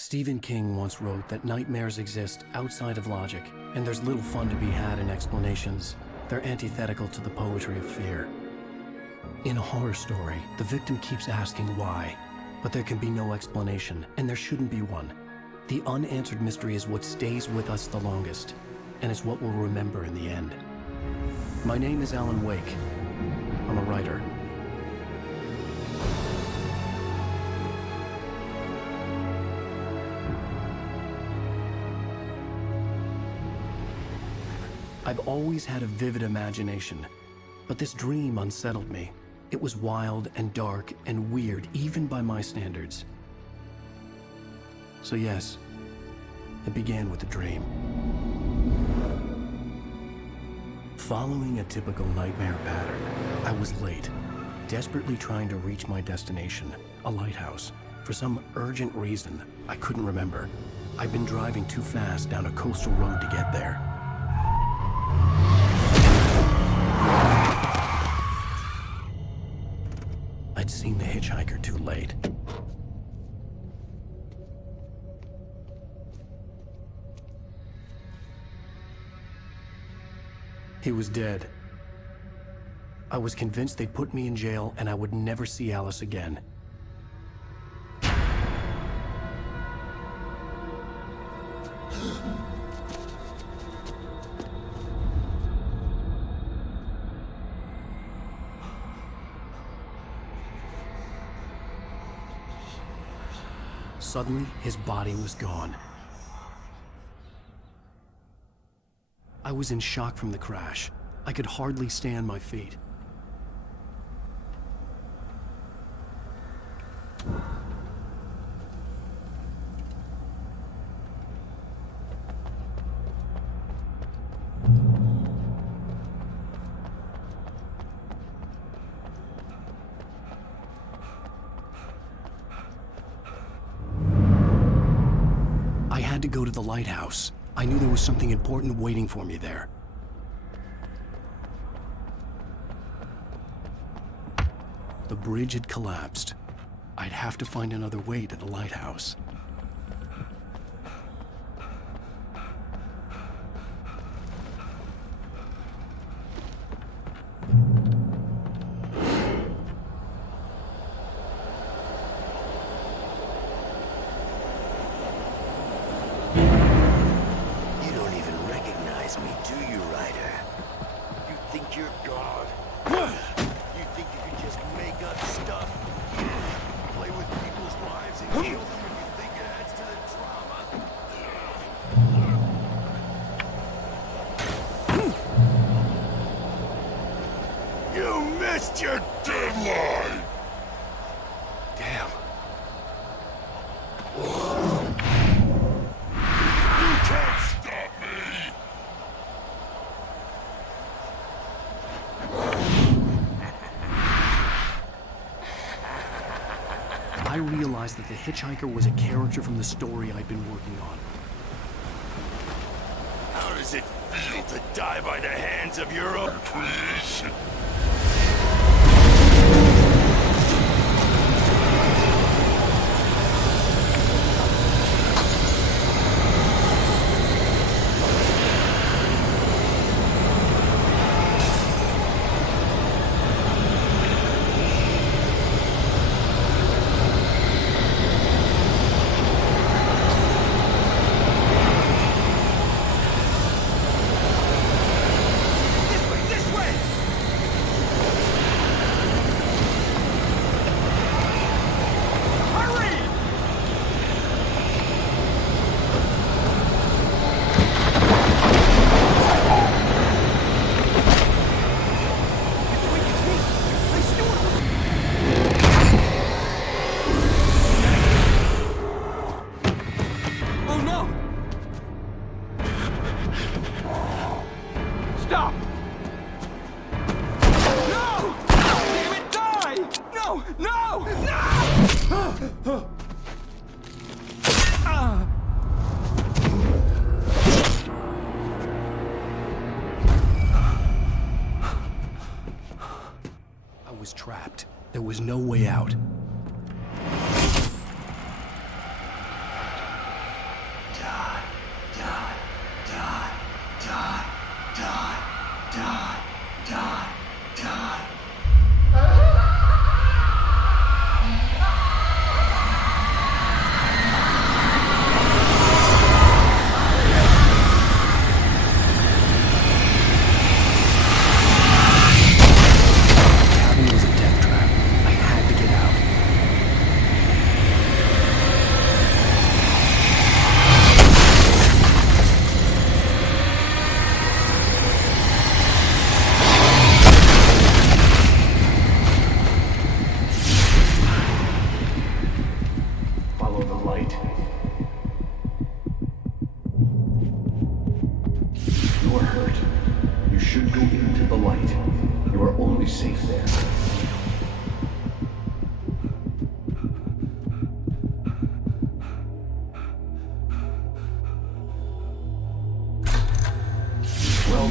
Stephen King once wrote that nightmares exist outside of logic, and there's little fun to be had in explanations. They're antithetical to the poetry of fear. In a horror story, the victim keeps asking why, but there can be no explanation, and there shouldn't be one. The unanswered mystery is what stays with us the longest, and it's what we'll remember in the end. My name is Alan Wake. I'm a writer. I've always had a vivid imagination, but this dream unsettled me. It was wild and dark and weird, even by my standards. So yes, it began with a dream. Following a typical nightmare pattern, I was late, desperately trying to reach my destination, a lighthouse. For some urgent reason, I couldn't remember. I'd been driving too fast down a coastal road to get there. I'd seen the hitchhiker too late. He was dead. I was convinced they'd put me in jail and I would never see Alice again. Suddenly, his body was gone. I was in shock from the crash. I could hardly stay on my feet. I had to go to the lighthouse. I knew there was something important waiting for me there. The bridge had collapsed. I'd have to find another way to the lighthouse. Your deadline! Damn. You can't stop me! I realized that the hitchhiker was a character from the story I'd been working on. How does it feel to die by the hands of your own creation? Stop! No! Damn it, die! No! No! No! I was trapped. There was no way out.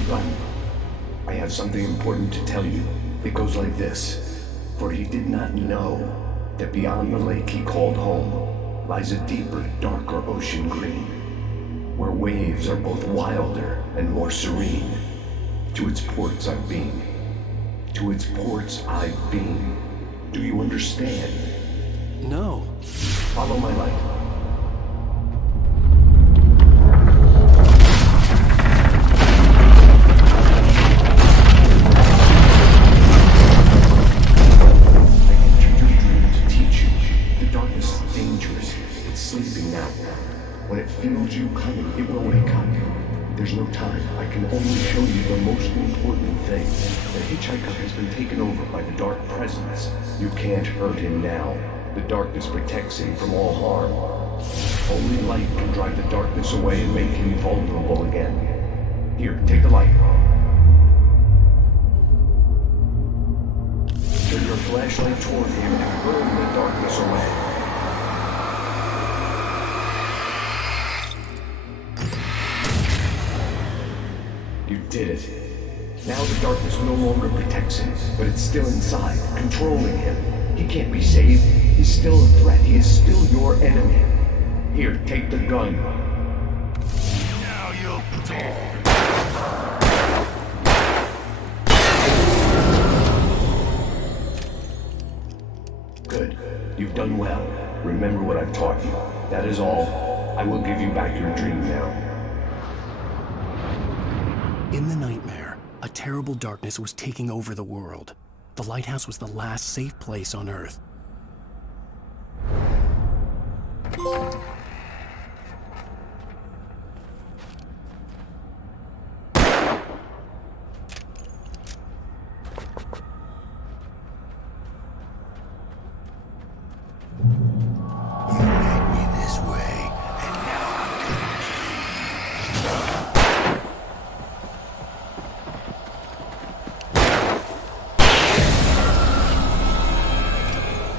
gun. I have something important to tell you. It goes like this. For he did not know that beyond the lake he called home lies a deeper, darker ocean green, where waves are both wilder and more serene. To its ports I've been. To its ports I've been. Do you understand? No. Follow my light. When it feels you coming, it will wake up. There's no time. I can only show you the most important thing. The hitchhiker has been taken over by the dark presence. You can't hurt him now. The darkness protects him from all harm. Only light can drive the darkness away and make him vulnerable again. Here, take the light. Turn your flashlight toward him and burn the darkness away. You did it. Now the darkness no longer protects him, but it's still inside, controlling him. He can't be saved. He's still a threat. He is still your enemy. Here, take the gun. Now you'll pay. Good. You've done well. Remember what I've taught you. That is all. I will give you back your dream now. In the nightmare, a terrible darkness was taking over the world. The lighthouse was the last safe place on Earth.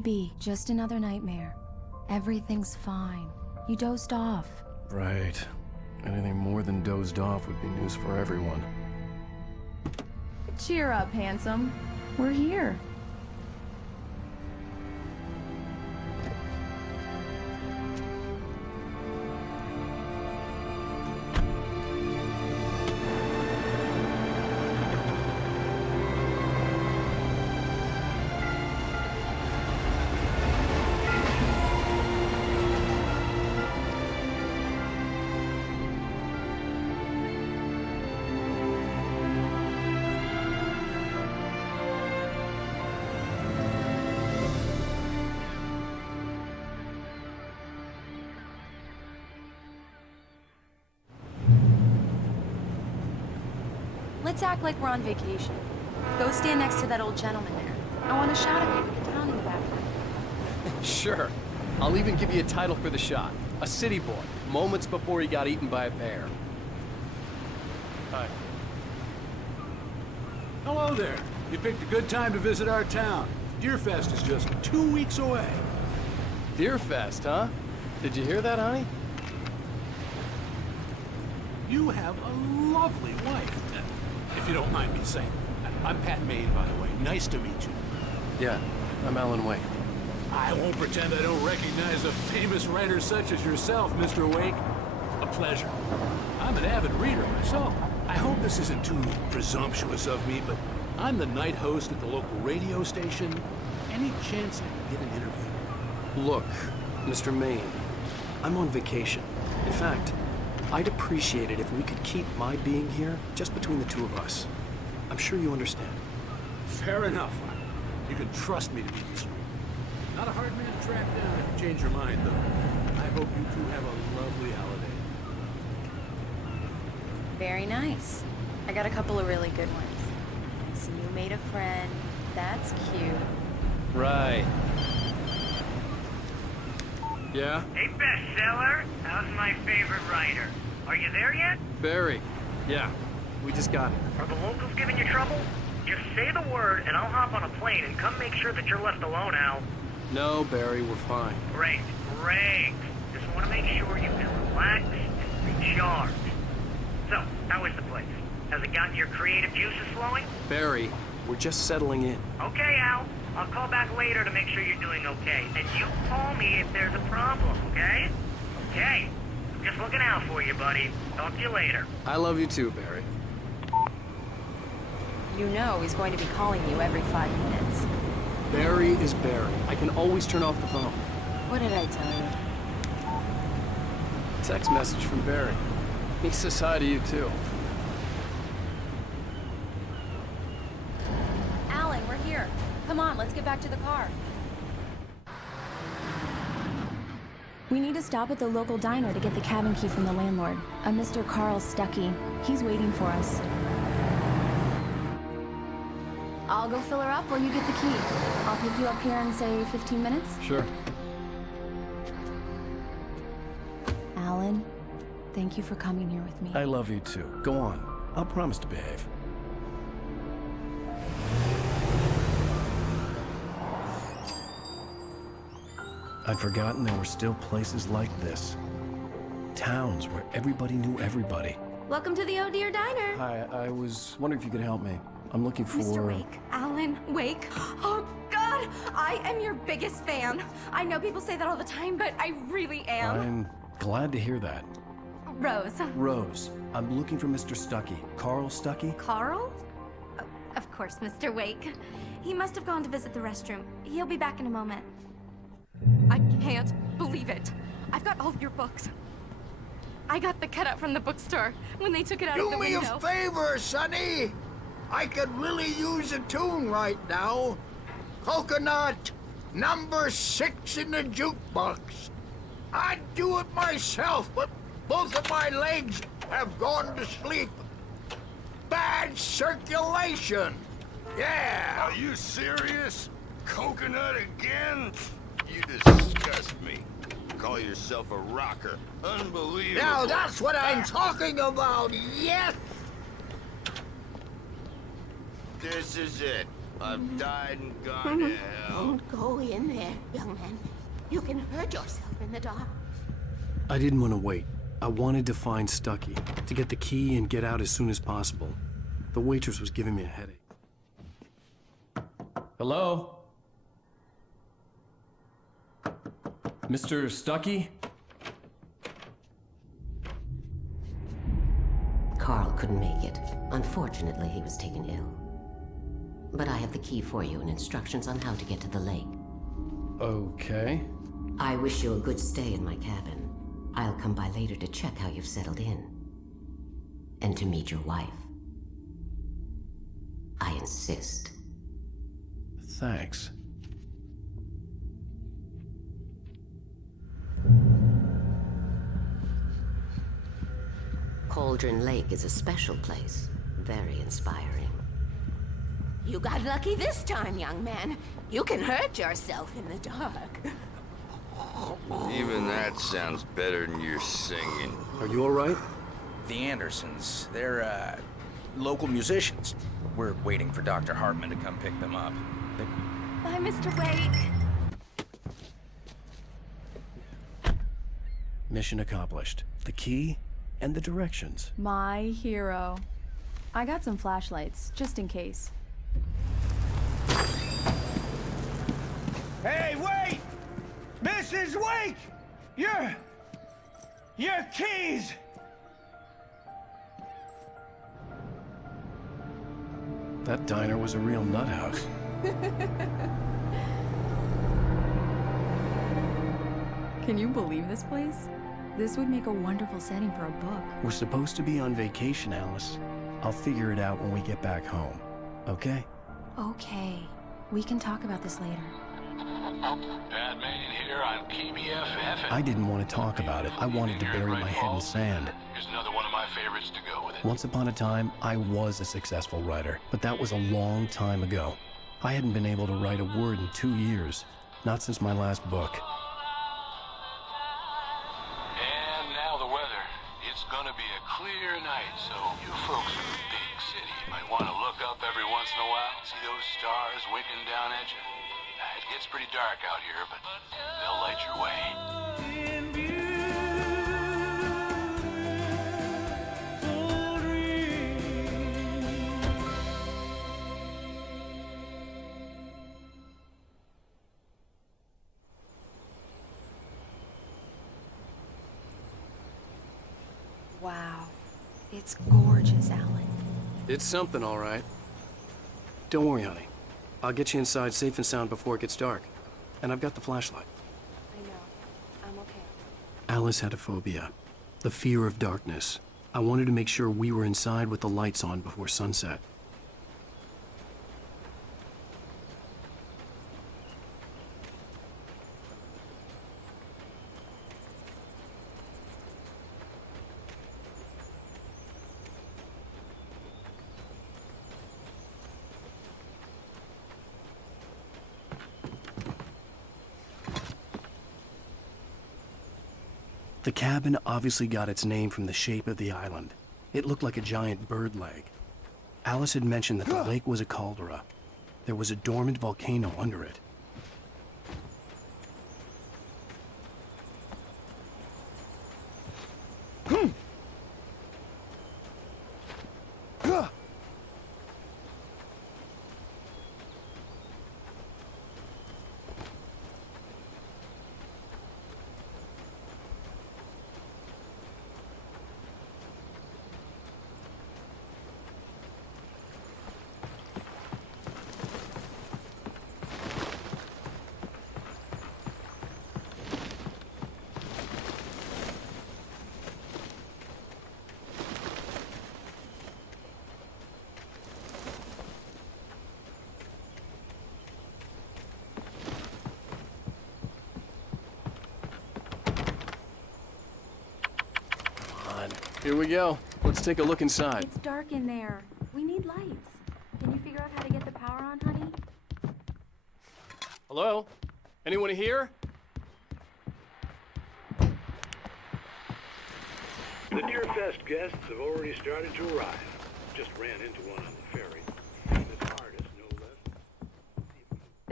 Baby, just another nightmare. Everything's fine. You dozed off. Right. Anything more than dozed off would be news for everyone. Cheer up, handsome. We're here. Let's act like we're on vacation. Go stand next to that old gentleman there. I want to shout at you with the town in the background. Sure. I'll even give you a title for the shot. A city boy, moments before he got eaten by a bear. Hi. Hello there. You picked a good time to visit our town. Deerfest is just 2 weeks away. Deerfest, huh? Did you hear that, honey? You have a lovely wife, if you don't mind me saying. I'm Pat Maine, by the way. Nice to meet you. Yeah, I'm Alan Wake. I won't pretend I don't recognize a famous writer such as yourself, Mr. Wake. A pleasure. I'm an avid reader myself. I hope this isn't too presumptuous of me, but I'm the night host at the local radio station. Any chance I can get an interview? Look, Mr. Maine, I'm on vacation. In fact, I'd appreciate it if we could keep my being here just between the two of us. I'm sure you understand. Fair enough. You can trust me to be discreet. Not a hard man to track down if you change your mind, though. I hope you two have a lovely holiday. Very nice. I got a couple of really good ones. So you made a friend. That's cute. Right. Yeah? Hey, bestseller, how's my favorite writer? Are you there yet? Barry. Yeah. We just got it. Are the locals giving you trouble? Just say the word and I'll hop on a plane and come make sure that you're left alone, Al. No, Barry, we're fine. Great, great. Just want to make sure you can relax and recharge. So, how is the place? Has it gotten your creative juices flowing? Barry, we're just settling in. Okay, Al. I'll call back later to make sure you're doing okay. And you call me if there's a problem, okay? Okay. Just looking out for you, buddy. Talk to you later. I love you too, Barry. You know he's going to be calling you every 5 minutes. Barry is Barry. I can always turn off the phone. What did I tell you? Text message from Barry. He says hi to you too. Alan, we're here. Come on, let's get back to the car. We need to stop at the local diner to get the cabin key from the landlord, a Mr. Carl Stuckey. He's waiting for us. I'll go fill her up while you get the key. I'll pick you up here in, say, 15 minutes? Sure. Alan, thank you for coming here with me. I love you too. Go on. I'll promise to behave. I'd forgotten there were still places like this. Towns where everybody knew everybody. Welcome to the Oh Dear Diner. Hi, I was wondering if you could help me. I'm looking for... Mr. Wake. Alan Wake. Oh, God! I am your biggest fan. I know people say that all the time, but I really am. I'm glad to hear that. Rose. Rose, I'm looking for Mr. Stuckey. Carl Stuckey? Carl? Oh, of course, Mr. Wake. He must have gone to visit the restroom. He'll be back in a moment. I can't believe it. I've got all of your books. I got the cutout from the bookstore when they took it out of the window. Do me a favor, Sonny. I could really use a tune right now. Coconut, number 6 in the jukebox. I'd do it myself, but both of my legs have gone to sleep. Bad circulation. Yeah. Are you serious? Coconut again? You disgust me. Call yourself a rocker. Unbelievable. Now that's what I'm talking about, yes! This is it. I've died and gone to hell. Don't go in there, young man. You can hurt yourself in the dark. I didn't want to wait. I wanted to find Stucky, to get the key and get out as soon as possible. The waitress was giving me a headache. Hello? Mr. Stucky? Carl couldn't make it. Unfortunately, he was taken ill. But I have the key for you and instructions on how to get to the lake. Okay. I wish you a good stay in my cabin. I'll come by later to check how you've settled in. And to meet your wife. I insist. Thanks. Cauldron Lake is a special place. Very inspiring. You got lucky this time, young man. You can hurt yourself in the dark. Even that sounds better than your singing. Are you all right? The Andersons, they're, local musicians. We're waiting for Dr. Hartman to come pick them up. Bye, Mr. Wake. Mission accomplished. The key and the directions. My hero. I got some flashlights, just in case. Hey, wait! Mrs. Wake! Your keys! That diner was a real nut house. Can you believe this place? This would make a wonderful setting for a book. We're supposed to be on vacation, Alice. I'll figure it out when we get back home. Okay? Okay. We can talk about this later. Bad man here on KBFF. I didn't want to talk about it. I wanted to bury my head in sand. Here's another one of my favorites to go with it. Once upon a time, I was a successful writer, but that was a long time ago. I hadn't been able to write a word in 2 years. Not since my last book. And now the weather. It's gonna be a clear night, so you folks in the big city might want to look up every once in a while, see those stars winking down at you. It gets pretty dark out here, but they'll light your way. Wow. It's gorgeous, Alan. It's something, all right. Don't worry, honey. I'll get you inside safe and sound before it gets dark. And I've got the flashlight. I know. I'm okay. Alice had a phobia. The fear of darkness. I wanted to make sure we were inside with the lights on before sunset. The cabin obviously got its name from the shape of the island. It looked like a giant bird leg. Alice had mentioned that the lake was a caldera. There was a dormant volcano under it. Here we go. Let's take a look inside. It's dark in there. We need lights. Can you figure out how to get the power on, honey? Hello? Anyone here? The Deerfest guests have already started to arrive. Just ran into one on the ferry. Famous artist, no less.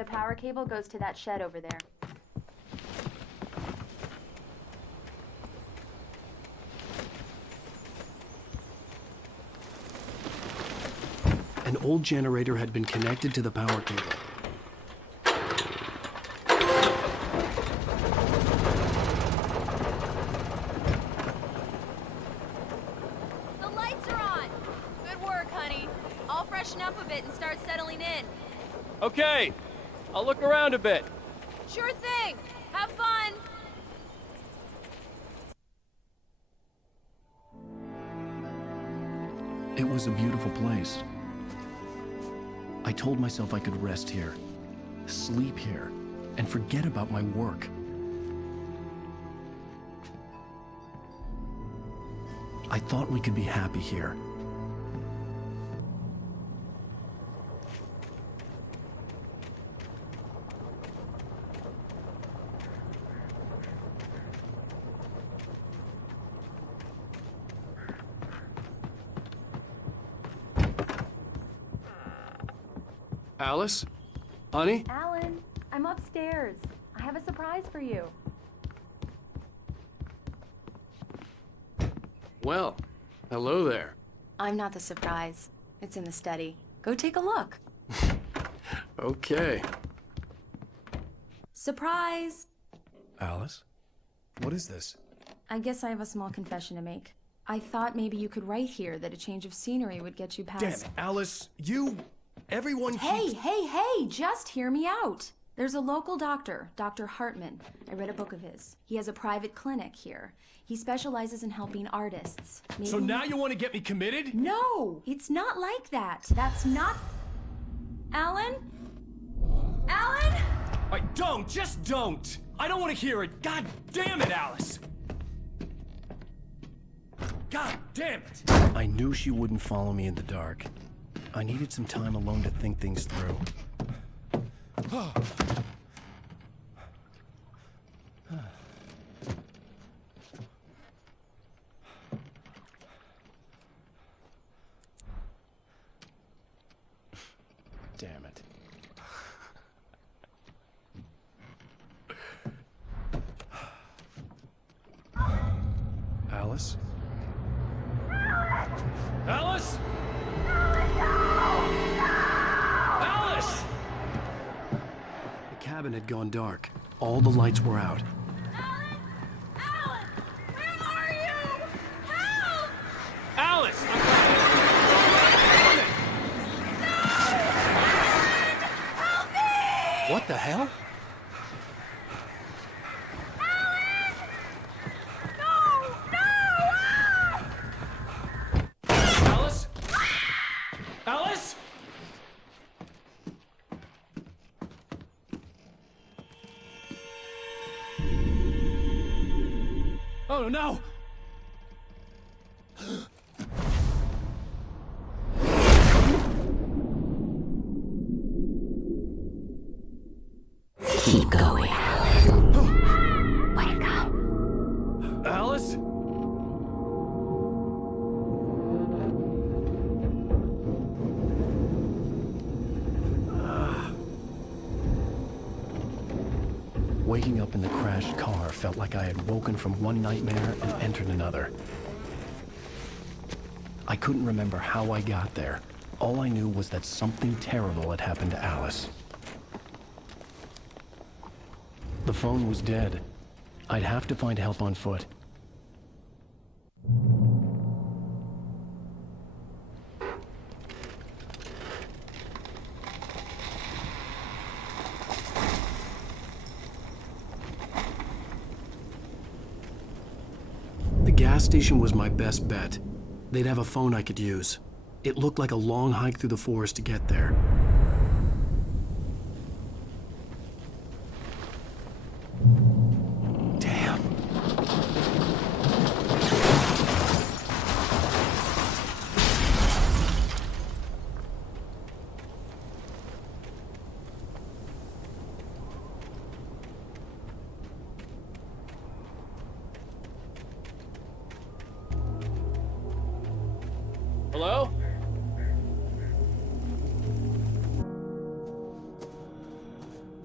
power cable goes to that shed over there. An old generator had been connected to the power cable. The lights are on! Good work, honey. I'll freshen up a bit and start settling in. Okay, I'll look around a bit. Sure thing! Have fun! It was a beautiful place. I told myself I could rest here, sleep here, and forget about my work. I thought we could be happy here. Alice? Honey? Alan, I'm upstairs. I have a surprise for you. Well, hello there. I'm not the surprise. It's in the study. Go take a look. Okay. Surprise! Alice? What is this? I guess I have a small confession to make. I thought maybe you could write here that a change of scenery would get you past... Damn it, Alice, everyone Hey, hey, just hear me out. There's a local doctor, Dr. Hartman. I read a book of his. He has a private clinic here. He specializes in helping artists. So now you want to get me committed? No, it's not like that. That's not... Alan? Alan? Just don't! I don't want to hear it! God damn it, Alice! God damn it! I knew she wouldn't follow me in the dark. I needed some time alone to think things through. Damn it. Alice? Alice? Alice! The cabin had gone dark. All the lights were out. Alice! What the hell? Alice? Alice? Oh no! Keep going. Wake up. Alice? Waking up in the crashed car felt like I had woken from one nightmare and entered another. I couldn't remember how I got there. All I knew was that something terrible had happened to Alice. The phone was dead. I'd have to find help on foot. The gas station was my best bet. They'd have a phone I could use. It looked like a long hike through the forest to get there. Hello?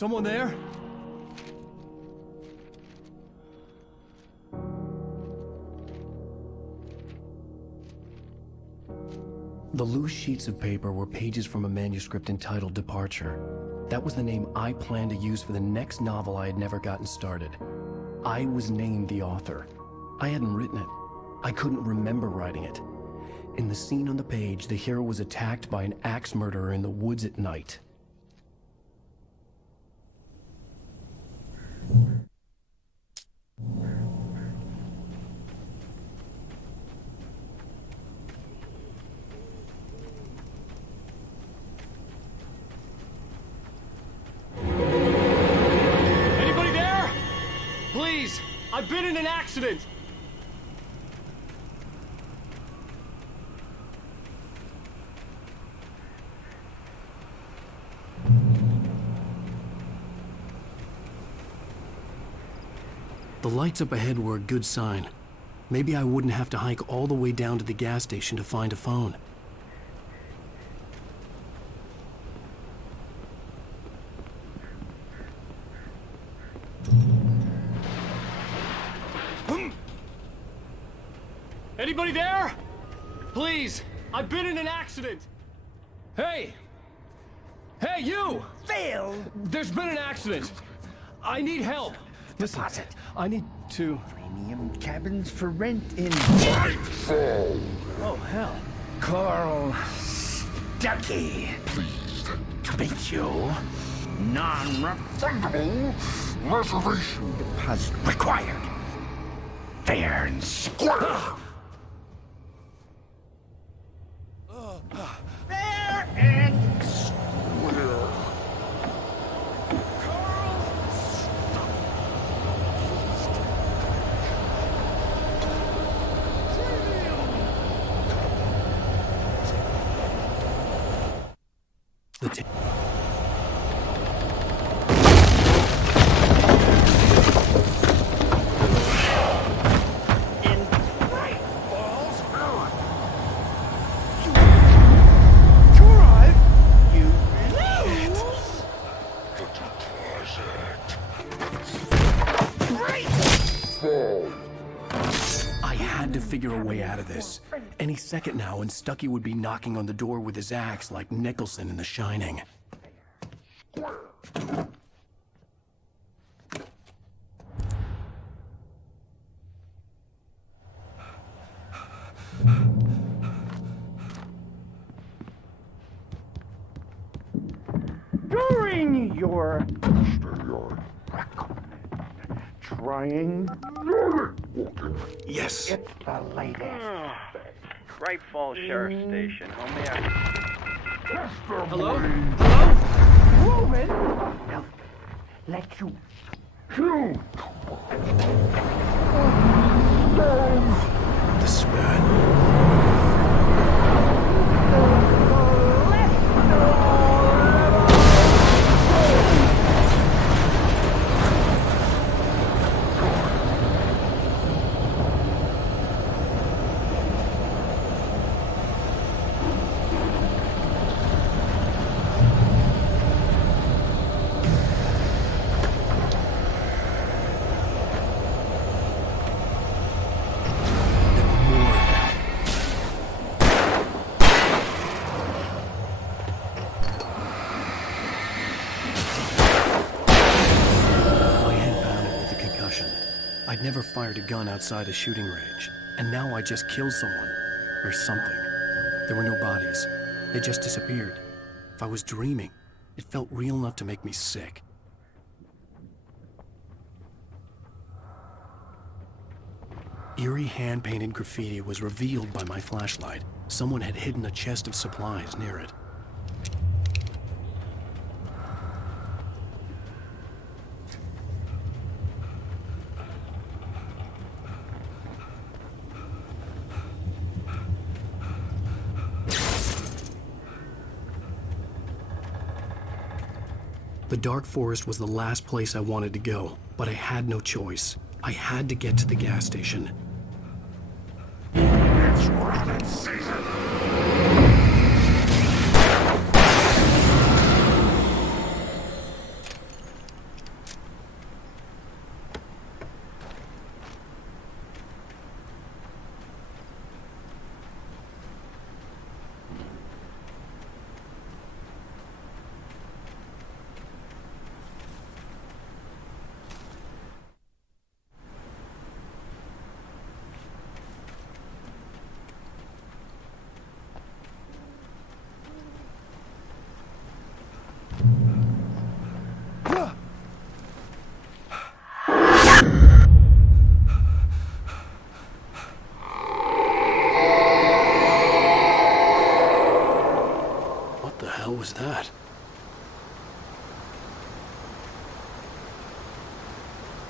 Someone there? The loose sheets of paper were pages from a manuscript entitled Departure. That was the name I planned to use for the next novel I had never gotten started. I was named the author. I hadn't written it. I couldn't remember writing it. In the scene on the page, the hero was attacked by an axe murderer in the woods at night. Anybody there? Please, I've been in an accident. The lights up ahead were a good sign. Maybe I wouldn't have to hike all the way down to the gas station to find a phone. Anybody there? Please, I've been in an accident. Hey! Hey, you! Phil! There's been an accident. I need help. Listen, I need to... Premium cabins for rent in... Nightfall! Oh, hell. Carl Stuckey. Pleased To meet you. Non-refundable reservation deposit required. Fair and square. Fair and square. I had to figure a way out of this. Any second now, and Stuckey would be knocking on the door with his axe like Nicholson in The Shining. During your trying. Yes. It's the latest. Great Falls Sheriff Station. How may I... Hello? Moving. Now, let you shoot. The spirit. I'd never fired a gun outside a shooting range, and now I just killed someone. Or something. There were no bodies. They just disappeared. If I was dreaming, it felt real enough to make me sick. Eerie hand-painted graffiti was revealed by my flashlight. Someone had hidden a chest of supplies near it. The dark forest was the last place I wanted to go, but I had no choice. I had to get to the gas station. It's rabbit season.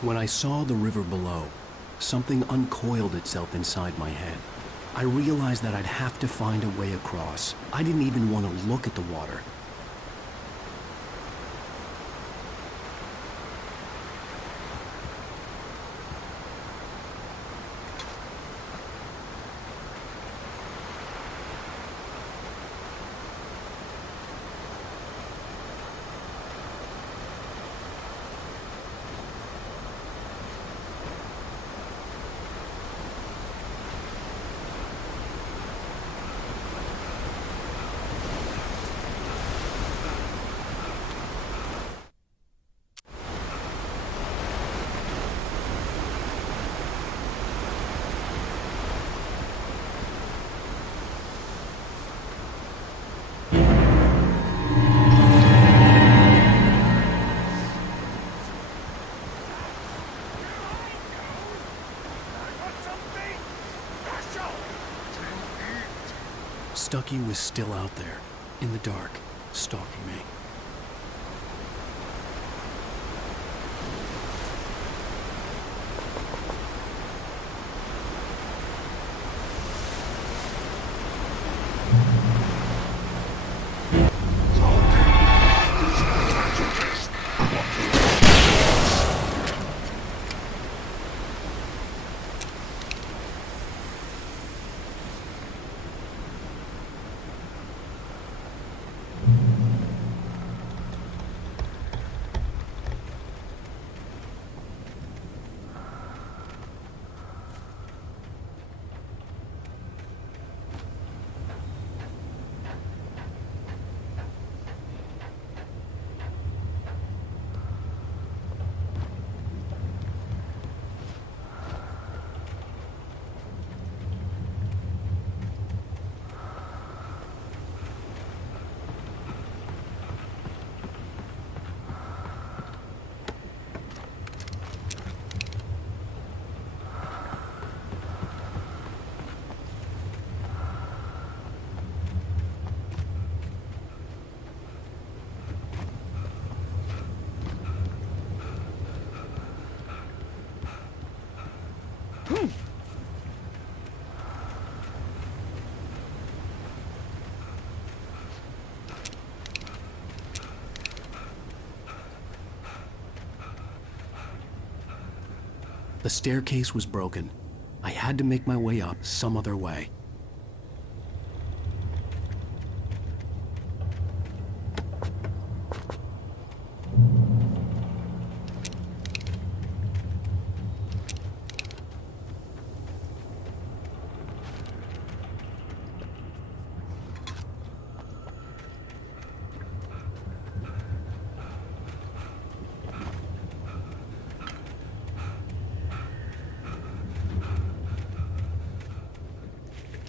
When I saw the river below, something uncoiled itself inside my head. I realized that I'd have to find a way across. I didn't even want to look at the water. Stucky was still out there, in the dark, stalking me. The staircase was broken. I had to make my way up some other way.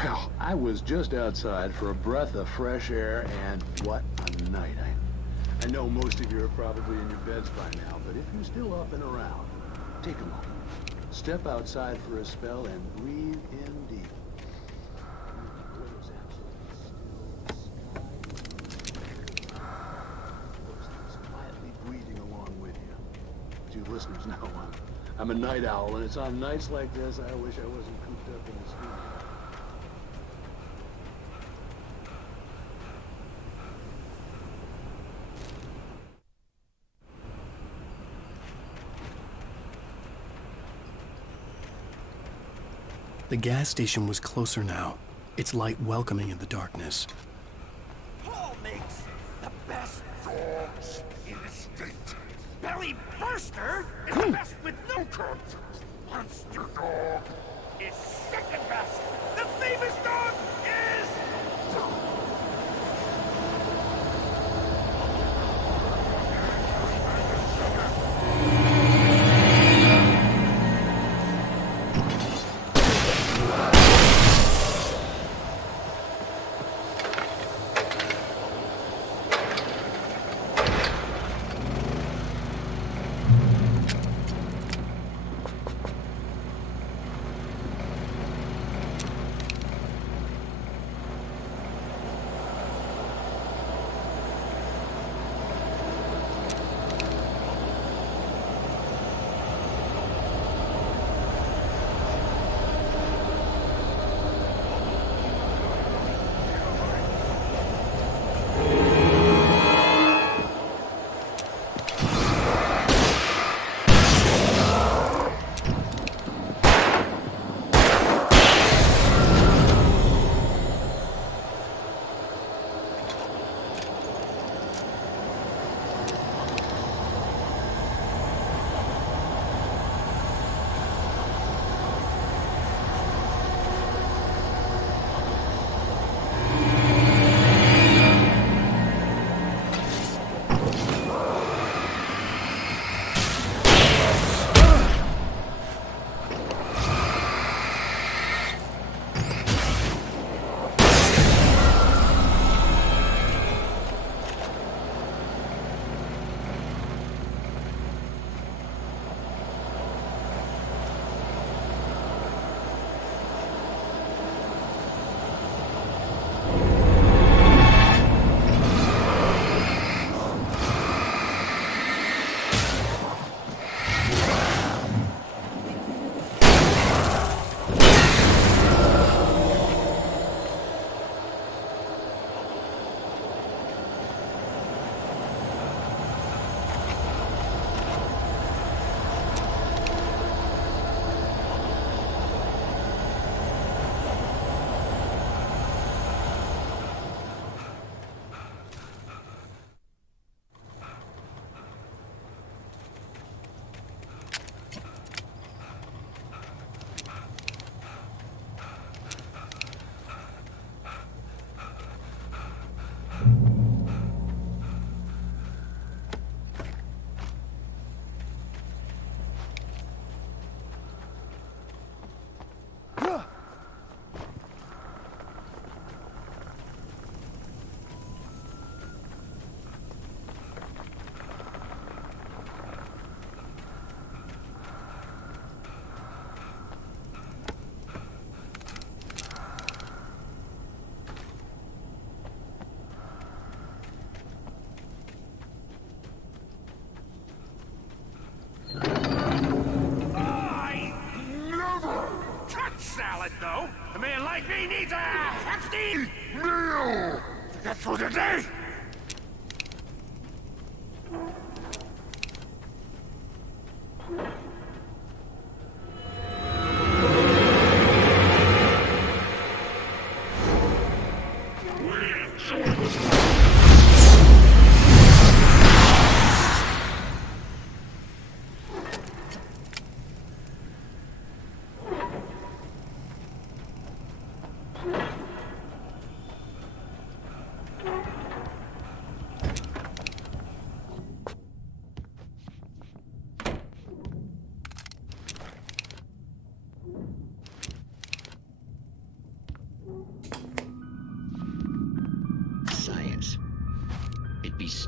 Well, I was just outside for a breath of fresh air, and what a night. I know most of you are probably in your beds by now, but if you're still up and around, take a moment. Step outside for a spell and breathe in deep. The weather's absolutely still. Sky quietly breathing along with you. But you listeners know I'm a night owl, and it's on nights like this I wish I wasn't cooped up in the studio. The gas station was closer now, its light welcoming in the darkness. Paul makes the best dogs in the state. Belly Burster is the best with no cuts. Monster Dog is second best. The famous dog is... though. A man like me needs a hefty meal to get through the day.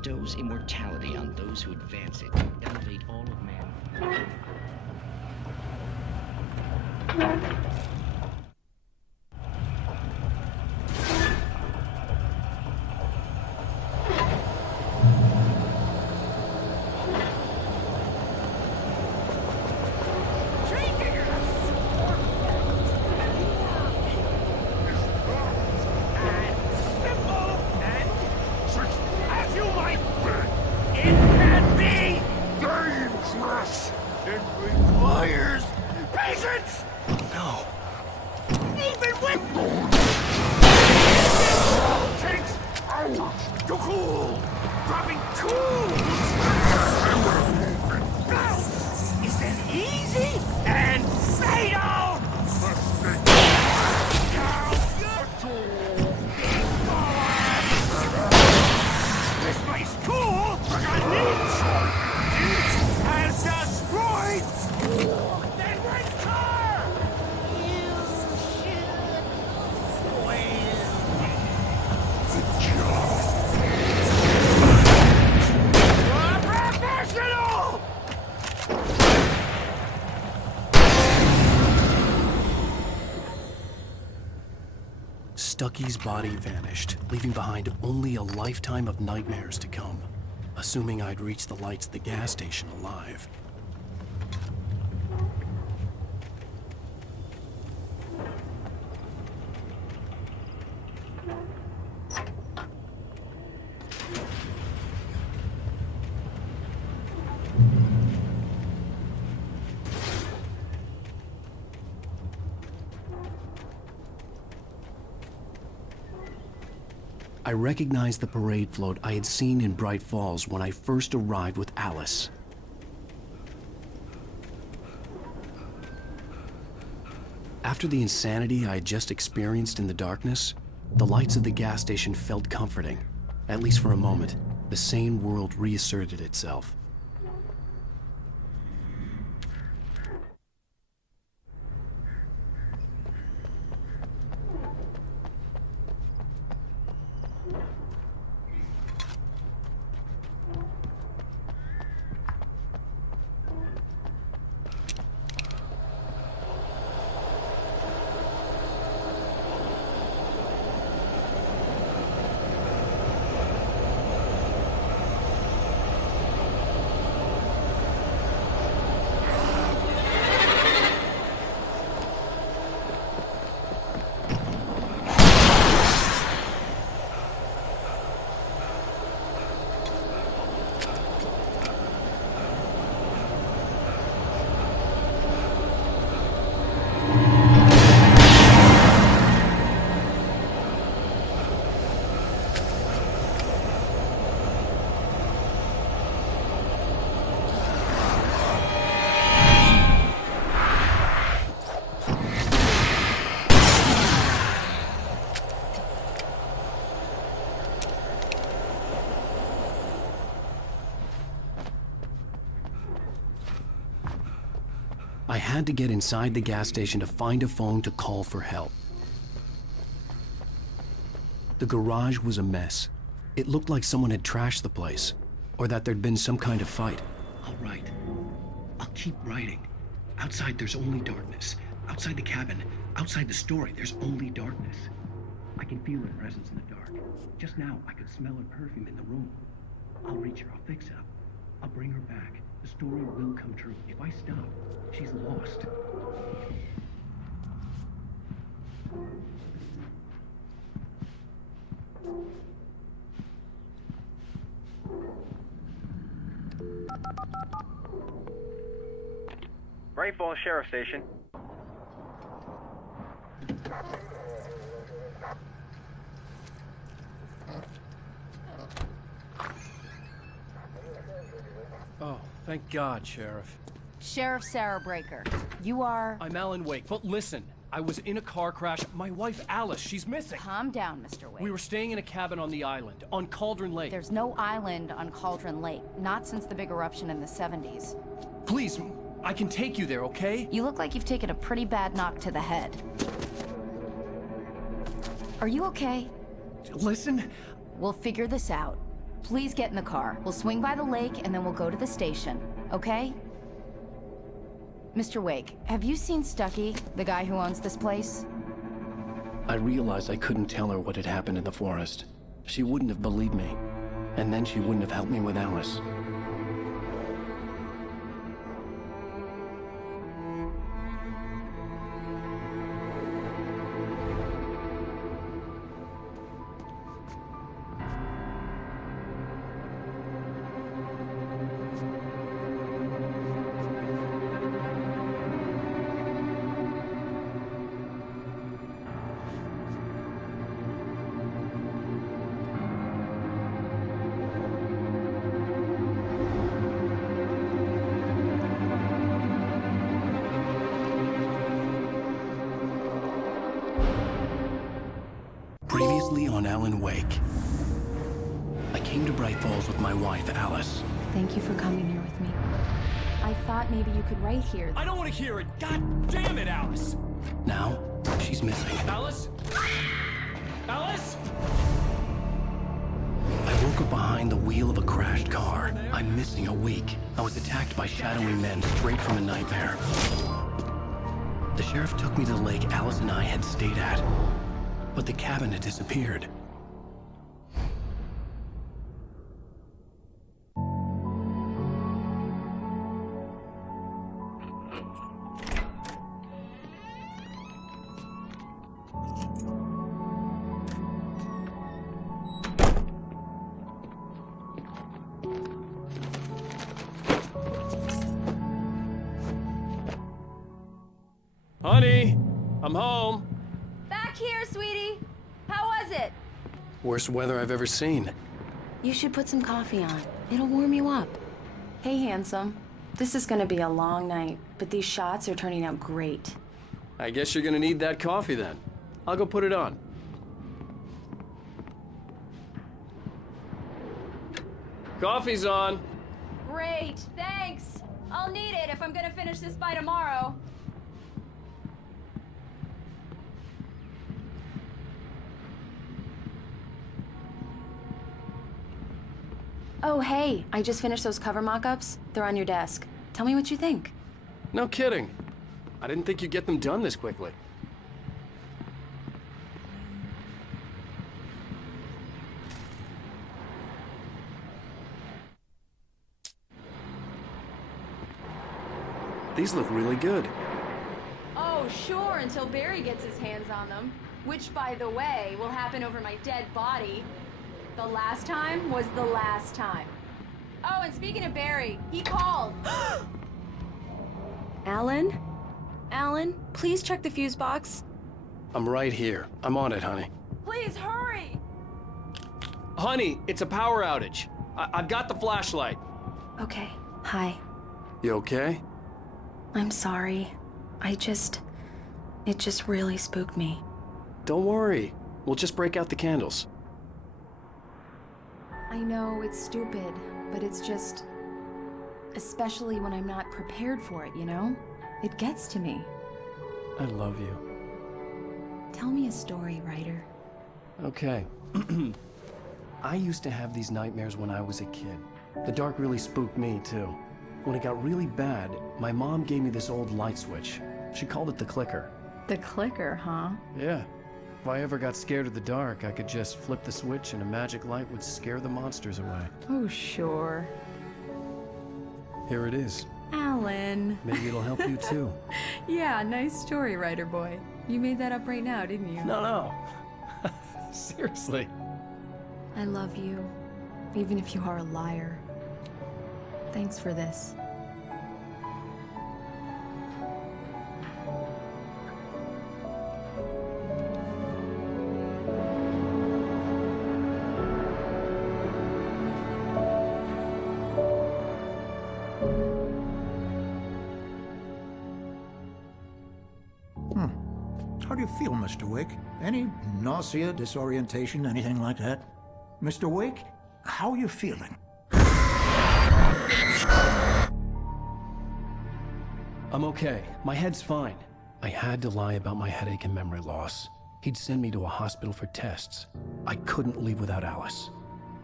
bestows immortality on those who advance it, elevate all of man. Stucky's body vanished, leaving behind only a lifetime of nightmares to come, assuming I'd reach the lights at the gas station alive. I recognized the parade float I had seen in Bright Falls when I first arrived with Alice. After the insanity I had just experienced in the darkness, the lights of the gas station felt comforting. At least for a moment, the sane world reasserted itself. I had to get inside the gas station to find a phone to call for help. The garage was a mess. It looked like someone had trashed the place, or that there'd been some kind of fight. I'll write. I'll keep writing. Outside there's only darkness. Outside the cabin, outside the story, there's only darkness. I can feel her presence in the dark. Just now, I could smell her perfume in the room. I'll reach her, I'll fix it up. I'll bring her back. The story will come true. If I stop, she's lost. Bright Falls Sheriff Station. Oh, thank God, Sheriff. Sheriff Sarah Breaker. You are... I'm Alan Wake, but listen. I was in a car crash. My wife, Alice, she's missing. Calm down, Mr. Wake. We were staying in a cabin on the island, on Cauldron Lake. There's no island on Cauldron Lake. Not since the big eruption in the 70s. Please, I can take you there, okay? You look like you've taken a pretty bad knock to the head. Are you okay? Listen. We'll figure this out. please get in the car. We'll swing by the lake and then we'll go to the station, okay? Mr. Wake, have you seen Stucky, the guy who owns this place? I realized I couldn't tell her what had happened in the forest. She wouldn't have believed me. And then she wouldn't have helped me with Alice. Previously on Alan Wake. I came to Bright Falls with my wife, Alice. Thank you for coming here with me. I thought maybe you could write here. I don't want to hear it! God damn it, Alice! Now, she's missing. Alice? Alice? I woke up behind the wheel of a crashed car. I'm missing a week. I was attacked by shadowy men straight from a nightmare. The sheriff took me to the lake Alice and I had stayed at. But the cabin had disappeared. Honey, I'm home. Back here, sweetie. How was it? Worst weather I've ever seen. You should put some coffee on. It'll warm you up. Hey, handsome. This is gonna be a long night, but these shots are turning out great. I guess you're gonna need that coffee then. I'll go put it on. Coffee's on. Great, thanks. I'll need it if I'm gonna finish this by tomorrow. Oh, hey, I just finished those cover mock-ups. They're on your desk. Tell me what you think. No kidding. I didn't think you'd get them done this quickly. These look really good. Oh, sure, until Barry gets his hands on them. Which, by the way, will happen over my dead body. The last time was the last time. Oh, and speaking of Barry, he called. Alan? Alan, please check the fuse box. I'm right here. I'm on it, honey. Please hurry! Honey, it's a power outage. I've got the flashlight. Okay, hi. You okay? I'm sorry. It just really spooked me. Don't worry. We'll just break out the candles. I know it's stupid, but it's just... especially when I'm not prepared for it, you know? It gets to me. I love you. Tell me a story, writer. Okay. I used to have these nightmares when I was a kid. The dark really spooked me, too. When it got really bad, my mom gave me this old light switch. She called it the clicker. The clicker, huh? Yeah. If I ever got scared of the dark, I could just flip the switch and a magic light would scare the monsters away. Oh, sure. Here it is. Alan. Maybe it'll help you too. Yeah, nice story, writer boy. You made that up right now, didn't you? No. Seriously. I love you, even if you are a liar. Thanks for this. How do you feel, Mr. Wake? Any nausea, disorientation, anything like that? Mr. Wake, how are you feeling? I'm okay. My head's fine. I had to lie about my headache and memory loss. He'd send me to a hospital for tests. I couldn't leave without Alice.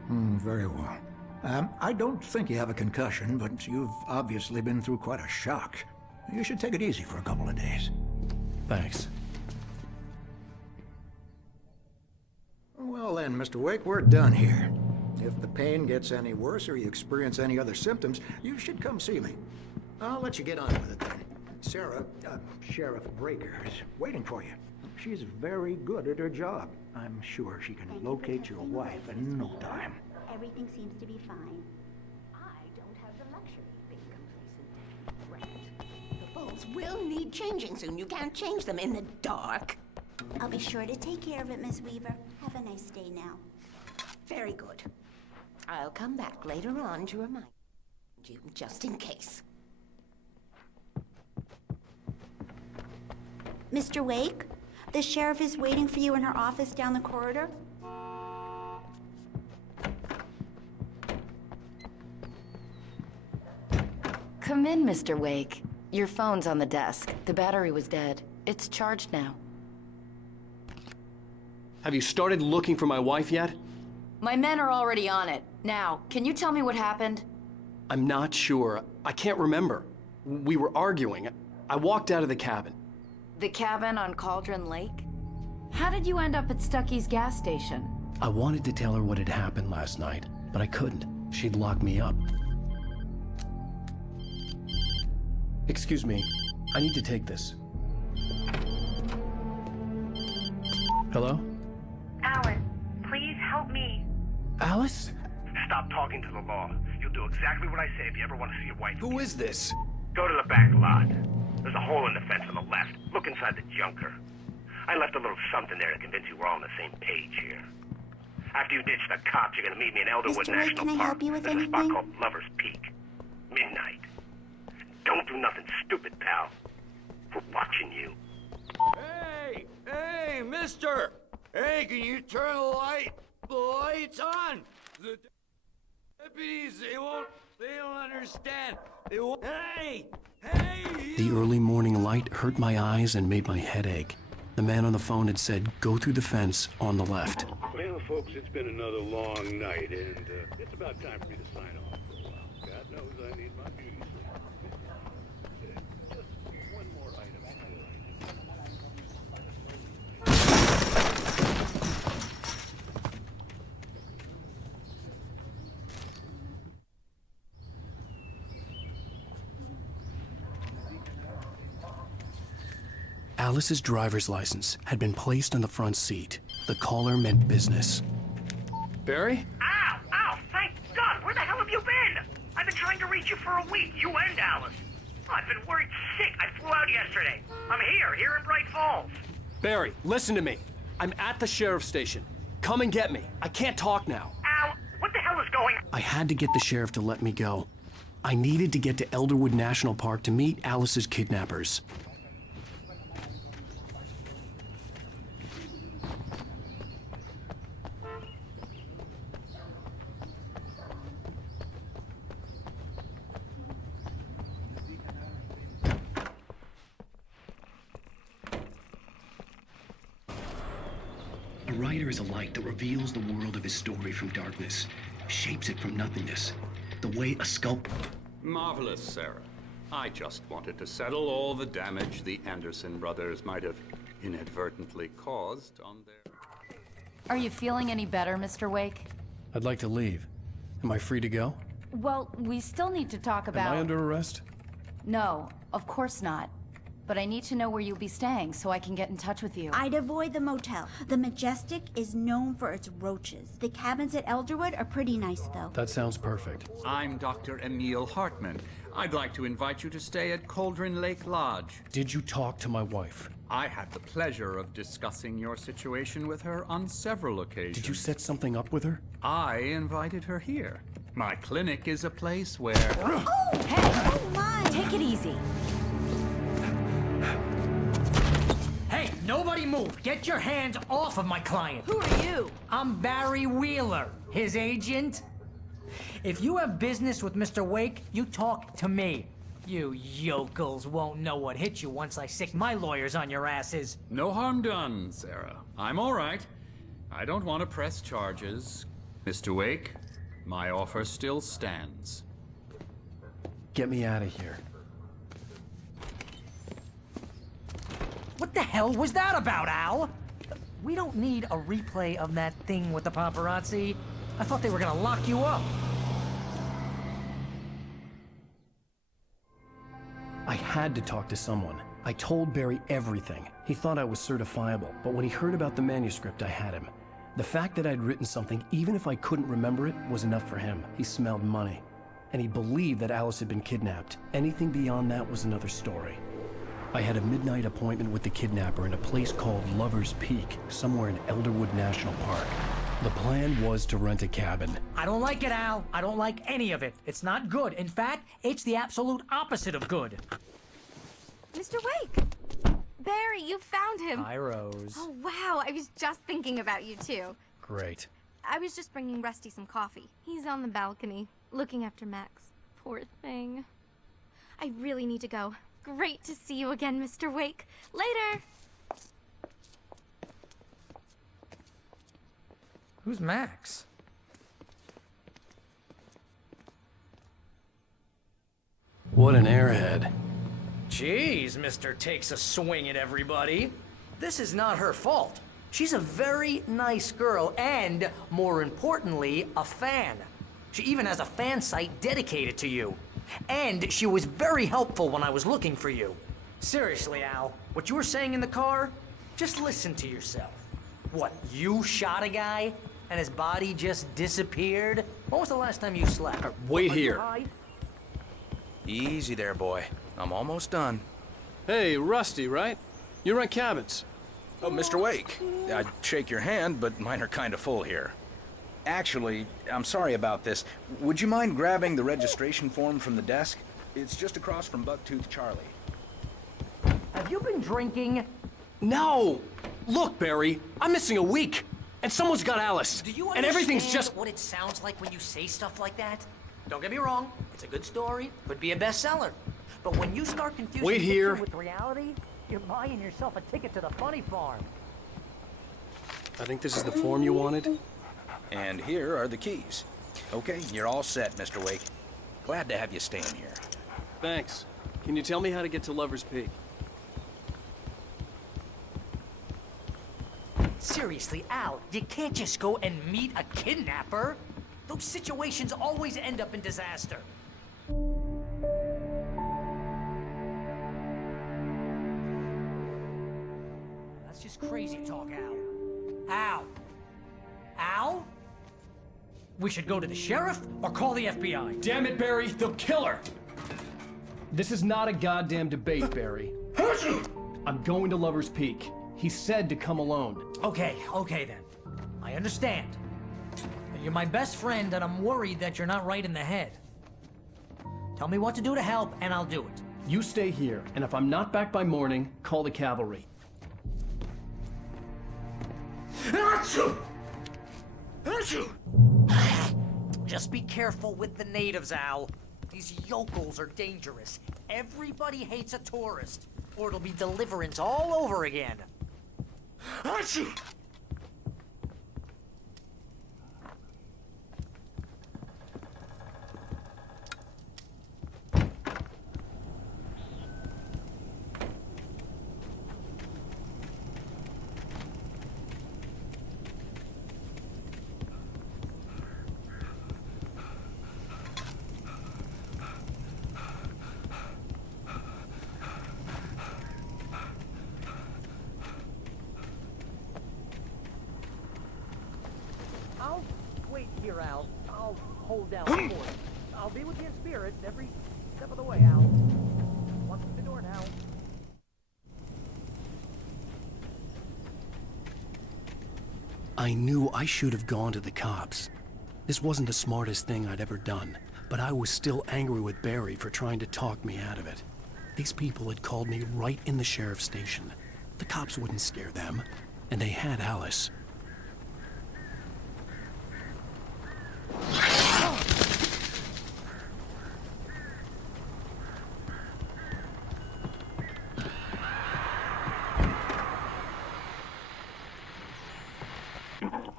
Very well. I don't think you have a concussion, but you've obviously been through quite a shock. You should take it easy for a couple of days. Thanks. Well then, Mr. Wake, we're done here. If the pain gets any worse or you experience any other symptoms, you should come see me. I'll let you get on with it then. Sarah, Sheriff Breaker, is waiting for you. She's very good at her job. I'm sure she can locate your wife in no time. Everything seems to be fine. I don't have the luxury of being complacent. The bulbs will need changing soon. You can't change them in the dark. I'll be sure to take care of it, Miss Weaver. Have a nice day now. Very good. I'll come back later on to remind you, just in case. Mr. Wake, the sheriff is waiting for you in her office down the corridor. Come in, Mr. Wake. Your phone's on the desk. The battery was dead. It's charged now. Have you started looking for my wife yet? My men are already on it. Now, can you tell me what happened? I'm not sure. I can't remember. We were arguing. I walked out of the cabin. The cabin on Cauldron Lake? How did you end up at Stucky's gas station? I wanted to tell her what had happened last night, but I couldn't. She'd lock me up. Excuse me. I need to take this. Hello? Alan, please help me. Alice? Stop talking to the law. You'll do exactly what I say if you ever want to see your wife. Who is this? Go to the back lot. There's a hole in the fence on the left. Look inside the junker. I left a little something there to convince you we're all on the same page here. After you ditch the cops, you're gonna meet me in Elderwood Mr. Wake, National can I Park. help you with There's a spot anything? called Lover's Peak. Midnight. Don't do nothing stupid, pal. We're watching you. Hey! Hey, mister! Hey, can you turn the light? The light's on! The deputies, they don't understand. They won't. Hey! Hey! The early morning light hurt my eyes and made my head ache. The man on the phone had said, go through the fence on the left. Well, folks, it's been another long night, and it's about time for me to sign off for a while. God knows I need my beauty sleep. Just one more item. Alice's driver's license had been placed on the front seat. The caller meant business. Barry? Ow! Ow! Thank God! Where the hell have you been? I've been trying to reach you for a week, you and Alice. Oh, I've been worried sick. I flew out yesterday. I'm here in Bright Falls. Barry, listen to me. I'm at the sheriff's station. Come and get me. I can't talk now. Al, what the hell is going on? I had to get the sheriff to let me go. I needed to get to Elderwood National Park to meet Alice's kidnappers. A writer is a light that reveals the world of his story from darkness, shapes it from nothingness. The way a sculptor... Marvelous, Sarah. I just wanted to settle all the damage the Anderson brothers might have inadvertently caused on their... Are you feeling any better, Mr. Wake? I'd like to leave. Am I free to go? Well, we still need to talk about... Am I under arrest? No, of course not. But I need to know where you'll be staying so I can get in touch with you. I'd avoid the motel. The Majestic is known for its roaches. The cabins at Elderwood are pretty nice, though. That sounds perfect. I'm Dr. Emil Hartman. I'd like to invite you to stay at Cauldron Lake Lodge. Did you talk to my wife? I had the pleasure of discussing your situation with her on several occasions. Did you set something up with her? I invited her here. My clinic is a place where... Oh! Hey! Oh, my! Take it easy. Hey, nobody move! Get your hands off of my client! Who are you? I'm Barry Wheeler, his agent. If you have business with Mr. Wake, you talk to me. You yokels won't know what hit you once I sick my lawyers on your asses. No harm done, Sarah. I'm all right. I don't want to press charges. Mr. Wake, My offer still stands. Get me out of here. What the hell was that about, Al? We don't need a replay of that thing with the paparazzi. I thought they were gonna lock you up. I had to talk to someone. I told Barry everything. He thought I was certifiable, but when he heard about the manuscript, I had him. The fact that I'd written something, even if I couldn't remember it, was enough for him. He smelled money. And he believed that Alice had been kidnapped. Anything beyond that was another story. I had a midnight appointment with the kidnapper in a place called Lover's Peak, somewhere in Elderwood National Park. The plan was to rent a cabin. I don't like it, Al. I don't like any of it. It's not good. In fact, it's the absolute opposite of good. Mr. Wake! Barry, you found him! Hi, Rose. Oh, wow. I was just thinking about you, too. Great. I was just bringing Rusty some coffee. He's on the balcony, looking after Max. Poor thing. I really need to go. Great to see you again, Mr. Wake. Later! Who's Max? What an airhead. Jeez, Mr. Takes a swing at everybody. This is not her fault. She's a very nice girl and, more importantly, a fan. She even has a fan site dedicated to you. And she was very helpful when I was looking for you. Seriously, Al, what you were saying in the car, just listen to yourself. What, you shot a guy and his body just disappeared? When was the last time you slept? Wait Are you here. high? Easy there, boy. I'm almost done. Hey, Rusty, right? You rent cabins. Oh, Mr. Wake. I'd shake your hand, but mine are kind of full here. Actually, I'm sorry about this. Would you mind grabbing the registration form from the desk? It's just across from Bucktooth Charlie. Have you been drinking? No! Look, Barry, I'm missing a week, and someone's got Alice. Do you and everything's understand just... what it sounds like when you say stuff like that? Don't get me wrong, it's a good story, could be a bestseller. But when you start confusing Wait here. fiction with reality, you're buying yourself a ticket to the funny farm. I think this is the form you wanted. And here are the keys. Okay, you're all set, Mr. Wake. Glad to have you staying here. Thanks. Can you tell me how to get to Lover's Peak? Seriously, Al, you can't just go and meet a kidnapper. Those situations always end up in disaster. That's just crazy talk, Al. Al? Al? We should go to the sheriff or call the FBI. Damn it, Barry, they'll kill her! This is not a goddamn debate, Barry. I'm going to Lover's Peak. He said to come alone. Okay then. I understand. You're my best friend, and I'm worried that you're not right in the head. Tell me what to do to help, and I'll do it. You stay here, and if I'm not back by morning, call the cavalry. Just be careful with the natives, Al. These yokels are dangerous. Everybody hates a tourist, or it'll be Deliverance all over again. I'll wait here, Al. I'll hold down the fort. I'll be with you in spirit every step of the way, Al. Watch the door now. I knew I should have gone to the cops. This wasn't the smartest thing I'd ever done, but I was still angry with Barry for trying to talk me out of it. These people had called me right in the sheriff's station. The cops wouldn't scare them, and they had Alice.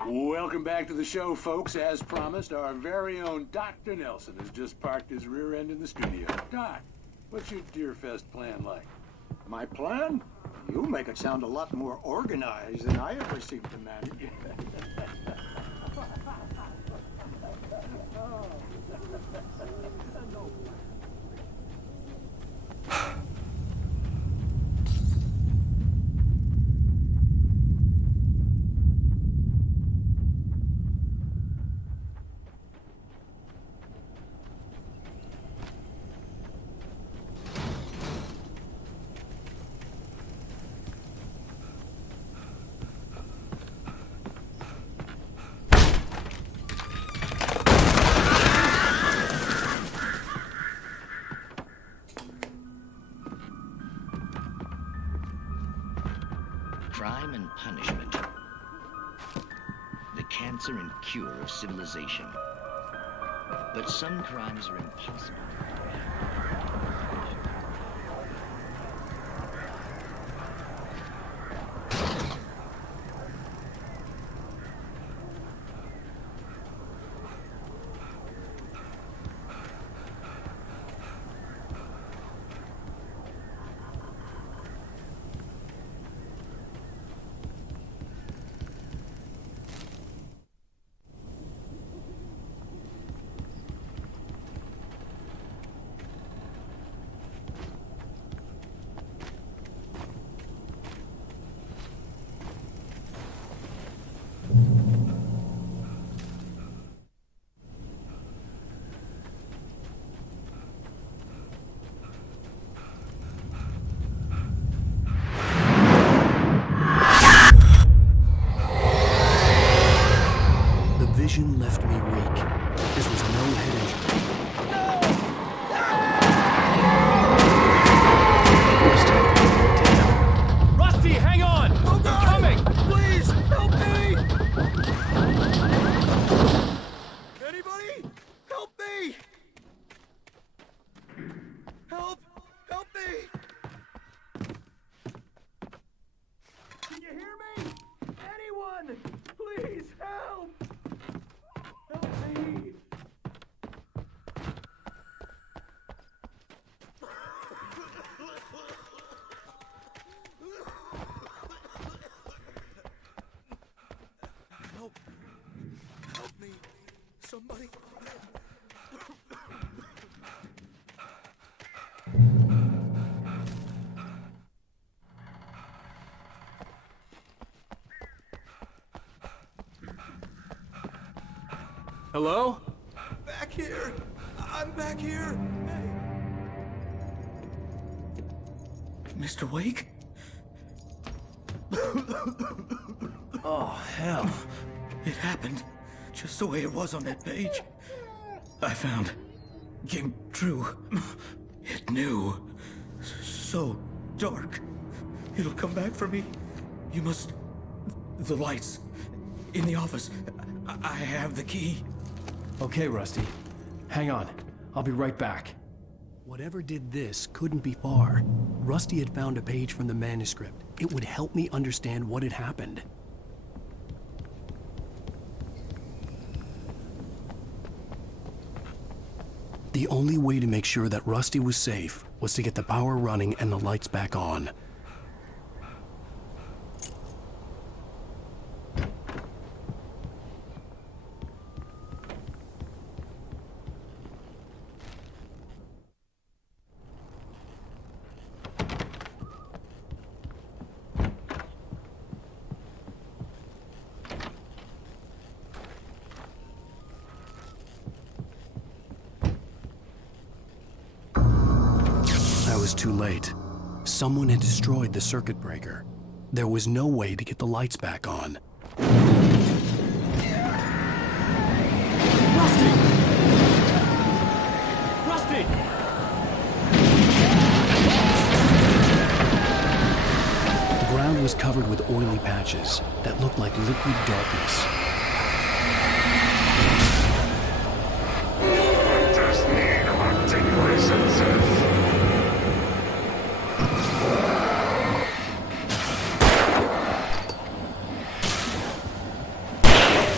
Welcome back to the show, folks. As promised, our very own Dr. Nelson has just parked his rear end in the studio. Doc, what's your Deerfest plan like? My plan? You make it sound a lot more organized than I ever seem to manage. Crime and punishment. The cancer and cure of civilization. But some crimes are impossible. Vision left me weak. This was no head injury. Rusty, hang on! Oh, I'm coming! Please, help me! Anybody? Help me! Help! Help me! Can you hear me? Anyone? Please help! Help me! Help me! Somebody! Hello? Back here! I'm back here! Hey! Mr. Wake? Oh, hell. It happened just the way it was on that page. I found. Came true. It knew. So dark. It'll come back for me. You must... The lights. In the office. I have the key. Okay, Rusty. Hang on. I'll be right back. Whatever did this couldn't be far. Rusty had found a page from the manuscript. It would help me understand what had happened. The only way to make sure that Rusty was safe was to get the power running and the lights back on. Too late. Someone had destroyed the circuit breaker. There was no way to get the lights back on. Rusty! Rusty! The ground was covered with oily patches that looked like liquid darkness. Just need hunting licenses.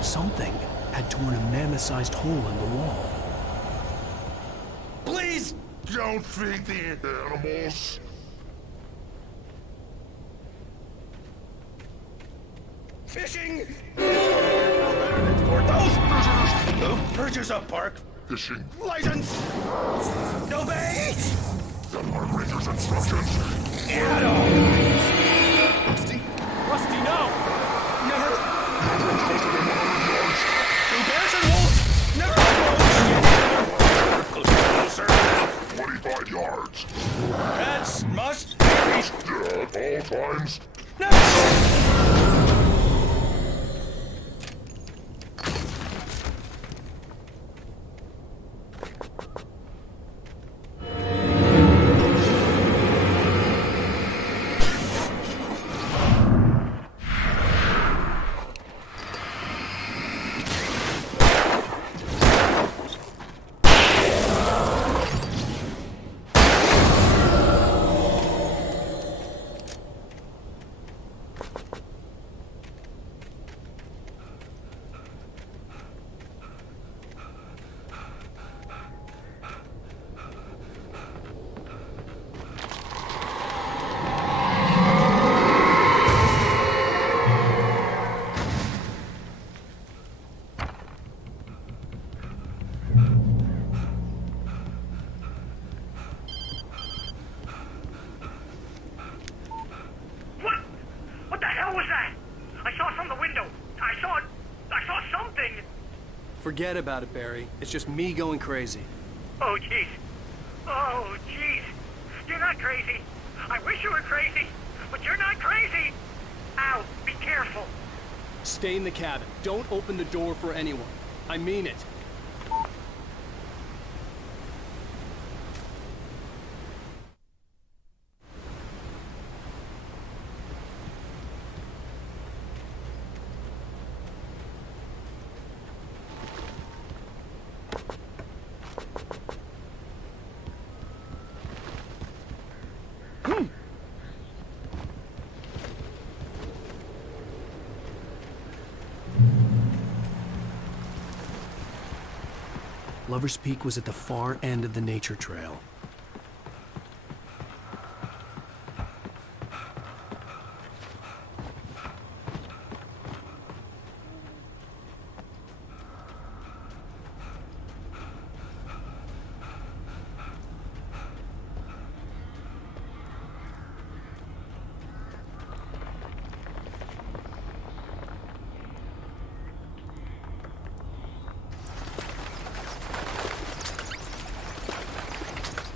Something had torn a mammoth-sized hole in the wall. Please don't feed the animals. Fishing! For those prisoners! Who purchase a park Fishing license! Obey! the Park Ranger's instructions. Get off! Rusty? Rusty, no! Never! Never closer than 100 yards. Two bears and wolves! Never closer! 25 yards. Rats must be At all times. What the hell was that? I saw it from the window. I saw something. Forget about it, Barry. It's just me going crazy. Oh, jeez. Oh, jeez. You're not crazy. I wish you were crazy, but you're not crazy. Ow, be careful. Stay in the cabin. Don't open the door for anyone. I mean it. Lover's Peak was at the far end of the nature trail.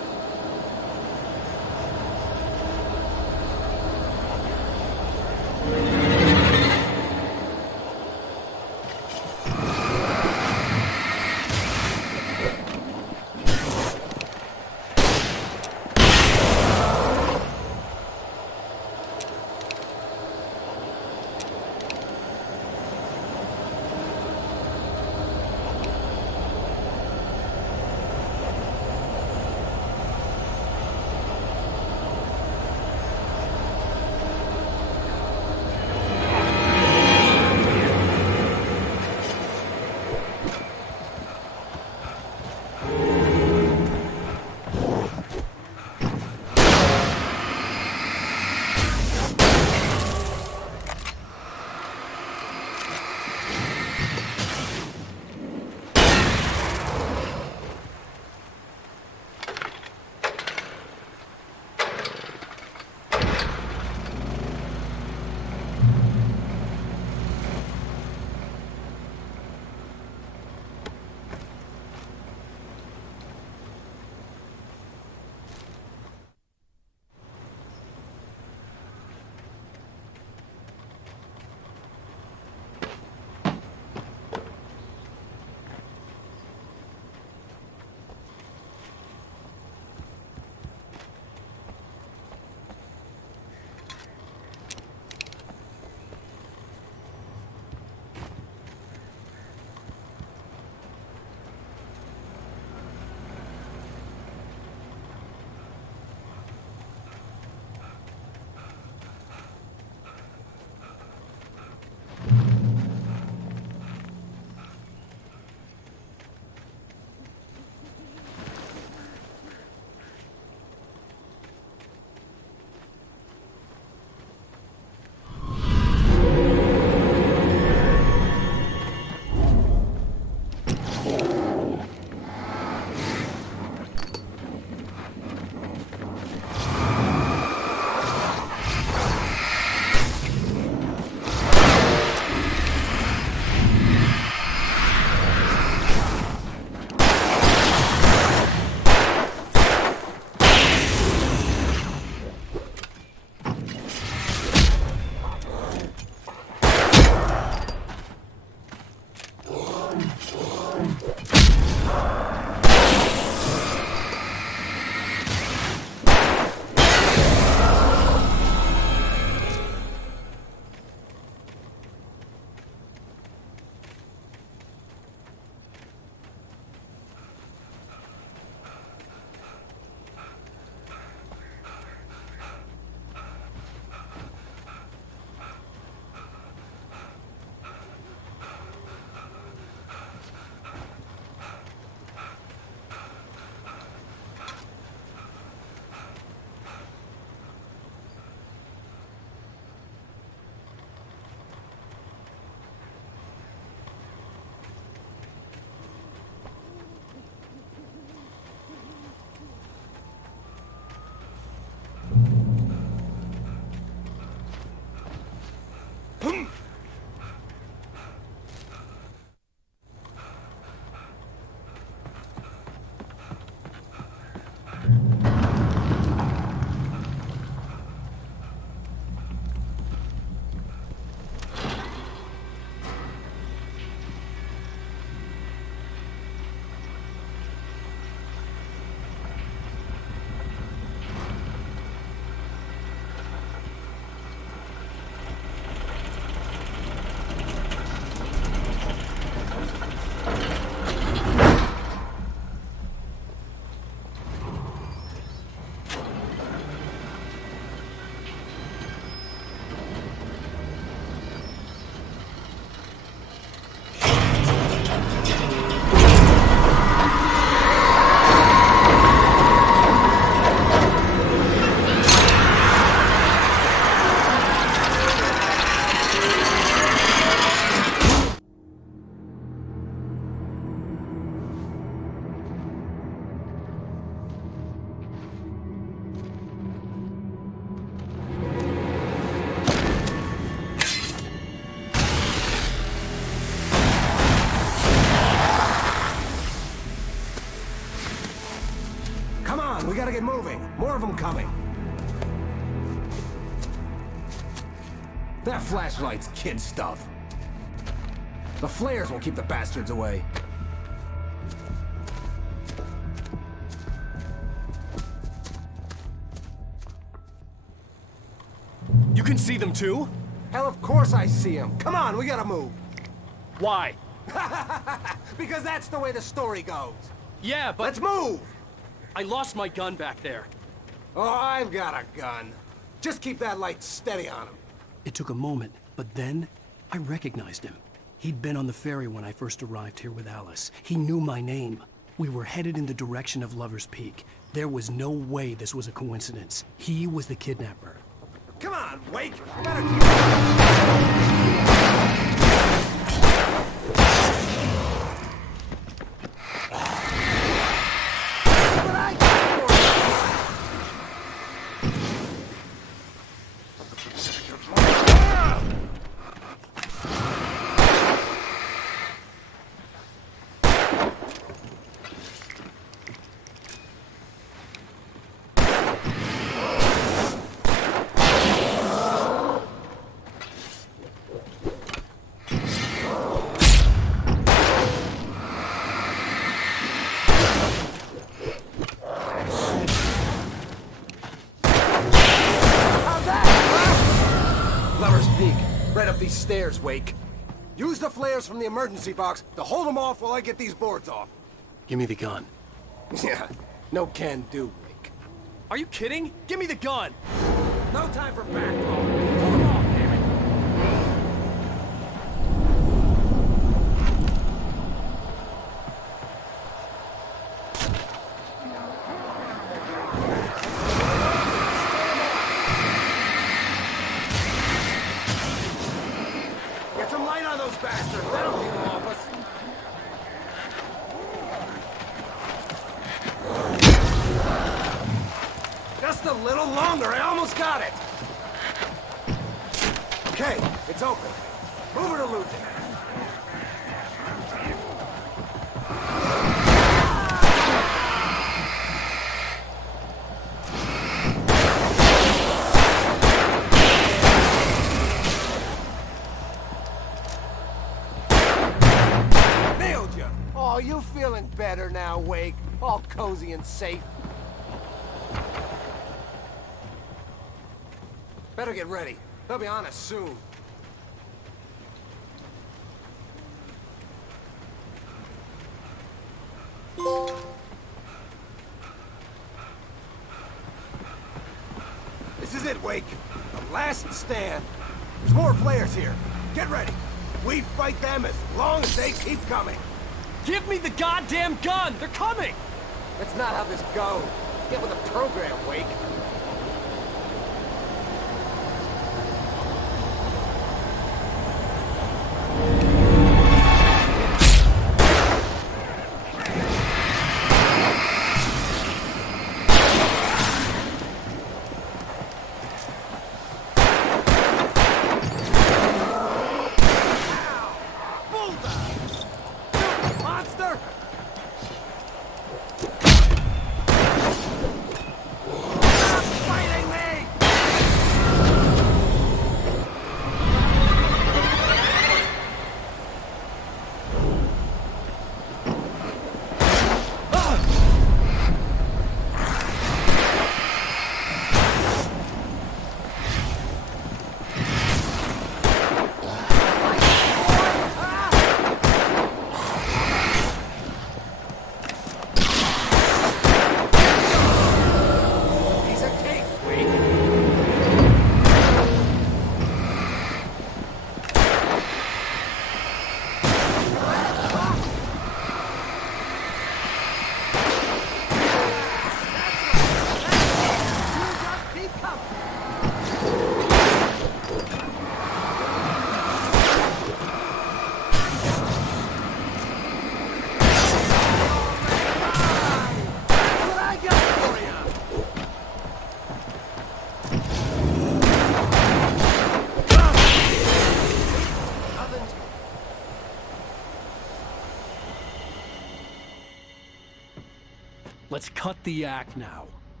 gotta get moving. More of them coming. That flashlight's kid stuff. The flares will keep the bastards away. You can see them too? Hell, of course I see them. Come on, we gotta move. Why? Because that's the way the story goes. Yeah, but... Let's move! I lost my gun back there. Oh, I've got a gun. Just keep that light steady on him. It took a moment, but then I recognized him. He'd been on the ferry when I first arrived here with Alice. He knew my name. We were headed in the direction of Lover's Peak. There was no way this was a coincidence. He was the kidnapper. Come on, Wake! Better keep... Right up these stairs, Wake. Use the flares from the emergency box to hold them off while I get these boards off. Give me the gun. Yeah, no can do, Wake. Are you kidding? Give me the gun! No time for back roll. Hold them off, damn it. Bastards, that'll keep them off us. Just a little longer, I almost got it. Okay, it's open. Move it or lose it. Oh, you feeling better now, Wake? All cozy and safe. Better get ready. They'll be on us soon. This is it, Wake. The last stand. There's more flares here. Get ready. We fight them as long as they keep coming. Give me the goddamn gun! They're coming! That's not how this goes. Get with the program, Wake. Let's cut the act now.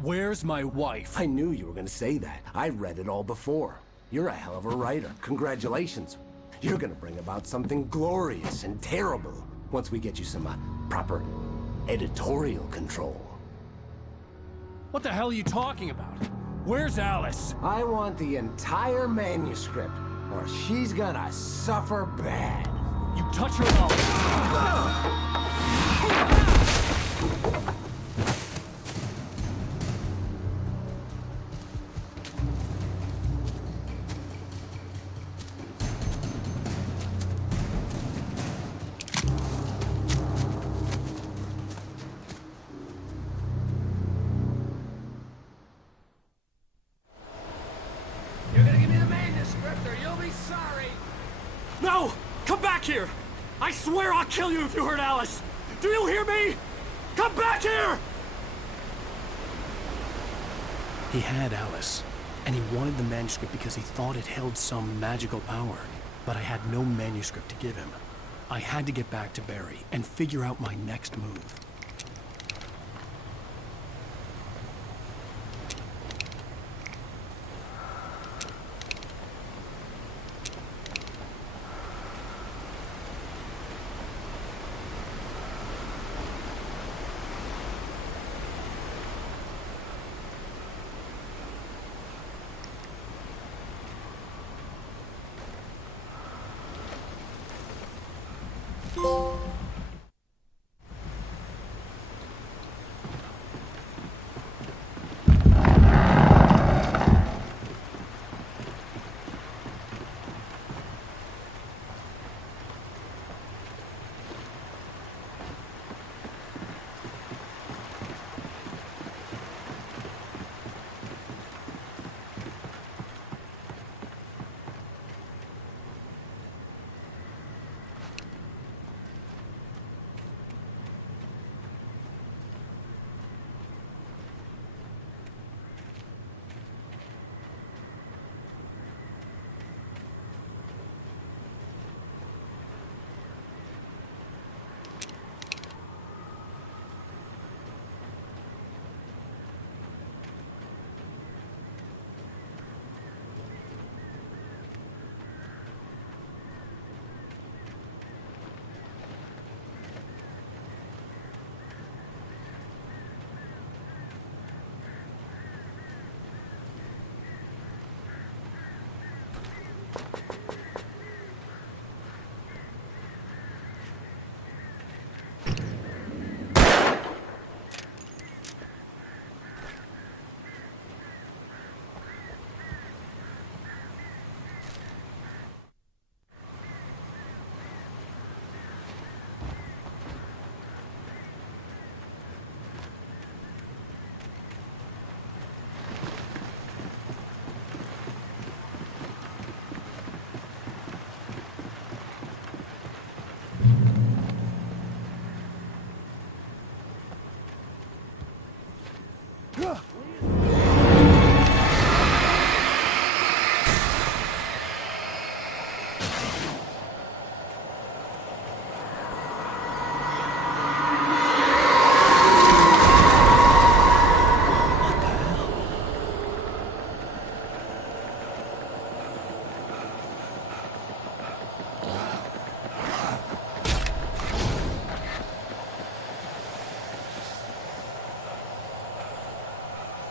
Where's my wife? I knew you were gonna say that. I read it all before. You're a hell of a writer. Congratulations. You're gonna bring about something glorious and terrible once we get you some proper editorial control. What the hell are you talking about? Where's Alice? I want the entire manuscript, or she's gonna suffer bad. You touch her up. You're gonna give me the manuscript or you'll be sorry. No! Come back here! I swear I'll kill you if you hurt Alice! Do you hear me? Come back here! He had Alice, and he wanted the manuscript because he thought it held some magical power. But I had no manuscript to give him. I had to get back to Barry and figure out my next move.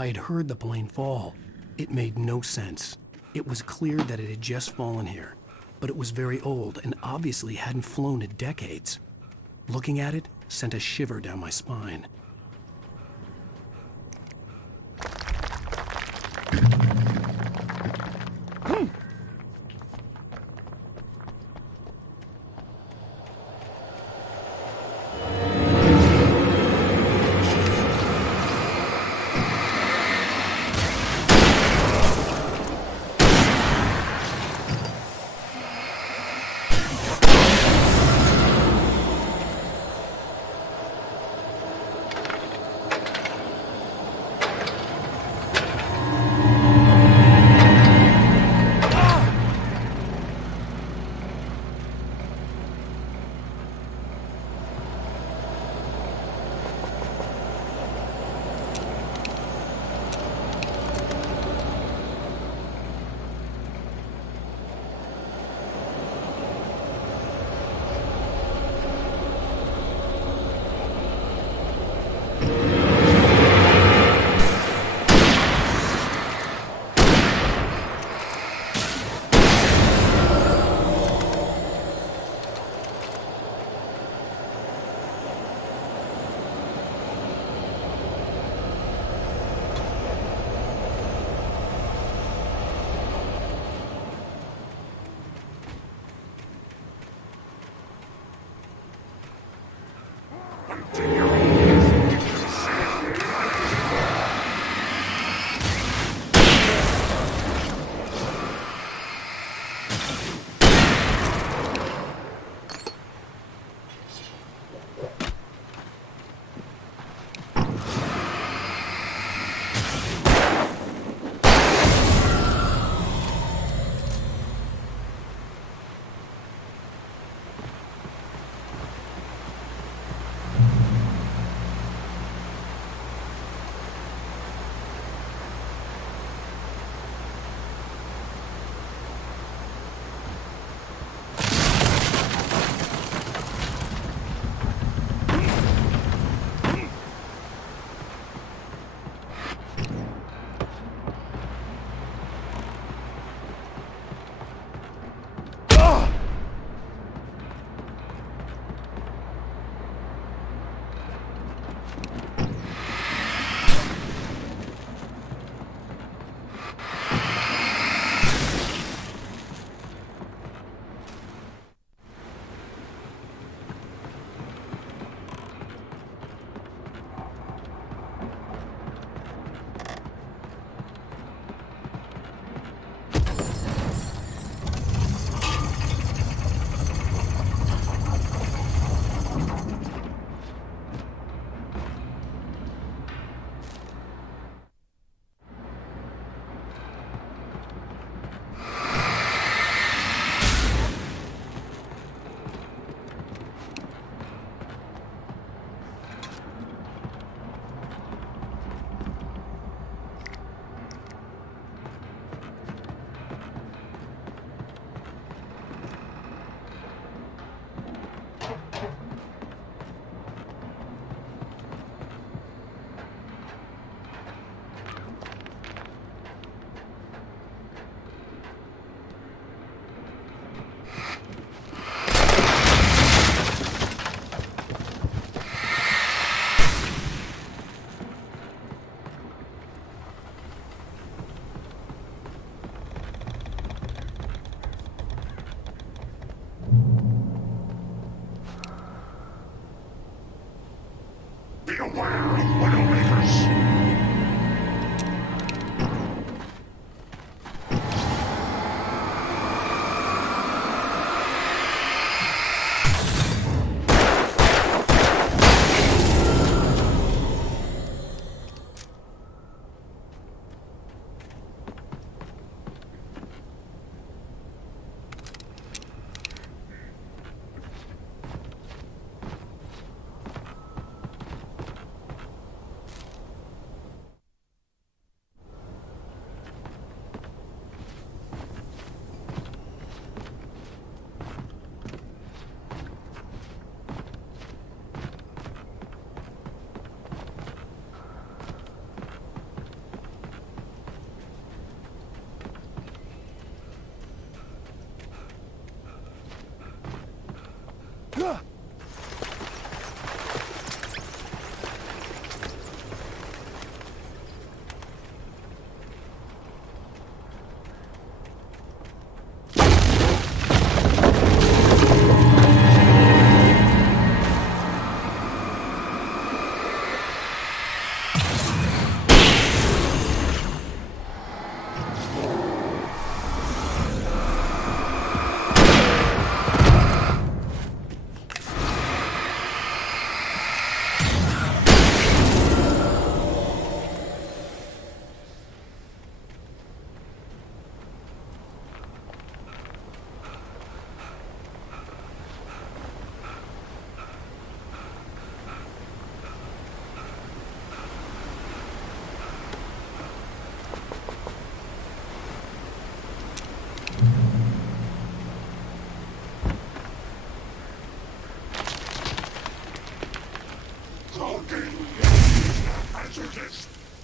I had heard the plane fall. It made no sense. It was clear that it had just fallen here, but it was very old and obviously hadn't flown in decades. Looking at it sent a shiver down my spine.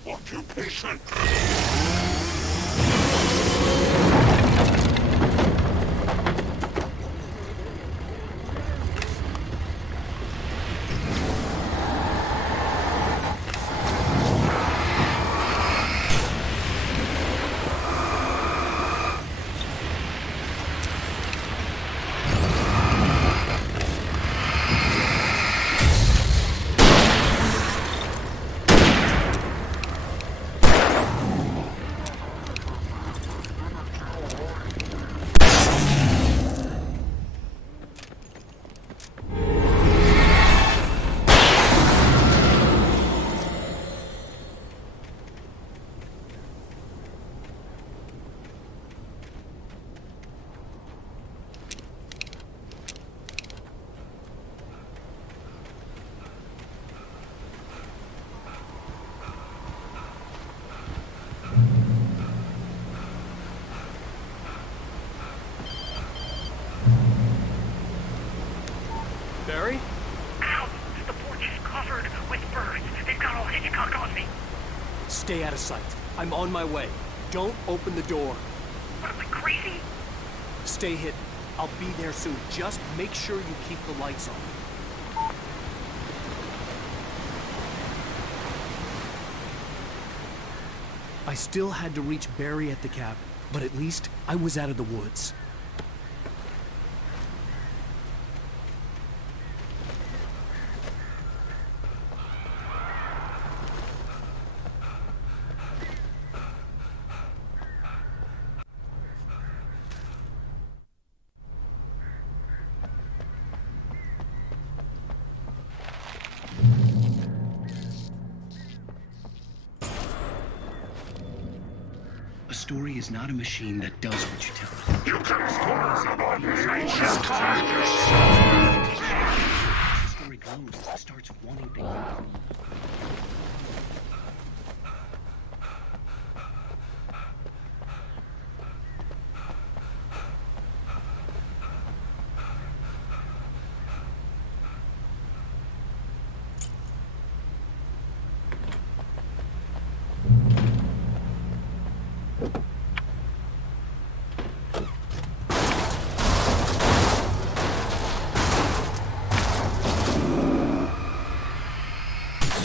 Occupation. Barry? Ow! The porch is covered with birds. They've got all Hitchcock on me. Stay out of sight. I'm on my way. Don't open the door. What, am I crazy? Stay hidden. I'll be there soon. Just make sure you keep the lights on. I still had to reach Barry at the cabin, but at least I was out of the woods. A story is not a machine that does what you tell it. You can learn about nature's The story glows, it starts wanting things.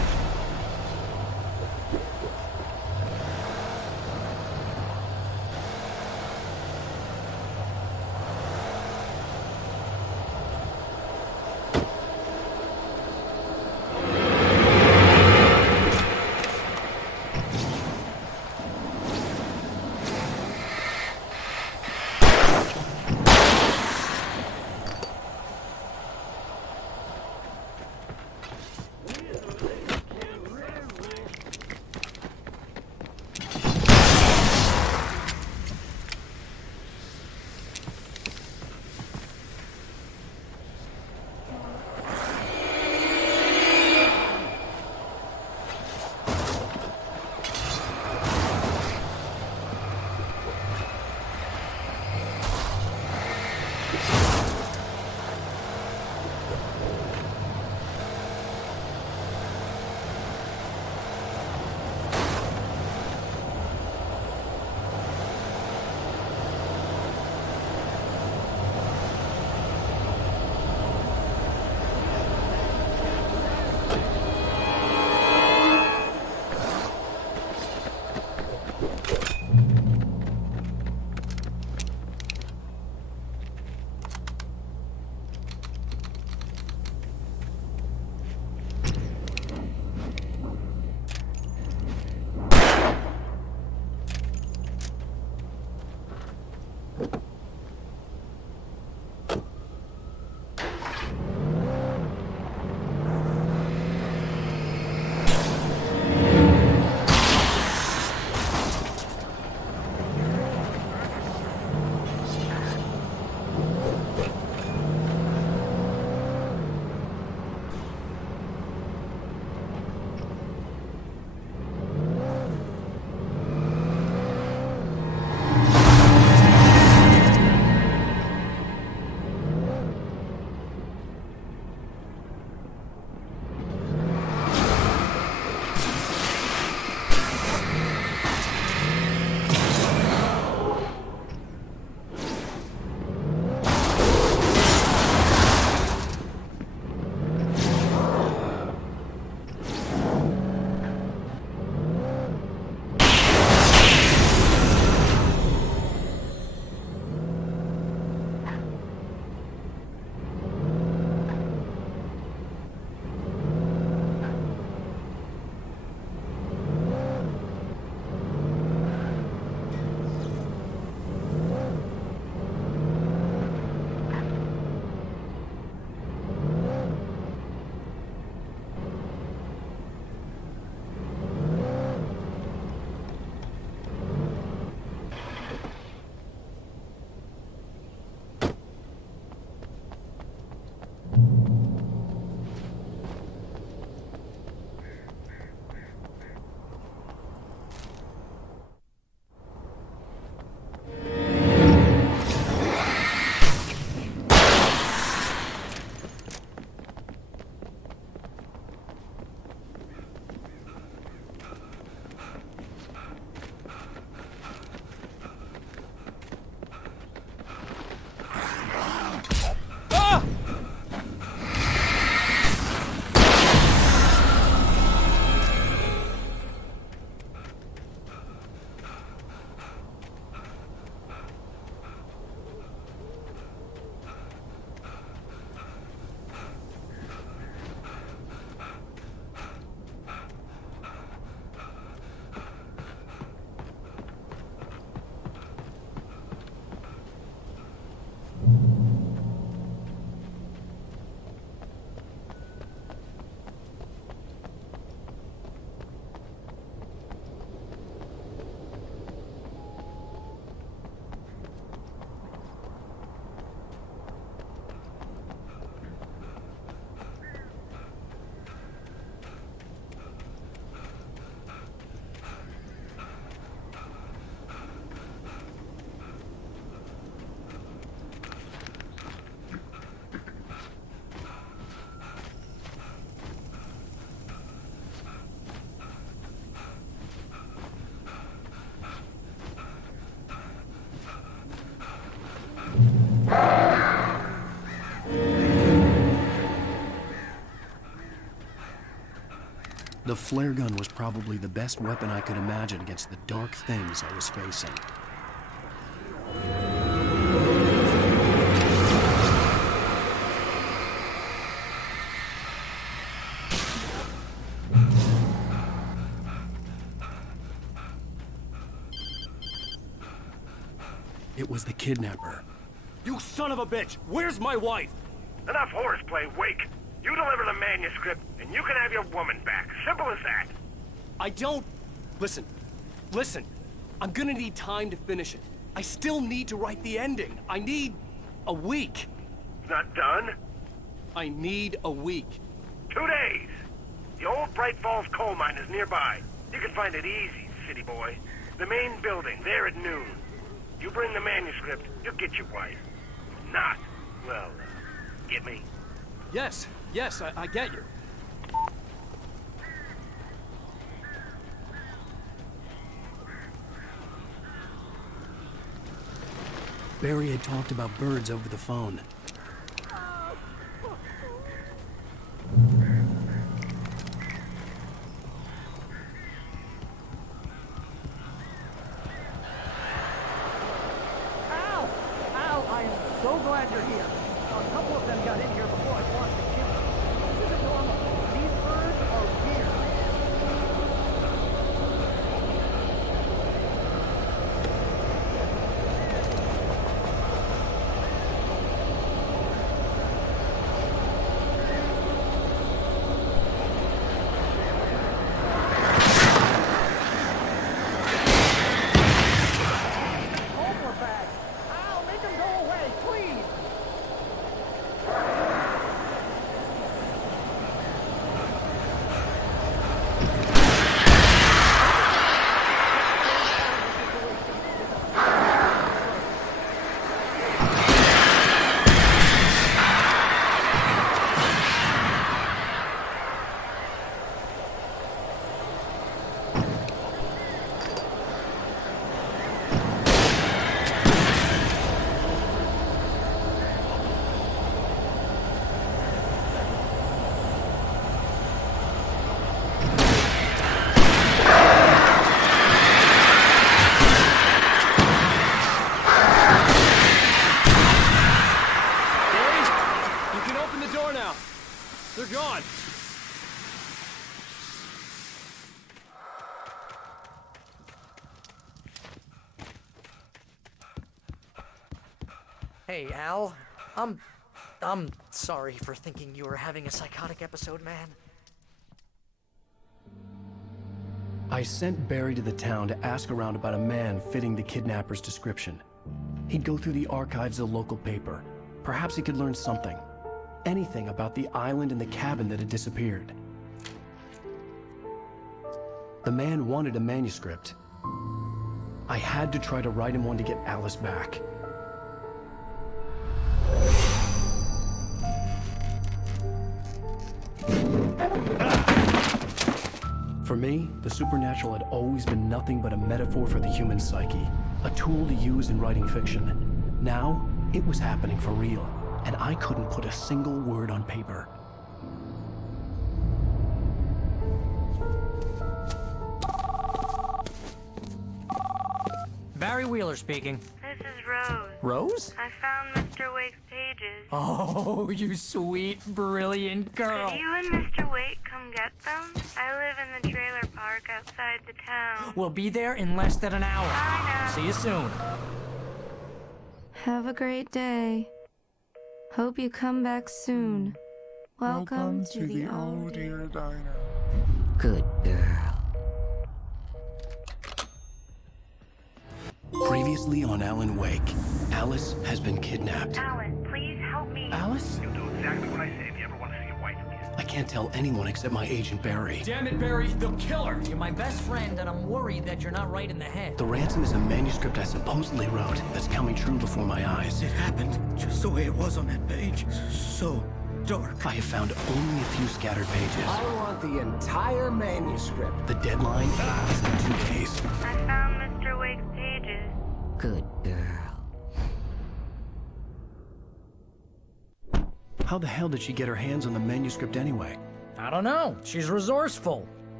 The flare gun was probably the best weapon I could imagine against the dark things I was facing. It was the kidnapper. You son of a bitch! Where's my wife? Enough horseplay, Wake. You deliver the manuscript, and you can have your woman back. Simple as that. I don't... Listen. I'm gonna need time to finish it. I still need to write the ending. I need a week. Not done? I need a week. 2 days. The old Bright Falls coal mine is nearby. You can find it easy, city boy. The main building, there at noon. You bring the manuscript, you'll get your wife. Not, well, get me? Yes, I get you. Barry had talked about birds over the phone. Al, I am so glad you're here. A couple of them got in here before I watched the kill. This isn't normal. These birds are weird. Hey, Al. I'm sorry for thinking you were having a psychotic episode, man. I sent Barry to the town to ask around about a man fitting the kidnapper's description. He'd go through the archives of the local paper. Perhaps he could learn something. Anything about the island and the cabin that had disappeared. The man wanted a manuscript. I had to try to write him one to get Alice back. For me, the supernatural had always been nothing but a metaphor for the human psyche, a tool to use in writing fiction. Now, it was happening for real, and I couldn't put a single word on paper. Barry Wheeler speaking. This is Rose. Rose? I found Mr. Wake's pages. Oh, you sweet, brilliant girl. Could you and Mr. Wake come get them? I live in the trailer park outside the town. We'll be there in less than an hour. Bye now. See you soon. Have a great day. Hope you come back soon. Welcome to the old dear diner. Good girl. Previously on Alan Wake, Alice has been kidnapped. Alan, please help me. Alice? You'll do exactly what I say if you ever want to see your wife again. I can't tell anyone except my agent Barry. Damn it, Barry, they'll kill her. You're my best friend, and I'm worried that you're not right in the head. The ransom is a manuscript I supposedly wrote that's coming true before my eyes. It happened just the way it was on that page. So dark. I have found only a few scattered pages. I want the entire manuscript. The deadline is in 2 days. I found Mr. Wake's pages. Good girl. How the hell did she get her hands on the manuscript anyway? I don't know. She's resourceful.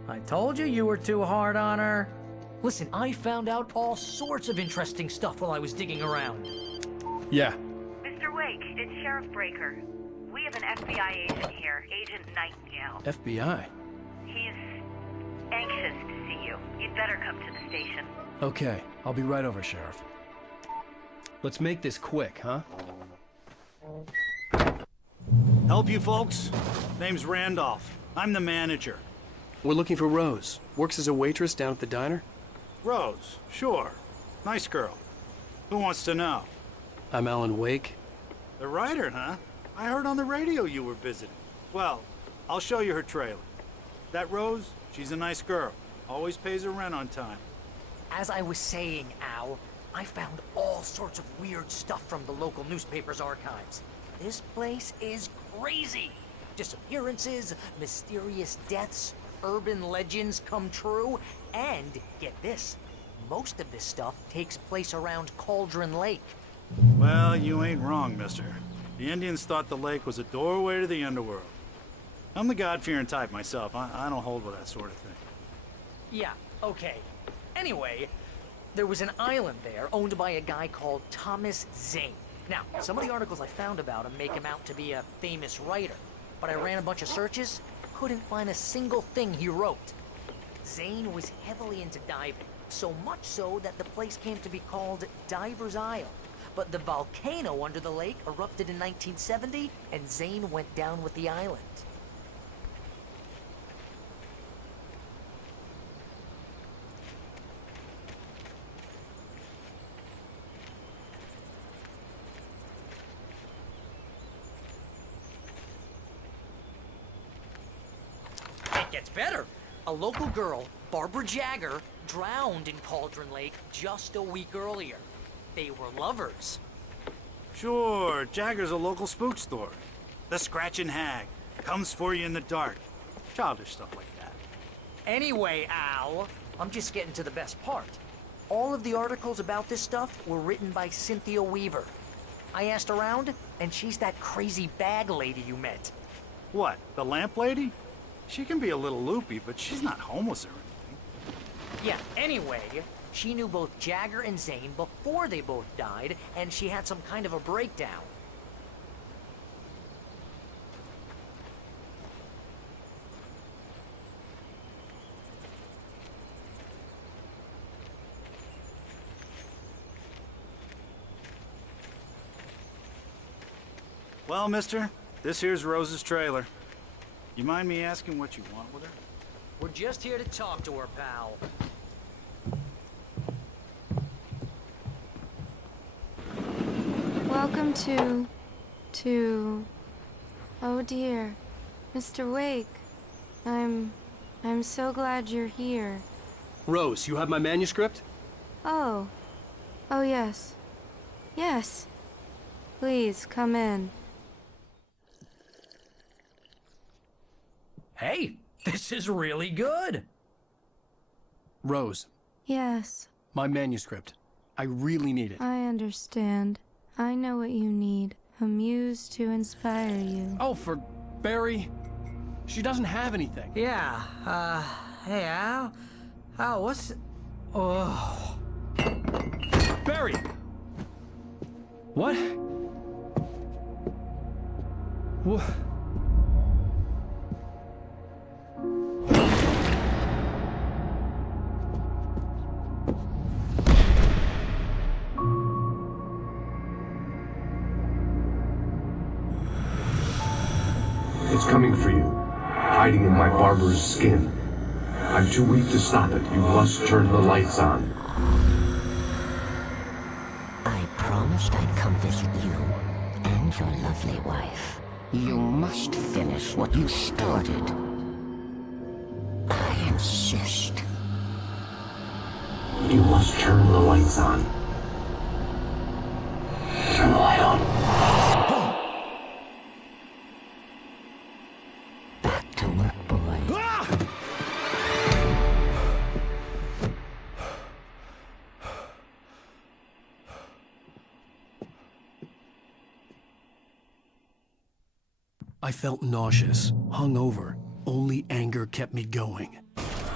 I told you you were too hard on her. Listen, I found out all sorts of interesting stuff while I was digging around. Yeah. Mr. Wake, it's Sheriff Breaker. We have an FBI agent here, Agent Nightingale. FBI? He's anxious to see you. You'd better come to the station. Okay, I'll be right over, Sheriff. Let's make this quick, huh? Help you folks? Name's Randolph. I'm the manager. We're looking for Rose. Works as a waitress down at the diner? Rose, sure. Nice girl. Who wants to know? I'm Alan Wake. The writer, huh? I heard on the radio you were visiting. Well, I'll show you her trailer. That Rose, she's a nice girl. Always pays her rent on time. As I was saying, Al, I found all sorts of weird stuff from the local newspaper's archives. This place is crazy. Disappearances, mysterious deaths, urban legends come true, and get this, most of this stuff takes place around Cauldron Lake. Well, you ain't wrong, mister. The Indians thought the lake was a doorway to the underworld. I'm the God-fearing type myself. I don't hold with that sort of thing. Yeah, okay. Anyway, there was an island there owned by a guy called Thomas Zane. Now, some of the articles I found about him make him out to be a famous writer, but I ran a bunch of searches, couldn't find a single thing he wrote. Zane was heavily into diving, so much so that the place came to be called Diver's Isle. But the volcano under the lake erupted in 1970, and Zane went down with the island. It gets better. A local girl, Barbara Jagger, drowned in Cauldron Lake just a week earlier. They were lovers. Sure, Jagger's a local spook store. The Scratching Hag. Comes for you in the dark. Childish stuff like that. Anyway, Al, I'm just getting to the best part. All of the articles about this stuff were written by Cynthia Weaver. I asked around, and she's that crazy bag lady you met. What, the lamp lady? She can be a little loopy, but she's not homeless or anything. Yeah, anyway, she knew both Jagger and Zane before they both died, and she had some kind of a breakdown. Well, mister, this here's Rose's trailer. You mind me asking what you want with her? We're just here to talk to her, pal. Welcome to... Oh dear. Mr. Wake. I'm so glad you're here. Rose, you have my manuscript? Oh. Oh yes. Yes. Please, come in. Hey, this is really good. Rose, Yes, my manuscript. I really need it. I understand. I know what you need. A muse to inspire you. Oh, for Barry. She doesn't have anything. Yeah, hey, Al? Al, what's... Oh... Barry! What? What? It's coming for you, hiding in my barber's skin. I'm too weak to stop it. You must turn the lights on. I promised I'd come visit you and your lovely wife. You must finish what you started. I insist. You must turn the lights on. Turn the light on. Back to work, boy. I felt nauseous, hungover. Only anger kept me going.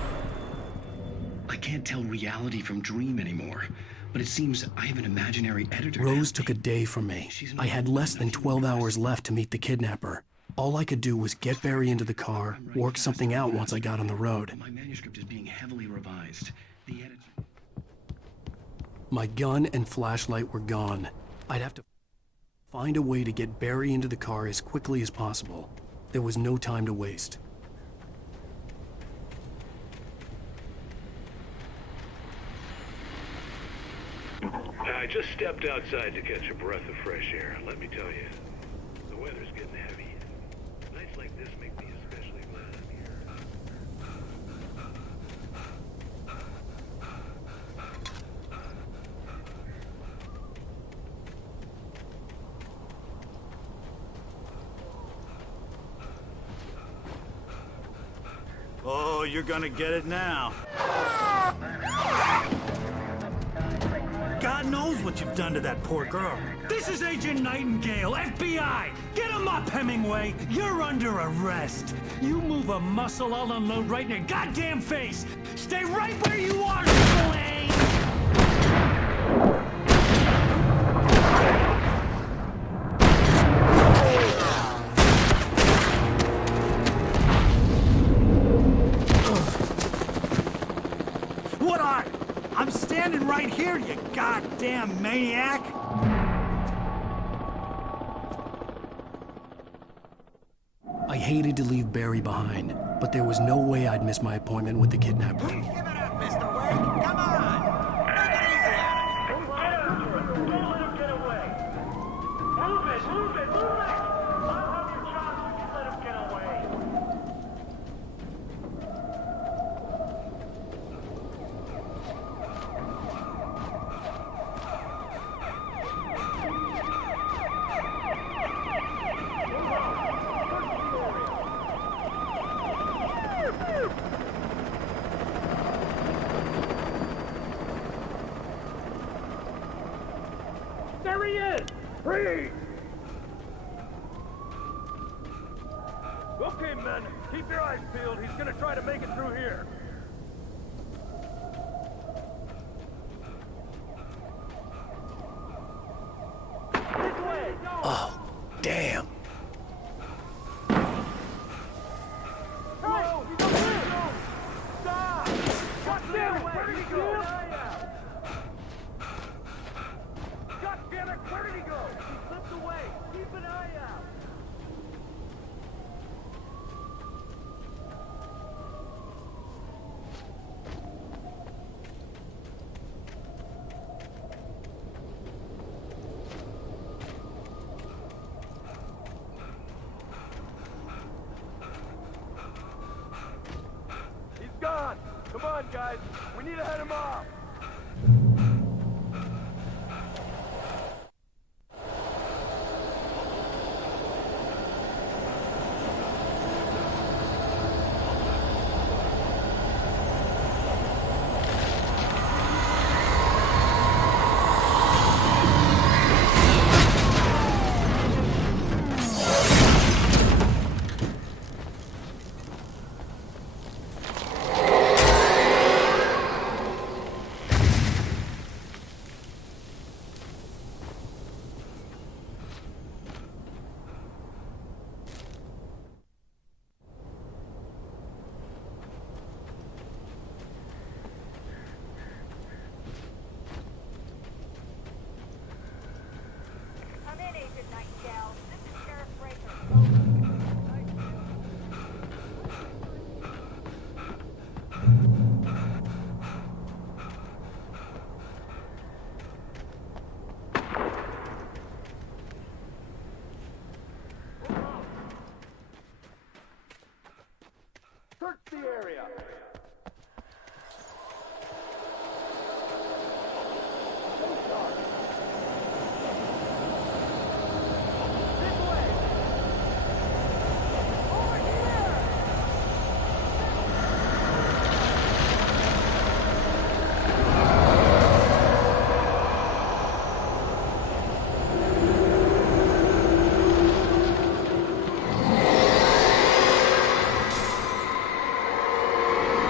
can't tell reality from dream anymore. But it seems I have an imaginary editor. Rose took a day from me. I had less than 12 hours left to meet the kidnapper. All I could do was get Barry into the car, work something out once I got on the road. My manuscript is being heavily revised. The editor... My gun and flashlight were gone. I'd have to find a way to get Barry into the car as quickly as possible. There was no time to waste. I just stepped outside to catch a breath of fresh air. Let me tell you, the weather's getting heavy. Nights like this make me especially glad I'm here. Oh, you're gonna get it now. God knows what you've done to that poor girl. This is Agent Nightingale, FBI! Get him up, Hemingway! You're under arrest! You move a muscle, I'll unload right in your goddamn face! Stay right where you are, Miscellaneous! What are you? I'm standing right here, you goddamn maniac! I hated to leave Barry behind, but there was no way I'd miss my appointment with the kidnapper. Give it up, Mr. Wake. Come on. Make it easy on him. Don't let him get away. Move it, move it, move it! I'll have your chops if you let him get away. There he is! Freeze! Okay, men, keep your eyes peeled. He's gonna try to make it through here. Oh, damn. Whoa! Stop! God damn it! Where did he go? God damn it! Where did he go? He slipped away. Keep an eye out. He's gone. Come on, guys. We need to head him off. Search the area.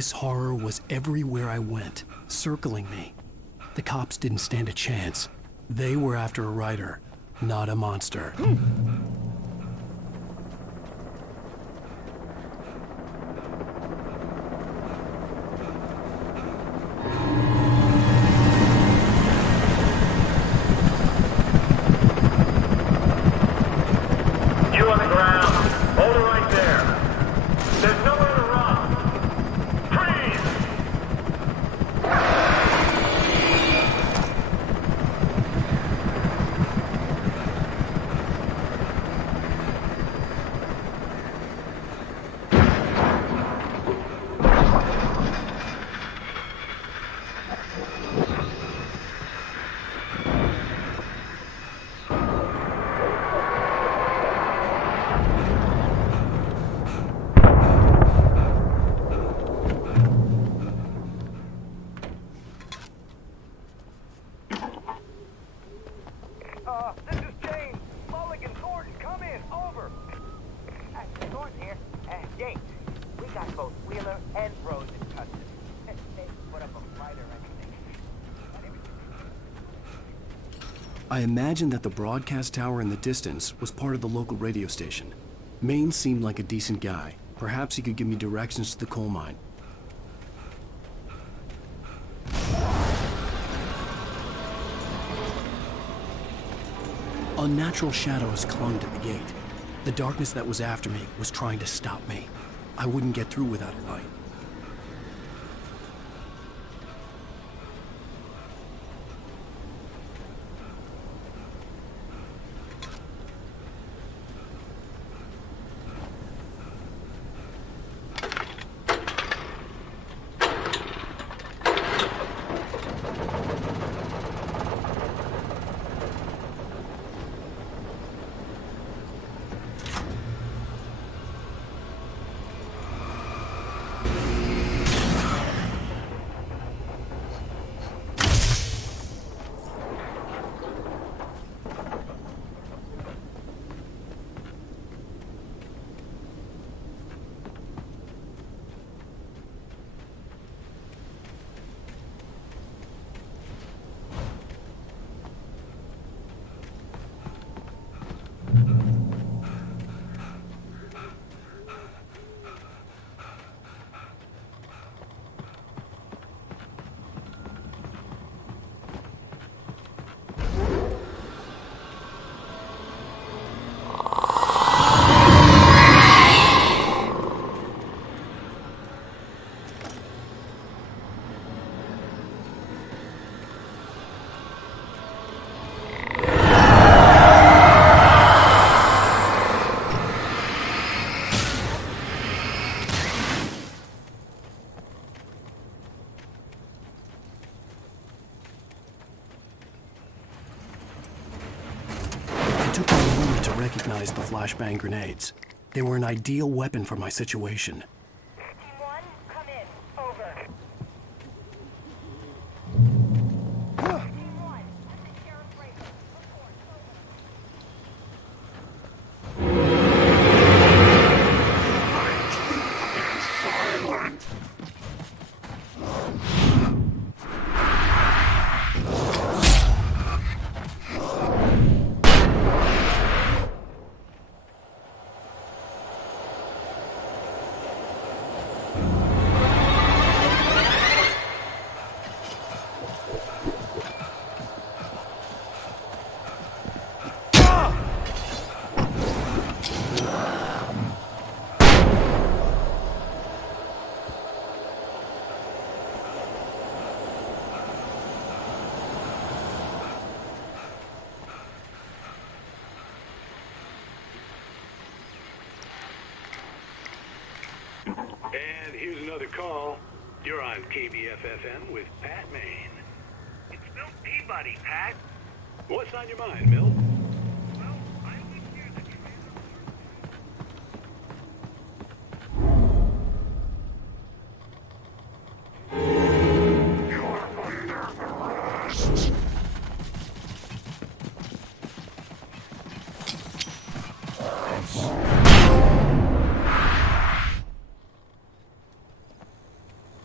This horror was everywhere I went, circling me. The cops didn't stand a chance. They were after a writer, not a monster. You on the ground. Hold it right there. There's nowhere to run. Freeze! This is James. Mulligan, Thornton, come in. Over. Thornton here. James, we got both Wheeler and Rose in custody. They put up a fight or anything. I imagined that the broadcast tower in the distance was part of the local radio station. Maine seemed like a decent guy. Perhaps he could give me directions to the coal mine. Unnatural shadows clung to the gate. The darkness that was after me was trying to stop me. I wouldn't get through without a light. It took me a moment to recognize the flashbang grenades. They were an ideal weapon for my situation. And here's another call. You're on KBFFM with Pat Maine. It's Bill Peabody, Pat. What's on your mind, Mill? Well, I was near the trailer.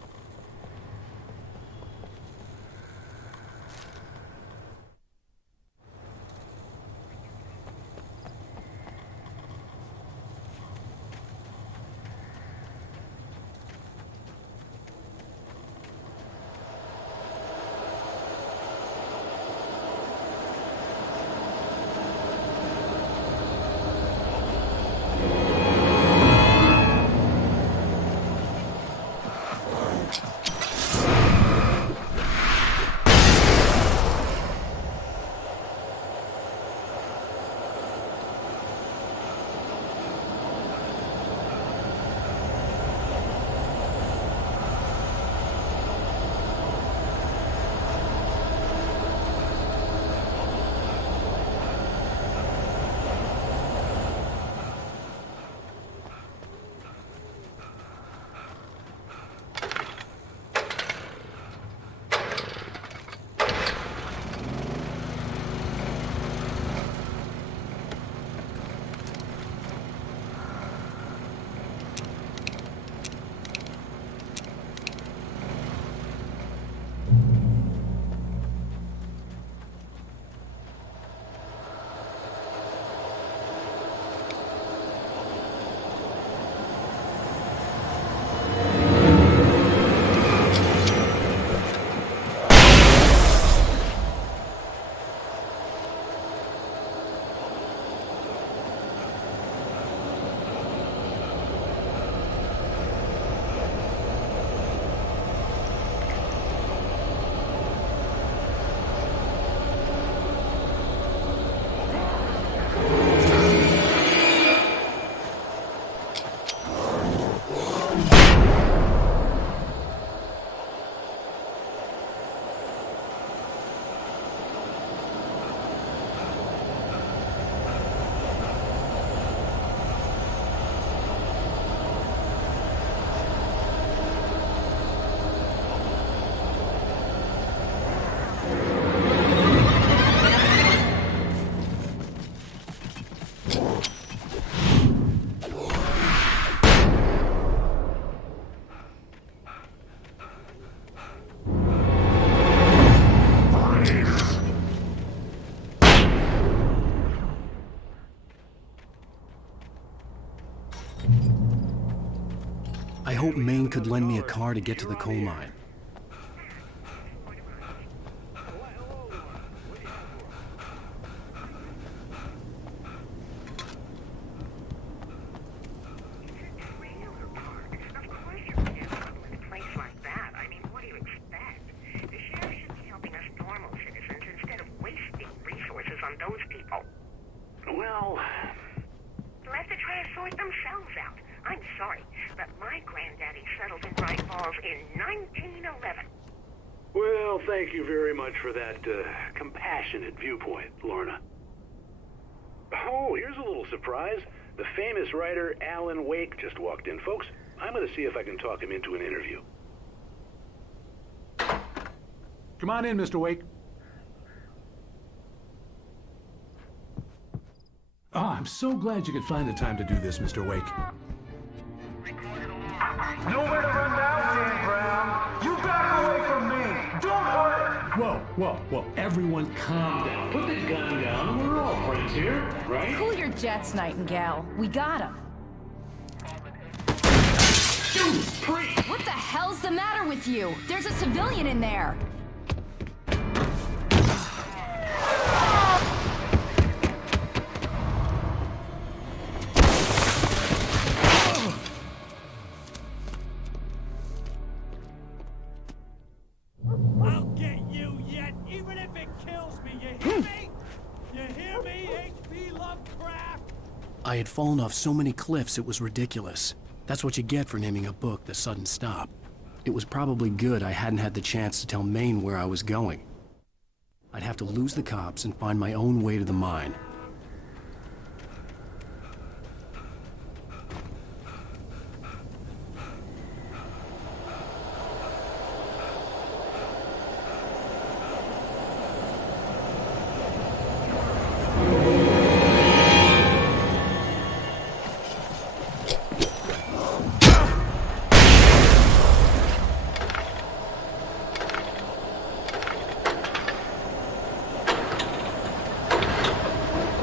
hoped Maine could lend me a car to get to the coal mine. Well, let the trash sort themselves out. I'm sorry, but my granddaddy settled in Wright Falls in 1911. Well, thank you very much for that compassionate viewpoint, Lorna. Oh, here's a little surprise. The famous writer Alan Wake just walked in. Folks, I'm going to see if I can talk him into an interview. Come on in, Mr. Wake. Oh, I'm so glad you could find the time to do this, Mr. Wake. Nowhere to run now, Dan Brown. You back away from me. Don't hurt. Whoa. Everyone calm down. Put the gun down. We're all friends here, right? Cool your jets, Nightingale. We got him. What the hell's the matter with you? There's a civilian in there. I'll get you yet, even if it kills me. You hear me? You hear me, H.P. Lovecraft? I had fallen off so many cliffs it was ridiculous. That's what you get for naming a book The Sudden Stop. It was probably good I hadn't had the chance to tell Maine where I was going. I'd have to lose the cops and find my own way to the mine.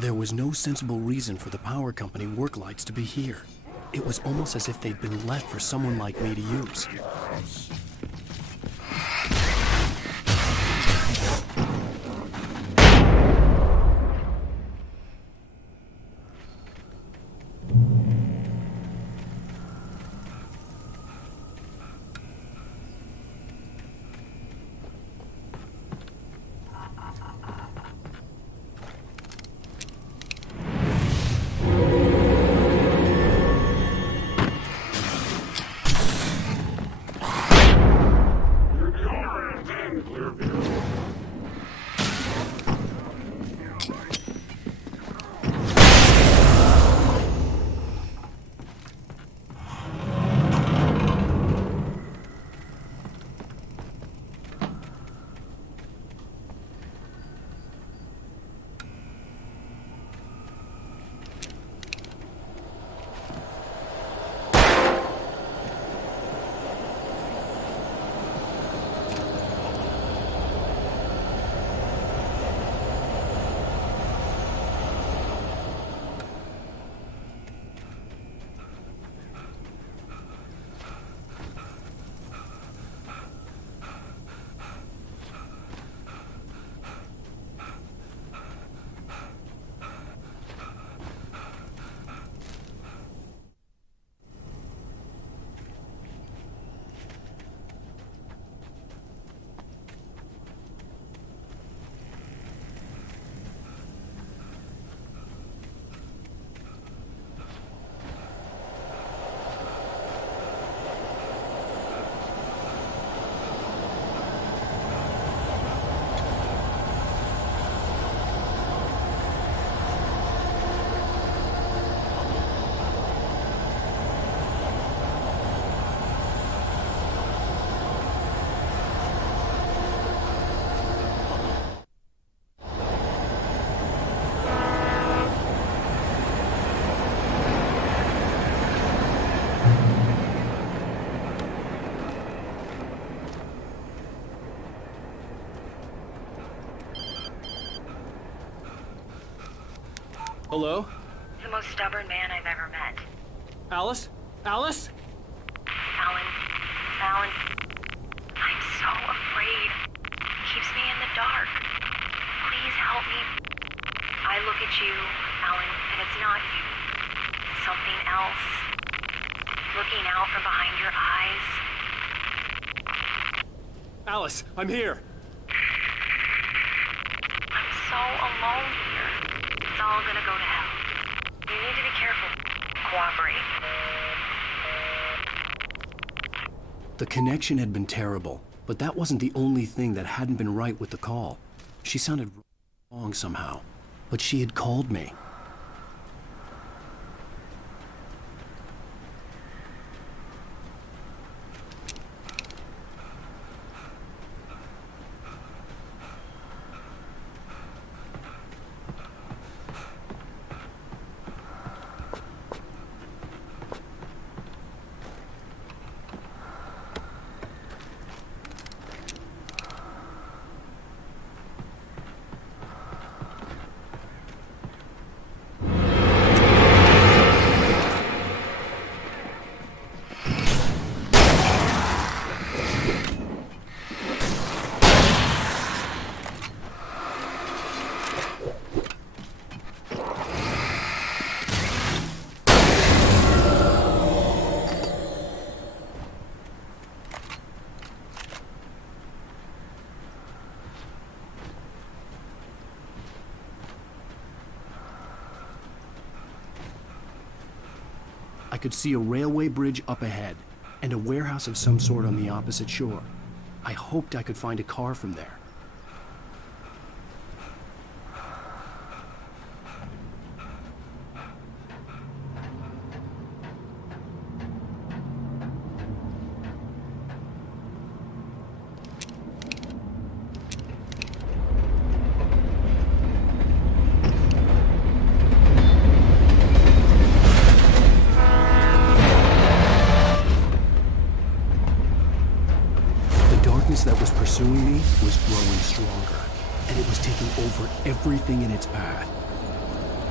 There was no sensible reason for the power company work lights to be here. It was almost as if they'd been left for someone like me to use. Hello? The most stubborn man I've ever met. Alice? Alice? Alan. Alan. I'm so afraid. He keeps me in the dark. Please help me. I look at you, Alan, and it's not you. It's something else. Looking out from behind your eyes. Alice, I'm here. I'm so alone here. It's all gonna go to hell. You need to be careful. Cooperate. The connection had been terrible, but that wasn't the only thing that hadn't been right with the call. She sounded wrong somehow, but she had called me. I could see a railway bridge up ahead, and a warehouse of some sort on the opposite shore. I hoped I could find a car from there. That was pursuing me was growing stronger, and it was taking over everything in its path.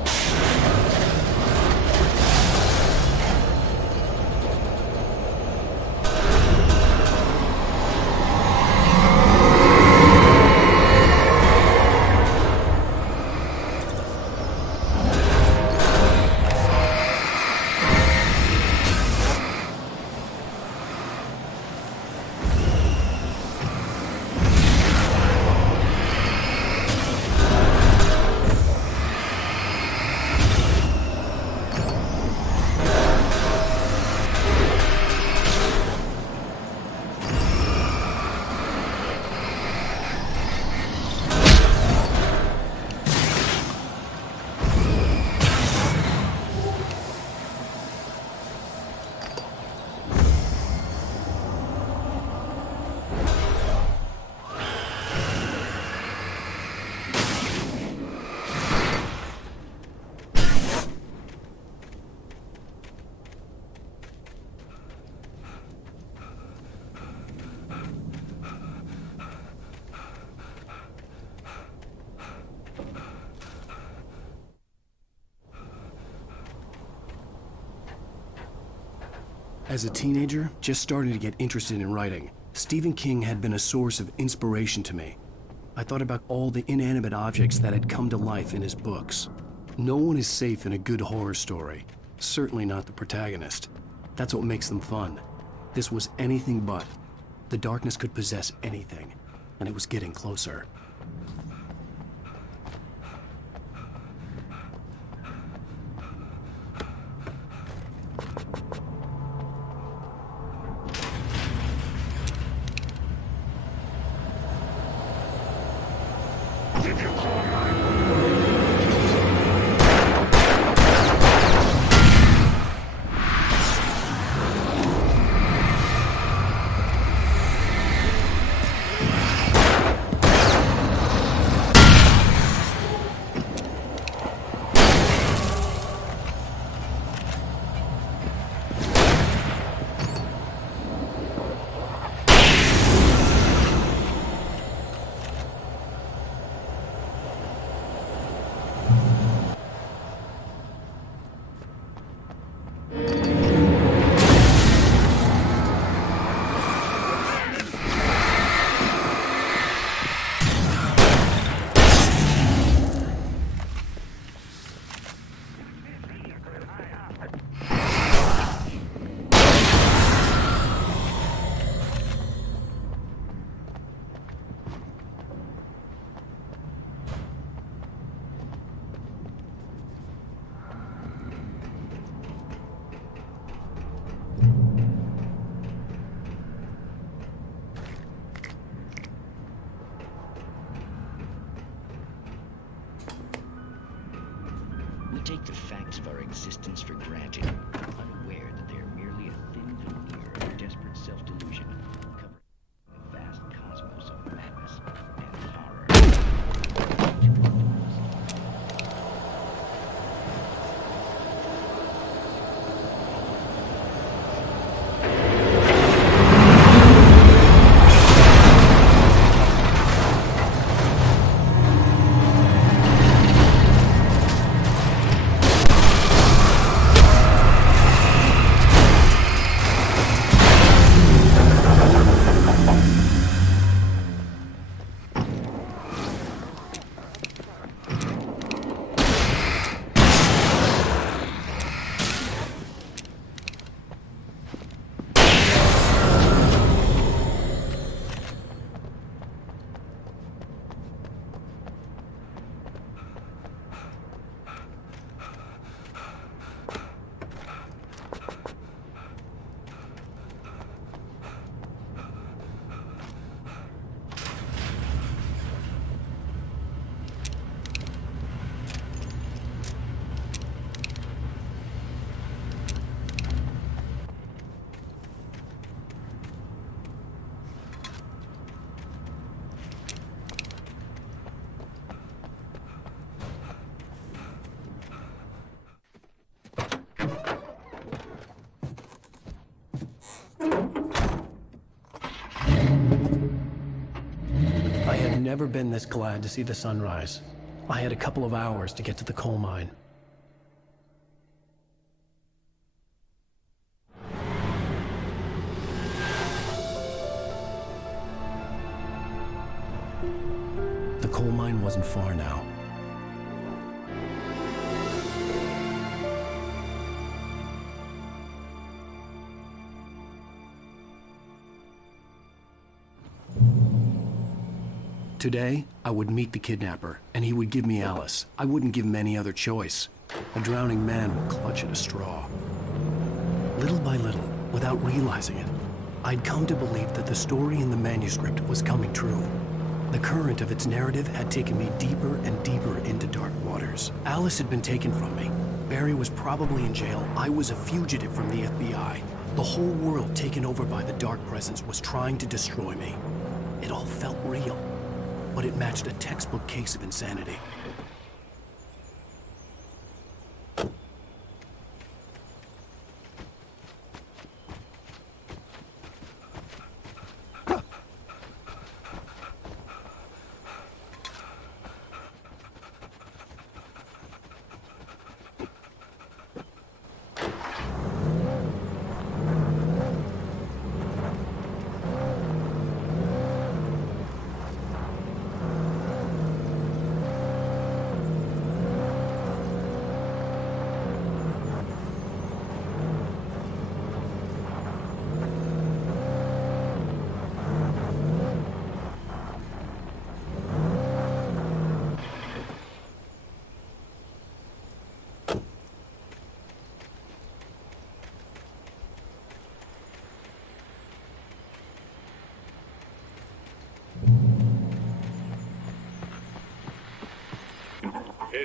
As a teenager, just starting to get interested in writing, Stephen King had been a source of inspiration to me. I thought about all the inanimate objects that had come to life in his books. No one is safe in a good horror story. Certainly not the protagonist. That's what makes them fun. This was anything but. The darkness could possess anything, and it was getting closer. We take the facts of our existence for granted, unaware that they are merely a thin veneer of desperate self-delusion, covering a vast cosmos of madness and horror. I had never been this glad to see the sunrise. I had a couple of hours to get to the coal mine. The coal mine wasn't far now. Today, I would meet the kidnapper, and he would give me Alice. I wouldn't give him any other choice. A drowning man will clutch at a straw. Little by little, without realizing it, I'd come to believe that the story in the manuscript was coming true. The current of its narrative had taken me deeper and deeper into dark waters. Alice had been taken from me. Barry was probably in jail. I was a fugitive from the FBI. The whole world taken over by the dark presence was trying to destroy me. It all felt real, but it matched a textbook case of insanity.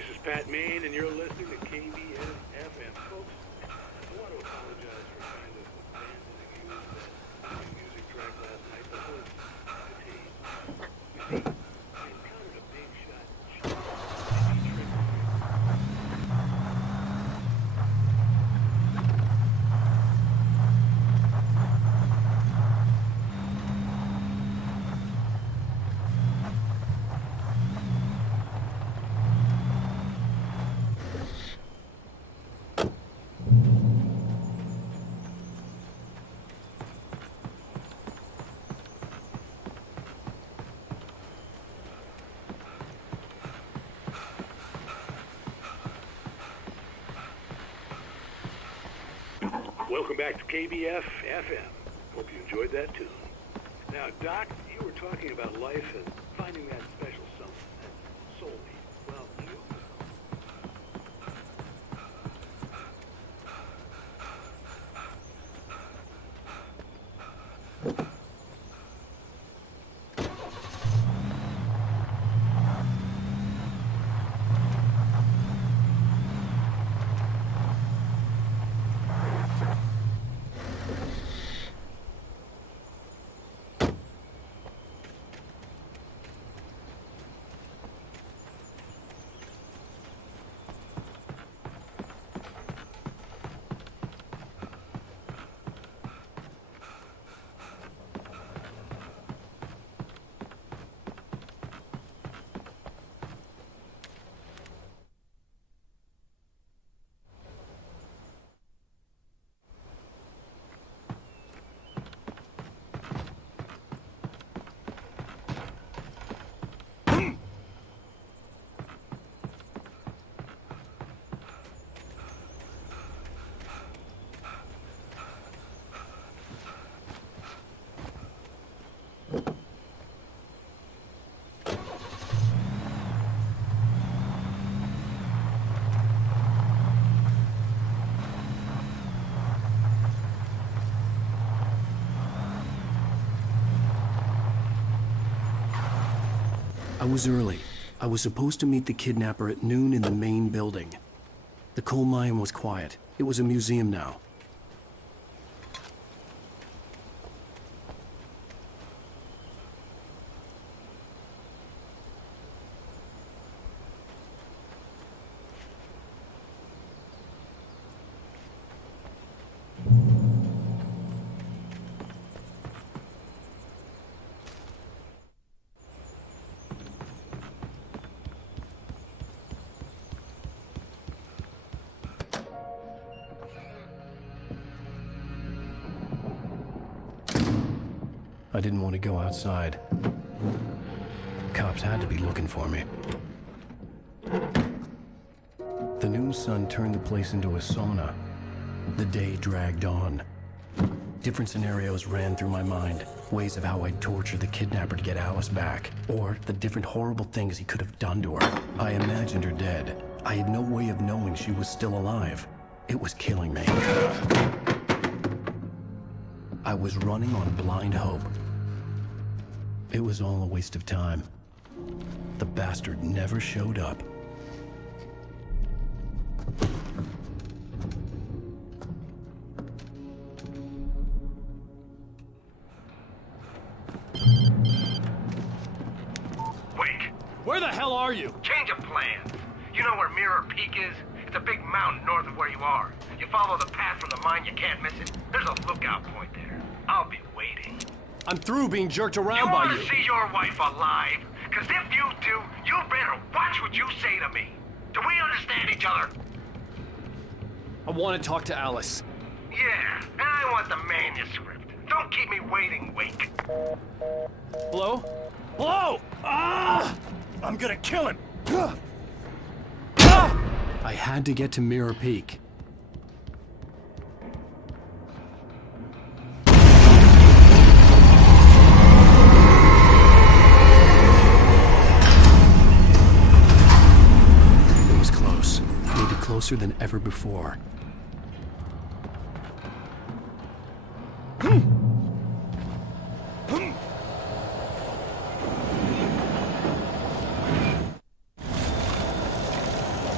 is Pat Main, and you're listening to KBS-FM. Folks, I want to apologize for kind of abandoning you with that new music track last night, but I was fatigued. You see, I encountered a big shot. She tricked me. Welcome back to KBF-FM. Hope you enjoyed that tune. Now, Doc, you were talking about life and finding that special something, that soulmate. Well, you... I was early. I was supposed to meet the kidnapper at noon in the main building. The coal mine was quiet. It was a museum now. I didn't want to go outside. Cops had to be looking for me. The noon sun turned the place into a sauna. The day dragged on. Different scenarios ran through my mind. Ways of how I'd torture the kidnapper to get Alice back. Or the different horrible things he could have done to her. I imagined her dead. I had no way of knowing she was still alive. It was killing me. I was running on blind hope. It was all a waste of time. The bastard never showed up. Wake! Where the hell are you? Change of plans. You know where Mirror Peak is? It's a big mountain north of where you are. You follow the path from the mine, you can't miss it. There's a lookout point there. I'll be waiting. I'm through being jerked around by you. You want to see your wife alive? Because if you do, you better watch what you say to me. Do we understand each other? I want to talk to Alice. Yeah, and I want the manuscript. Don't keep me waiting, Wake. Hello? Hello! Ah! I'm gonna kill him! I had to get to Mirror Peak. It was close. Maybe closer than ever before.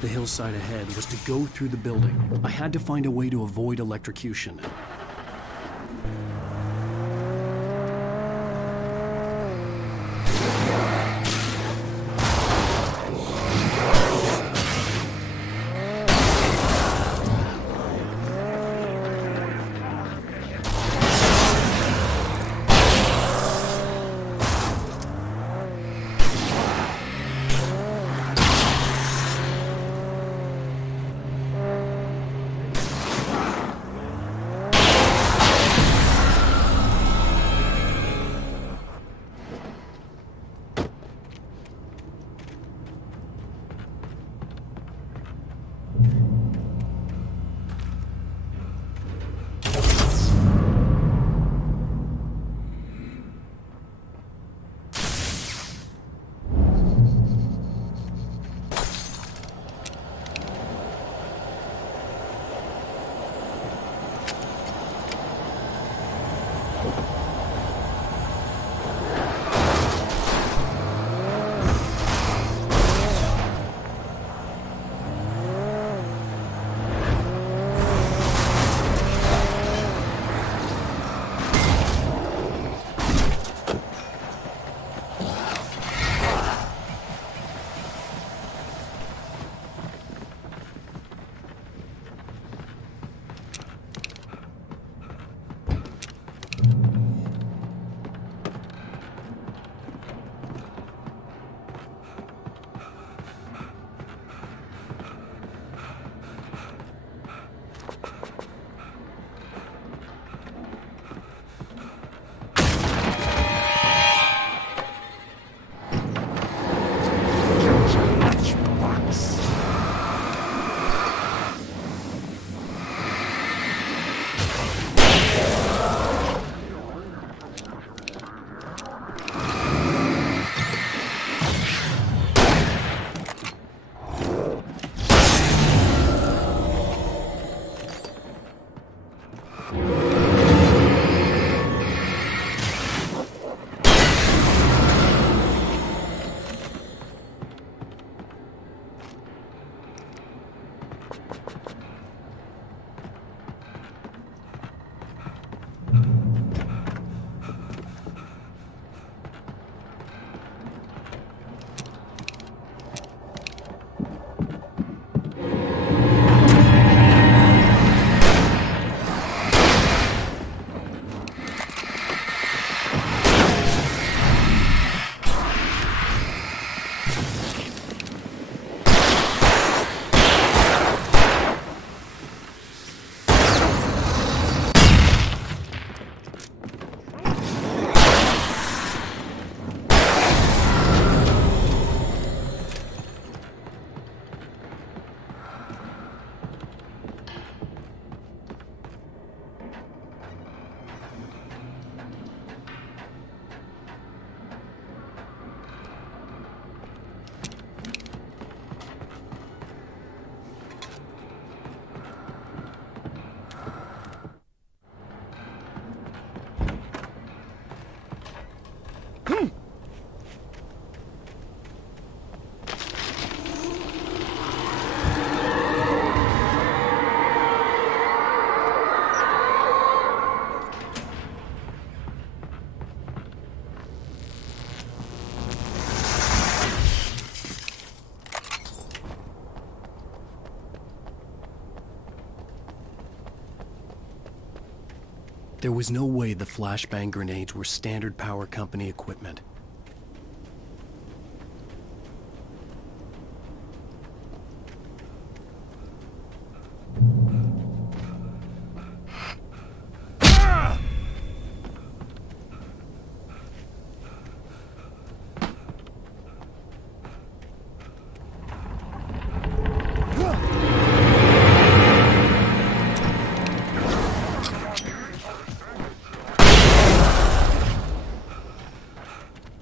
the hillside ahead was to go through the building. I had to find a way to avoid electrocution. There was no way the flashbang grenades were standard power company equipment.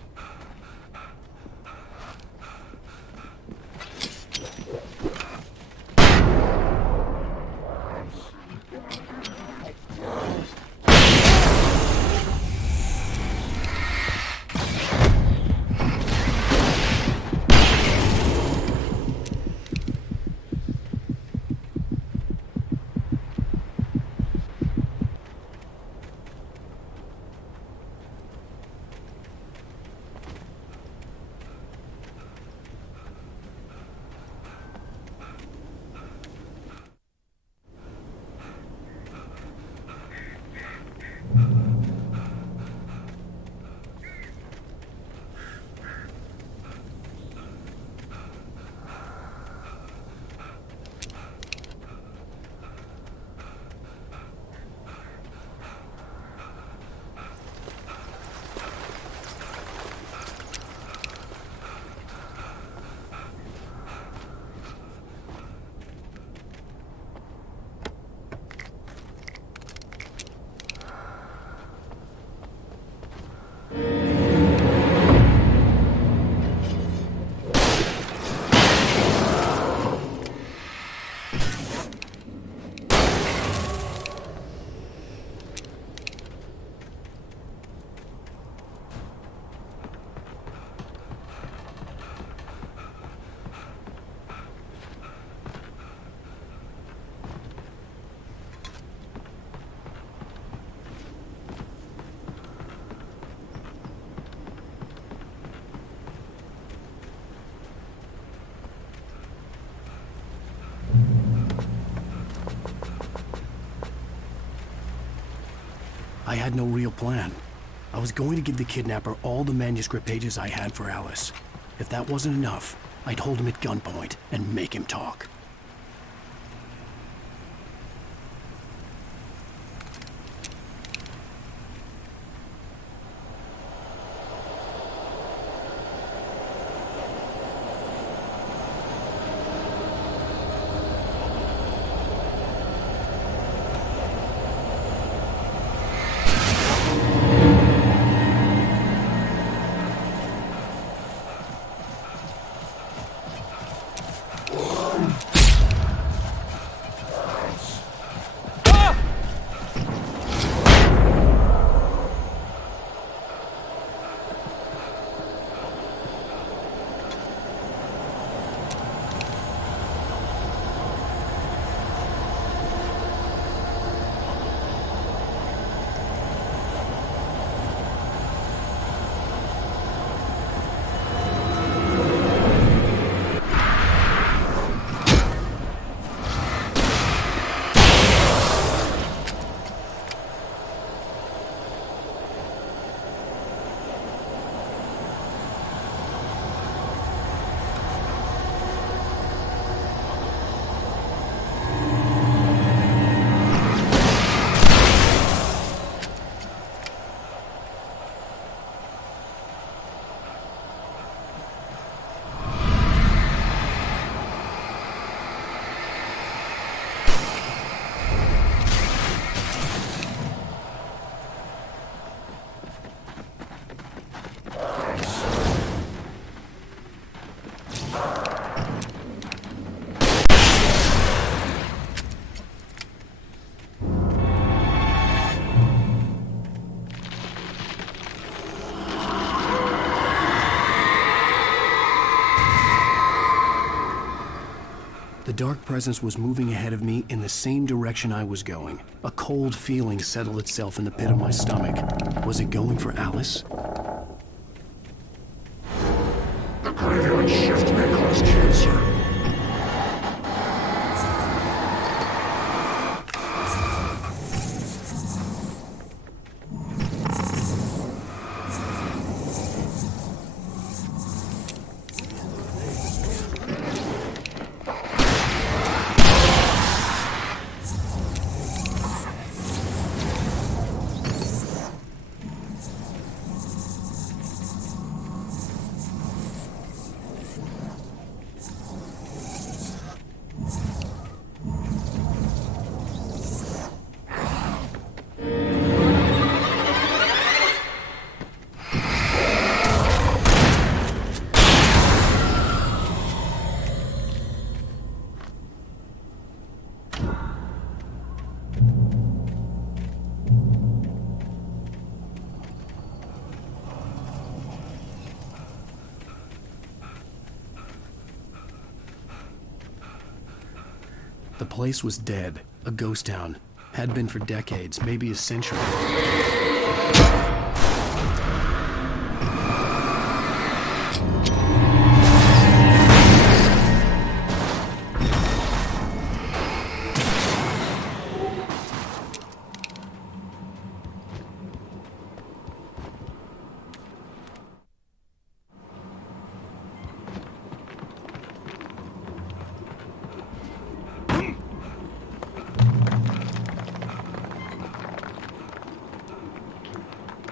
I had no real plan. I was going to give the kidnapper all the manuscript pages I had for Alice. If that wasn't enough, I'd hold him at gunpoint and make him talk. The dark presence was moving ahead of me in the same direction I was going. A cold feeling settled itself in the pit of my stomach. Was it going for Alice? The graveyard shift may cause cancer. The place was dead, a ghost town. Had been for decades, maybe a century.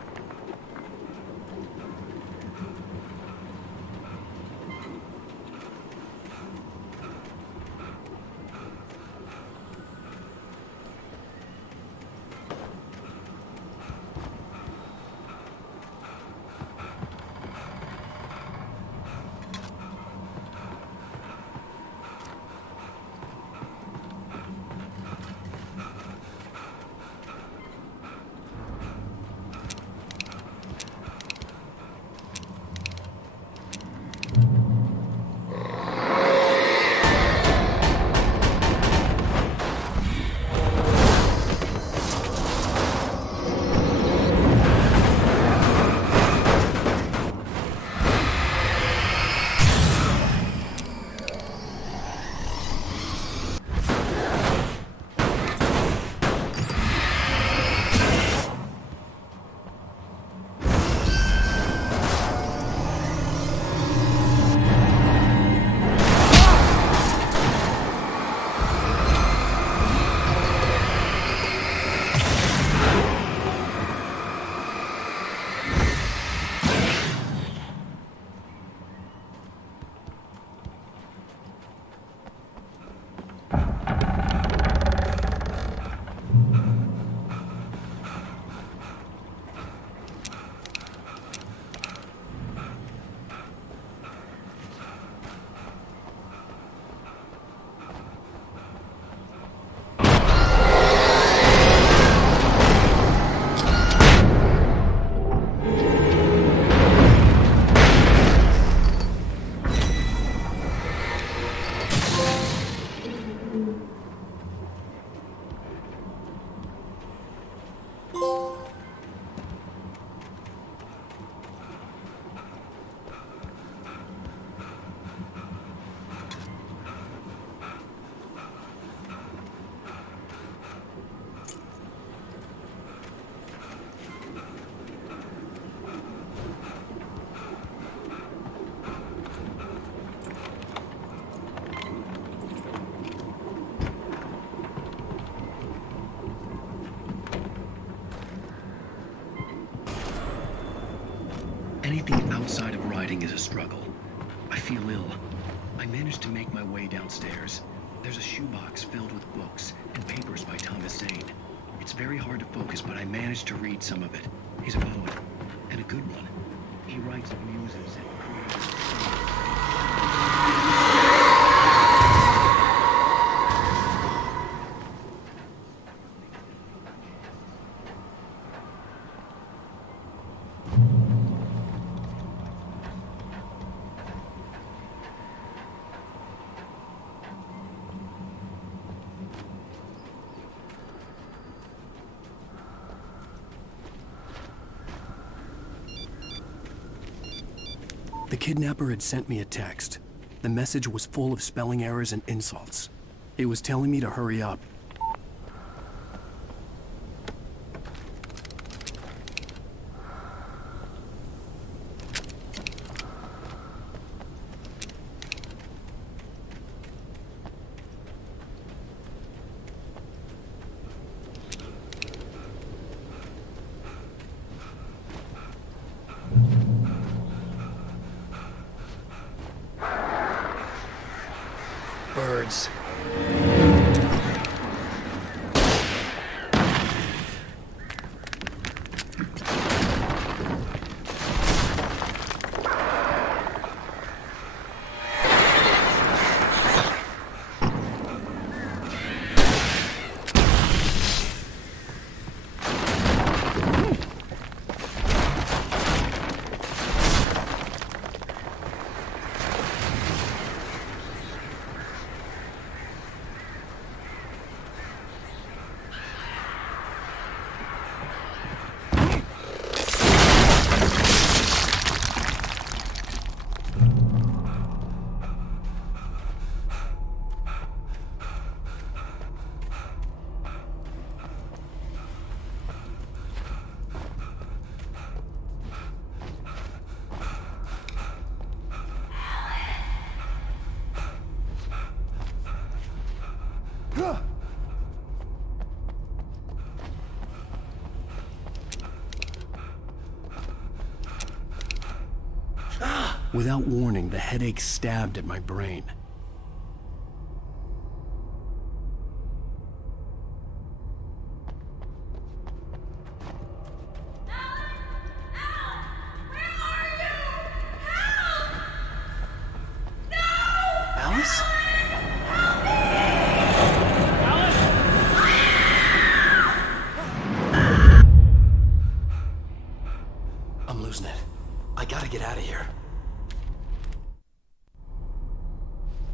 Anything outside of writing is a struggle. I feel ill. I managed to make my way downstairs. There's a shoebox filled with books and papers by Thomas Zane. It's very hard to focus, but I managed to read some of it. He's a poet, and a good one. He writes of muses and creators. The kidnapper had sent me a text. The message was full of spelling errors and insults. It was telling me to hurry up. Birds. Without warning, the headache stabbed at my brain. Alice? I'm losing it. I gotta get out of here.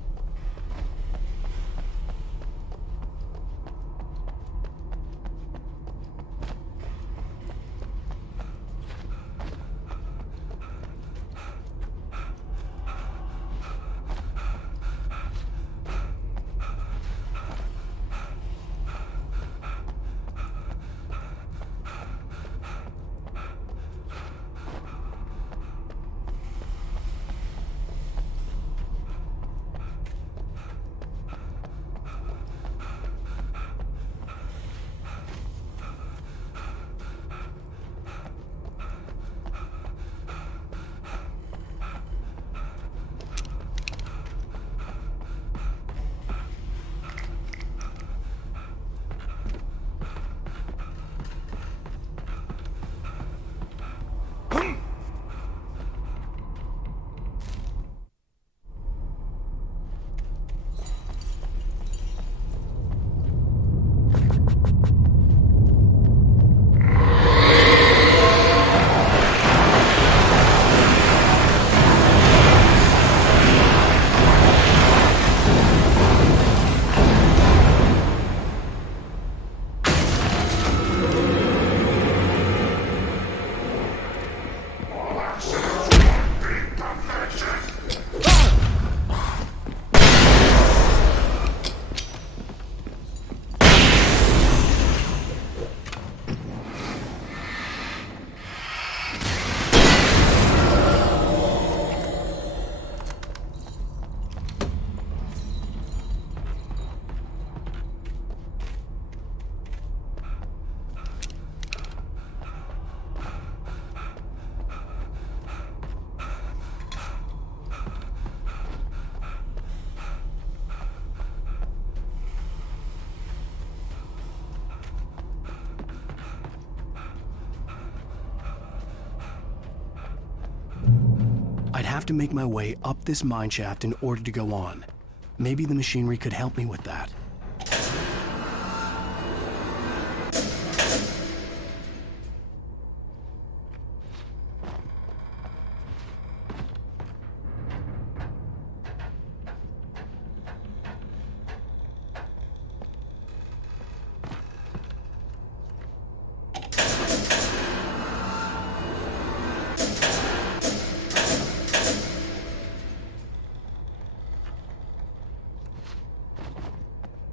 have to make my way up this mine shaft in order to go on. Maybe the machinery could help me with that.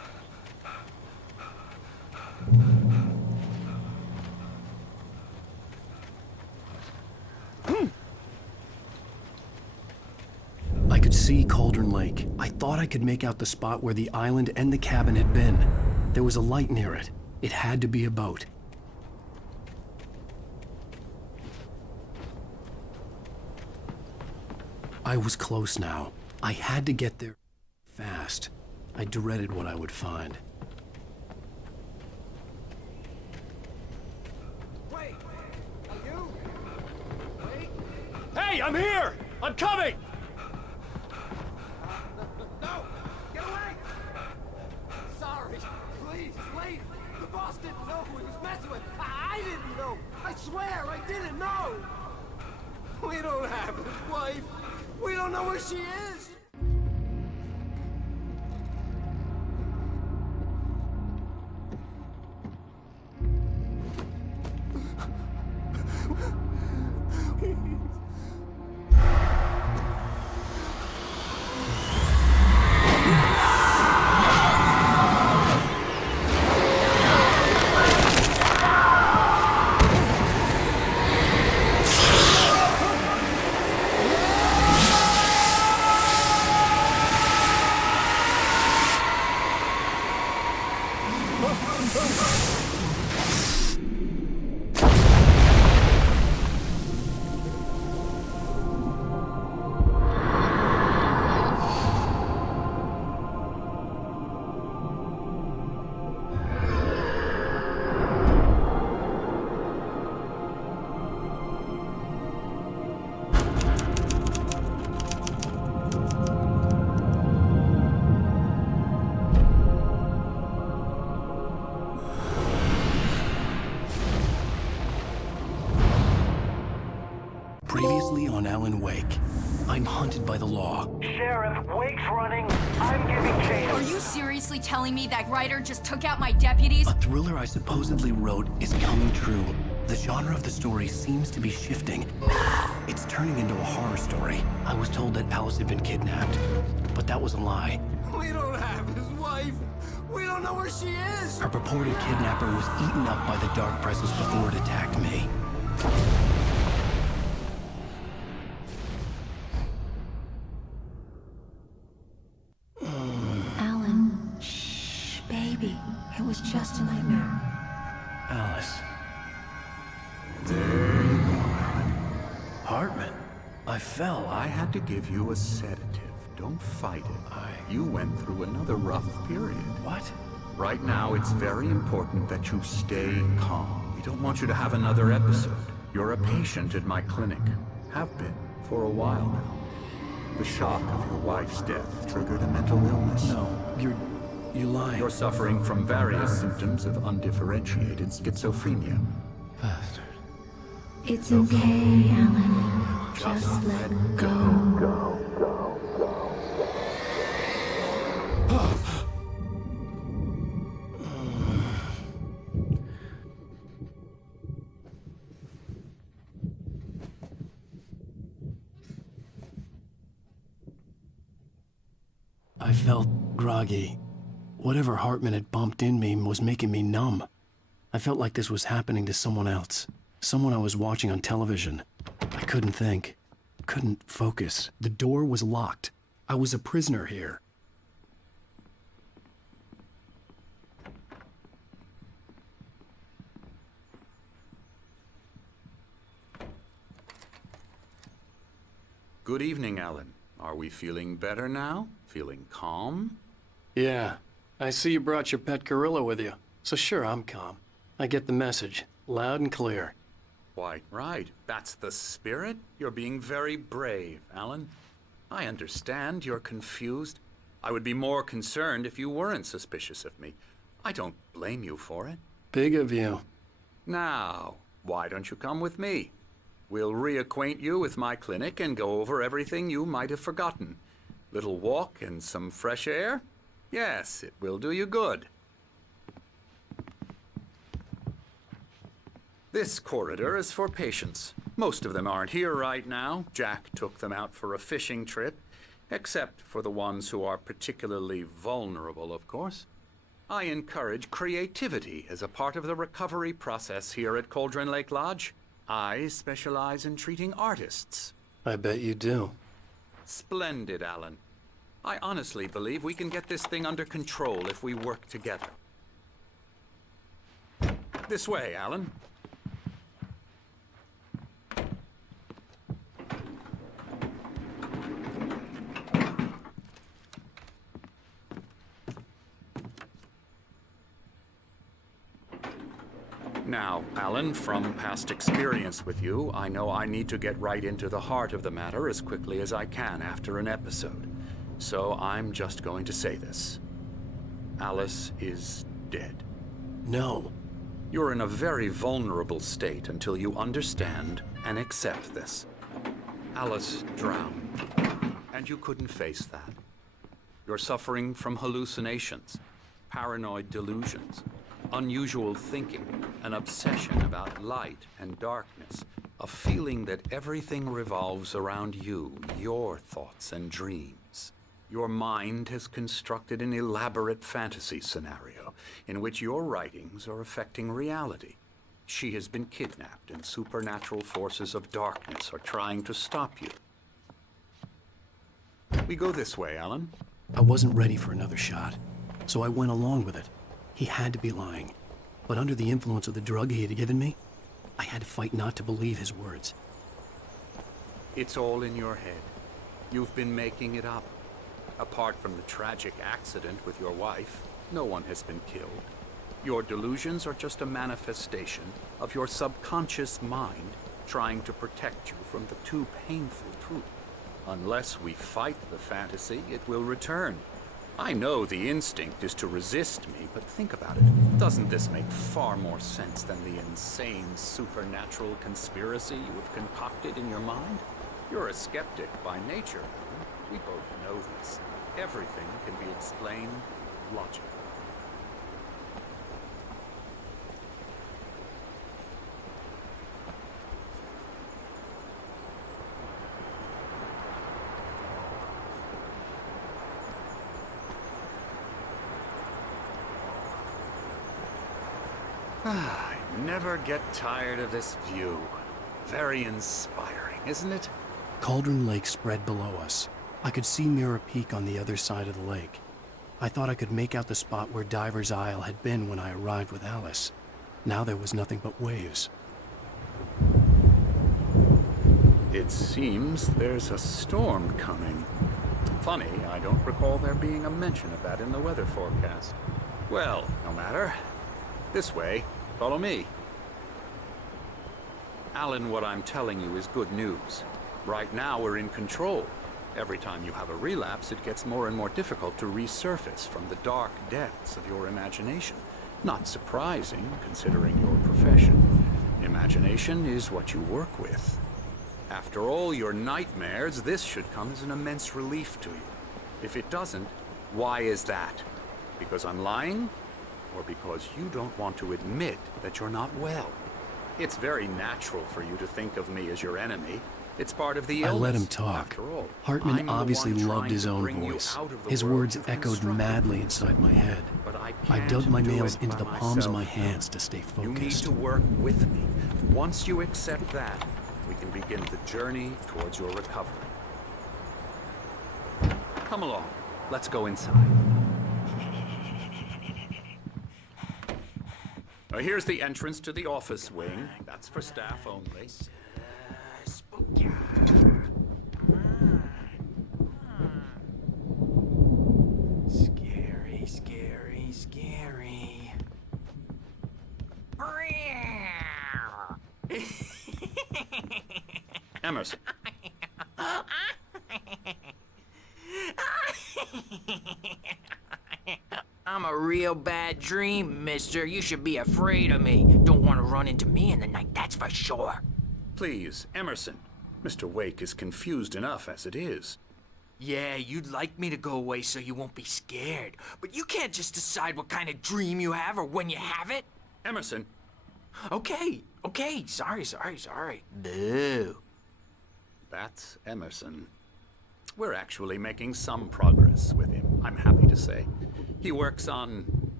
see Cauldron Lake. I thought I could make out the spot where the island and the cabin had been. There was a light near it. It had to be a boat. I was close now. I had to get there fast. I dreaded what I would find. Wait! Are you? Wait! Hey, I'm here! I'm coming! No! Get away! Sorry. Please, it's late. The boss didn't know who he was messing with. I didn't know. I swear I didn't know. We don't have his wife. We don't know where she is. Previously on Alan Wake, I'm hunted by the law. Sheriff, Wake's running. I'm giving chase. Are you seriously telling me that writer just took out my deputies? A thriller I supposedly wrote is coming true. The genre of the story seems to be shifting. It's turning into a horror story. I was told that Alice had been kidnapped, but that was a lie. We don't have his wife. We don't know where she is. Her purported kidnapper was eaten up by the dark presence before it attacked me. Alan, shh, baby. It was just a nightmare. Alice. There you go, Alan. Hartman. I fell. I had to give you a sedative. Don't fight it. You went through another rough period. What? Right now, it's very important that you stay calm. We don't want you to have another episode. You're a patient at my clinic. Have been for a while now. The shock of your wife's death triggered a mental illness. No, you're lying. You're suffering from various symptoms of undifferentiated schizophrenia. Bastard. It's okay, Alan. Just let go. I felt groggy. Whatever Hartman had bumped in me was making me numb. I felt like this was happening to someone else. Someone I was watching on television. I couldn't think. Couldn't focus. The door was locked. I was a prisoner here. Good evening, Alan. Are we feeling better now? Feeling calm? Yeah. I see you brought your pet gorilla with you. So sure, I'm calm. I get the message. Loud and clear. Why, right. That's the spirit. You're being very brave, Alan. I understand you're confused. I would be more concerned if you weren't suspicious of me. I don't blame you for it. Big of you. Now, why don't you come with me? We'll reacquaint you with my clinic and go over everything you might have forgotten. Little walk and some fresh air? Yes, it will do you good. This corridor is for patients. Most of them aren't here right now. Jack took them out for a fishing trip, except for the ones who are particularly vulnerable, of course. I encourage creativity as a part of the recovery process here at Cauldron Lake Lodge. I specialize in treating artists. I bet you do. Splendid, Alan. I honestly believe we can get this thing under control if we work together. This way, Alan. Now, Alan, from past experience with you, I know I need to get right into the heart of the matter as quickly as I can after an episode. So I'm just going to say this. Alice is dead. No. You're in a very vulnerable state until you understand and accept this. Alice drowned, and you couldn't face that. You're suffering from hallucinations, paranoid delusions, unusual thinking, an obsession about light and darkness, a feeling that everything revolves around you, your thoughts and dreams. Your mind has constructed an elaborate fantasy scenario in which your writings are affecting reality. She has been kidnapped and supernatural forces of darkness are trying to stop you. We go this way, Alan. I wasn't ready for another shot, so I went along with it. He had to be lying. But under the influence of the drug he had given me, I had to fight not to believe his words. It's all in your head. You've been making it up. Apart from the tragic accident with your wife, no one has been killed. Your delusions are just a manifestation of your subconscious mind trying to protect you from the too painful truth. Unless we fight the fantasy, it will return. I know the instinct is to resist me, but think about it. Doesn't this make far more sense than the insane supernatural conspiracy you have concocted in your mind? You're a skeptic by nature. We both know this. Everything can be explained logically. I never get tired of this view. Very inspiring, isn't it? Cauldron Lake spread below us. I could see Mirror Peak on the other side of the lake. I thought I could make out the spot where Diver's Isle had been when I arrived with Alice. Now there was nothing but waves. It seems there's a storm coming. Funny, I don't recall there being a mention of that in the weather forecast. Well, no matter. This way. Follow me. Alan, what I'm telling you is good news. Right now, we're in control. Every time you have a relapse, it gets more and more difficult to resurface from the dark depths of your imagination. Not surprising, considering your profession. Imagination is what you work with. After all your nightmares, this should come as an immense relief to you. If it doesn't, why is that? Because I'm lying? Or because you don't want to admit that you're not well? It's very natural for you to think of me as your enemy. It's part of the illness. I let him talk. After all, Hartman I'm obviously the one loved his trying to own bring you voice. out of the His world words you've echoed constructed. madly inside my head. But I dug my can't do nails it into by the palms of my myself. hands to stay You need focused. to work with me. Once you accept that, we can begin the journey towards your recovery. Come along. Let's go inside. Now, here's the entrance to the office wing. That's for staff only. Scary, scary, scary. Emerson. I'm a real bad dream, mister. You should be afraid of me. Don't want to run into me in the night, that's for sure. Please, Emerson. Mr. Wake is confused enough as it is. Yeah, you'd like me to go away so you won't be scared. But you can't just decide what kind of dream you have or when you have it. Emerson. Okay. Sorry. Boo. That's Emerson. We're actually making some progress with him, I'm happy to say. He works on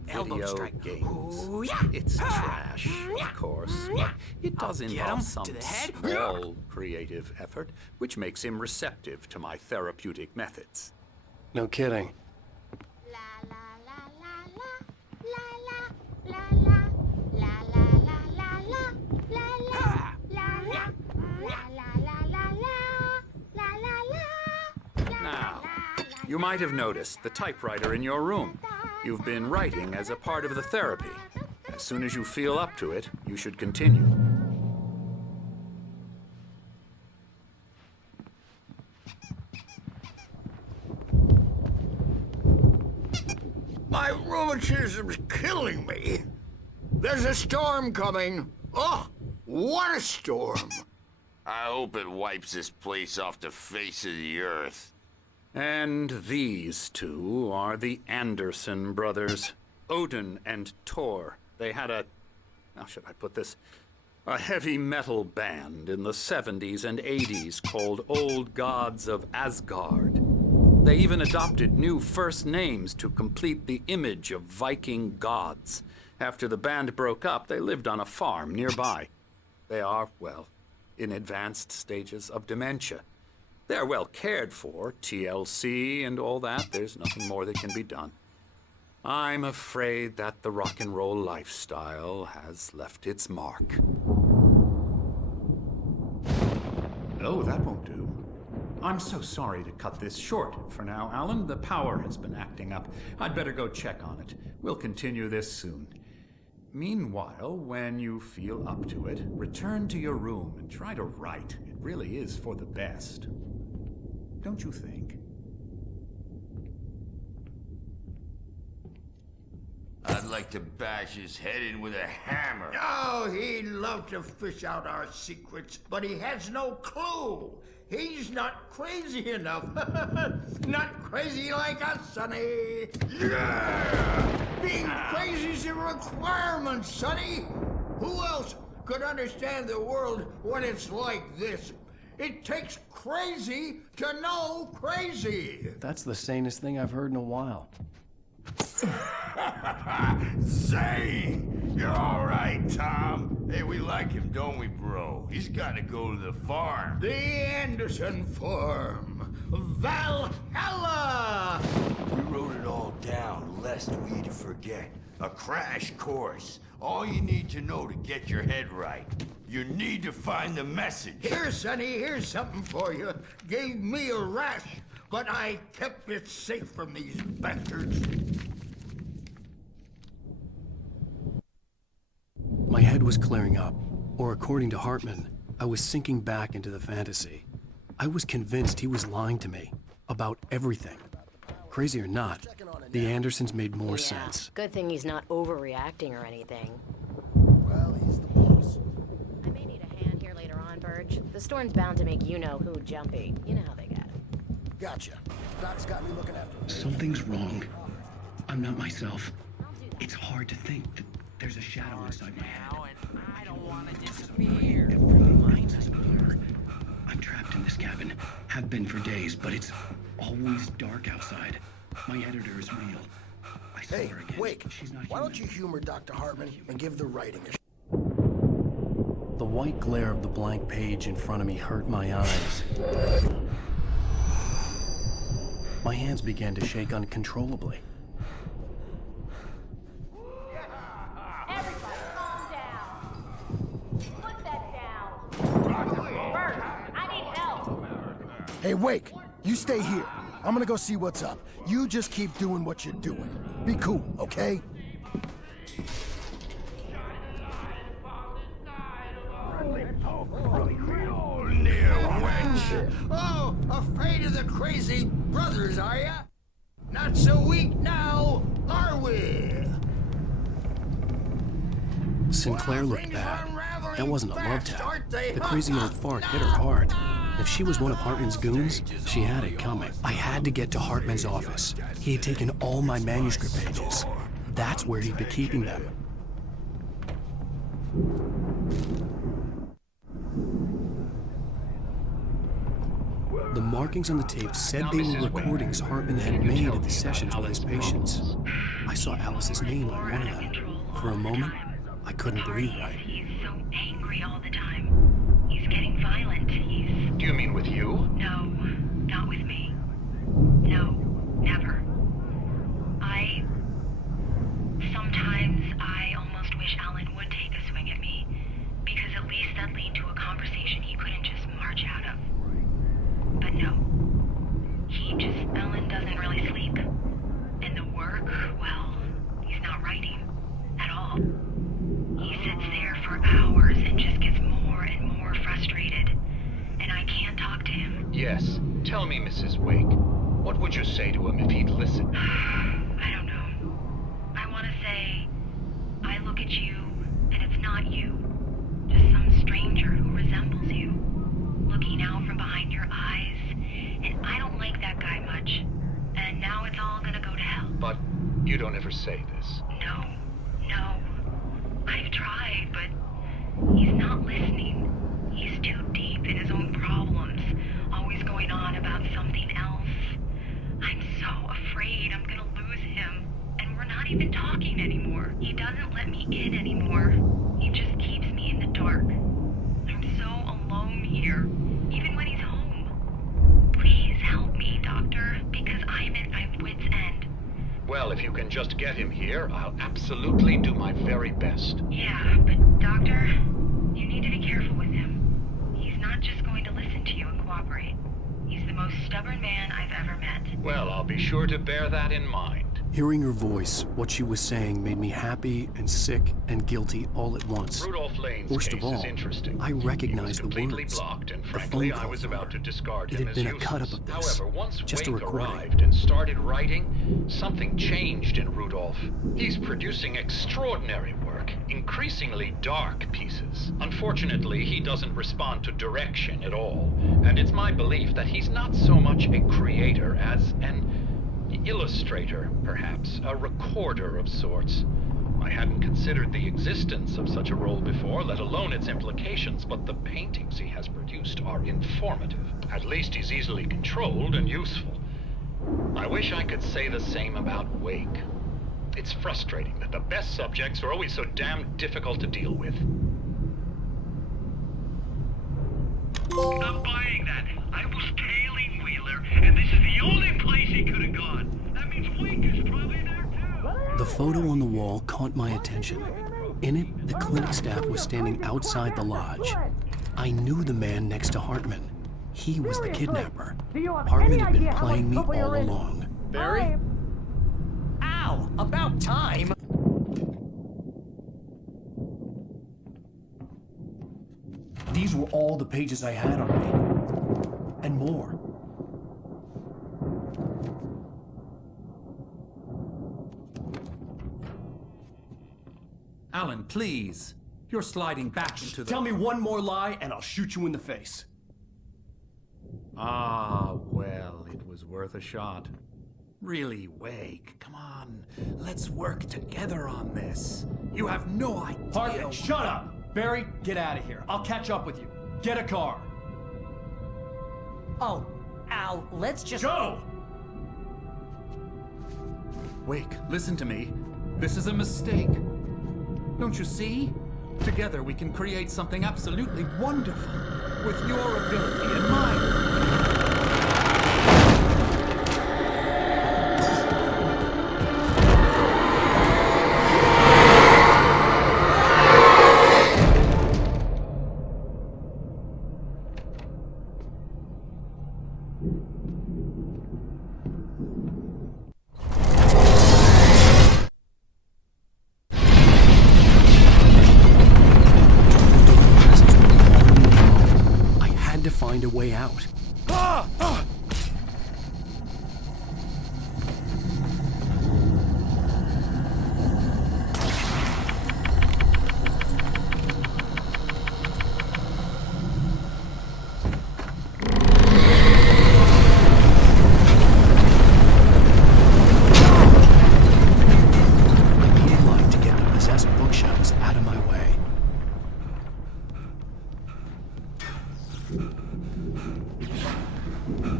video games. It's trash, of course, but it does involve some small creative effort, which makes him receptive to my therapeutic methods. No kidding. Now, you might have noticed the typewriter in your room. You've been writing as a part of the therapy. As soon as you feel up to it, you should continue. My rheumatism's killing me. There's a storm coming. Oh, what a storm. I hope it wipes this place off the face of the earth. And these two are the Anderson brothers, Odin and Thor. They had how should I put this? A heavy metal band in the 70s and 80s called Old Gods of Asgard. They even adopted new first names to complete the image of Viking gods. After the band broke up, they lived on a farm nearby. They are, well, in advanced stages of dementia. They're well cared for, TLC and all that. There's nothing more that can be done. I'm afraid that the rock and roll lifestyle has left its mark. Oh, that won't do. I'm so sorry to cut this short for now, Alan. The power has been acting up. I'd better go check on it. We'll continue this soon. Meanwhile, when you feel up to it, return to your room and try to write. It really is for the best. Don't you think? I'd like to bash his head in with a hammer. Oh, he'd love to fish out our secrets, but he has no clue. He's not crazy enough. Not crazy like us, Sonny. Yeah! Being crazy's a requirement, Sonny. Who else could understand the world when it's like this? It takes crazy to know crazy. That's the sanest thing I've heard in a while. Zane! You're all right, Tom. Hey, we like him, don't we, bro? He's got to go to the farm. The Anderson farm. Valhalla! We wrote it all down, lest we forget. A crash course. All you need to know to get your head right. You need to find the message. Here, Sonny, here's something for you. Gave me a rash, but I kept it safe from these bastards. My head was clearing up, or according to Hartman, I was sinking back into the fantasy. I was convinced he was lying to me about everything. Crazy or not, the Andersons made more sense. Good thing he's not overreacting or anything. Well, he's the boss. I may need a hand here later on, Burge. The storm's bound to make you-know-who jumpy. You know how they get. Gotcha. Doc's got me looking after him. Something's wrong. I'm not myself. It's hard to think that there's a shadow inside my head. I don't want to disappear. I'm trapped in this cabin. Have been for days, but it's always dark outside. My editor is real. I saw her again. Wake, She's not why don't you humor Dr. Hartman and give the writing a The white glare of the blank page in front of me hurt my eyes. My hands began to shake uncontrollably. Everybody, calm down. Put that down. Burge, I need help. Hey, Wake, you stay here. I'm gonna go see what's up. You just keep doing what you're doing. Be cool, okay? Oh, afraid of the crazy brothers, are ya? Not so weak now, are we? Sinclair looked bad. That wasn't a love tap. The crazy old fart hit her hard. If she was one of Hartman's goons, she had it coming. I had to get to Hartman's office. He had taken all my manuscript pages. That's where he'd be keeping them. The markings on the tape said they were recordings Hartman had made at the sessions with his patients. I saw Alice's name on one of them. For a moment, I couldn't breathe right. He's so angry all the time. He's getting violent. Do you mean with you? No, not with me. No, never. Sometimes I almost wish Alan would take a swing at me, because at least that'd lead to a conversation he couldn't just march out of. But no. Alan doesn't really sleep. And the work, well, he's not writing at all. He sits there for hours and just gets more and more frustrated. And I can't talk to him. Yes. Tell me, Mrs. Wake. What would you say to him if he'd listen? I don't know. I want to say, I look at you, and it's not you. Just some stranger who resembles you. Looking out from behind your eyes. And I don't like that guy much. And now it's all gonna go to hell. But you don't ever say this. No. I've tried, but he's not listening. He's too deep in his own problems, always going on about something else. I'm so afraid I'm gonna lose him, and we're not even talking anymore. He doesn't let me in anymore. He just keeps me in the dark. I'm so alone here, even when he's home. Please help me, Doctor, because I'm at my wit's end. Well, if you can just get him here, I'll absolutely do my very best. Yeah, but Doctor, you need to be careful with him. He's not just going to listen to you and cooperate. He's the most stubborn man I've ever met. Well, I'll be sure to bear that in mind. Hearing her voice, what she was saying made me happy and sick and guilty all at once. Rudolph Lane's Worst case of all, is interesting. I recognized the completely words. blocked, and The frankly, phone I was call about to discard It him had as been a useless. cut-up of this, However, once just a Wake recording. arrived and started writing, something changed in Rudolph. He's producing extraordinary work, increasingly dark pieces. Unfortunately, he doesn't respond to direction at all, and it's my belief that he's not so much a creator as an illustrator, perhaps, a recorder of sorts. I hadn't considered the existence of such a role before, let alone its implications, but the paintings he has produced are informative. At least he's easily controlled and useful. I wish I could say the same about Wake. It's frustrating that the best subjects are always so damn difficult to deal with. I'm buying that. I was tailing Wheeler, and this is the only place he could have gone. That means Wake is probably there too. The photo on the wall caught my attention. In it, the clinic staff was standing outside the lodge. I knew the man next to Hartman. He was the kidnapper. Hartman had been playing me all along. Barry? Ow! About time! These were all the pages I had on me. And more. Alan, please. You're sliding back into the... Tell me one more lie and I'll shoot you in the face. Ah, well, it was worth a shot. Really, Wake, come on. Let's work together on this. You have no idea... Hartman, shut up! Barry, get out of here. I'll catch up with you. Get a car. Oh, Al, let's just... Go! Wake, listen to me. This is a mistake. Don't you see? Together we can create something absolutely wonderful. With your ability and mine. Find a way out. I needed light to get the possessed bookshelves out of my way.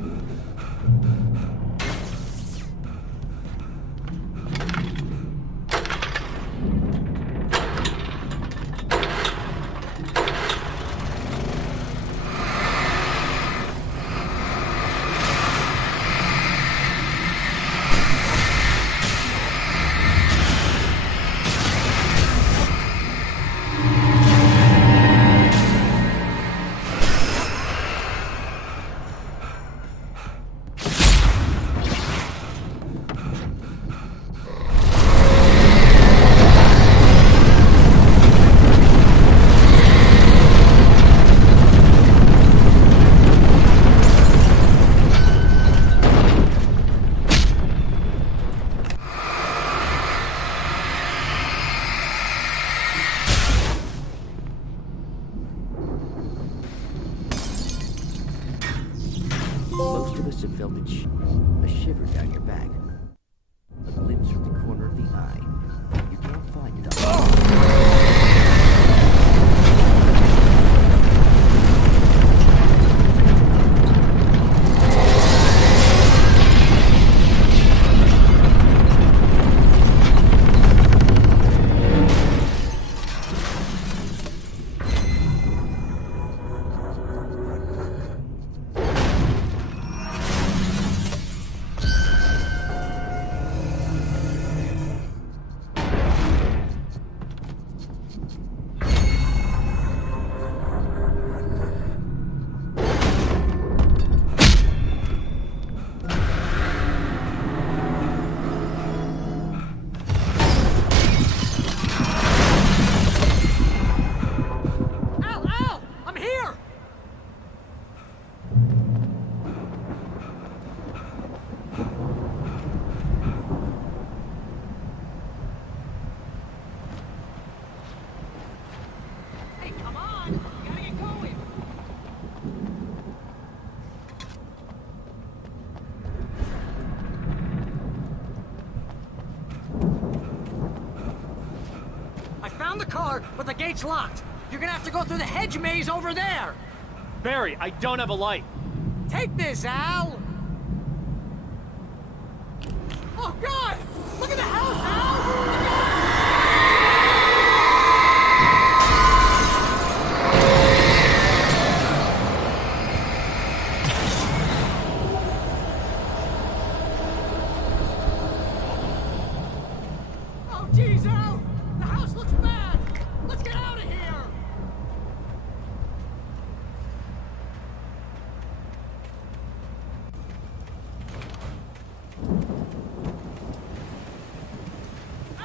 incredulous and felt a shiver down your back. A glimpse from the corner of the eye. You can't find it on... Found the car, but the gate's locked. You're gonna have to go through the hedge maze over there. Barry, I don't have a light. Take this, Al. Oh, God! Look at the house, Al! Oh, geez, Al! The house looks bad! Let's get out of here!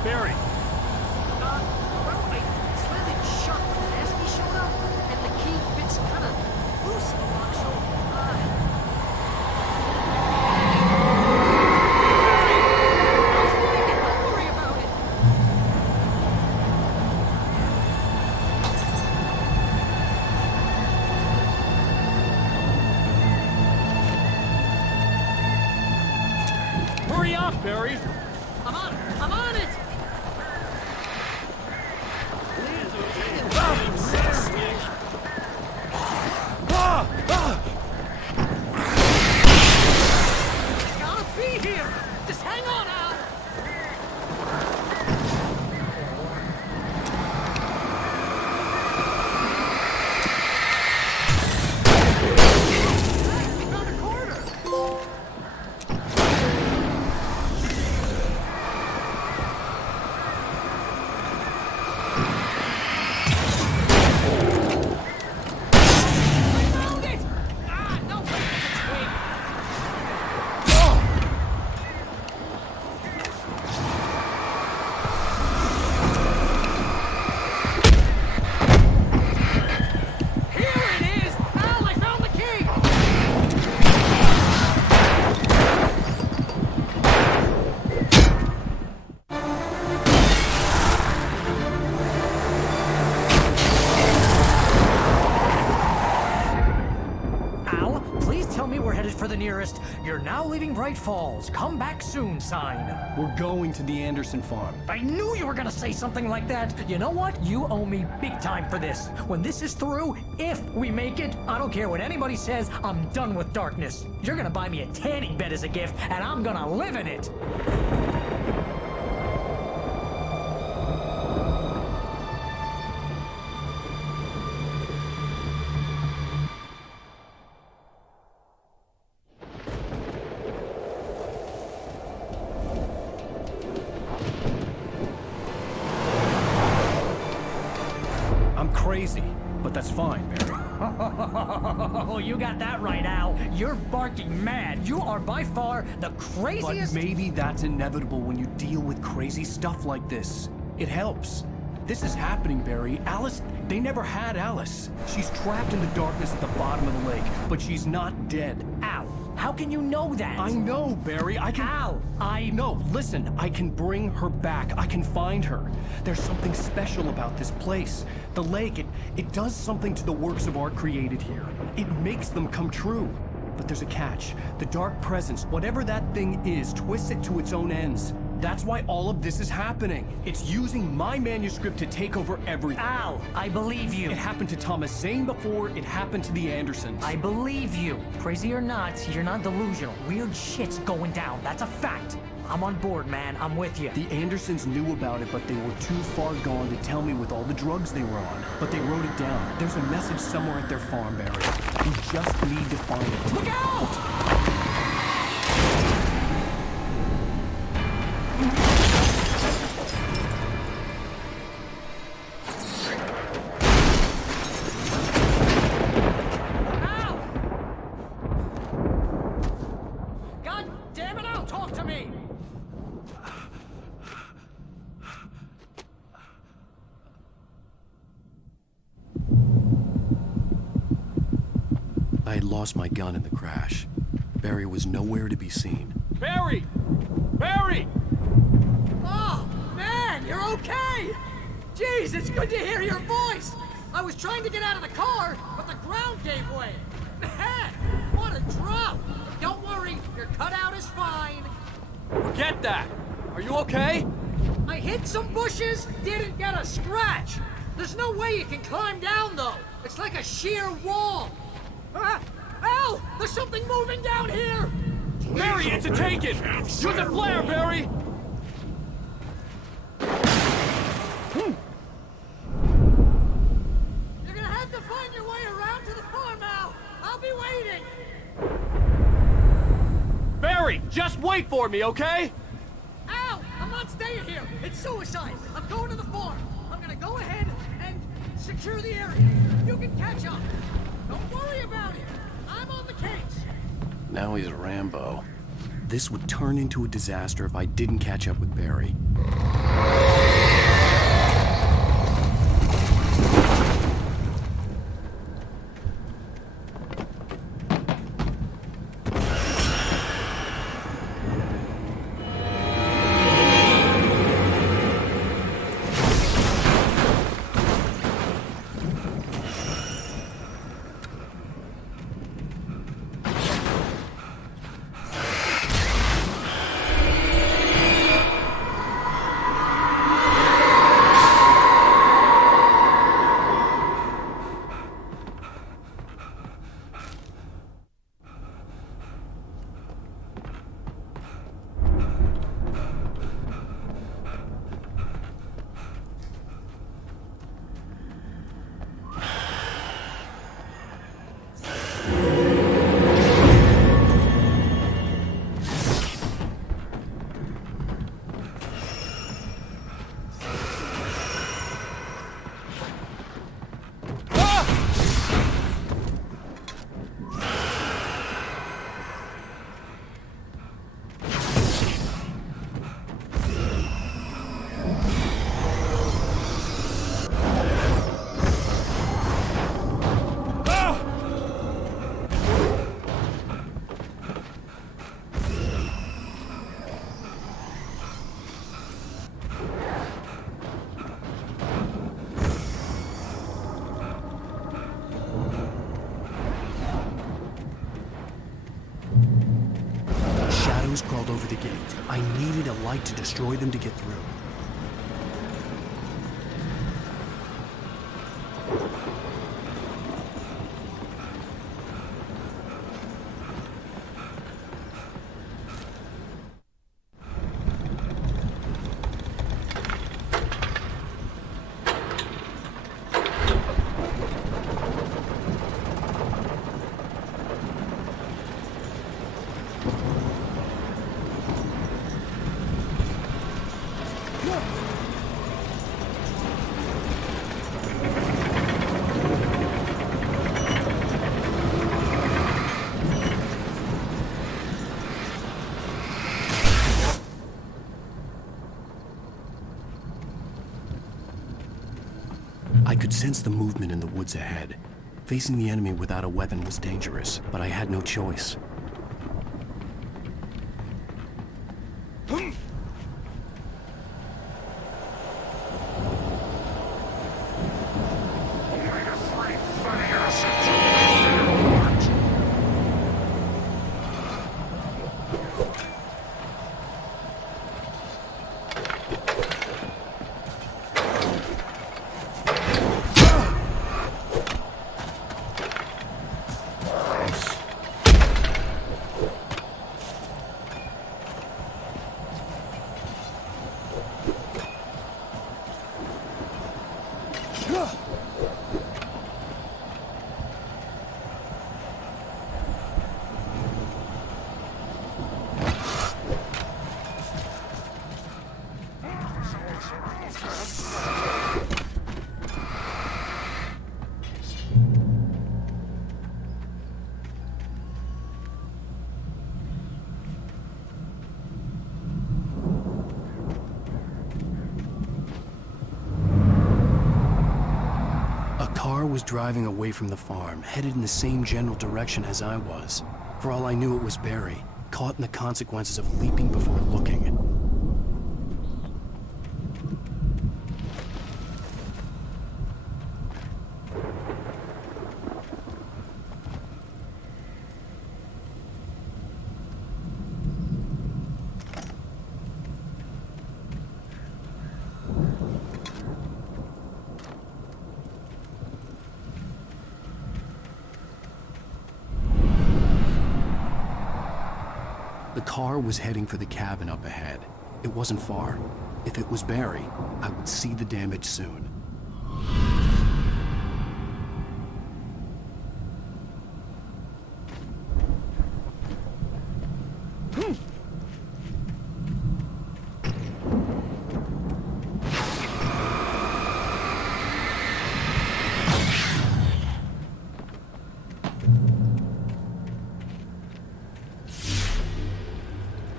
Barry. Well, I slammed it shut when the Esky showed up, and the key fits kind of loose in the lock, so don't worry about it. Hurry up, Barry. I'm on it. Gotta be here. Just hang on, Al. We found a corner. Found it. No, wait, it's a twig. Here it is! Al, I found the key! Al, please tell me we're headed for the nearest "You're now leaving Bright Falls. Come back soon" sign. We're going to the Anderson farm. I knew you were gonna say something like that. You know what? You owe me big time for this. When this is through, if we make it, I don't care what anybody says, I'm done with darkness. You're gonna buy me a tanning bed as a gift, and I'm gonna live in it. I'm crazy, but that's fine, Barry. Oh, you got that right, Al. You're barking mad. You are by far the But craziest. maybe that's inevitable when you deal with crazy stuff like this. It helps. This is happening, Barry. Alice, they never had Alice. She's trapped in the darkness at the bottom of the lake, but she's not dead. Al, how can you know that? I know, Barry. I can... Al, No, listen. I can bring her back. I can find her. There's something special about this place. The lake, it does something to the works of art created here. It makes them come true. But there's a catch. The dark presence, whatever that thing is, twists it to its own ends. That's why all of this is happening. It's using my manuscript to take over everything. Al, I believe you. It happened to Thomas Zane before, it happened to the Andersons. I believe you. Crazy or not, you're not delusional. Weird shit's going down. That's a fact. I'm on board, man. I'm with you. The Andersons knew about it, but they were too far gone to tell me with all the drugs they were on. But they wrote it down. There's a message somewhere at their farm, Barry. We just need to find it. Look out! God damn it, Al, talk to me! I had lost my gun in the crash. Barry was nowhere to be seen. Barry! Barry! Oh, man, you're okay! Jeez, it's good to hear your voice! I was trying to get out of the car, but the ground gave way. Man, what a drop! Don't worry, your cutout is fine. Forget that! Are you okay? I hit some bushes, didn't get a scratch. There's no way you can climb down, though. It's like a sheer wall. Al, there's something moving down here! Barry, it's a take-it! Use a flare, Barry! You're gonna have to find your way around to the farm, Al. I'll be waiting. Barry, just wait for me, okay? Al, I'm not staying here. It's suicide. I'm going to the farm. I'm gonna go ahead and secure the area. You can catch up. Don't worry about it. I'm on the case. Now he's Rambo. this would turn into a disaster if I didn't catch up with Barry. Crawled over the gate. I needed a light to destroy them to get through. I could sense the movement in the woods ahead. Facing the enemy without a weapon was dangerous, but I had no choice. Was driving away from the farm, headed in the same general direction as I was. For all I knew, it was Barry, caught in the consequences of leaping before looking. The car was heading for the cabin up ahead. It wasn't far. If it was Barry, I would see the damage soon.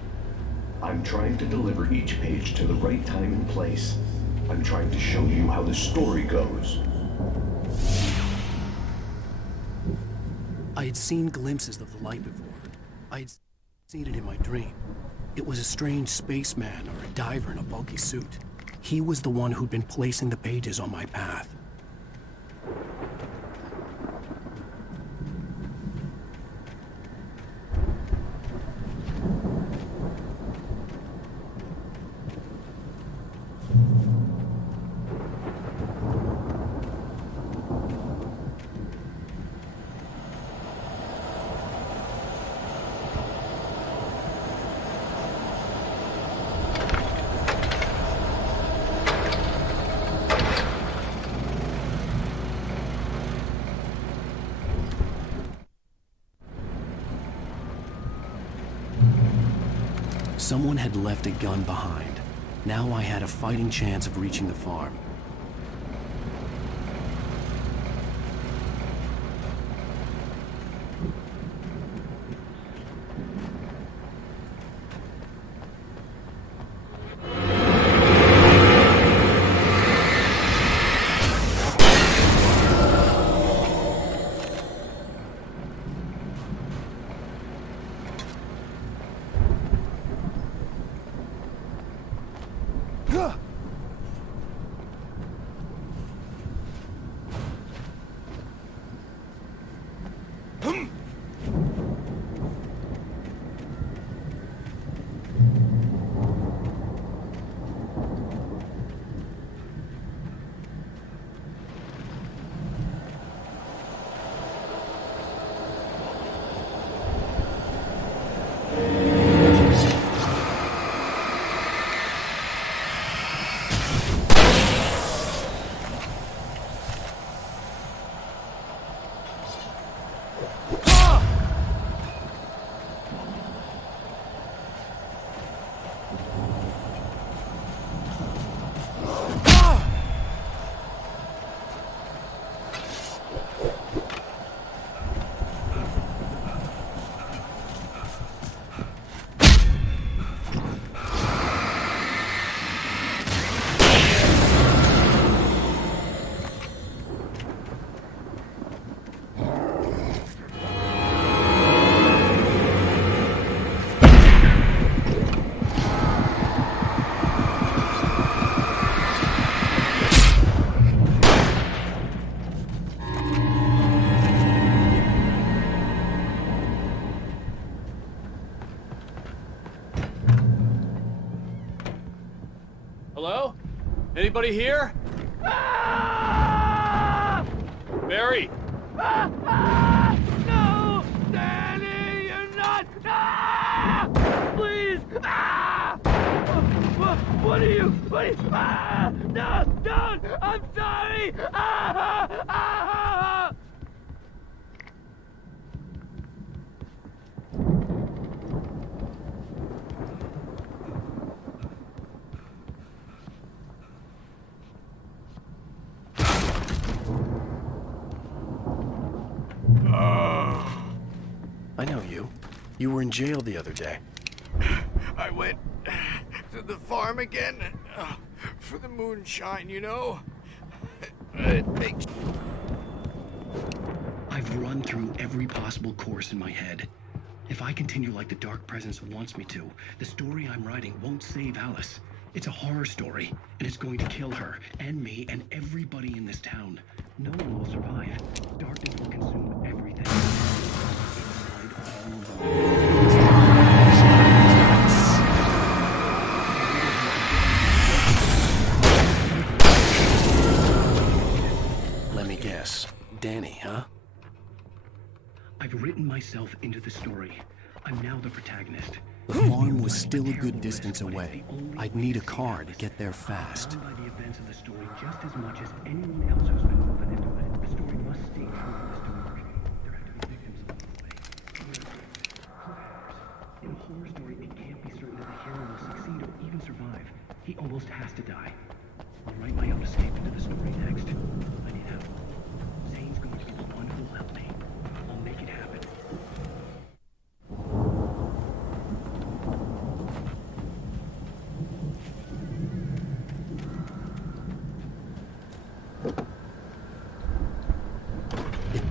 trying to deliver each page to the right time and place. I'm trying to show you how the story goes. I had seen glimpses of the light before. I had seen it in my dream. It was a strange spaceman or a diver in a bulky suit. He was the one who'd been placing the pages on my path. Someone had left a gun behind. Now I had a fighting chance of reaching the farm. Hello? Anybody here? Barry! No! Danny, you're not! Please! What are you? No! Don't! I'm sorry! I know you. You were in jail the other day. I went to the farm again for the moonshine, you know? It makes... I've run through every possible course in my head. If I continue like the Dark Presence wants me to, the story I'm writing won't save Alice. It's a horror story, and it's going to kill her, and me, and everybody in this town. No one will survive. Darkness will consume everything. Let me guess. Danny, huh? I've written myself into the story. I'm now the protagonist. The farm was still a good distance away. I'd need a car to get there fast. By the events of the story just as much as anyone else who's been woven into it. The story must stay true for this to work. There have to be victims along the way. In a horror story, it can't be certain that the hero will succeed or even survive. He almost has to die. I'll write my own escape into the story next. I need help. Zane's going to be the one who'll help me. I'll make it happen.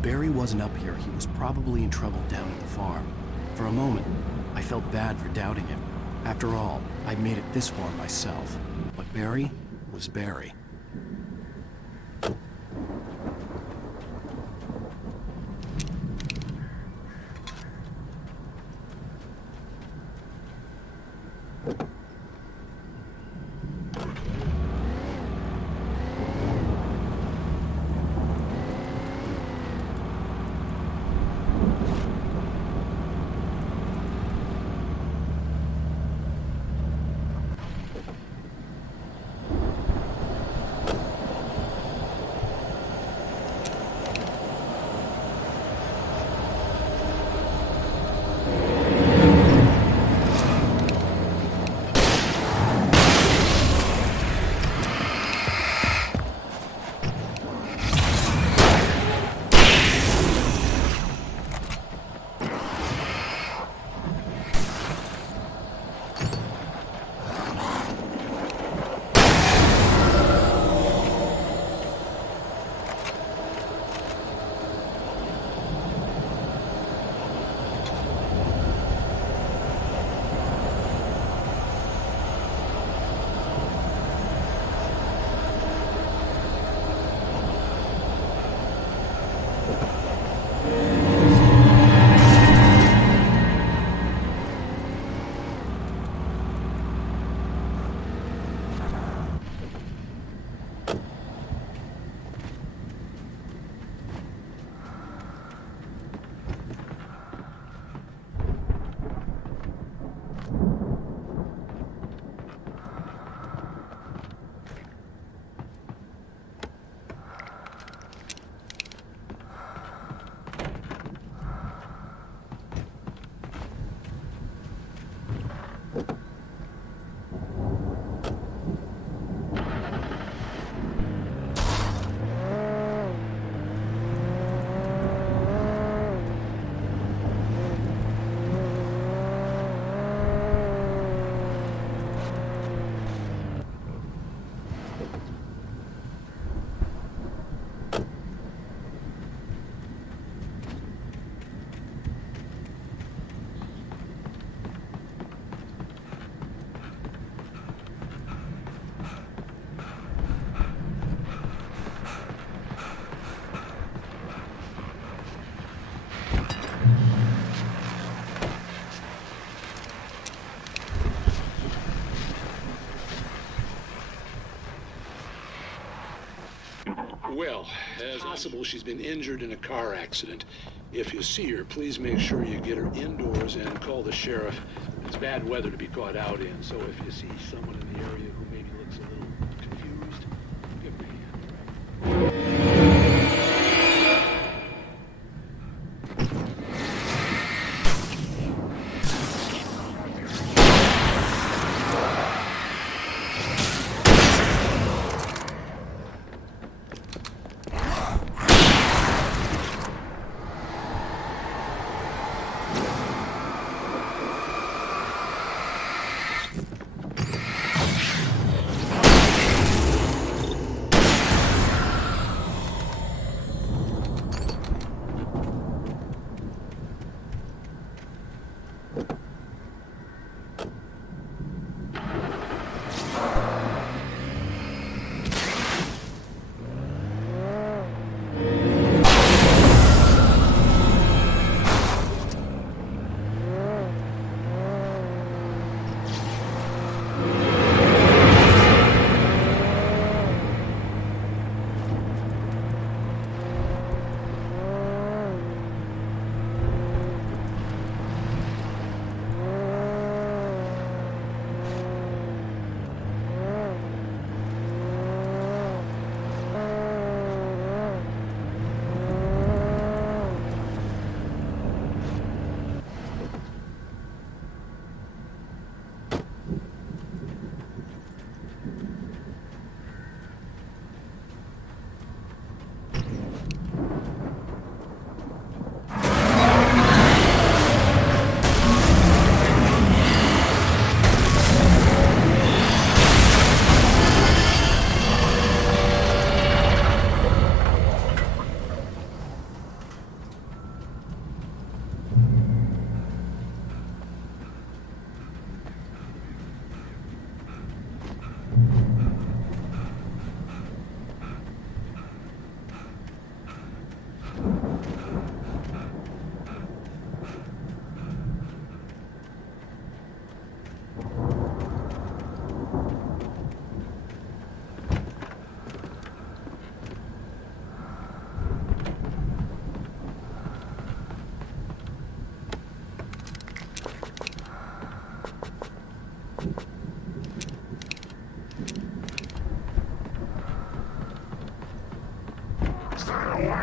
Barry wasn't up here, he was probably in trouble down at the farm. For a moment, I felt bad for doubting him. After all, I'd made it this far myself. But Barry was Barry. Well, as possible, she's been injured in a car accident. If you see her, please make sure you get her indoors and call the sheriff. It's bad weather to be caught out in, so if you see someone in the area who maybe looks a little confused, give me a hand.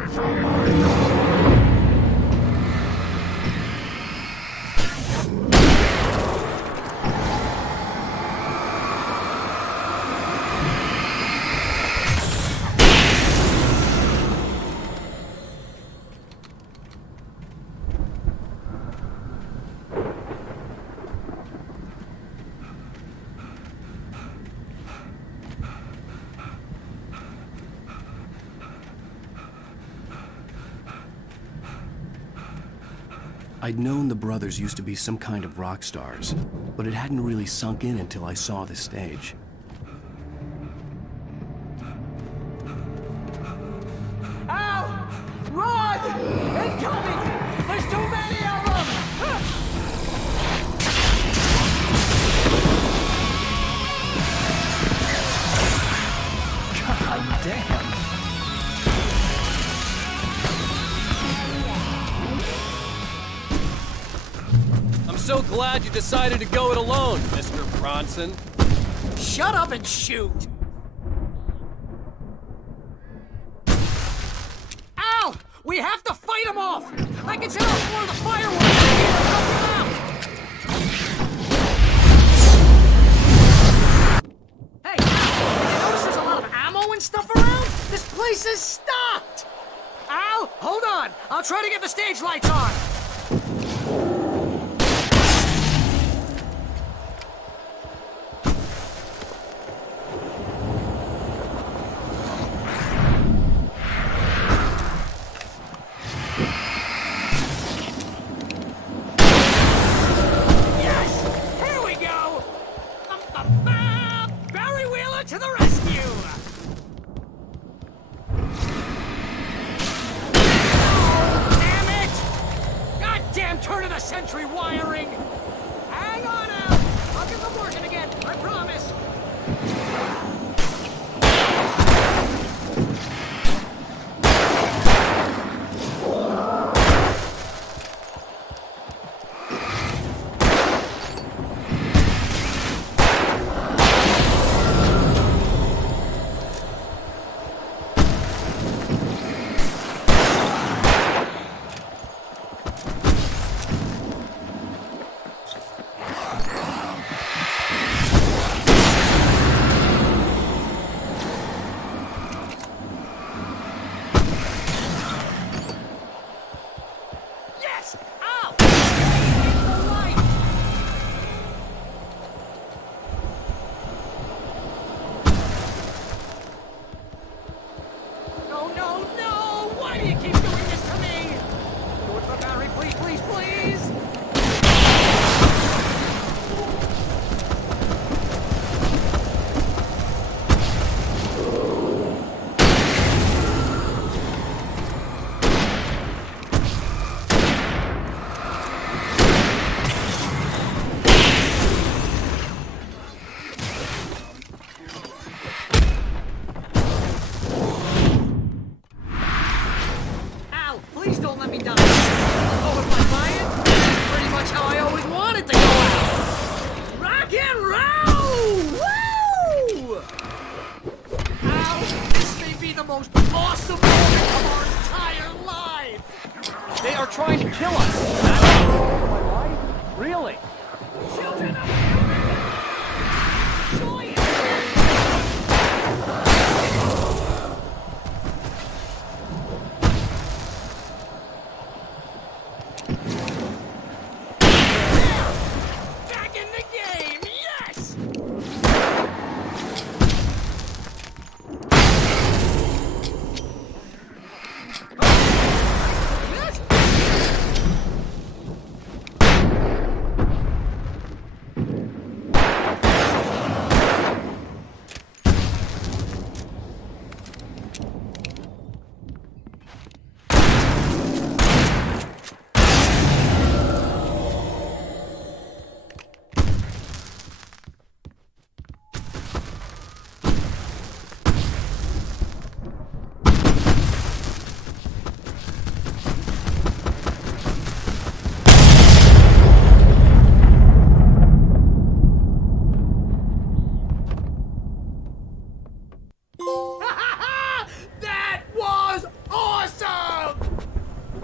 I'd known the brothers used to be some kind of rock stars, but it hadn't really sunk in until I saw the stage. Ow! Run! Incoming! There's too many of them! God damn! So glad you decided to go it alone, Mr. Bronson. Shut up and shoot! Ow! We have to fight them off! I can set off more of the fireworks Hey, you notice there's a lot of ammo and stuff around? This place is stocked! Ow! Hold on! I'll try to get the stage lights on! To the rescue! Damn it! Goddamn turn of the century wiring! Hang on out! I'll get them working again, I promise! trying to kill us. Really? Back in the game, yes!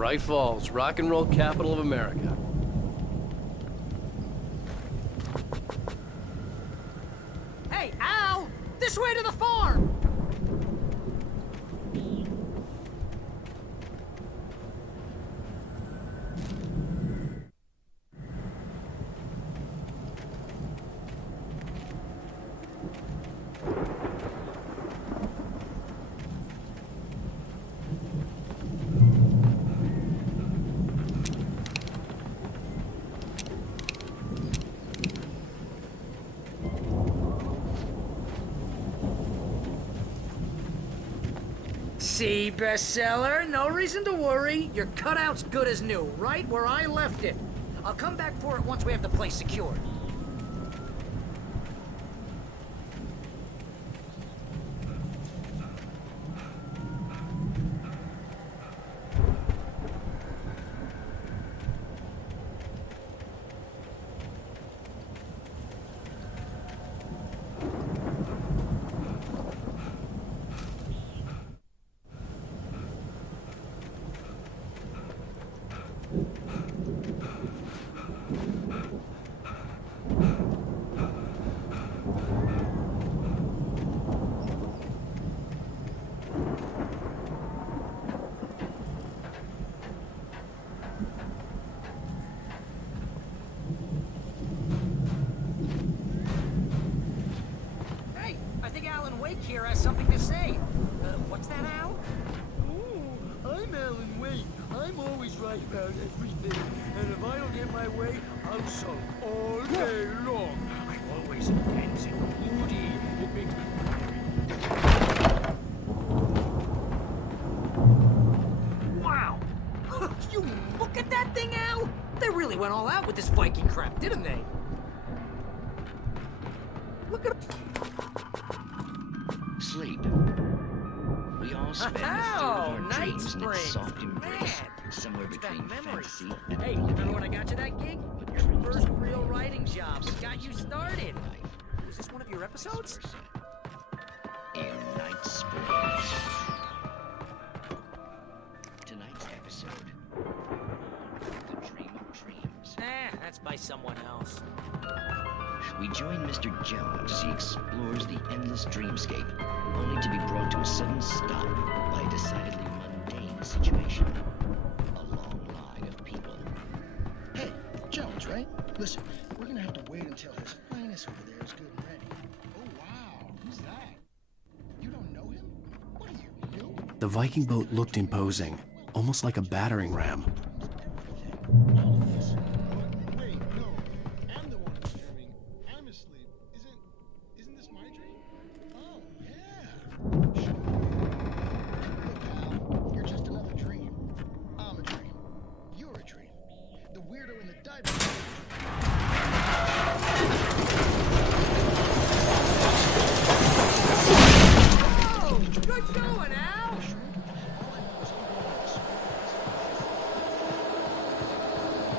Bright Falls, rock and roll capital of America. Hey, Al! This way to the farm! See, bestseller? No reason to worry. Your cutout's good as new, right where I left it. I'll come back for it once we have the place secured. Here has something to say. What's that, Al? Oh, I'm Alan Wake. I'm always right about everything. And if I don't get my way, I'll sulk all day long. I'm always intense and moody. It makes me Wow! You look at that thing, Al! They really went all out with this Viking crap, didn't they? Look at Sleep. We all spend a third of our dreams in its soft embrace, somewhere between fantasy and hey, remember when I got you that gig? Your first real writing job that got you started. Was this one of your episodes? In Night Springs. Tonight's episode, The Dream of Dreams. That's by someone else. We join Mr. Jones as he explores the endless dreamscape, only to be brought to a sudden stop by a decidedly mundane situation. A long line of people. Hey, Jones, right? Listen, we're gonna have to wait until his highness over there is good and ready. Oh, wow. Who's that? You don't know him? What are you, new? The Viking boat looked imposing, almost like a battering ram.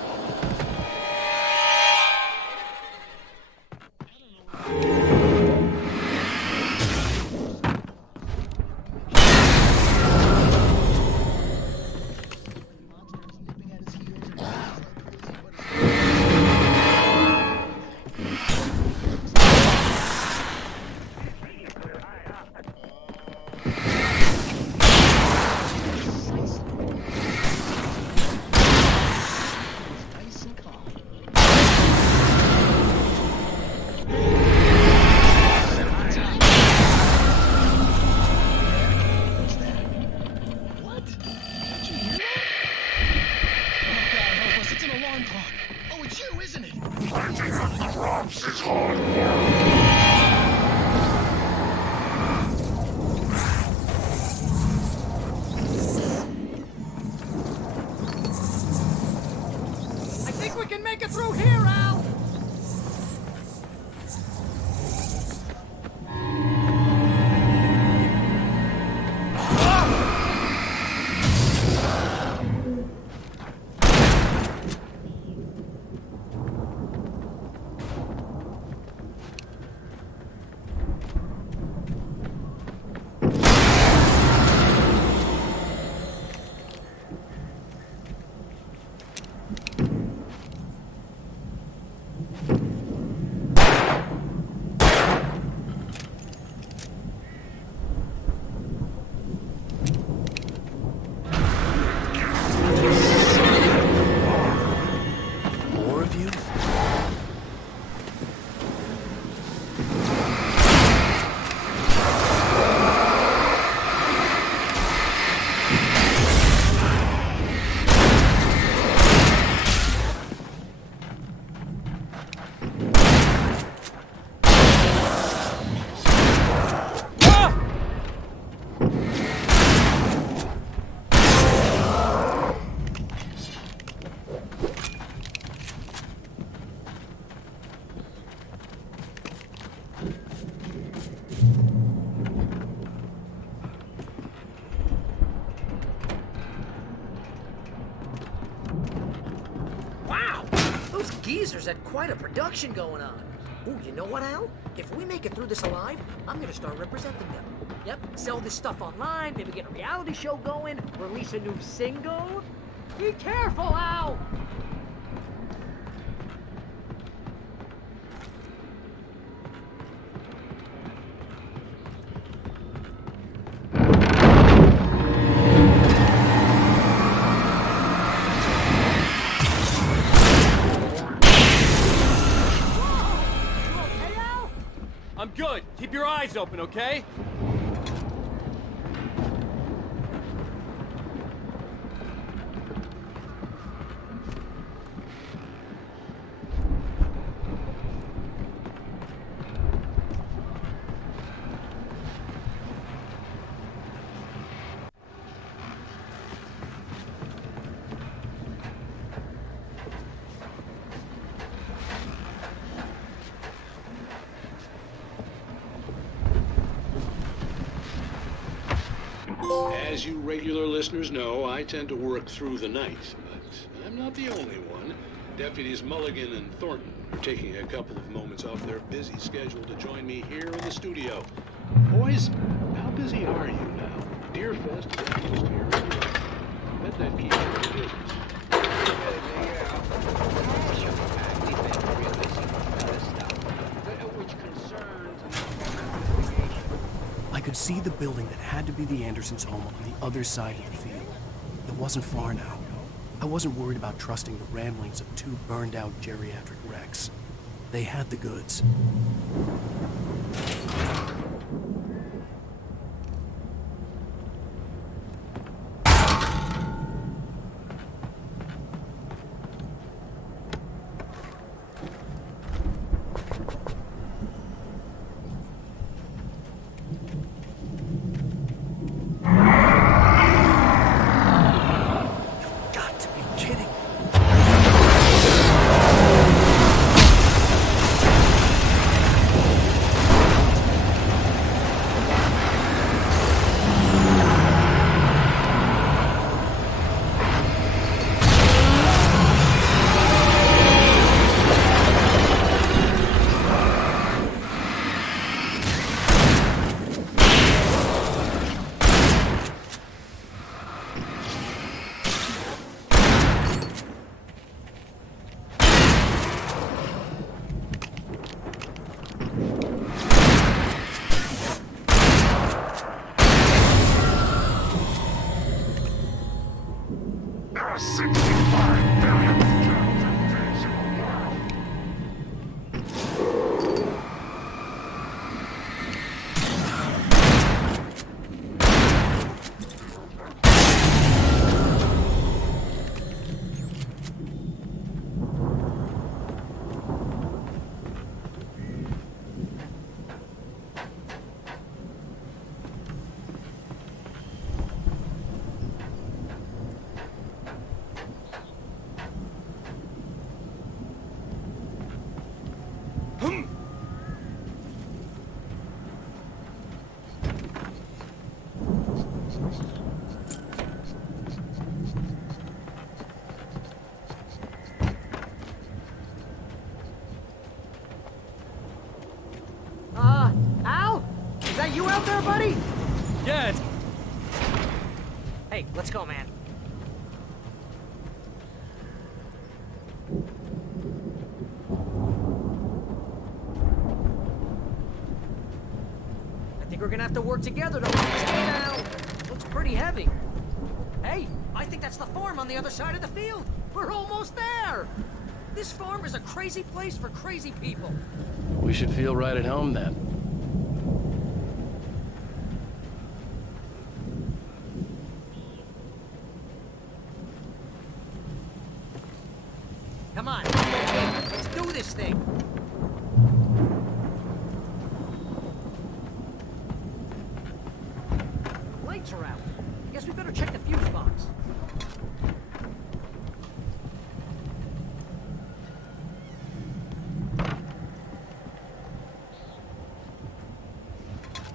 Wow! Those geezers had quite a production going on. Ooh, you know what, Al? If we make it through this alive, I'm gonna start representing them. Yep, sell this stuff online, maybe get a reality show going, release a new single. Be careful, Al! I'm good. Keep your eyes open, okay? As you regular listeners know, I tend to work through the night, but I'm not the only one. Deputies Mulligan and Thornton are taking a couple of moments off their busy schedule to join me here in the studio. Boys, how busy are you now? Deerfest is almost here. I bet that keeps you in business. I could see the building that had to be the Andersons' home on the other side of the field. It wasn't far now. I wasn't worried about trusting the ramblings of two burned-out geriatric wrecks. They had the goods. Al? Is that you out there, buddy? Yeah, Hey, let's go, man. I think we're gonna have to work together to put this gate out. Looks pretty heavy. Hey, I think that's the farm on the other side of the field. We're almost there. This farm is a crazy place for crazy people. We should feel right at home then. Come on, let's do this thing. Lights are out. Guess we better check the fuse box.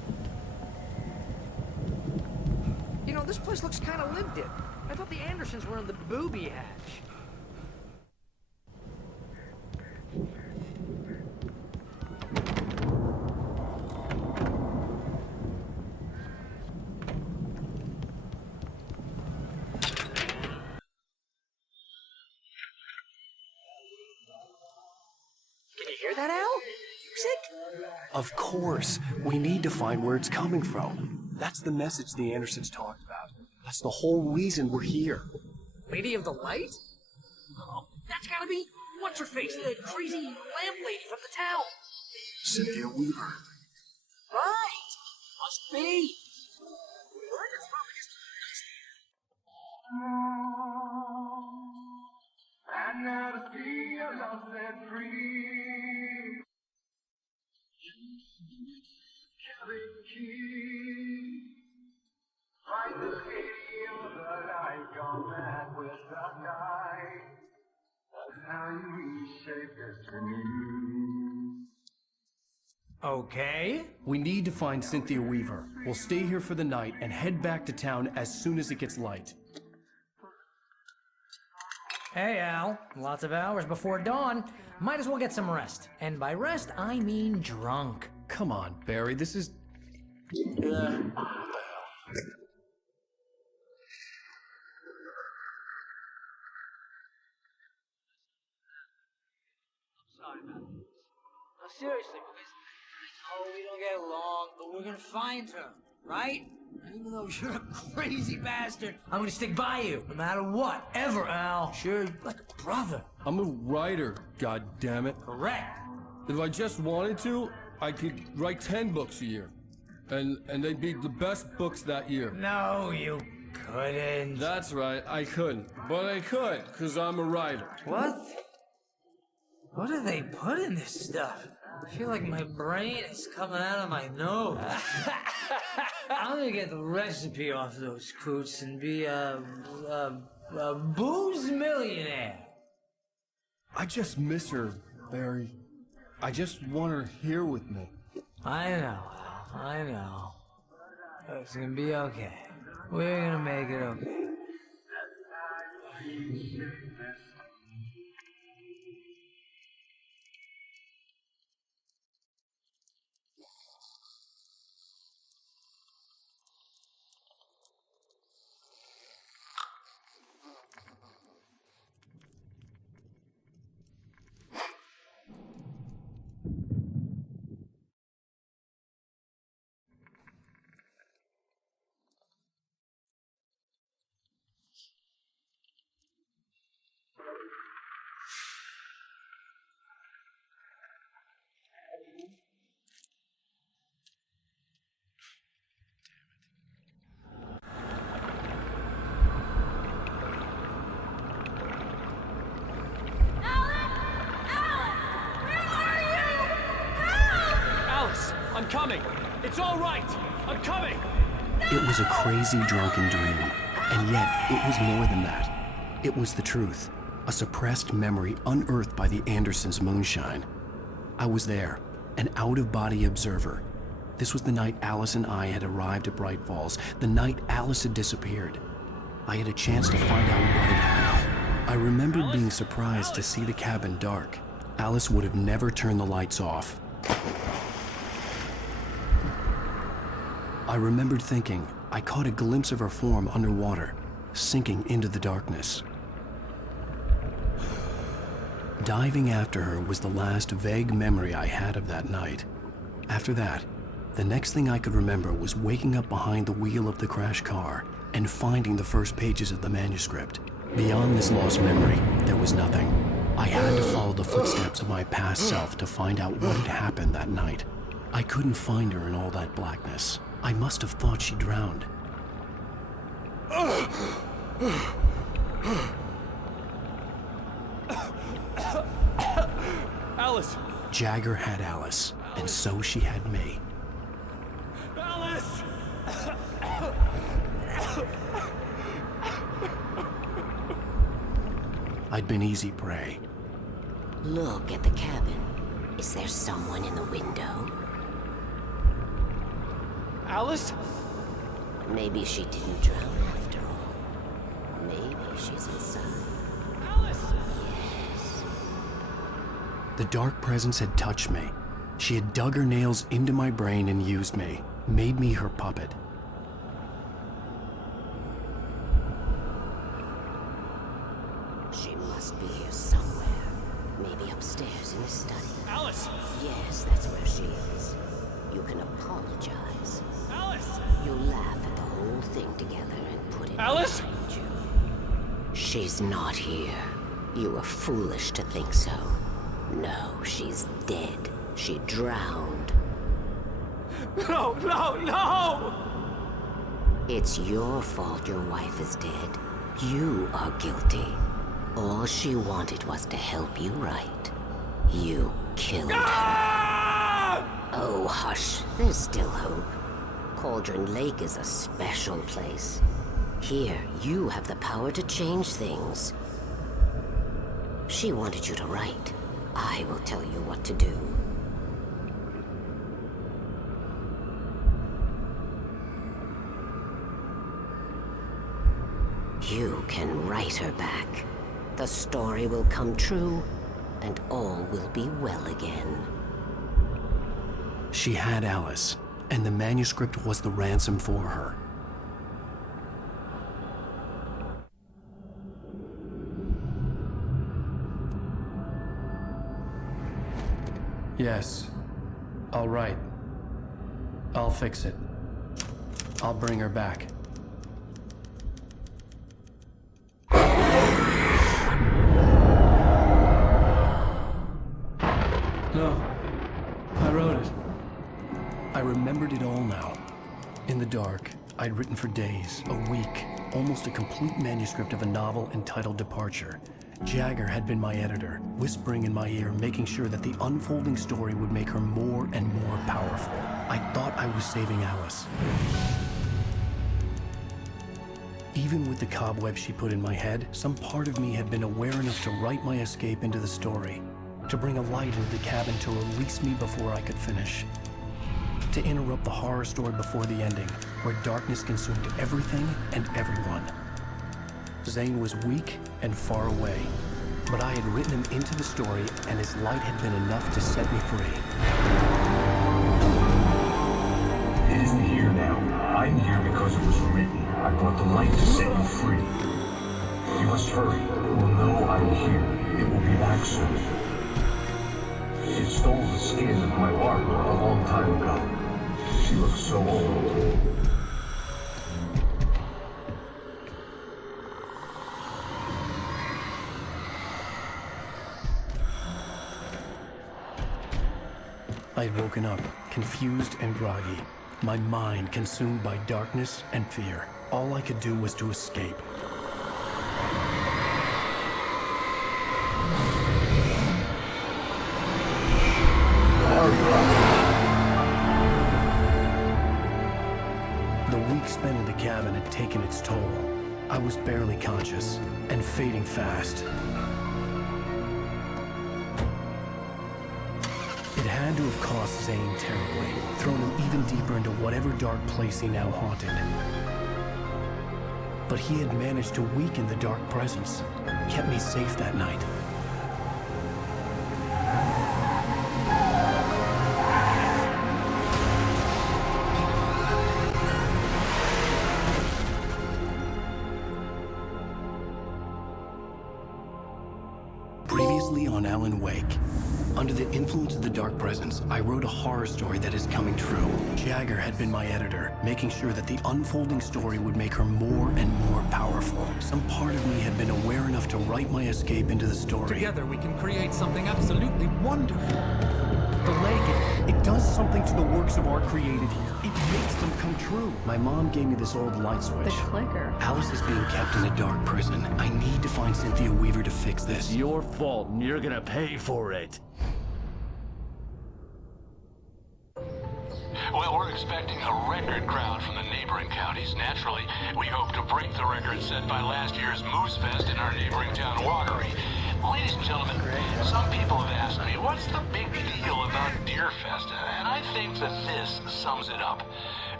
this place looks kind of lived in. I thought the Andersons were in the booby hatch. Can you hear that, Al? Music? Of course. We need to find where it's coming from. That's the message the Andersons talked about. That's the whole reason we're here. Lady of the Light? Oh, that's gotta be what's-her-face, the crazy lamp lady from the town. Cynthia Weaver. Right! Must be! I never see a love set free. Carry key. Find the stadium that I go mad with the night. That's how you reshape destiny. Okay. We need to find Cynthia Weaver. We'll stay here for the night and head back to town as soon as it gets light. Hey, Al. Lots of hours before dawn. Might as well get some rest. And by rest, I mean drunk. Come on, Barry, this is... Sorry about this. No, seriously, because I know we don't get along, but we're gonna find her, right? Even though you're a crazy bastard, I'm gonna stick by you, no matter what, ever, Al. Sure, like a brother. I'm a writer, goddammit. Correct. If I just wanted to, I could write 10 books a year. And they'd be the best books that year. No, you couldn't. That's right, I couldn't. But I could, because I'm a writer. What? What do they put in this stuff? I feel like my brain is coming out of my nose. I'm gonna get the recipe off those coots and be a booze millionaire. I just miss her, Barry. I just want her here with me. I know, Al. I know. It's gonna be okay. We're gonna make it okay. I'm coming! It's all right! I'm coming! It was a crazy, drunken dream, and yet it was more than that. It was the truth, a suppressed memory unearthed by the Andersons' moonshine. I was there, an out-of-body observer. This was the night Alice and I had arrived at Bright Falls, the night Alice had disappeared. I had a chance to find out what had happened. I remembered being surprised to see the cabin dark. Alice would have never turned the lights off. I remembered thinking I caught a glimpse of her form underwater, sinking into the darkness. Diving after her was the last vague memory I had of that night. After that, the next thing I could remember was waking up behind the wheel of the crashed car and finding the first pages of the manuscript. Beyond this lost memory, there was nothing. I had to follow the footsteps of my past self to find out what had happened that night. I couldn't find her in all that blackness. I must have thought she drowned. Alice! Jagger had Alice, and so she had me. Alice! I'd been easy prey. Look at the cabin. Is there someone in the window? Alice? Maybe she didn't drown after all. Maybe she's inside. Alice! Yes. The dark presence had touched me. She had dug her nails into my brain and used me, made me her puppet. She must be here somewhere. Maybe upstairs in the study. Alice! Yes, that's where she is. You can apologize. Alice! You laugh at the whole thing together and put it Alice! behind you. She's not here. You were foolish to think so. No, she's dead. She drowned. No, no, no! It's your fault your wife is dead. You are guilty. All she wanted was to help you right. You killed her. Oh, hush. There's still hope. Cauldron Lake is a special place. Here, you have the power to change things. She wanted you to write. I will tell you what to do. You can write her back. The story will come true, and all will be well again. She had Alice, and the manuscript was the ransom for her. Yes. All right. I'll fix it. I'll bring her back. No. I wrote it. I remembered it all now. In the dark, I'd written for days, a week, almost a complete manuscript of a novel entitled Departure. Jagger had been my editor, whispering in my ear, making sure that the unfolding story would make her more and more powerful. I thought I was saving Alice. Even with the cobweb she put in my head, some part of me had been aware enough to write my escape into the story, to bring a light into the cabin to release me before I could finish, to interrupt the horror story before the ending, where darkness consumed everything and everyone. Zane was weak and far away, but I had written him into the story, and his light had been enough to set me free. It isn't here now. I'm here because it was written. I brought the light to set you free. You must hurry. It will know I'm here. It will be back soon. It stole the skin of my Barbara a long time ago. She looks so old. I had woken up, confused and groggy, my mind consumed by darkness and fear. All I could do was to escape. The week spent in the cabin had taken its toll. I was barely conscious, and fading fast. It had to have cost Zane terribly, thrown him even deeper into whatever dark place he now haunted. But he had managed to weaken the dark presence, kept me safe that night. Previously on Alan Wake. Under the influence of the dark presence, I wrote a horror story that is coming true. Jagger had been my editor, making sure that the unfolding story would make her more and more powerful. Some part of me had been aware enough to write my escape into the story. Together we can create something absolutely wonderful. The lake, it does something to the works of art created here. It makes them come true. My mom gave me this old light switch. The clicker. Alice is being kept in a dark prison. I need to find Cynthia Weaver to fix this. It's your fault, and you're gonna pay for it. Well, we're expecting a record crowd from the neighboring counties. Naturally, we hope to break the record set by last year's Moose Fest in our neighboring town, Watery. Ladies and gentlemen, some people have asked me, what's the big deal about Deer Fest? And I think that this sums it up.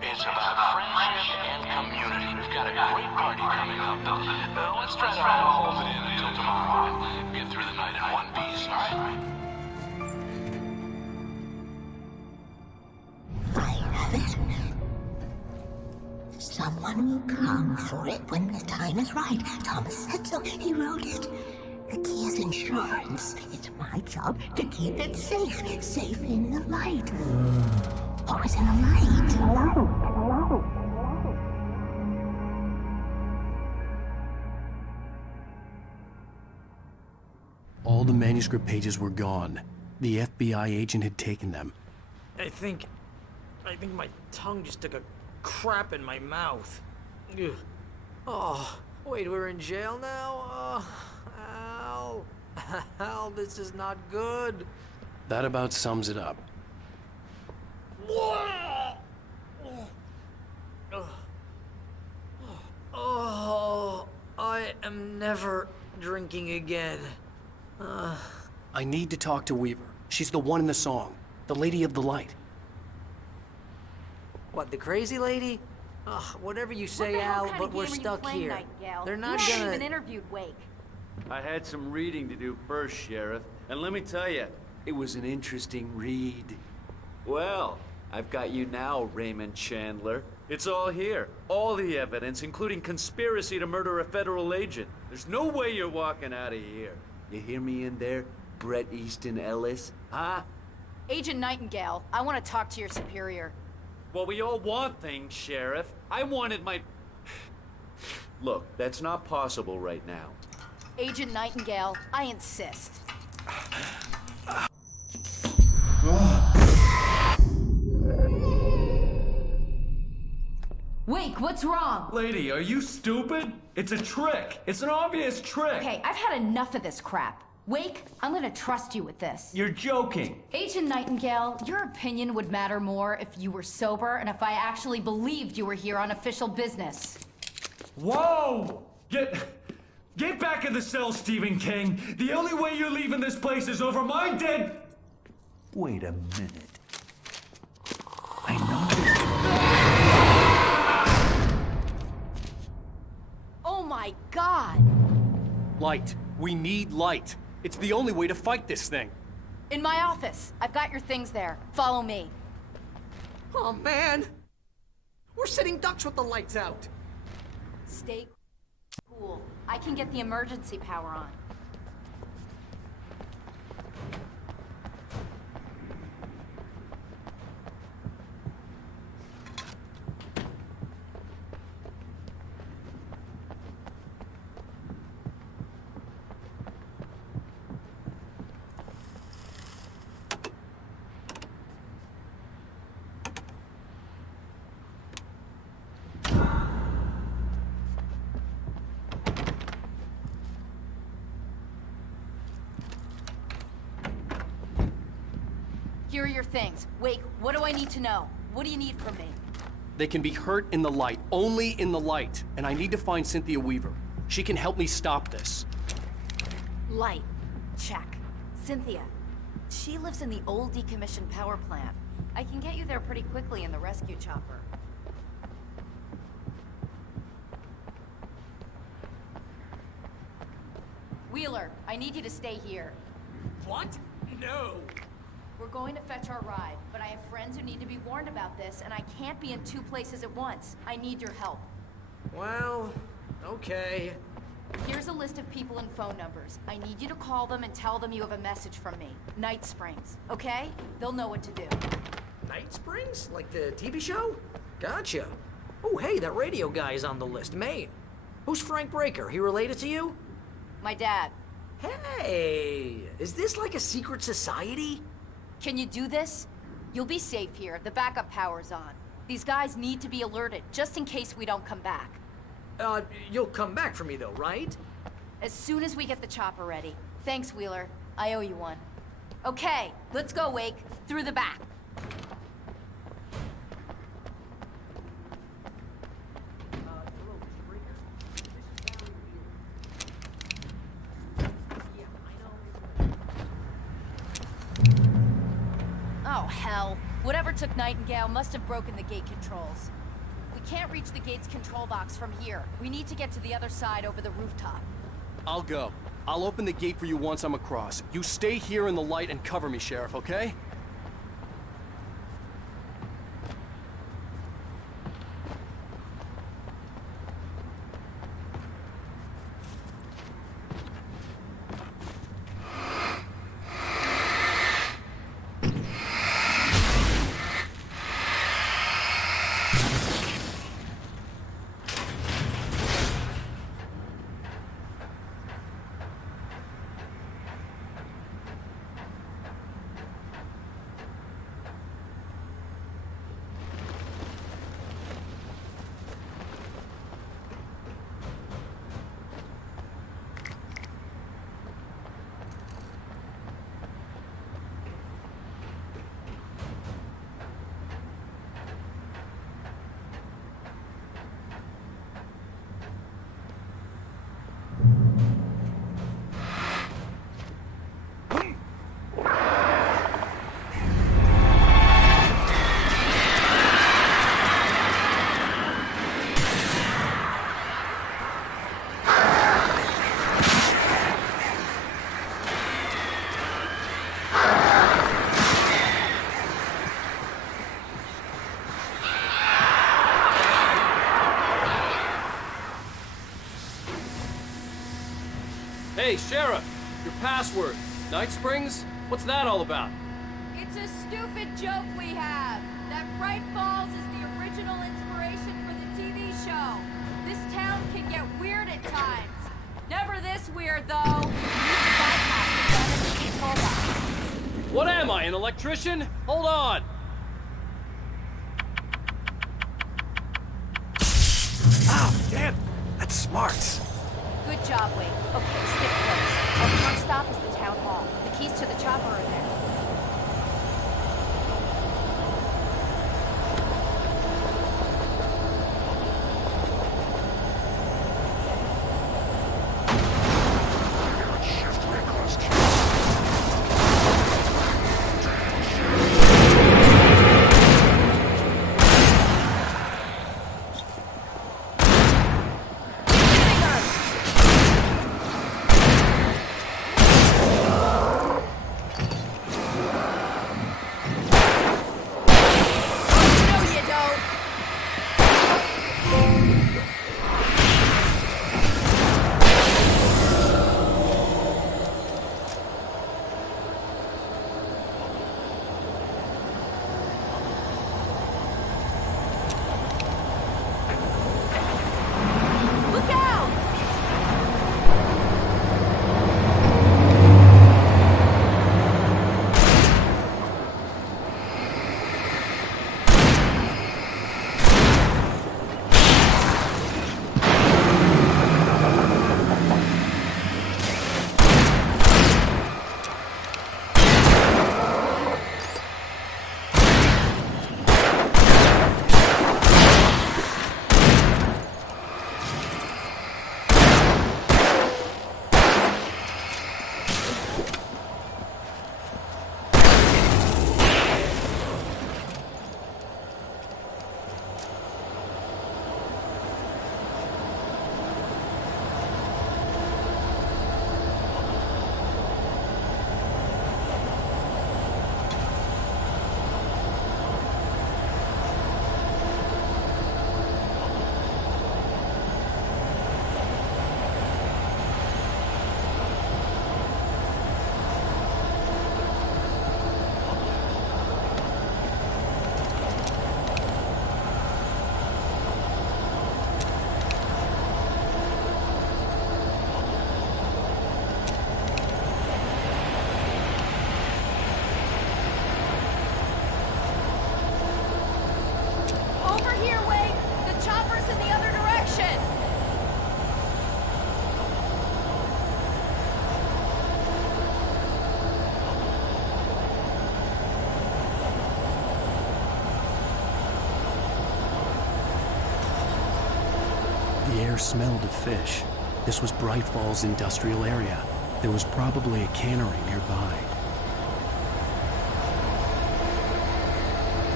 It's about friendship and community. We've got a great party coming up. Let's try to hold it in until tomorrow and get through the night in one piece, all right? I have it. Someone will come for it when the time is right. Thomas said so. He wrote it. The key is insurance. It's my job to keep it safe. Safe in the light. Always in the light. All the manuscript pages were gone. The FBI agent had taken them. I think my tongue just took a crap in my mouth. Ugh. Oh, wait, we're in jail now? Al. Al, this is not good. That about sums it up. Oh, I am never drinking again. I need to talk to Weaver. She's the one in the song. The Lady of the Light. What, the crazy lady? Ugh, whatever you say, Al, but we're stuck here. They're not you gonna... haven't even interviewed Wake. I had some reading to do first, Sheriff. And let me tell you, it was an interesting read. Well, I've got you now, Raymond Chandler. It's all here. All the evidence, including conspiracy to murder a federal agent. There's no way you're walking out of here. You hear me in there, Bret Easton Ellis? Huh? Agent Nightingale, I want to talk to your superior. Well, we all want things, Sheriff. I wanted my... Look, that's not possible right now. Agent Nightingale, I insist. Wake, what's wrong? Lady, are you stupid? It's a trick. It's an obvious trick. Okay, I've had enough of this crap. Wake, I'm gonna trust you with this. You're joking. Agent Nightingale, your opinion would matter more if you were sober and if I actually believed you were here on official business. Whoa! Get back in the cell, Stephen King. The only way you're leaving this place is over my dead... Wait a minute. Oh my God! Light. We need light. It's the only way to fight this thing. In my office. I've got your things there. Follow me. Oh, man! We're sitting ducks with the lights out. Stay cool. I can get the emergency power on. Here are your things. Wake, what do I need to know? What do you need from me? They can be hurt in the light, only in the light. And I need to find Cynthia Weaver. She can help me stop this. Light. Check. Cynthia. She lives in the old decommissioned power plant. I can get you there pretty quickly in the rescue chopper. Wheeler, I need you to stay here. What? No. We're going to fetch our ride, but I have friends who need to be warned about this, and I can't be in two places at once. I need your help. Well, okay. Here's a list of people and phone numbers. I need you to call them and tell them you have a message from me. Night Springs, okay? They'll know what to do. Night Springs? Like the TV show? Gotcha. Oh, hey, that radio guy is on the list. Maine. Who's Frank Breaker? He related to you? My dad. Hey, is this like a secret society? Can you do this? You'll be safe here. The backup power's on. These guys need to be alerted, just in case we don't come back. You'll come back for me though, right? As soon as we get the chopper ready. Thanks, Wheeler. I owe you one. Okay, let's go, Wake. Through the back. Oh, hell. Whatever took Nightingale must have broken the gate controls. We can't reach the gate's control box from here. We need to get to the other side over the rooftop. I'll go. I'll open the gate for you once I'm across. You stay here in the light and cover me, Sheriff, okay? Hey, Sheriff! Your password. Night Springs? What's that all about? It's a stupid joke we have. That Bright Falls is the original inspiration for the TV show. This town can get weird at times. Never this weird, though. You need to bypass the damage control box. What am I, an electrician? Hold on! Oh, damn! That's smart. Good job, Wake. Okay, stick close. Our front stop is the town hall. The keys to the chopper are there. The air smelled of fish. This was Bright Falls industrial area. There was probably a cannery nearby.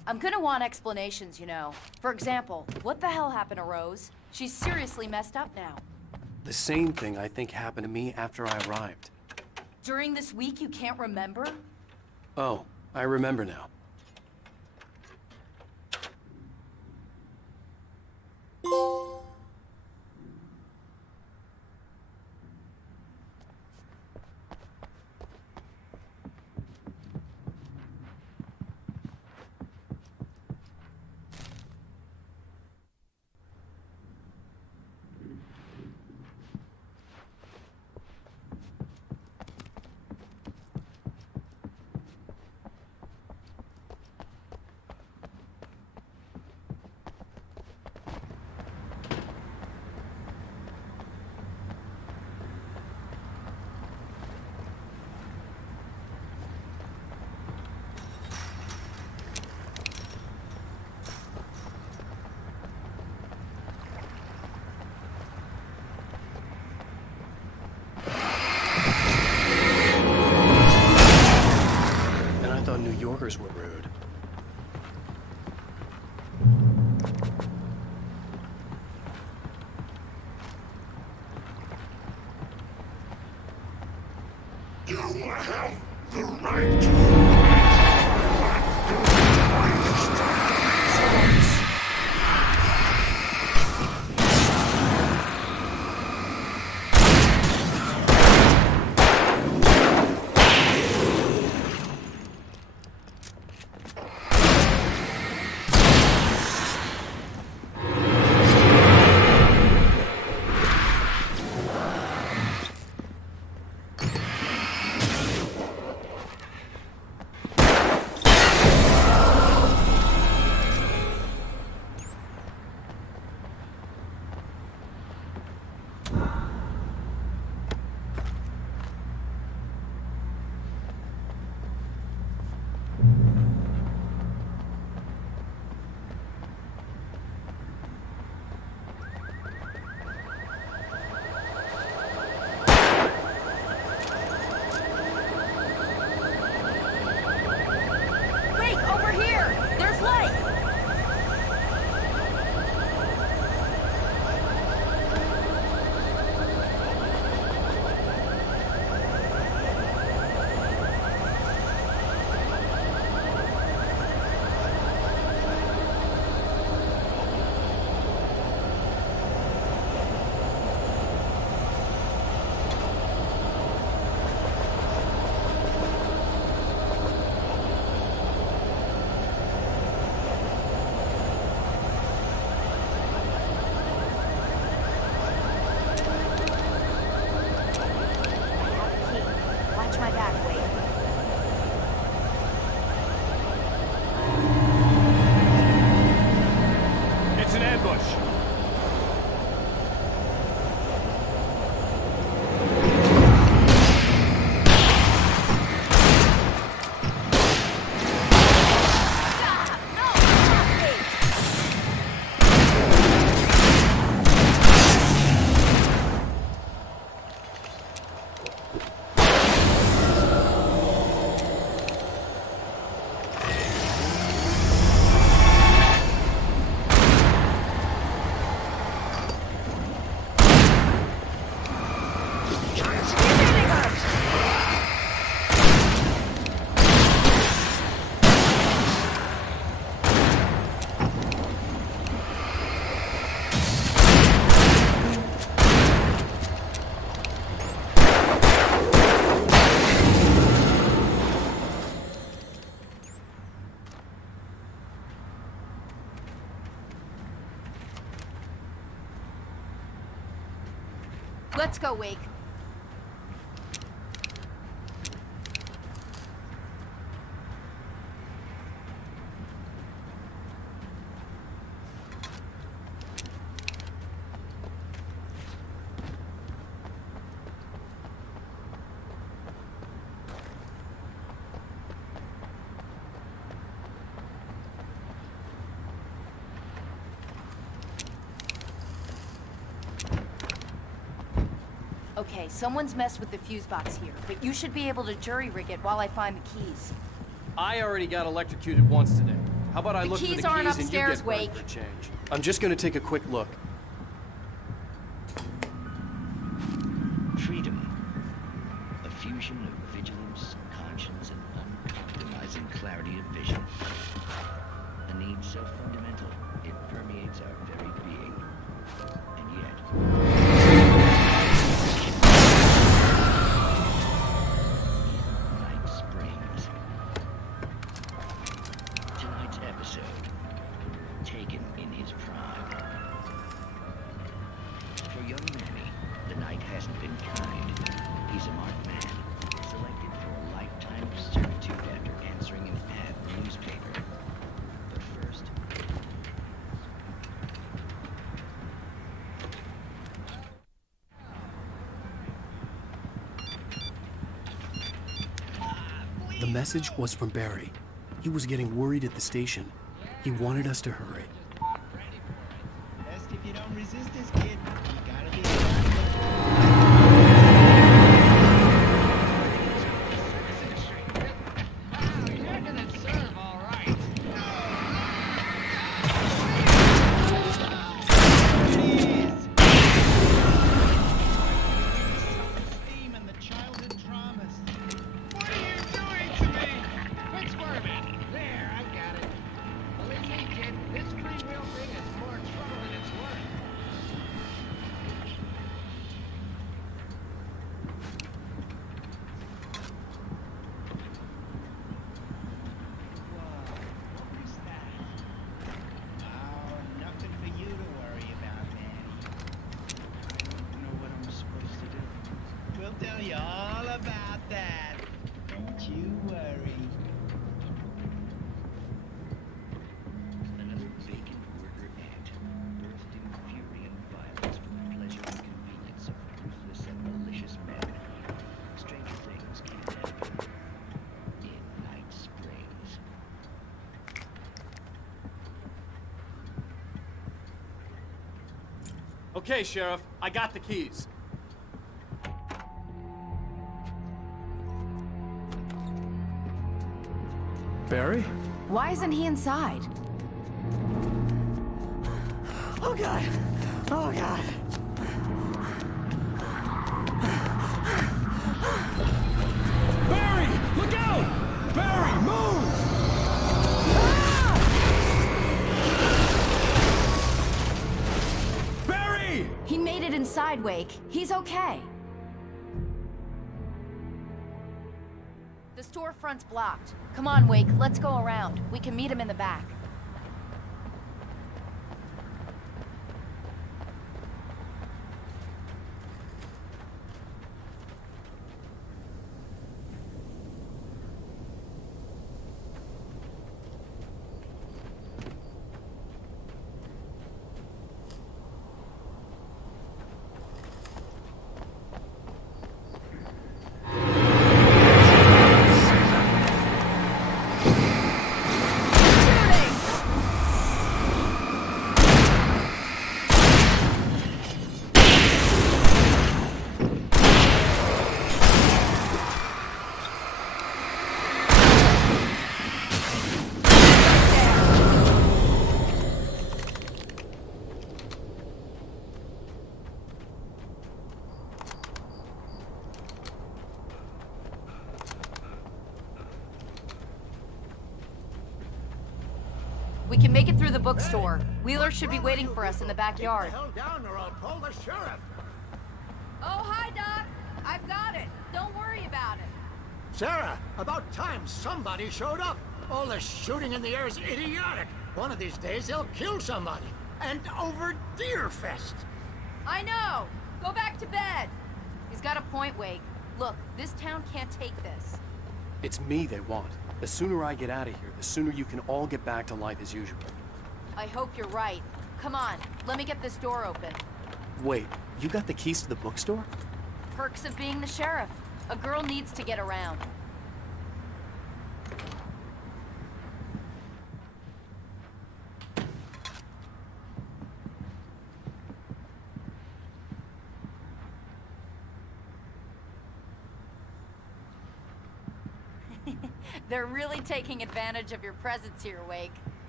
I'm gonna want explanations, you know. For example, what the hell happened to Rose? She's seriously messed up now. The same thing I think happened to me after I arrived. During this week, you can't remember? Oh, I remember now. New Yorkers were rude. You have the right to Let's go, Wake. Okay, someone's messed with the fuse box here, but you should be able to jury-rig it while I find the keys. I already got electrocuted once today. How about I The look for the keys keys aren't and you upstairs, get burned Wake. for change? I'm just gonna take a quick look. Freedom. A fusion of vigilance, conscience, and uncompromising clarity of vision. A need so fundamental, it permeates our very being. And yet... Night Springs. Tonight's episode. Taken in his prime. For young Manny, the night hasn't been kind. He's a marked man, selected for a lifetime of servitude after answering an ad in the newspaper. But first... The message was from Barry. He was getting worried at the station. He wanted us to hurry. Best if you don't resist this kid. You gotta be You're gonna serve all right. Self-esteem and the childhood traumas. What are you doing to me? Quit squirming. There, I got it. Listen, kid, this free will thing is more trouble than it's worth. Oh, nothing for you to worry about, man. I don't know what I'm supposed to do. We'll tell you all about that. Don't you worry. Another vacant worker ant, bursting fury and violence for the pleasure and convenience of ruthless and malicious men. Stranger things can happen in Night Springs. Okay, Sheriff, I got the keys. Barry? Why isn't he inside? Oh god! Oh god! Barry! Look out! Barry, move! Barry! He made it inside, Wake. He's okay. The storefront's blocked. Come on, Wake, let's go around. We can meet him in the back. We can make it through the bookstore. Wheeler should be waiting for us in the backyard. Keep the hell down or I'll call the sheriff. Oh, hi, Doc. I've got it. Don't worry about it. Sarah, about time somebody showed up. All the shooting in the air is idiotic. One of these days they'll kill somebody. And over Deerfest. I know. Go back to bed. He's got a point, Wake. Look, this town can't take this. It's me they want. The sooner I get out of here, the sooner you can all get back to life as usual. I hope you're right. Come on, let me get this door open. Wait, you got the keys to the bookstore? Perks of being the sheriff. A girl needs to get around. They're really taking advantage of your presence here, Wake.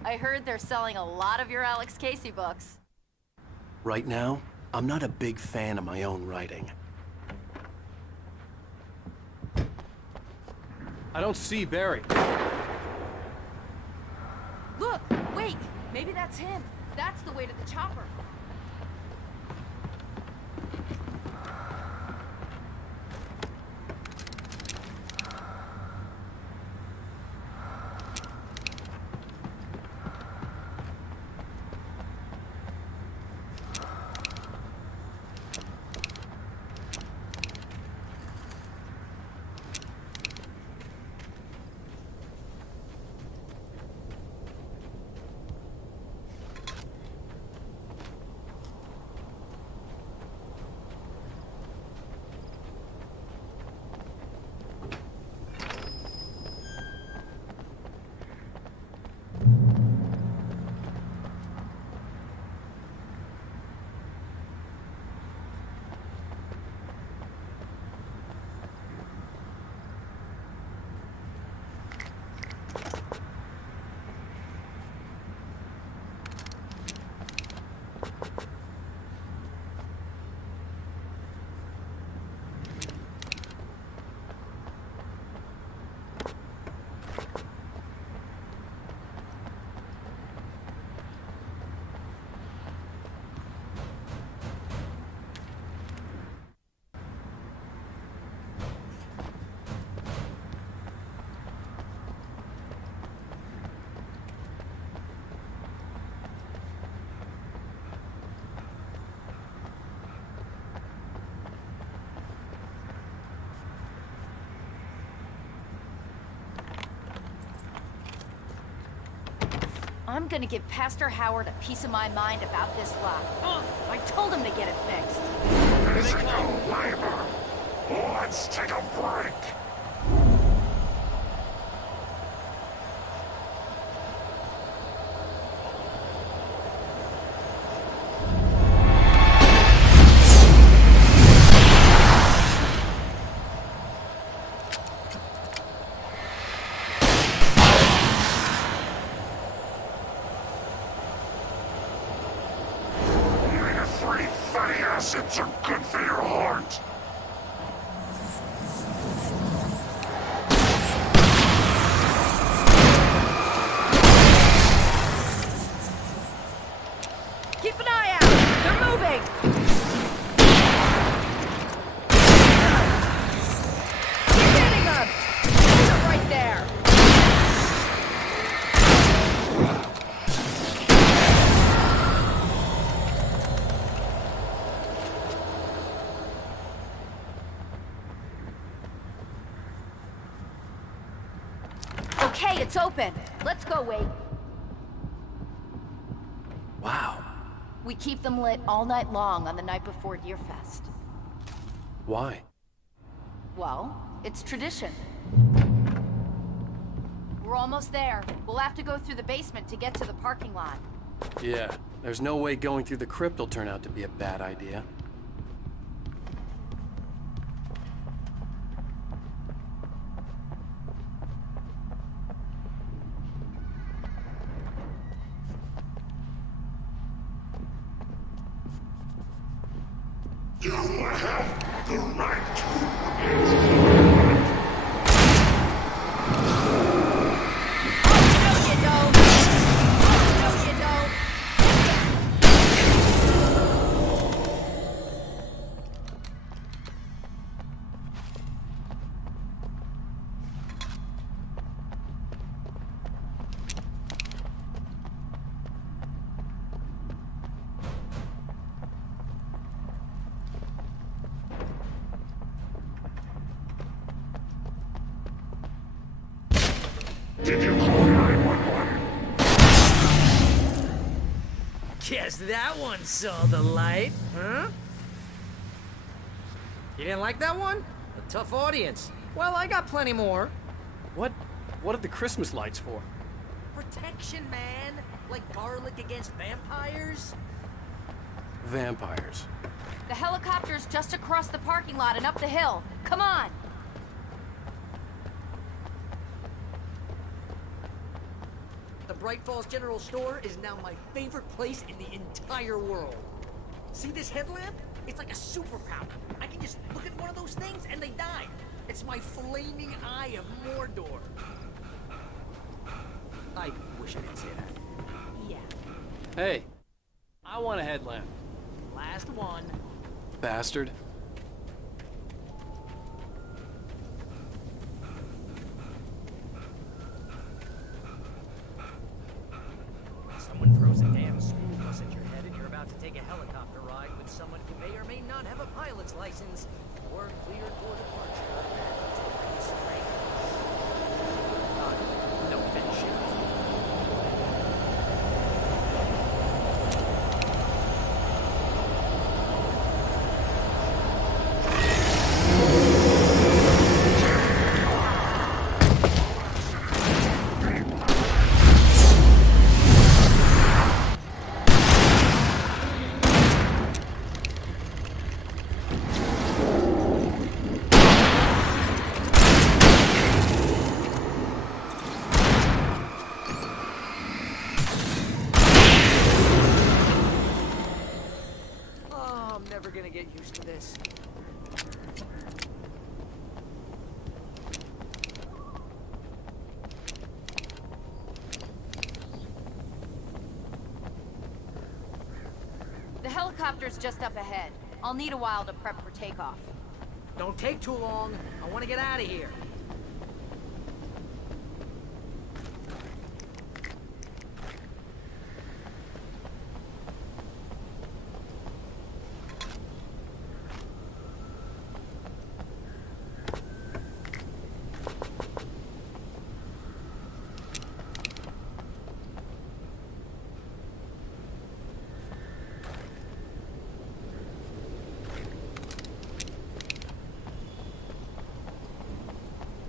I heard they're selling a lot of your Alex Casey books. Right now, I'm not a big fan of my own writing. I don't see Barry. Look! Wake! Maybe that's him. That's the way to the chopper. I'm gonna give Pastor Howard a piece of my mind about this lock. I told him to get it fixed. Physical labor. Let's take a break. Acids are good for your heart. Keep an eye out! They're moving! Keep hitting them! Hold it right there! Okay, it's open. Let's go, Wake. Wow. We keep them lit all night long on the night before Deerfest. Why? Well, it's tradition. We're almost there. We'll have to go through the basement to get to the parking lot. Yeah, there's no way going through the crypt will turn out to be a bad idea. You have the right to Did you call 911? Guess that one saw the light, huh? You didn't like that one? A tough audience. Well, I got plenty more. What are the Christmas lights for? Protection, man. Like garlic against vampires. Vampires. The helicopter's just across the parking lot and up the hill. Come on! The Bright Falls General Store is now my favorite place in the entire world. See this headlamp? It's like a superpower. I can just look at one of those things and they die. It's my flaming eye of Mordor. I wish I could say that. Yeah. Hey, I want a headlamp. Last one. Bastard. Someone throws a damn school bus at your head and you're about to take a helicopter ride with someone who may or may not have a pilot's license or cleared for departure. No finishing. Never gonna get used to this. The helicopter's just up ahead. I'll need a while to prep for takeoff. Don't take too long. I want to get out of here.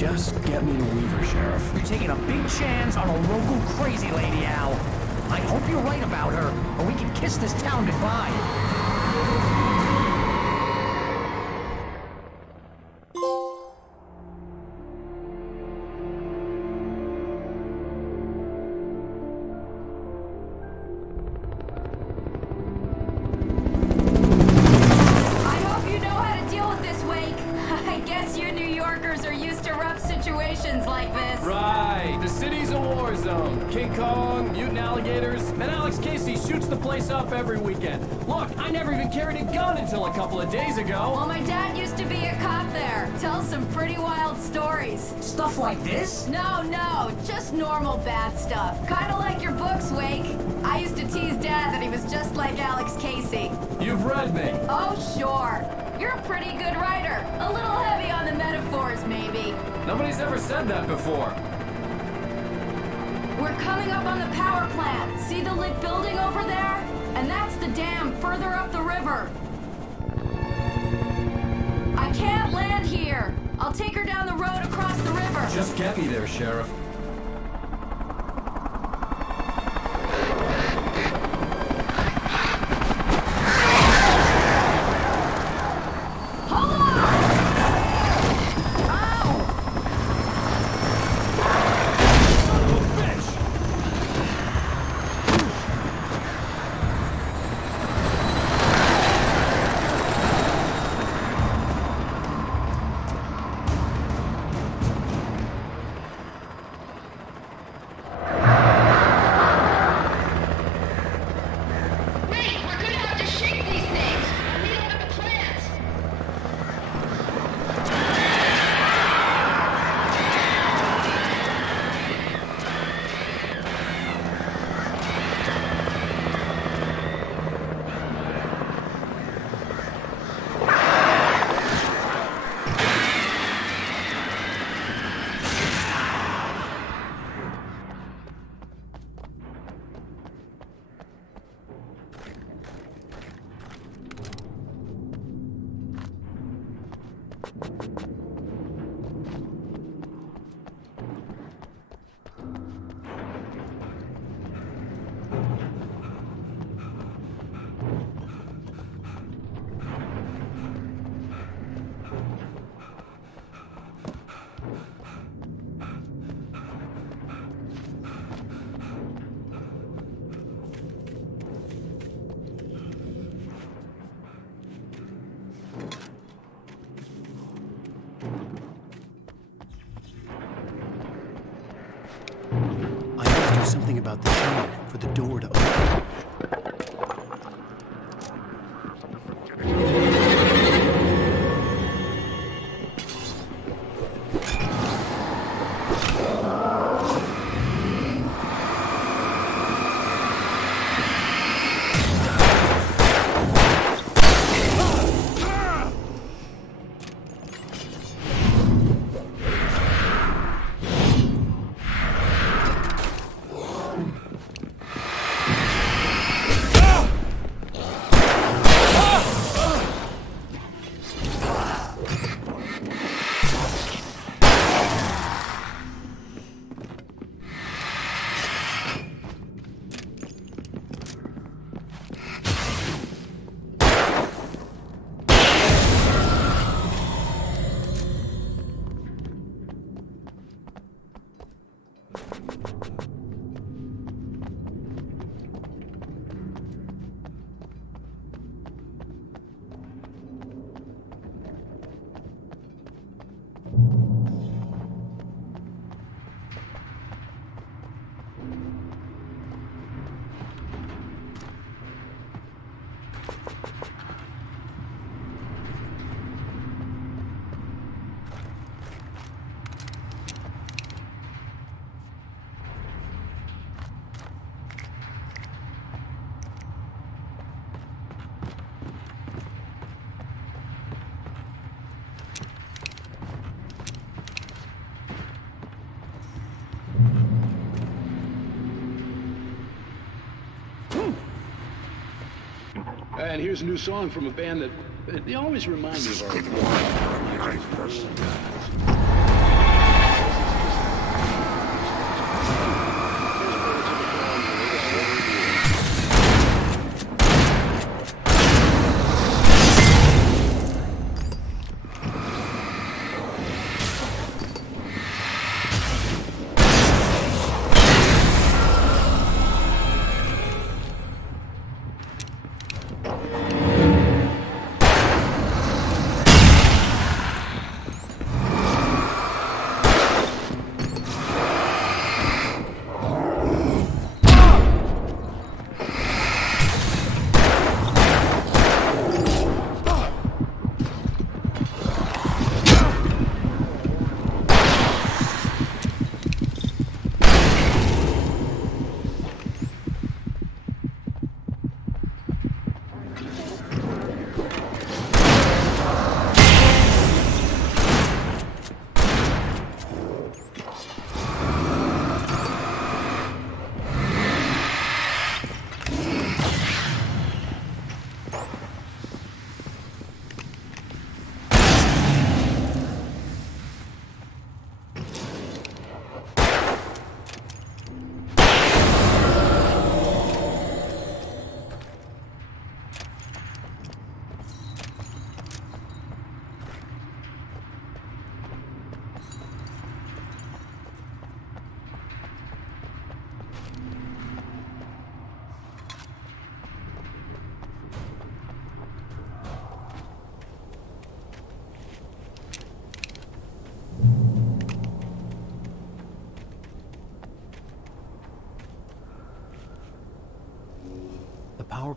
Just get me to Weaver, Sheriff. You're taking a big chance on a local crazy lady, Al. I hope you're right about her, or we can kiss this town goodbye. Like this. Right, the city's a war zone. King Kong, mutant alligators, and Alex Casey shoots the place up every weekend. Look, I never even carried a gun until a couple of days ago. Well, my dad used to be a cop there. Tells some pretty wild stories. Stuff like this? No, just normal bad stuff. Kinda like your books, Wake. I used to tease Dad that he was just like Alex Casey. You've read me. Oh, sure. You're a pretty good writer. A little heavy on the metaphors, maybe. Nobody's ever said that before. We're coming up on the power plant. See the lit building over there? And that's the dam further up the river. I can't land here. I'll take her down the road across the river. Just get me there, Sheriff. Something about the chain for the door to open. And here's a new song from a band that they always remind me of our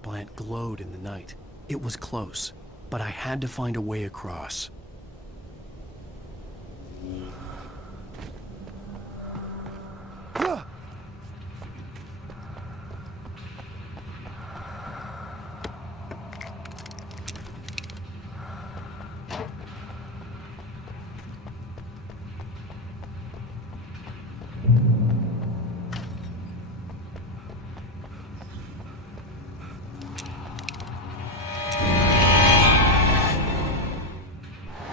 plant glowed in the night. It was close, but I had to find a way across.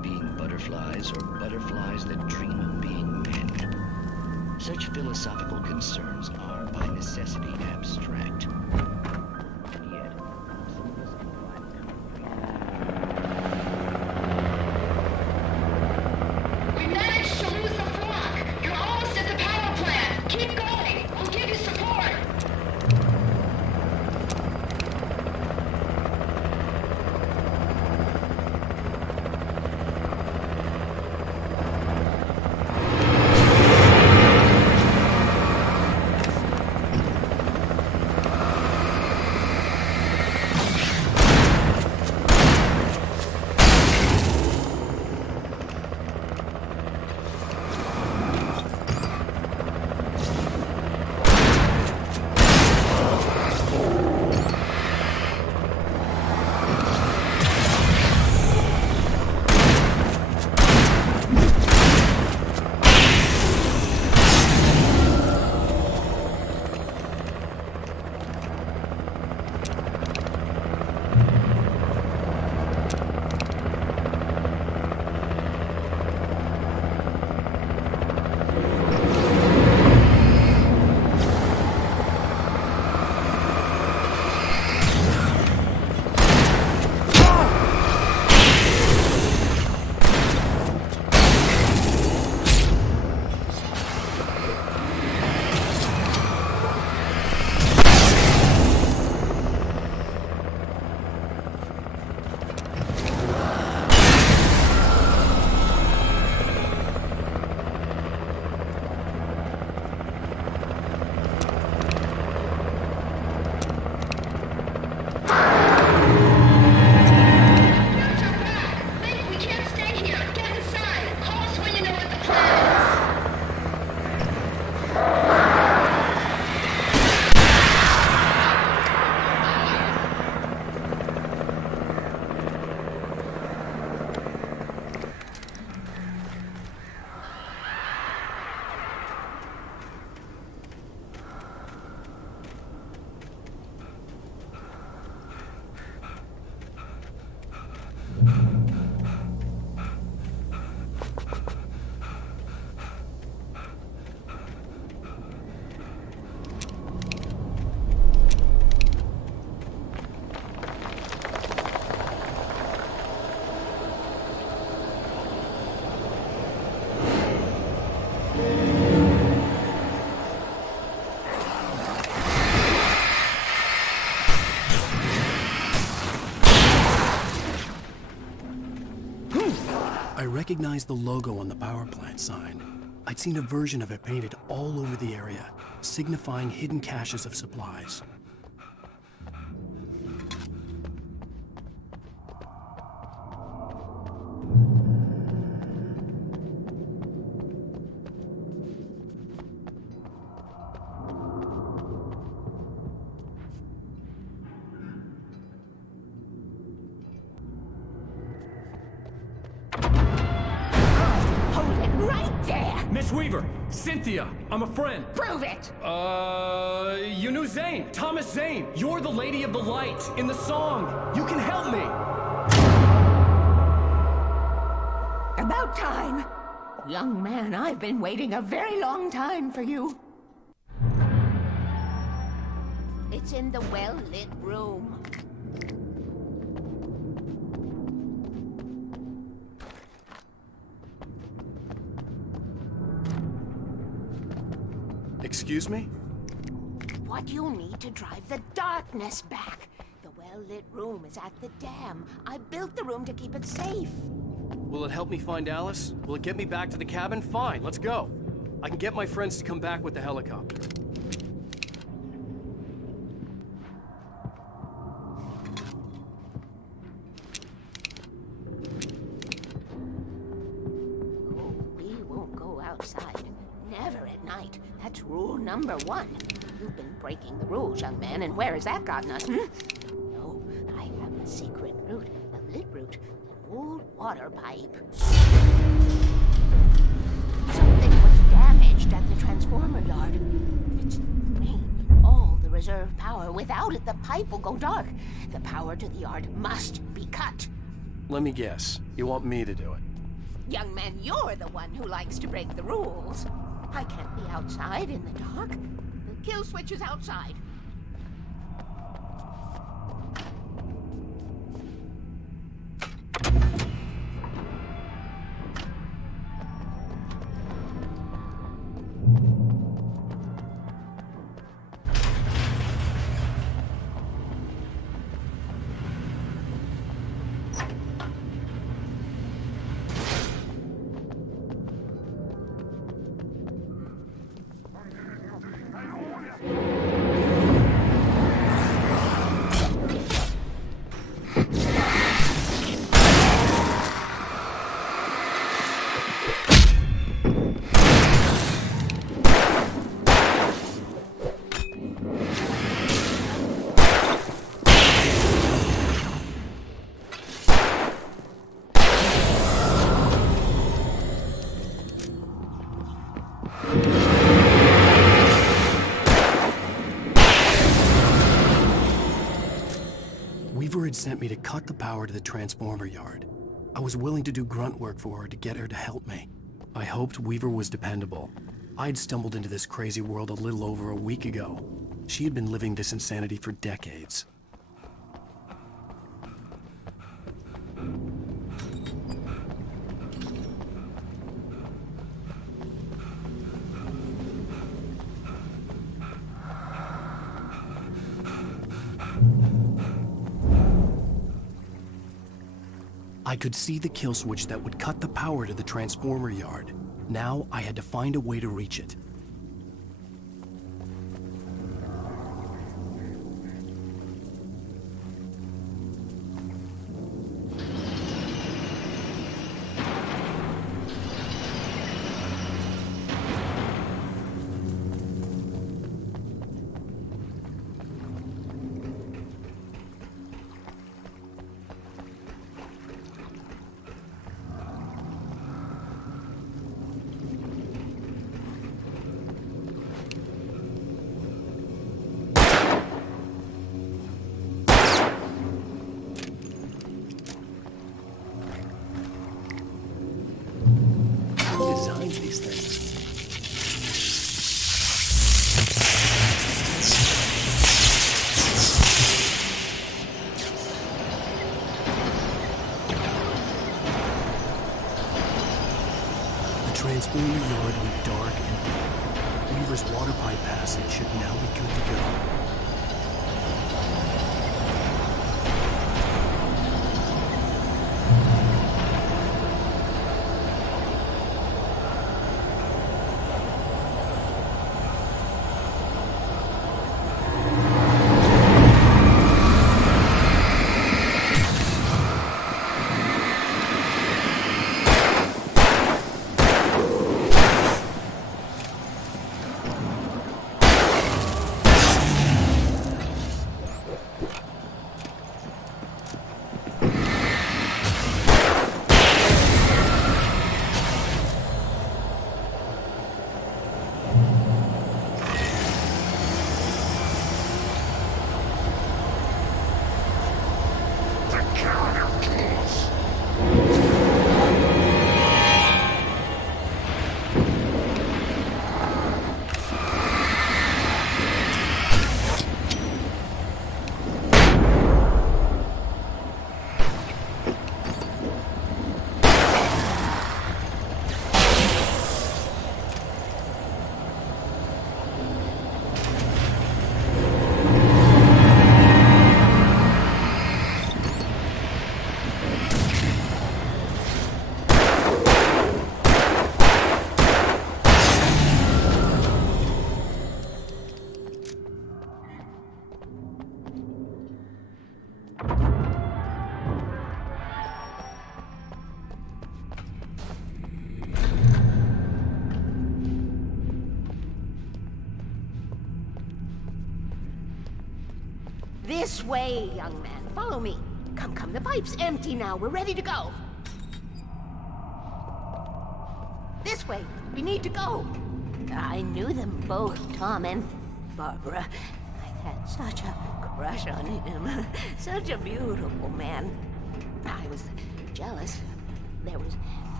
bees or butterflies that dream of being men. Such philosophical concerns are, by necessity, abstract. And yet, some of us can find We managed to lose the flock. You're almost at the power plant. Keep going. We'll give you support. I recognized the logo on the power plant sign. I'd seen a version of it painted all over the area, signifying hidden caches of supplies. Miss Weaver! Cynthia! I'm a friend! Prove it! You knew Zane! Thomas Zane! You're the Lady of the Light in the song! You can help me! About time! Young man, I've been waiting a very long time for you. It's in the well-lit room. Excuse me? What you'll need to drive the darkness back. The well-lit room is at the dam. I built the room to keep it safe. Will it help me find Alice? Will it get me back to the cabin? Fine, let's go. I can get my friends to come back with the helicopter. Oh, we won't go outside. Never at night. That's rule number 1. You've been breaking the rules, young man, and where has that gotten us, No, I have a secret route, a lit route, an old water pipe. Something was damaged at the transformer yard. It's drained all the reserve power. Without it, the pipe will go dark. The power to the yard must be cut. Let me guess. You want me to do it? Young man, you're the one who likes to break the rules. I can't be outside in the dark. The kill switch is outside. Weaver had sent me to cut the power to the transformer yard. I was willing to do grunt work for her to get her to help me. I hoped Weaver was dependable. I'd stumbled into this crazy world a little over a week ago. She had been living this insanity for decades. I could see the kill switch that would cut the power to the transformer yard. Now I had to find a way to reach it. These things. The transformer yard went dark and dead. Weaver's water pipe passage should now be good to go. This way, young man. Follow me. Come, come. The pipe's empty now. We're ready to go. This way. We need to go. I knew them both, Tom and Barbara. I had such a crush on him. Such a beautiful man. I was jealous. There was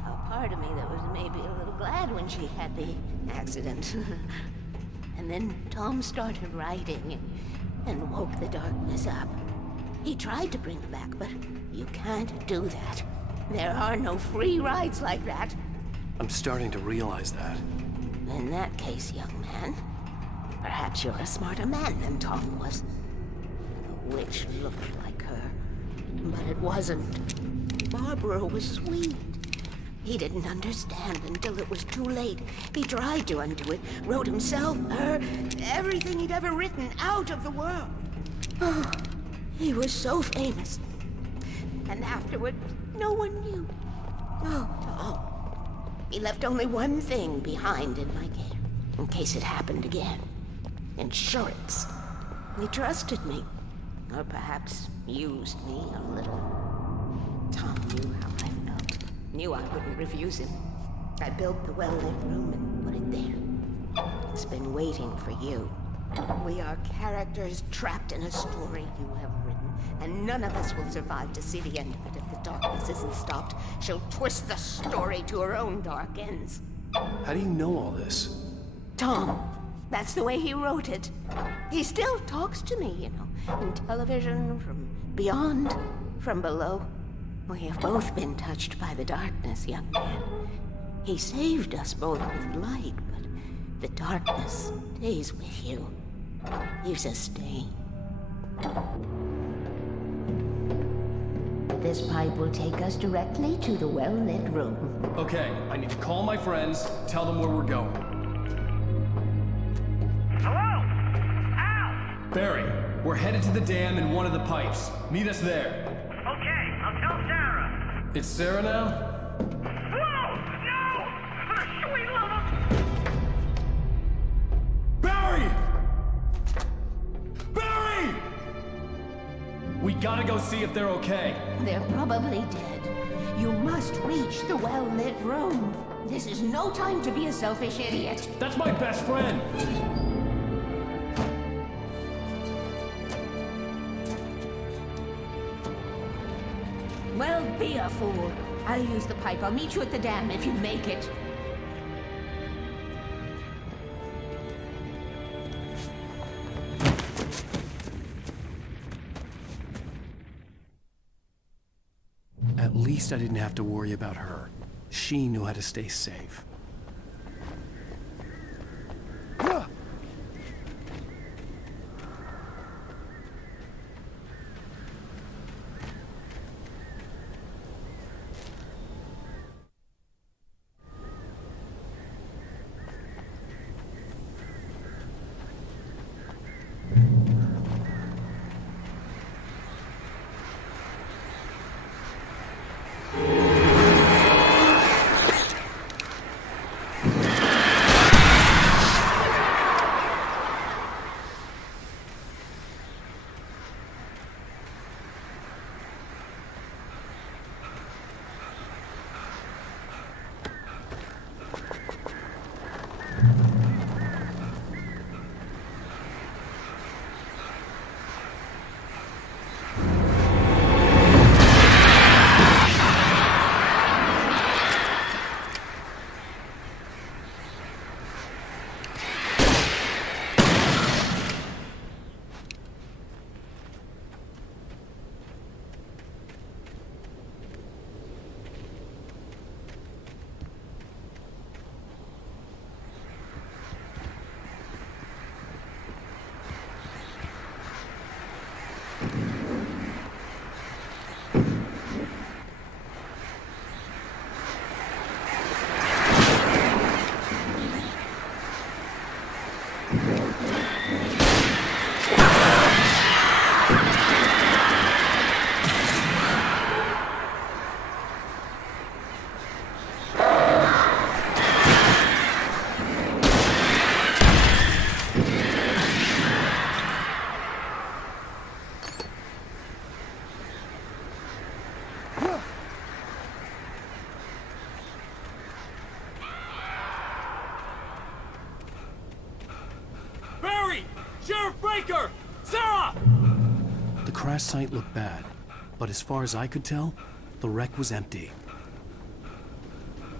a part of me that was maybe a little glad when she had the accident. And then Tom started writing and woke the darkness up. He tried to bring it back, but you can't do that. There are no free rides like that. I'm starting to realize that. In that case, young man, perhaps you're a smarter man than Tom was. The witch looked like her, but it wasn't. Barbara was sweet. He didn't understand until it was too late. He tried to undo it, wrote himself, her, everything he'd ever written out of the world. Oh, he was so famous. And afterward, no one knew. Oh, Tom. He left only one thing behind in my care, in case it happened again. Insurance. He trusted me. Or perhaps used me a little. Tom knew how I felt. Knew I wouldn't refuse him. I built the well-lit room and put it there. It's been waiting for you. We are characters trapped in a story you have written, and none of us will survive to see the end of it if the darkness isn't stopped. She'll twist the story to her own dark ends. How do you know all this? Tom. That's the way he wrote it. He still talks to me, you know, in television, from beyond, from below. We have both been touched by the darkness, young man. He saved us both with light, but the darkness stays with you. You sustain. This pipe will take us directly to the well-lit room. Okay, I need to call my friends, tell them where we're going. Hello? Al! Barry, we're headed to the dam in one of the pipes. Meet us there. Okay, I'll tell Sarah. It's Sarah now? Whoa! No! For the sweet love of... Barry! Barry! We gotta go see if they're okay. They're probably dead. You must reach the well-lit room. This is no time to be a selfish idiot. That's my best friend! Well, be a fool. I'll use the pipe. I'll meet you at the dam if you make it. At least I didn't have to worry about her. She knew how to stay safe. The crash site looked bad, but as far as I could tell, the wreck was empty.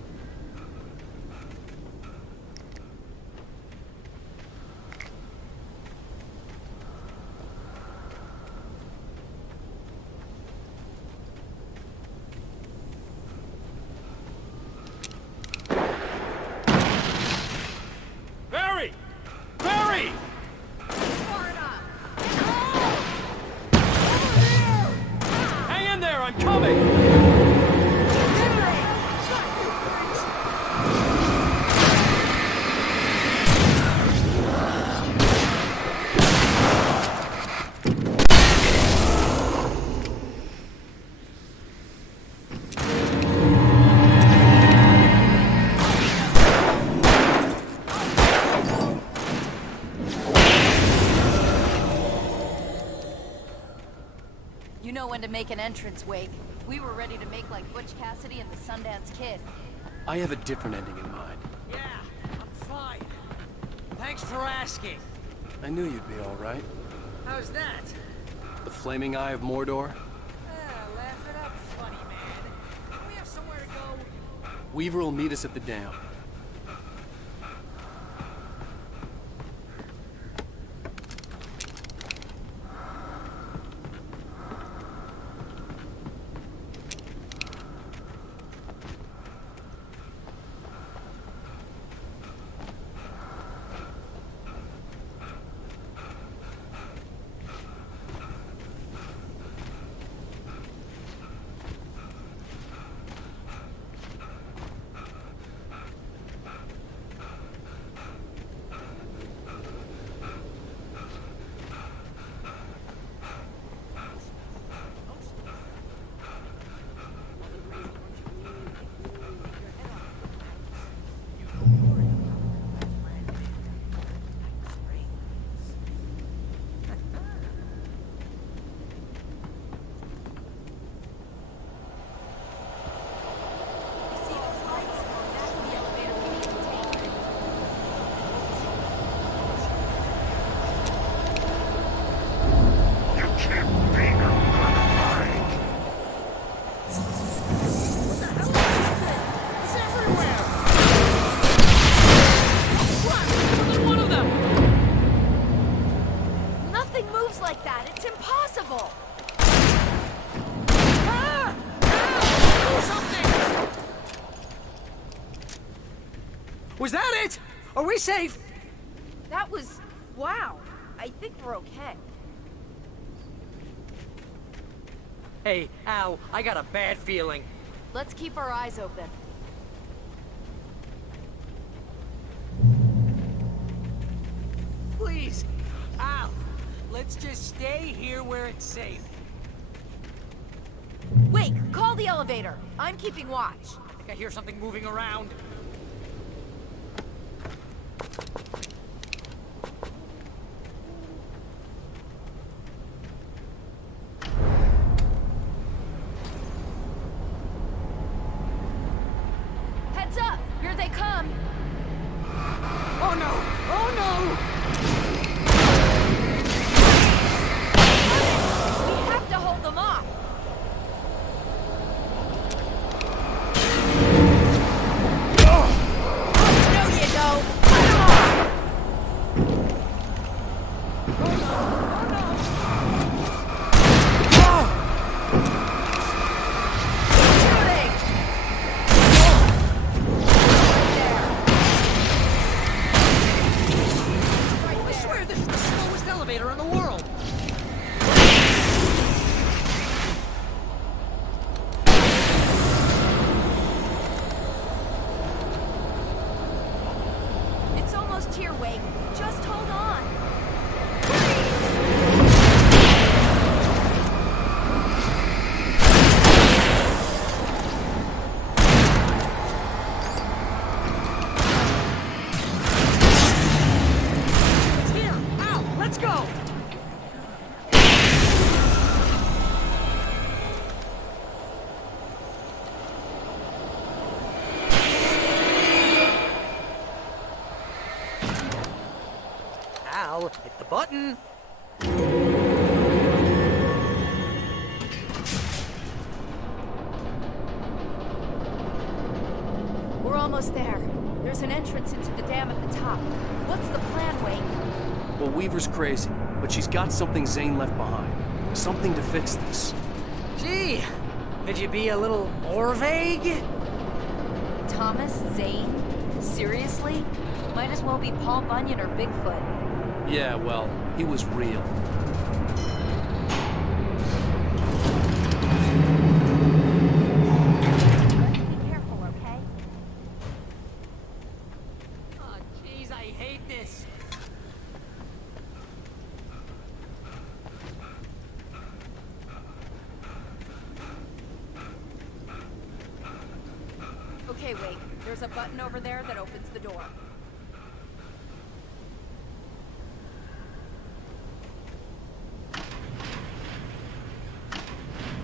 when to make an entrance, Wake. We were ready to make like Butch Cassidy and the Sundance Kid. I have a different ending in mind. Yeah, I'm fine. Thanks for asking. I knew you'd be all right. How's that? The flaming eye of Mordor? Laugh it up, funny man. Don't we have somewhere to go? Weaver will meet us at the dam. Was that it? Are we safe? That was... wow. I think we're okay. Hey, Al, I got a bad feeling. Let's keep our eyes open. Please, Al, let's just stay here where it's safe. Wake, call the elevator. I'm keeping watch. I think I hear something moving around. Heads up! Here they come! Oh no! Oh no! We have to hold them off! No, you don't! Cut them off! I swear this is the slowest elevator in the world! It's almost here, Wake. Just hold on. It's here! Al, let's go! Al, hit the button! We're almost there. There's an entrance into the dam at the top. What's the plan, Wake? Well, Weaver's crazy, but she's got something Zane left behind. Something to fix this. Gee, could you be a little more vague? Thomas Zane? Seriously? Might as well be Paul Bunyan or Bigfoot. Yeah, well, he was real. Be careful, okay? Oh, jeez, I hate this. Okay, Wake. There's a button over there that opens the door.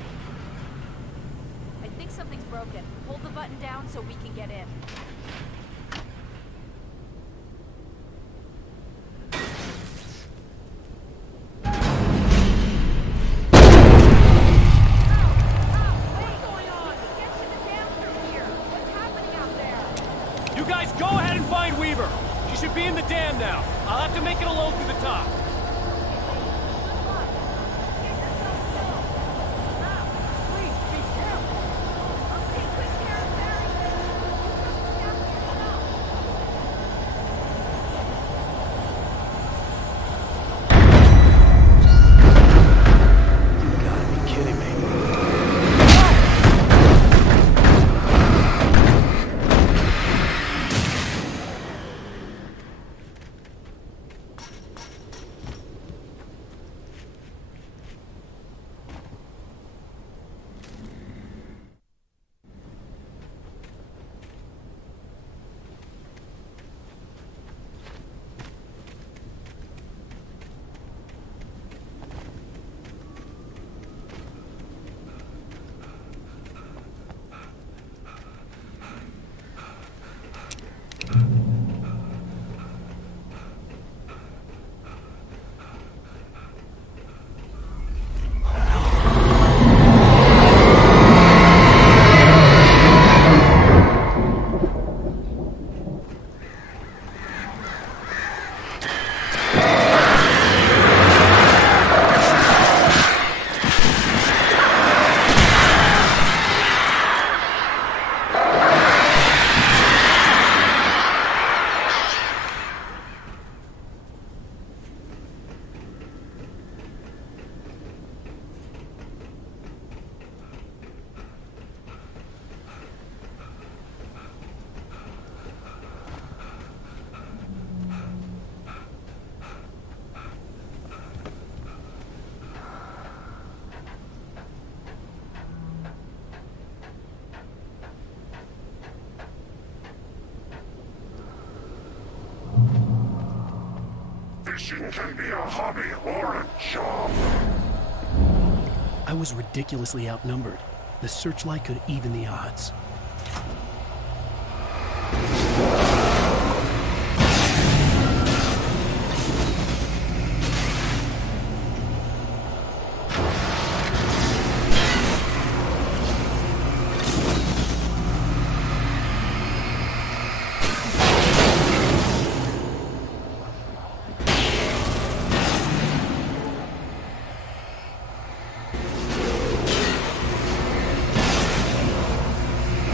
think something's broken. Hold the button down so we can get in. You guys go ahead and find Weaver. She should be in the dam now. I'll have to make it alone through the top. Fishing can be a hobby or a job. I was ridiculously outnumbered. The searchlight could even the odds.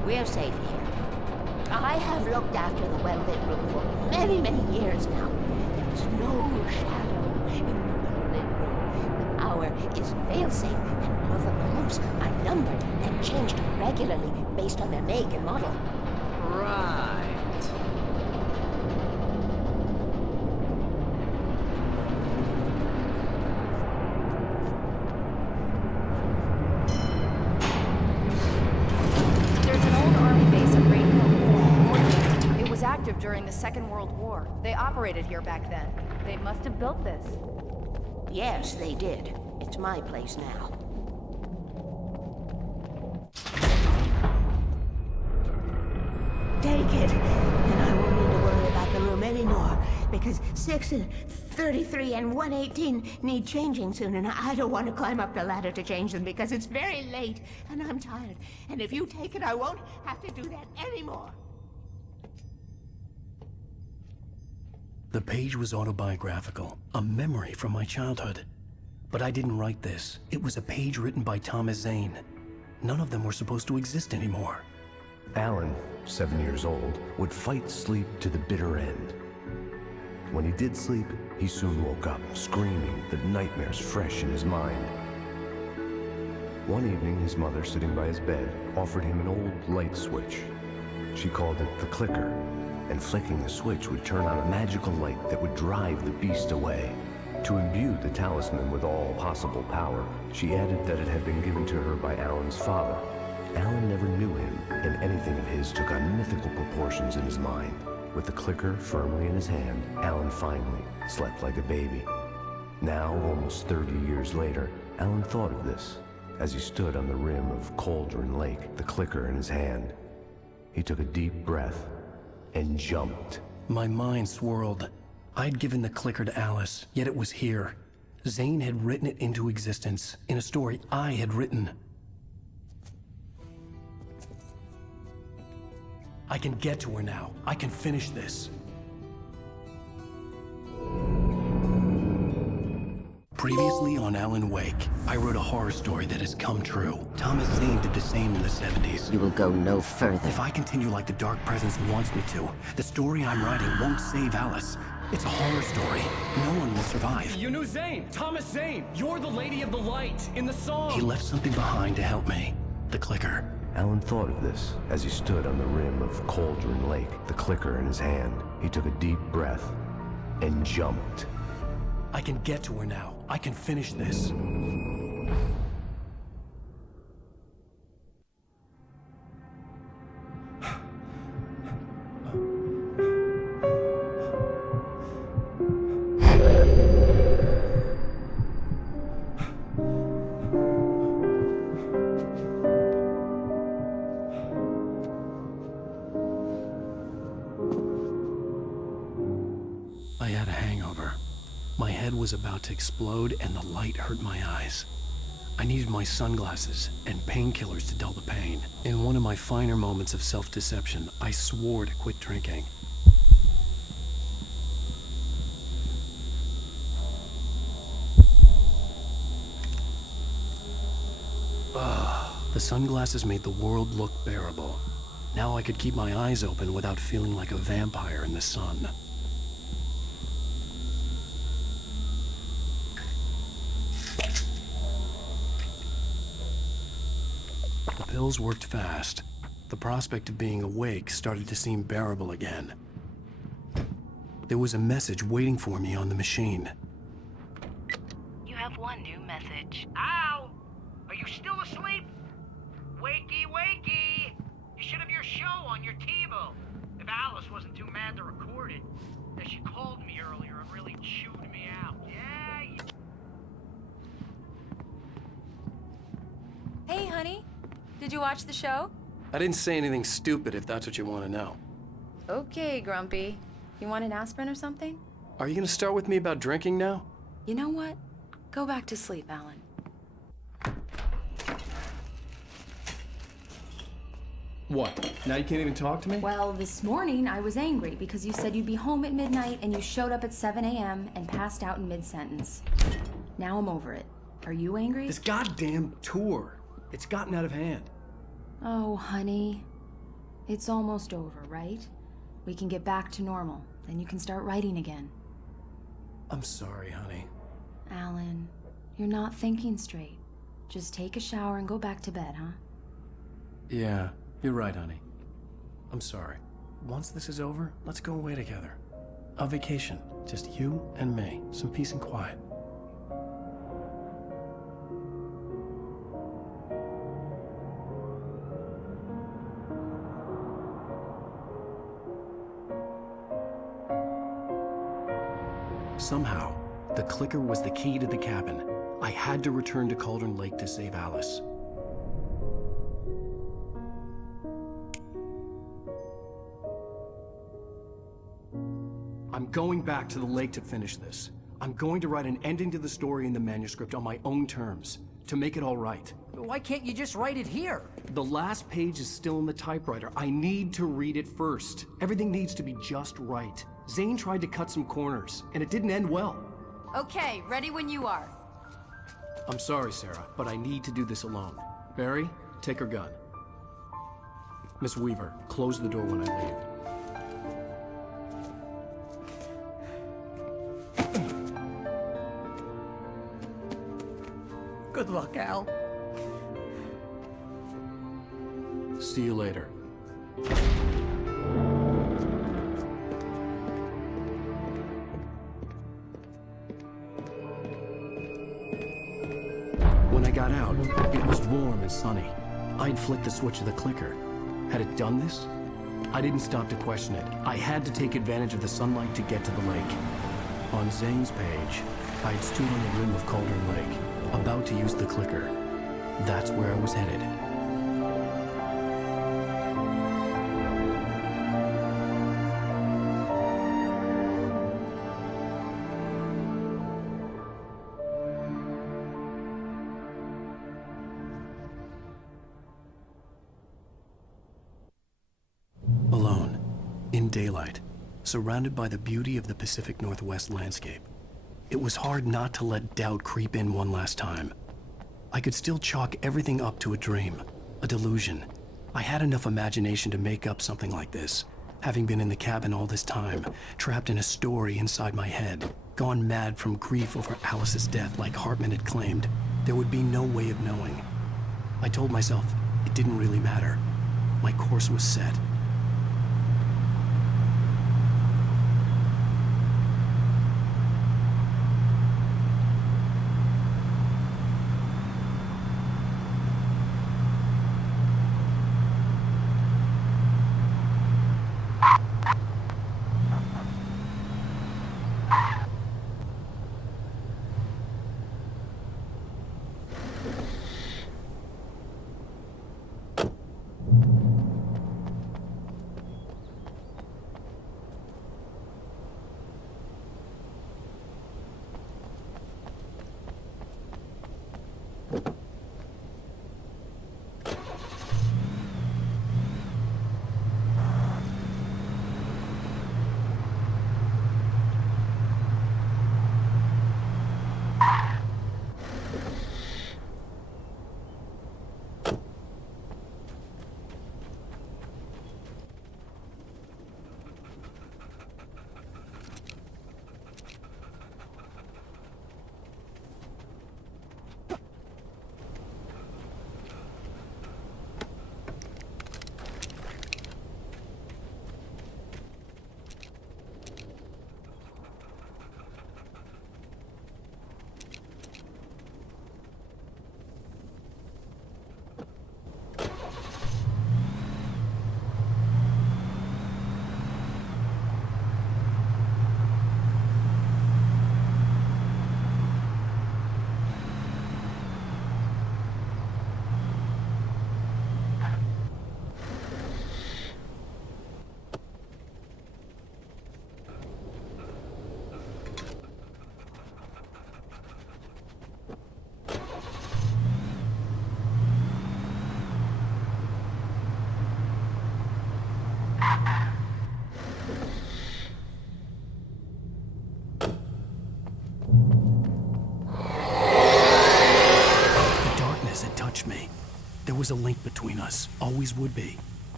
We're safe here. I have looked after the well-lit room for many, many years now. There is no shadow in the well-lit room. The power is fail-safe, and all of the bulbs are numbered and changed regularly based on their make and model. Right. Active during the Second World War. They operated here back then. They must have built this. Yes, they did. It's my place now. Take it, and I won't need to worry about the room anymore, because 6 and 33 and 118 need changing soon, and I don't want to climb up the ladder to change them because it's very late, and I'm tired. And if you take it, I won't have to do that anymore. The page was autobiographical, a memory from my childhood. But I didn't write this. It was a page written by Thomas Zane. None of them were supposed to exist anymore. Alan, 7 years old, would fight sleep to the bitter end. When he did sleep, he soon woke up, screaming, the nightmares fresh in his mind. One evening, his mother, sitting by his bed, offered him an old light switch. She called it the clicker, and flicking the switch would turn on a magical light that would drive the beast away. To imbue the talisman with all possible power, she added that it had been given to her by Alan's father. Alan never knew him, and anything of his took on mythical proportions in his mind. With the clicker firmly in his hand, Alan finally slept like a baby. Now, almost 30 years later, Alan thought of this as he stood on the rim of Cauldron Lake, the clicker in his hand. He took a deep breath and jumped. My mind swirled. I'd given the clicker to Alice, yet it was here. Zane had written it into existence, in a story I had written. I can get to her now. I can finish this. Previously on Alan Wake, I wrote a horror story that has come true. Thomas Zane did the same in the 70s. You will go no further. If I continue like the Dark Presence wants me to, the story I'm writing won't save Alice. It's a horror story. No one will survive. You knew Zane! Thomas Zane! You're the Lady of the Light in the song! He left something behind to help me. The clicker. Alan thought of this as he stood on the rim of Cauldron Lake, the clicker in his hand. He took a deep breath and jumped. I can get to her now. I can finish this. I had a hangover. My head was about to explode and the light hurt my eyes. I needed my sunglasses and painkillers to dull the pain. In one of my finer moments of self-deception, I swore to quit drinking. The sunglasses made the world look bearable. Now I could keep my eyes open without feeling like a vampire in the sun. The pills worked fast. The prospect of being awake started to seem bearable again. There was a message waiting for me on the machine. You have one new message. Al! Are you still asleep? Wakey, wakey! You should have your show on your TiVo. If Alice wasn't too mad to record it. Then she called me earlier and really chewed me out. Yeah, Hey, honey. Did you watch the show? I didn't say anything stupid if that's what you want to know. Okay, Grumpy. You want an aspirin or something? Are you going to start with me about drinking now? You know what? Go back to sleep, Alan. What? Now you can't even talk to me? Well, this morning I was angry because you said you'd be home at midnight and you showed up at 7 a.m. and passed out in mid-sentence. Now I'm over it. Are you angry? This goddamn tour. It's gotten out of hand. Oh, honey. It's almost over, right? We can get back to normal. Then you can start writing again. I'm sorry, honey. Alan, you're not thinking straight. Just take a shower and go back to bed, huh? Yeah, you're right, honey. I'm sorry. Once this is over, let's go away together. A vacation. Just you and me. Some peace and quiet. Somehow, the clicker was the key to the cabin. I had to return to Cauldron Lake to save Alice. I'm going back to the lake to finish this. I'm going to write an ending to the story in the manuscript on my own terms, to make it all right. Why can't you just write it here? The last page is still in the typewriter. I need to read it first. Everything needs to be just right. Zane tried to cut some corners, and it didn't end well. Okay, ready when you are. I'm sorry, Sarah, but I need to do this alone. Barry, take her gun. Miss Weaver, close the door when I leave. Good luck, Al. See you later. When I got out, it was warm and sunny. I'd flicked the switch of the clicker. Had it done this? I didn't stop to question it. I had to take advantage of the sunlight to get to the lake. On Zane's page, I'd stood on the rim of Cauldron Lake, about to use the clicker. That's where I was headed. Alone, in daylight, surrounded by the beauty of the Pacific Northwest landscape. It was hard not to let doubt creep in one last time. I could still chalk everything up to a dream, a delusion. I had enough imagination to make up something like this, having been in the cabin all this time, trapped in a story inside my head, gone mad from grief over Alice's death like Hartman had claimed. There would be no way of knowing. I told myself it didn't really matter. My course was set. Was a link between us, always would be.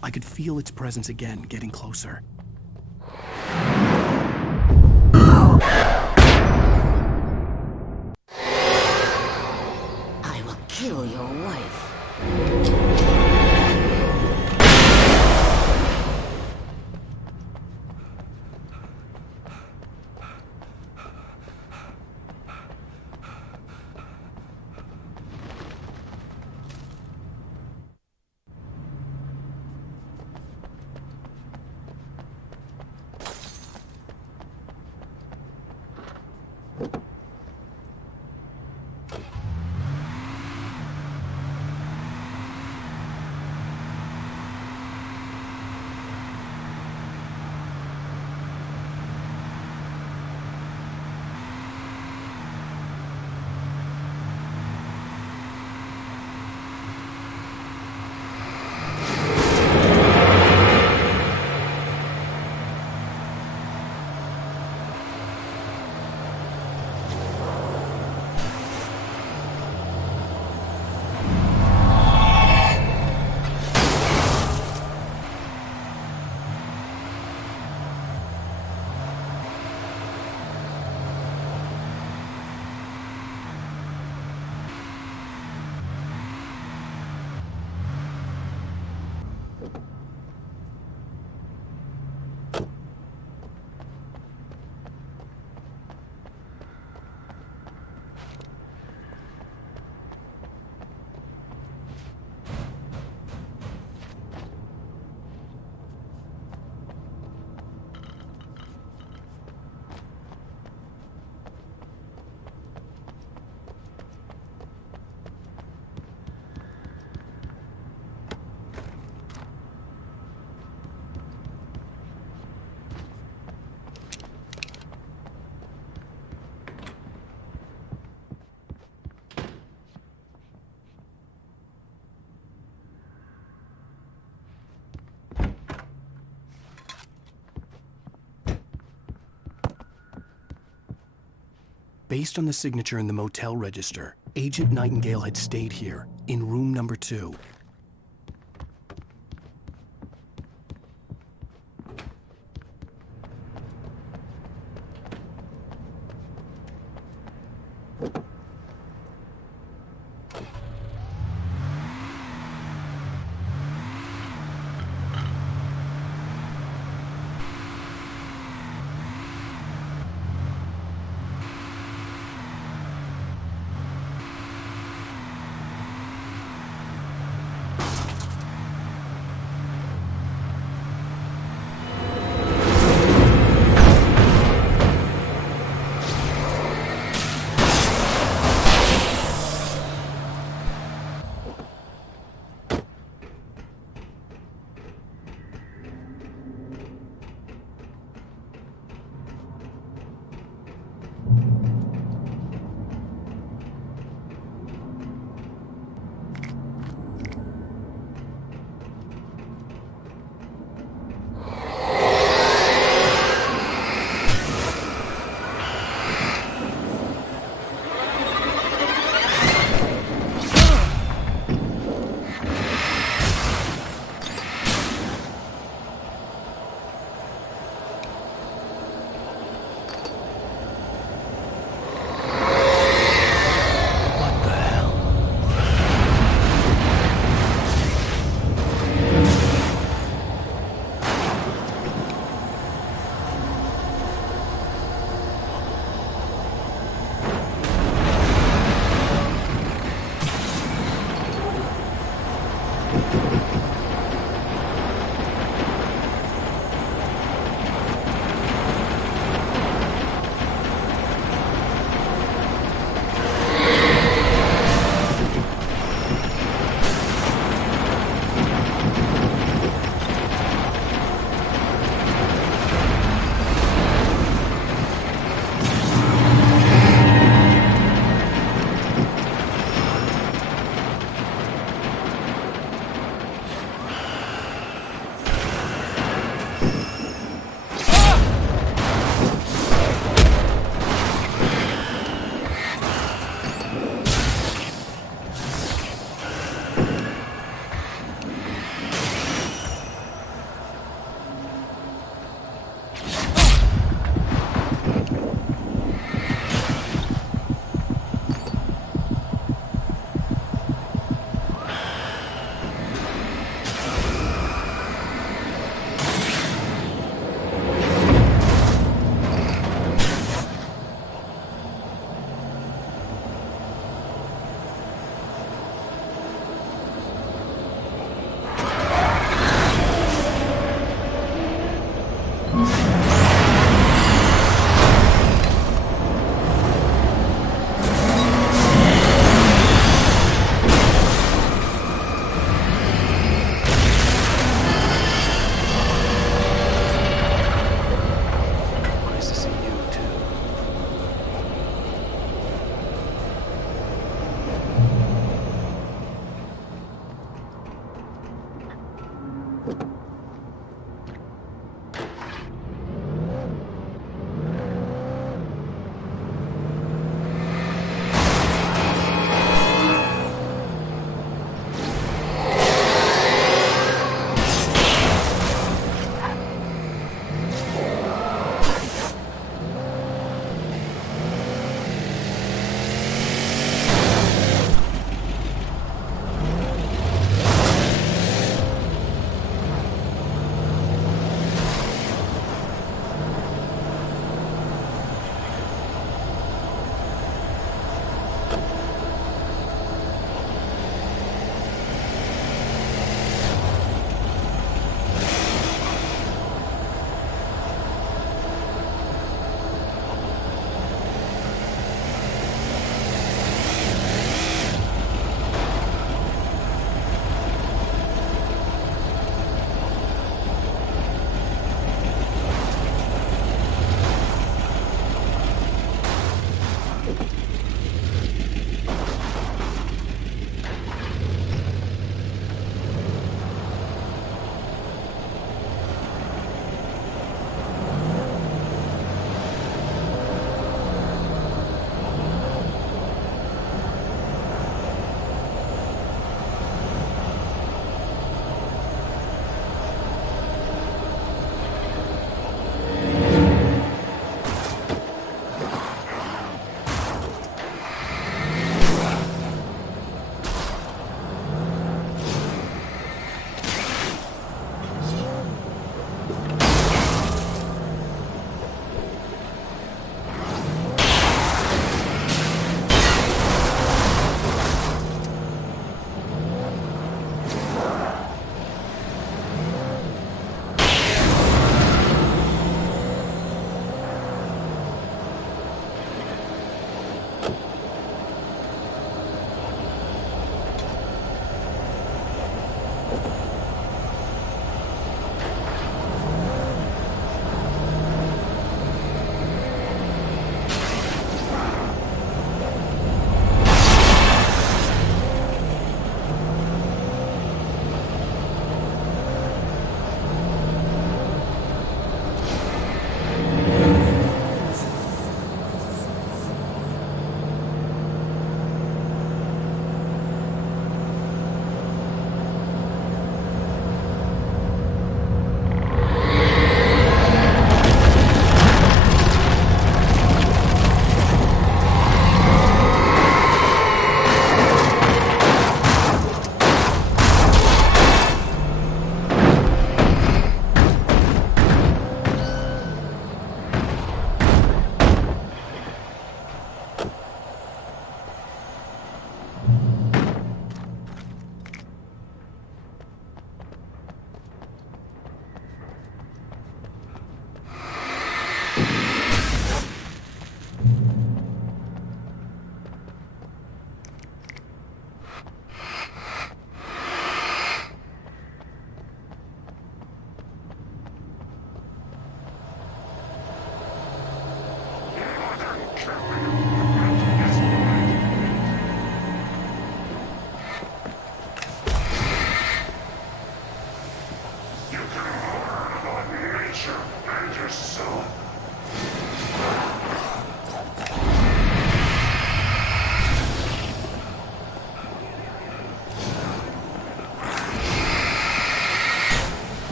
I could feel its presence again, getting closer. I will kill your wife. Based on the signature in the motel register, Agent Nightingale had stayed here, in room number 2.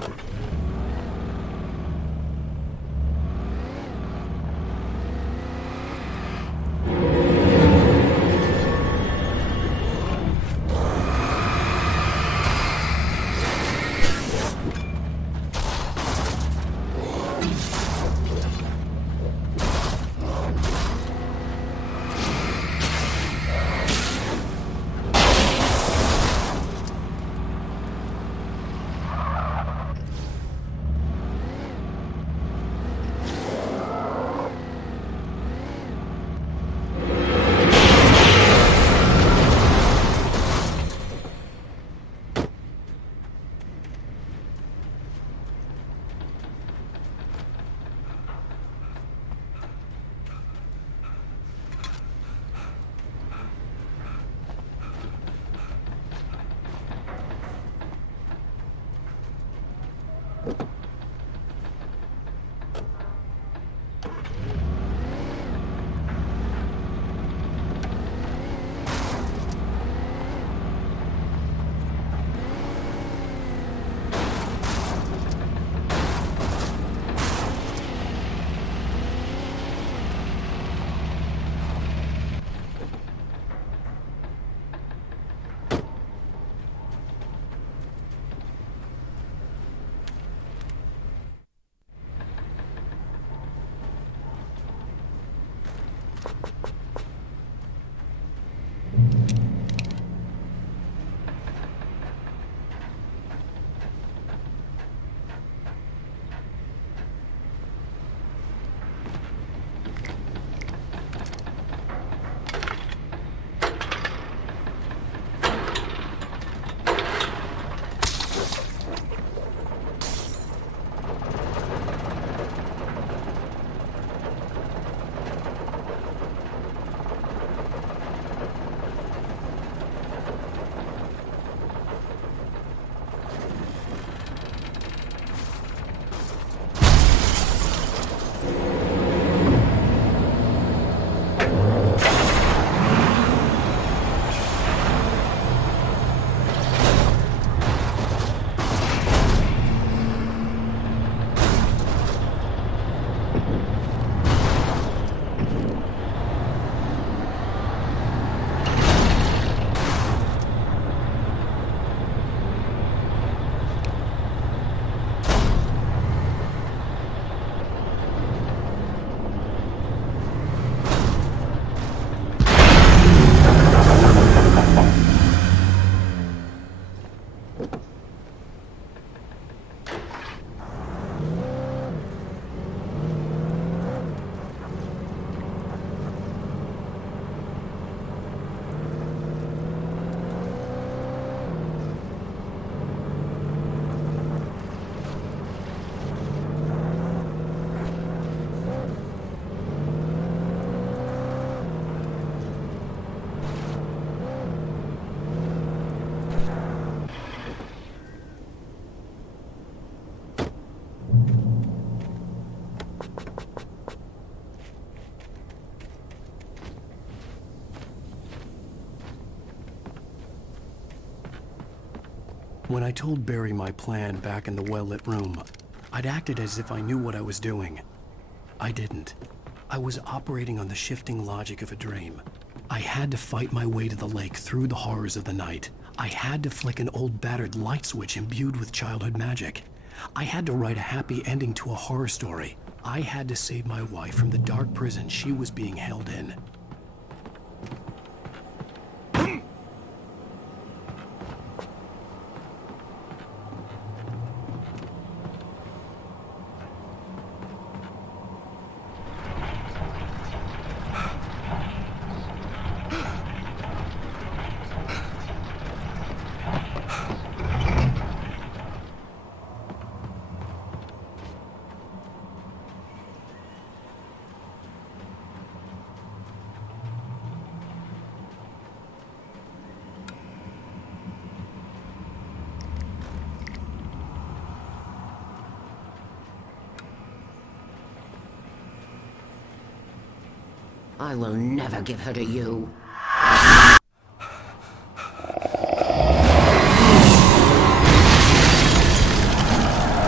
When I told Barry my plan back in the well-lit room, I'd acted as if I knew what I was doing. I didn't. I was operating on the shifting logic of a dream. I had to fight my way to the lake through the horrors of the night. I had to flick an old battered light switch imbued with childhood magic. I had to write a happy ending to a horror story. I had to save my wife from the dark prison she was being held in. I will never give her to you.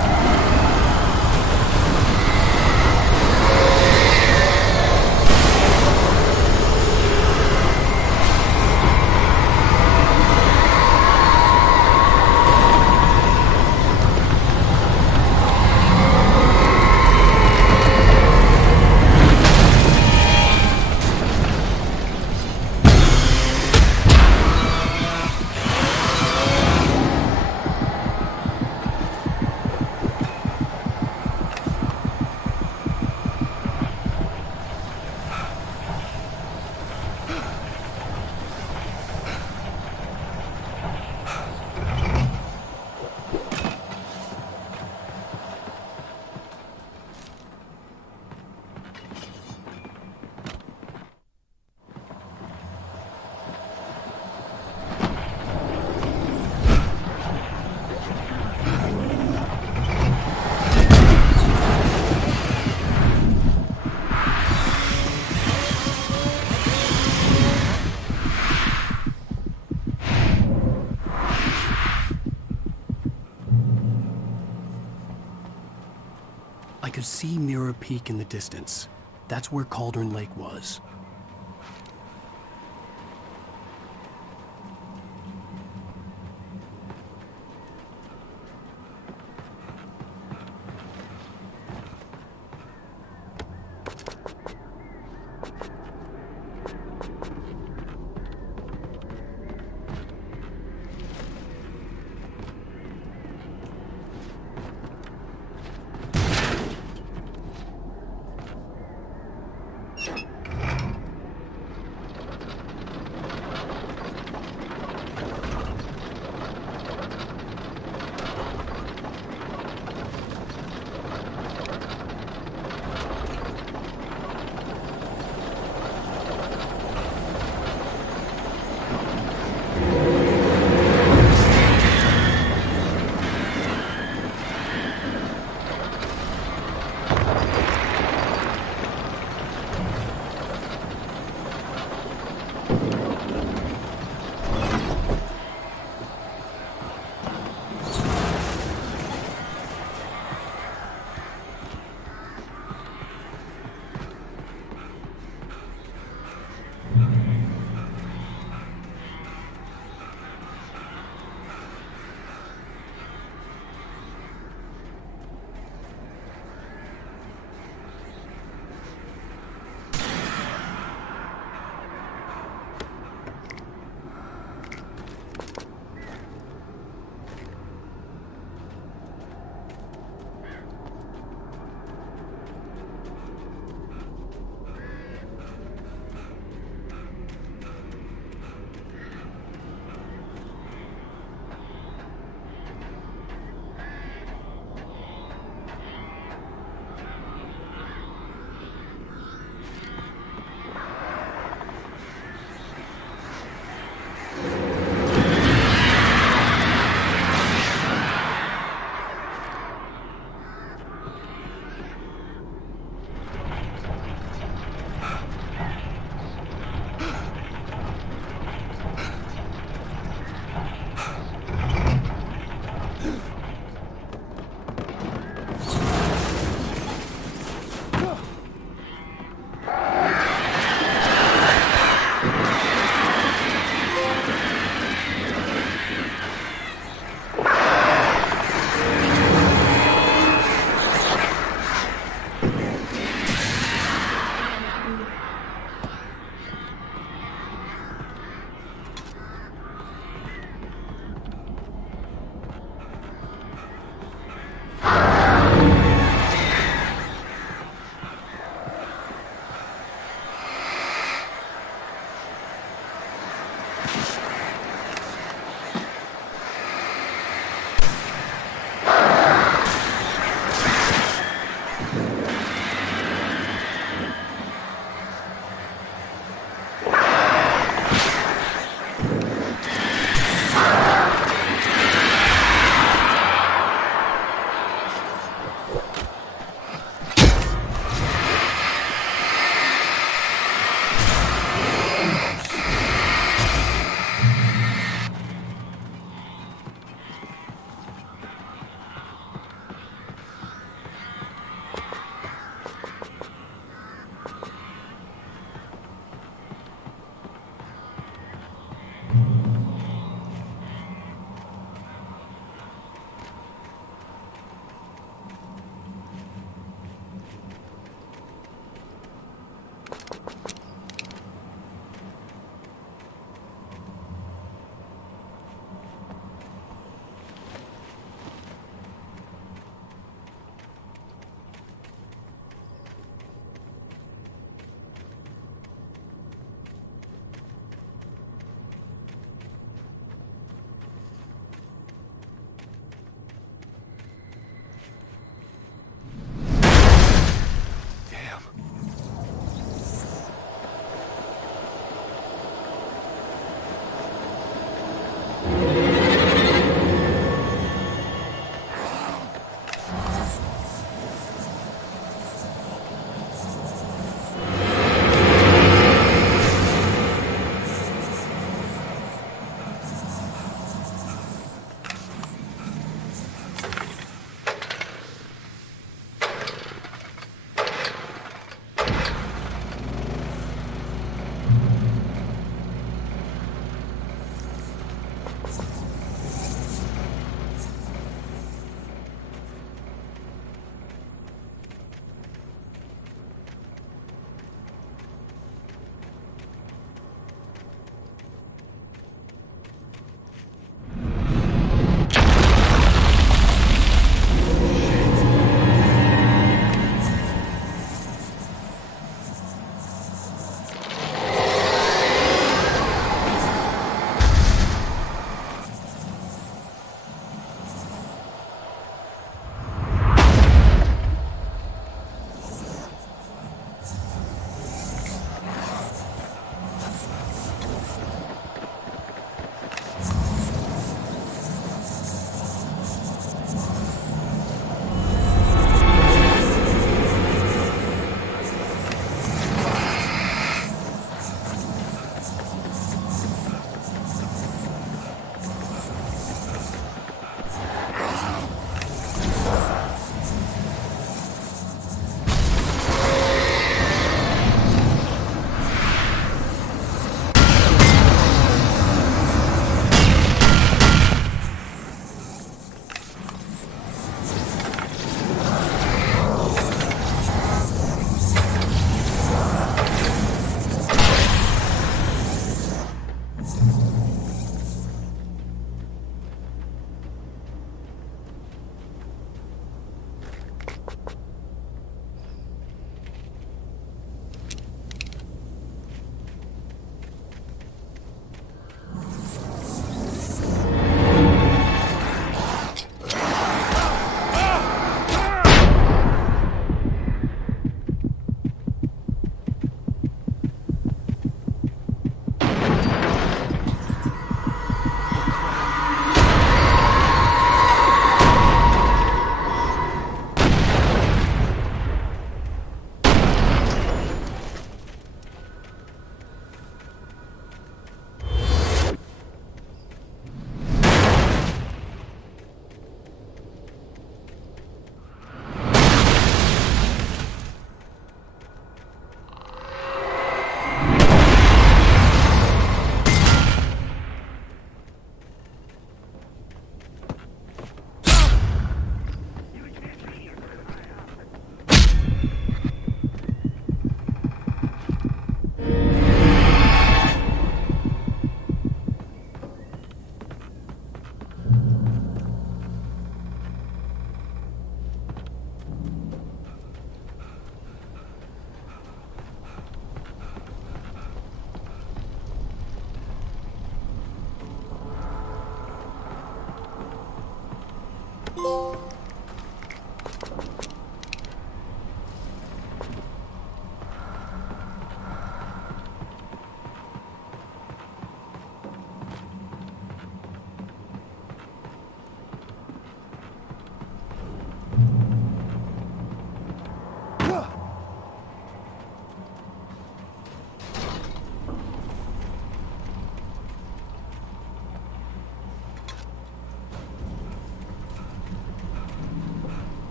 I could see Mirror Peak in the distance. That's where Cauldron Lake was.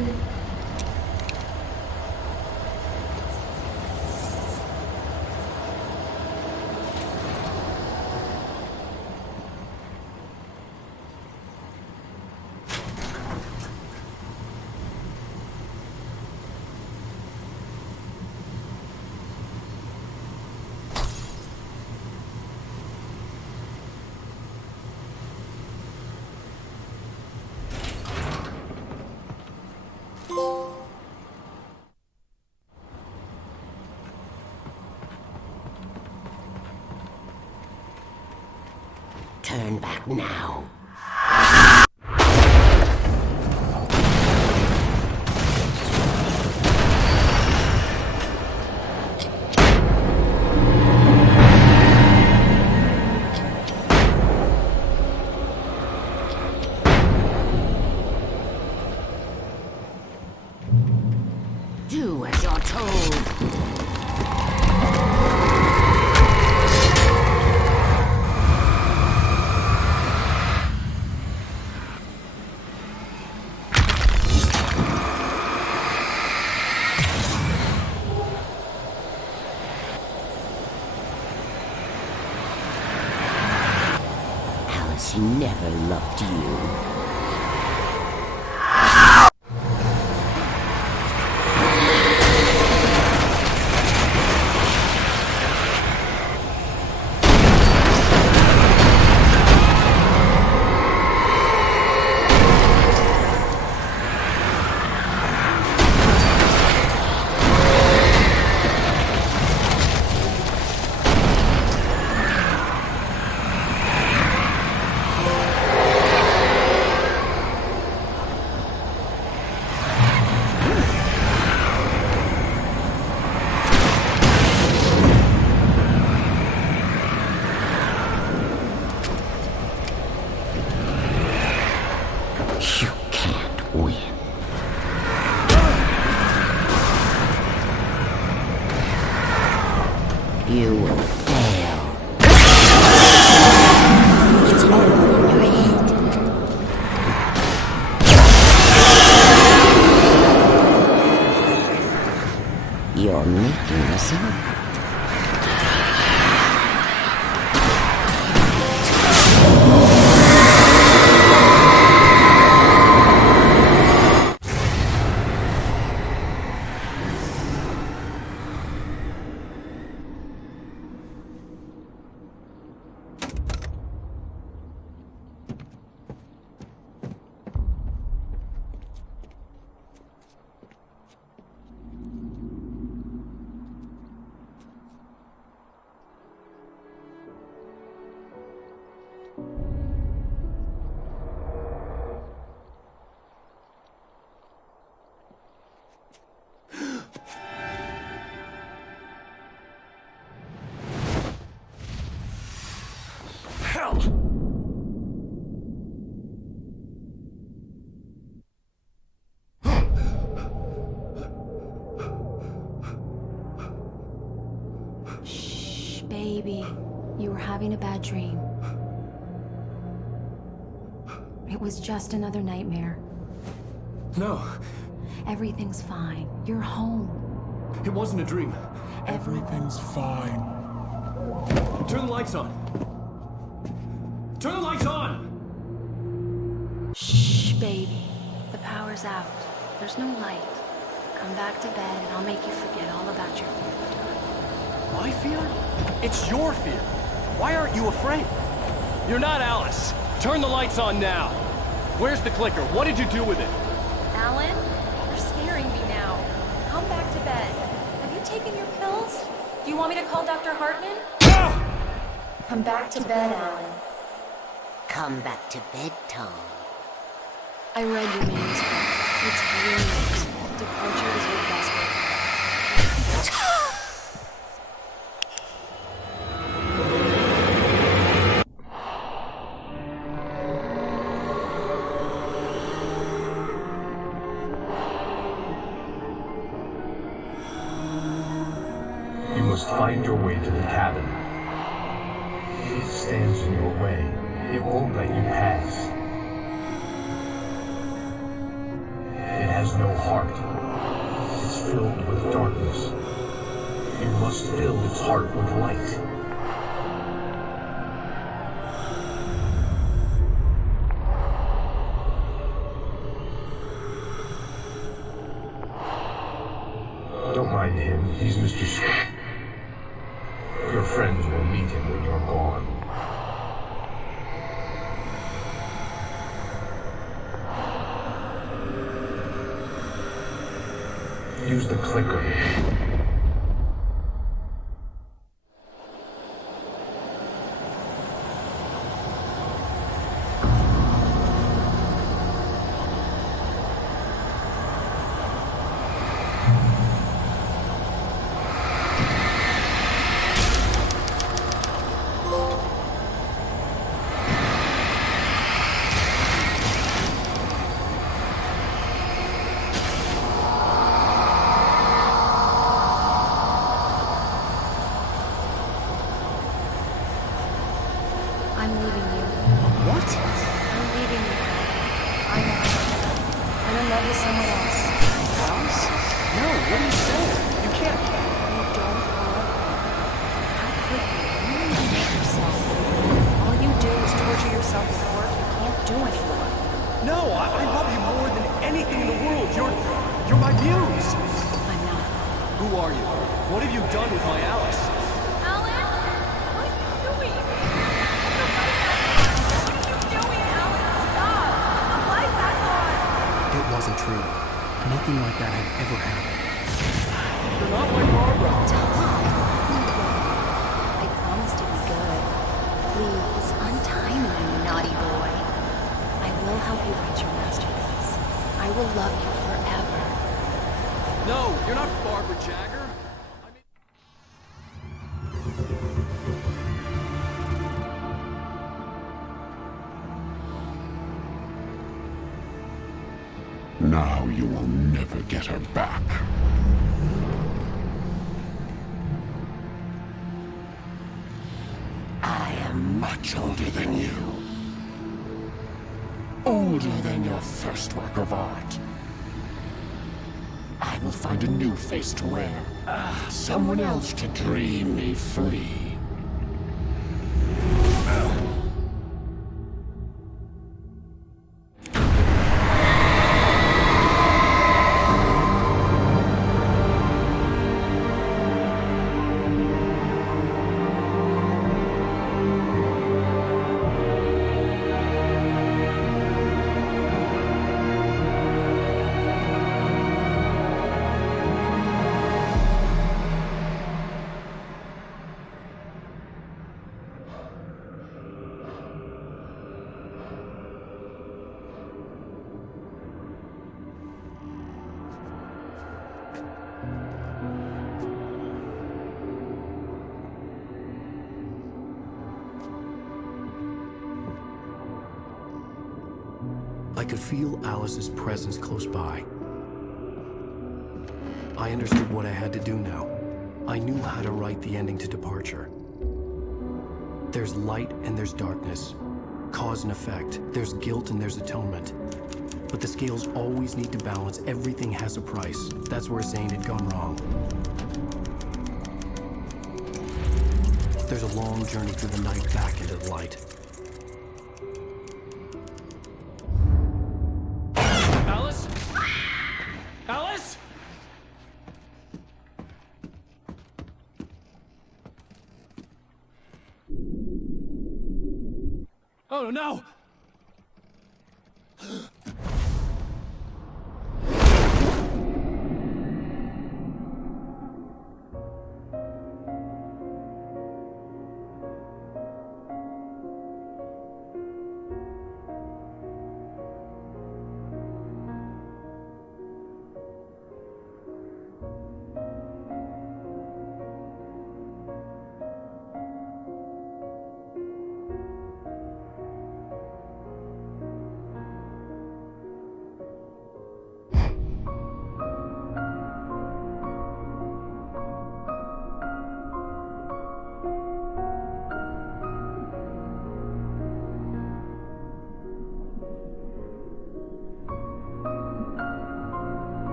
Turn back now. Do as you're told. Alice never loved you. You can't win. You will fail. It's all in your head. You're making this up. Shh, baby. You were having a bad dream. It was just another nightmare. No. Everything's fine. You're home. It wasn't a dream. Everything's fine. Turn the lights on. Turn the lights on! Shh, baby. The power's out. There's no light. Come back to bed and I'll make you forget all about your fear. My fear? It's your fear. Why aren't you afraid? You're not Alice. Turn the lights on now. Where's the clicker? What did you do with it? Alan, you're scaring me now. Come back to bed. Have you taken your pills? Do you want me to call Dr. Hartman? Come back to bed, Alan. Come back to bed, Tom. I read your manuscript. It's brilliant. Departure is your best work. You must find your way to the cabin. It stands in your way. It won't let you pass. It has has no heart. It's filled with darkness. You must fill its heart with light. Don't mind him. He's Mr. Scott. Your friends will meet him when you're gone. Use the clicker. I'm leaving you. What? I'm leaving you. I'm in love with someone else. Alice? No, what are you saying? You can't. You don't love me. How could you? You don't even hate yourself. All you do is torture yourself with work you can't do anymore. No, I love you more than anything in the world. You're my muse. I'm not. Who are you? What have you done with my Alice? Alan? What are you doing? What are you doing, Alan? Stop! The light back on! It wasn't true. Nothing like that had ever happened. You're not my Barbara. I promise to be good. Please, untie me, you naughty boy. I will help you write your masterpiece. I will love you forever. No, you're not Barbara Jagger. Now you will never get her back. I am much older than you. Older than your first work of art. I will find a new face to wear. Someone else to dream me free. I could feel Alice's presence close by. I understood what I had to do now. I knew how to write the ending to Departure. There's light and there's darkness. Cause and effect. There's guilt and there's atonement. But the scales always need to balance. Everything has a price. That's where Zane had gone wrong. There's a long journey through the night back into the light. Alice? Alice? Oh no!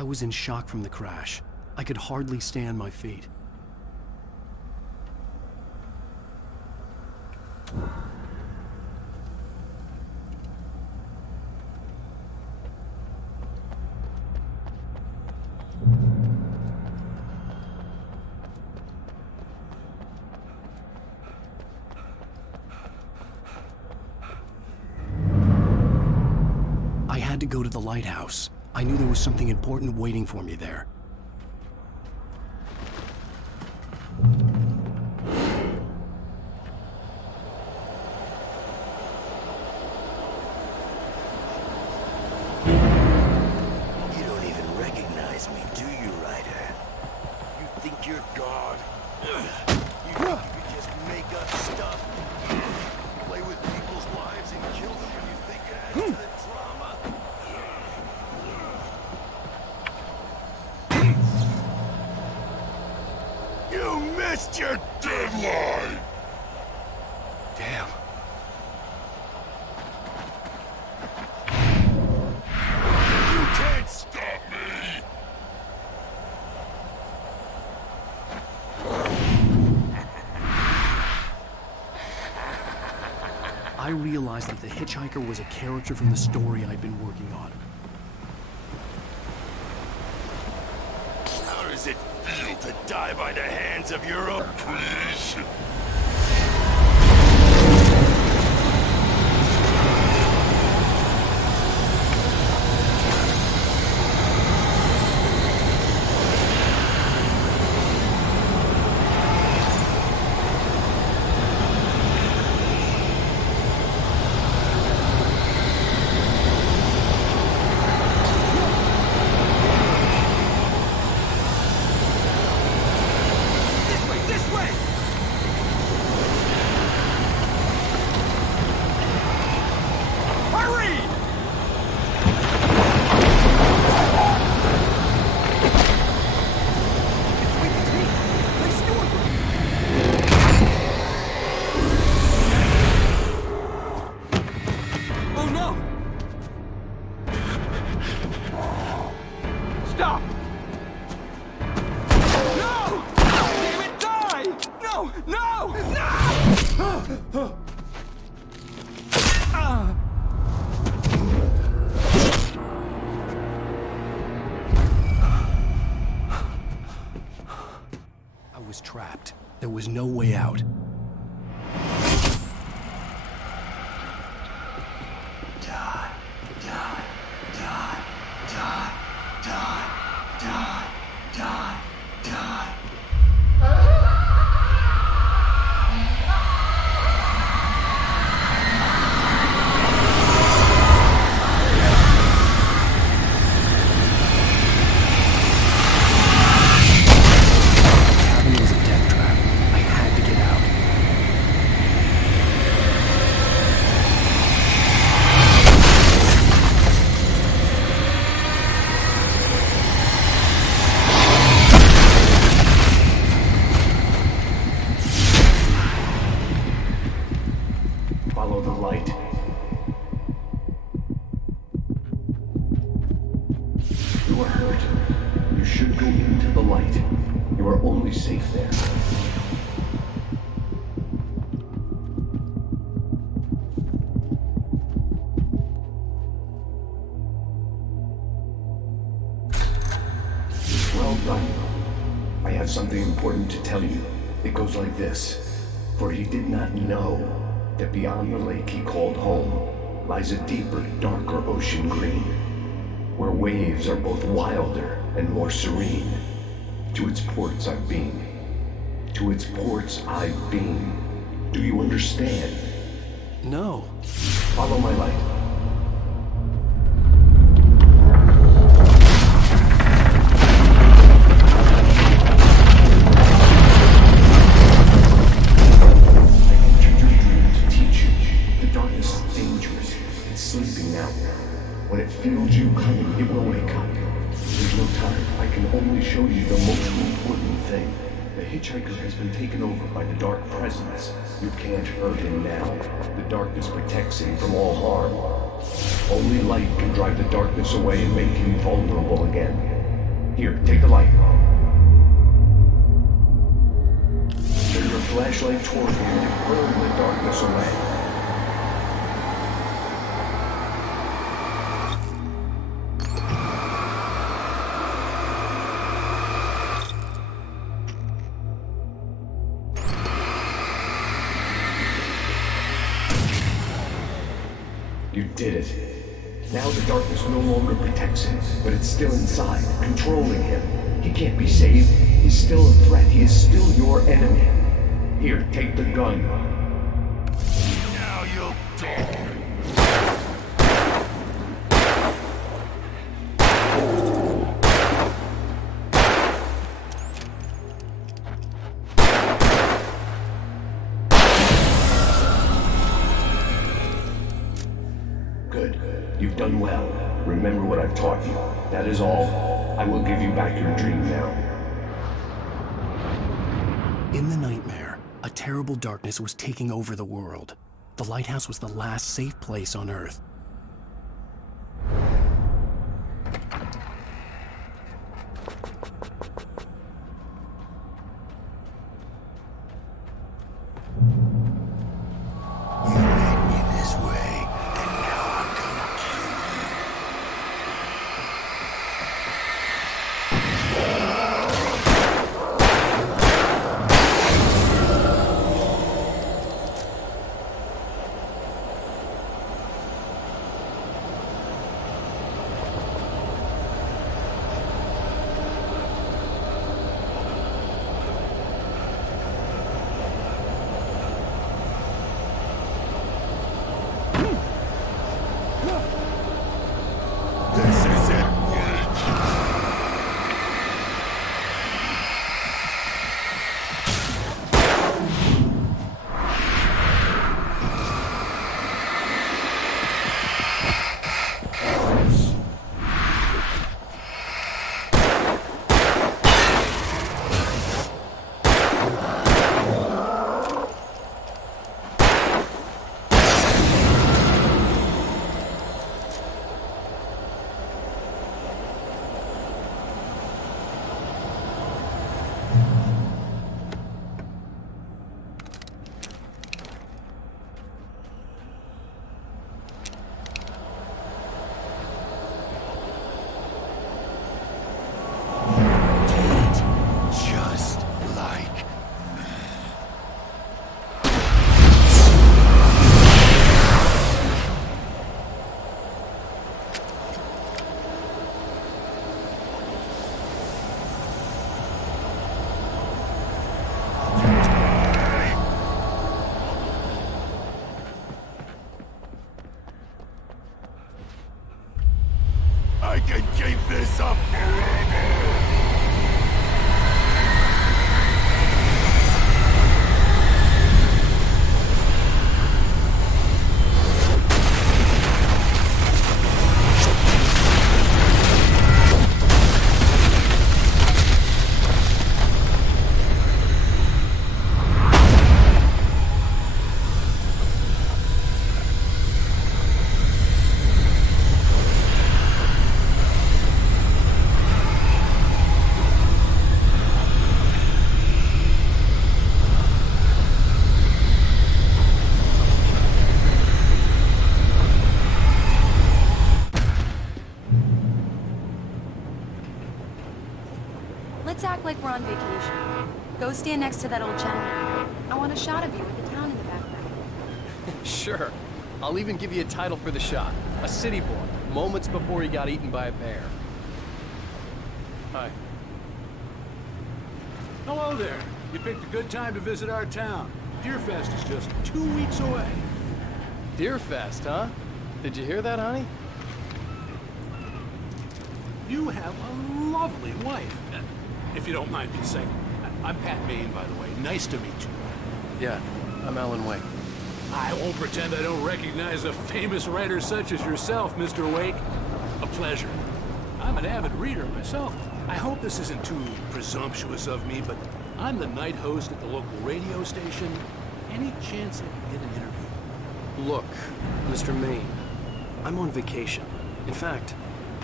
I was in shock from the crash. I could hardly stay on my feet. I had to go to the lighthouse. I knew there was something important waiting for me there. You don't even recognize me, do you, Ryder? You think you're God? You think you can just make up stuff? Play with people's lives and kill them when you think it adds to the drama? You missed your deadline! Damn. You can't stop me! I realized that the hitchhiker was a character from the story I'd been working on. How does it feel to die by the hands of your own creation? Stop! No! Damn it, die! No! No! No! I was trapped. There was no way out. Follow the light. You are hurt. You should go into the light. You are only safe there. Well done. I have something important to tell you. It goes like this. For he did not know that beyond the lake he called home lies a deeper, darker ocean green, where waves are both wilder and more serene. To its ports I've been. To its ports I've been. Do you understand? No. Follow my light. When it feels you coming, it will wake up. There's no time. I can only show you the most important thing. The hitchhiker has been taken over by the dark presence. You can't hurt him now. The darkness protects him from all harm. Only light can drive the darkness away and make him vulnerable again. Here, take the light. Turn your flashlight toward him and burn the darkness away. You did it. Now the darkness no longer protects him, but it's still inside, controlling him. He can't be saved. He's still a threat. He is still your enemy. Here, take the gun. Now you'll die. Good. You've done well. Remember what I've taught you. That is all. I will give you back your dream now. In the nightmare, a terrible darkness was taking over the world. The lighthouse was the last safe place on Earth. I can keep this up forever! Let's act like we're on vacation. Go stand next to that old gentleman. I want a shot of you with the town in the background. Sure. I'll even give you a title for the shot. A city boy, moments before he got eaten by a bear. Hi. Hello there. You picked a good time to visit our town. Deerfest is just 2 weeks away. Deerfest, huh? Did you hear that, honey? You have a lovely wife. If you don't mind me saying. I'm Pat Bain, by the way. Nice to meet you. Yeah, I'm Alan Wake. I won't pretend I don't recognize a famous writer such as yourself, Mr. Wake. A pleasure. I'm an avid reader myself. I hope this isn't too presumptuous of me, but I'm the night host at the local radio station. Any chance I can get an interview? Look, Mr. Maine, I'm on vacation. In fact,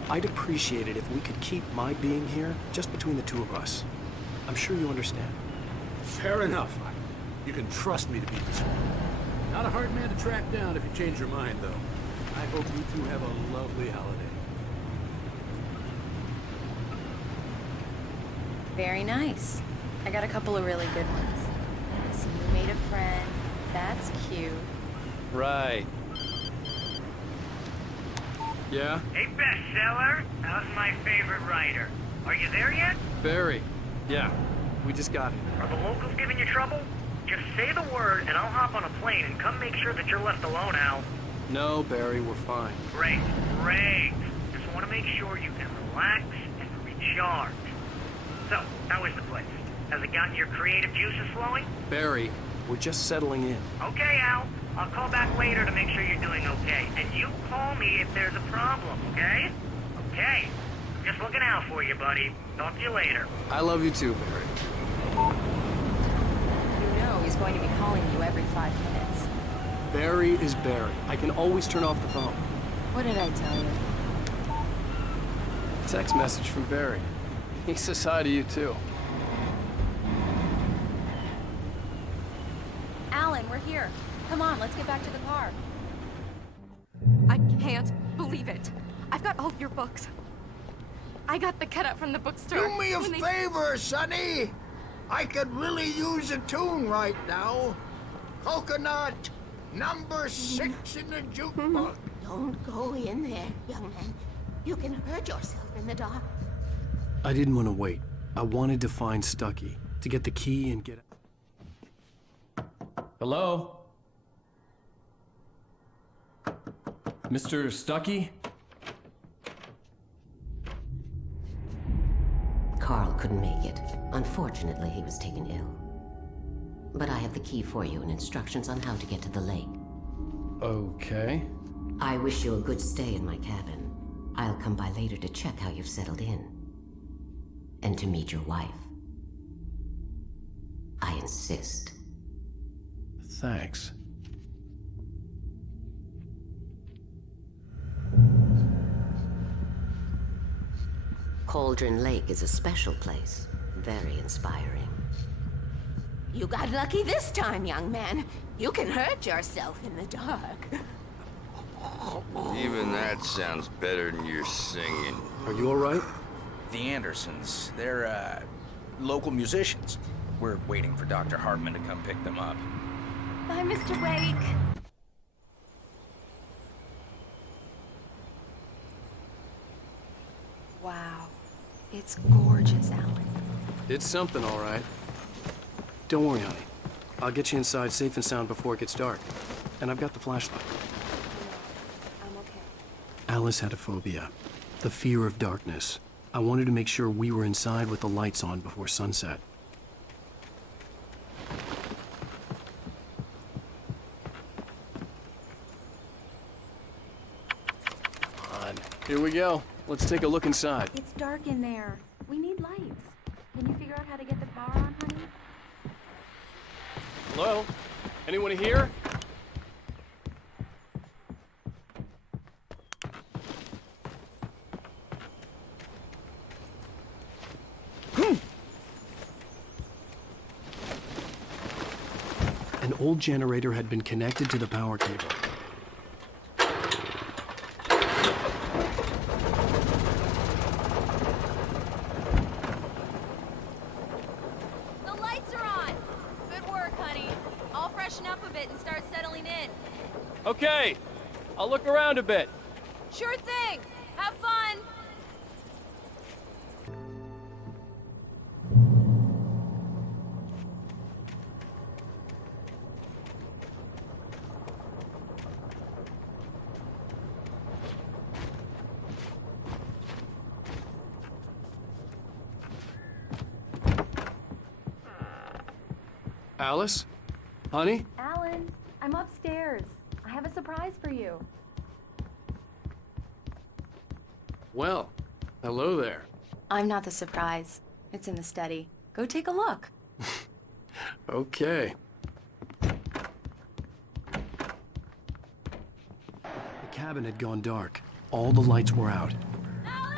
I'd appreciate it if we could keep my being here just between the two of us. I'm sure you understand. Fair enough. You can trust me to be discreet. Not a hard man to track down if you change your mind, though. I hope you two have a lovely holiday. Very nice. I got a couple of really good ones. So you made a friend. That's cute. Right. Yeah? Hey, bestseller. How's my favorite writer? Are you there yet? Barry. Yeah. We just got it. Are the locals giving you trouble? Just say the word and I'll hop on a plane and come make sure that you're left alone, Al. No, Barry, we're fine. Great, great. Just want to make sure you can relax and recharge. So, how is the place? Has it gotten your creative juices flowing? Barry, we're just settling in. Okay, Al. I'll call back later to make sure you're doing okay. And you call me if there's a problem, okay? Okay. Just looking out for you, buddy. Talk to you later. I love you too, Barry. You know he's going to be calling you every 5 minutes. Barry is Barry. I can always turn off the phone. What did I tell you? Text message from Barry. He says hi to you too. Alan, we're here. Come on, let's get back to the car. I can't believe it. I've got all your books. I got the cutout from the bookstore. Do me a favor, Sonny. I could really use a tune right now. Coconut, number 6 in the jukebox. Don't go in there, young man. You can hurt yourself in the dark. I didn't want to wait. I wanted to find Stucky, to get the key and get... Hello? Mr. Stucky? Carl couldn't make it. Unfortunately, he was taken ill. But I have the key for you and instructions on how to get to the lake. Okay. I wish you a good stay in my cabin. I'll come by later to check how you've settled in. And to meet your wife. I insist. Thanks. Cauldron Lake is a special place. Very inspiring. You got lucky this time, young man. You can hurt yourself in the dark. Even that sounds better than your singing. Are you all right? The Andersons. They're, local musicians. We're waiting for Dr. Hartman to come pick them up. Bye, Mr. Wake. Wow. It's gorgeous, Alan. It's something, all right. Don't worry, honey. I'll get you inside safe and sound before it gets dark. And I've got the flashlight. I'm okay. Alice had a phobia. The fear of darkness. I wanted to make sure we were inside with the lights on before sunset. On. Here we go. Let's take a look inside. It's dark in there. We need lights. Can you figure out how to get the power on, honey? Hello? Anyone here? An old generator had been connected to the power cable. The lights are on. Good work, honey. I'll freshen up a bit and start settling in. Okay. I'll look around a bit. Sure thing. Have fun. Alice? Honey? Alan, I'm upstairs. I have a surprise for you. Well, hello there. I'm not the surprise. It's in the study. Go take a look. Okay. The cabin had gone dark. All the lights were out.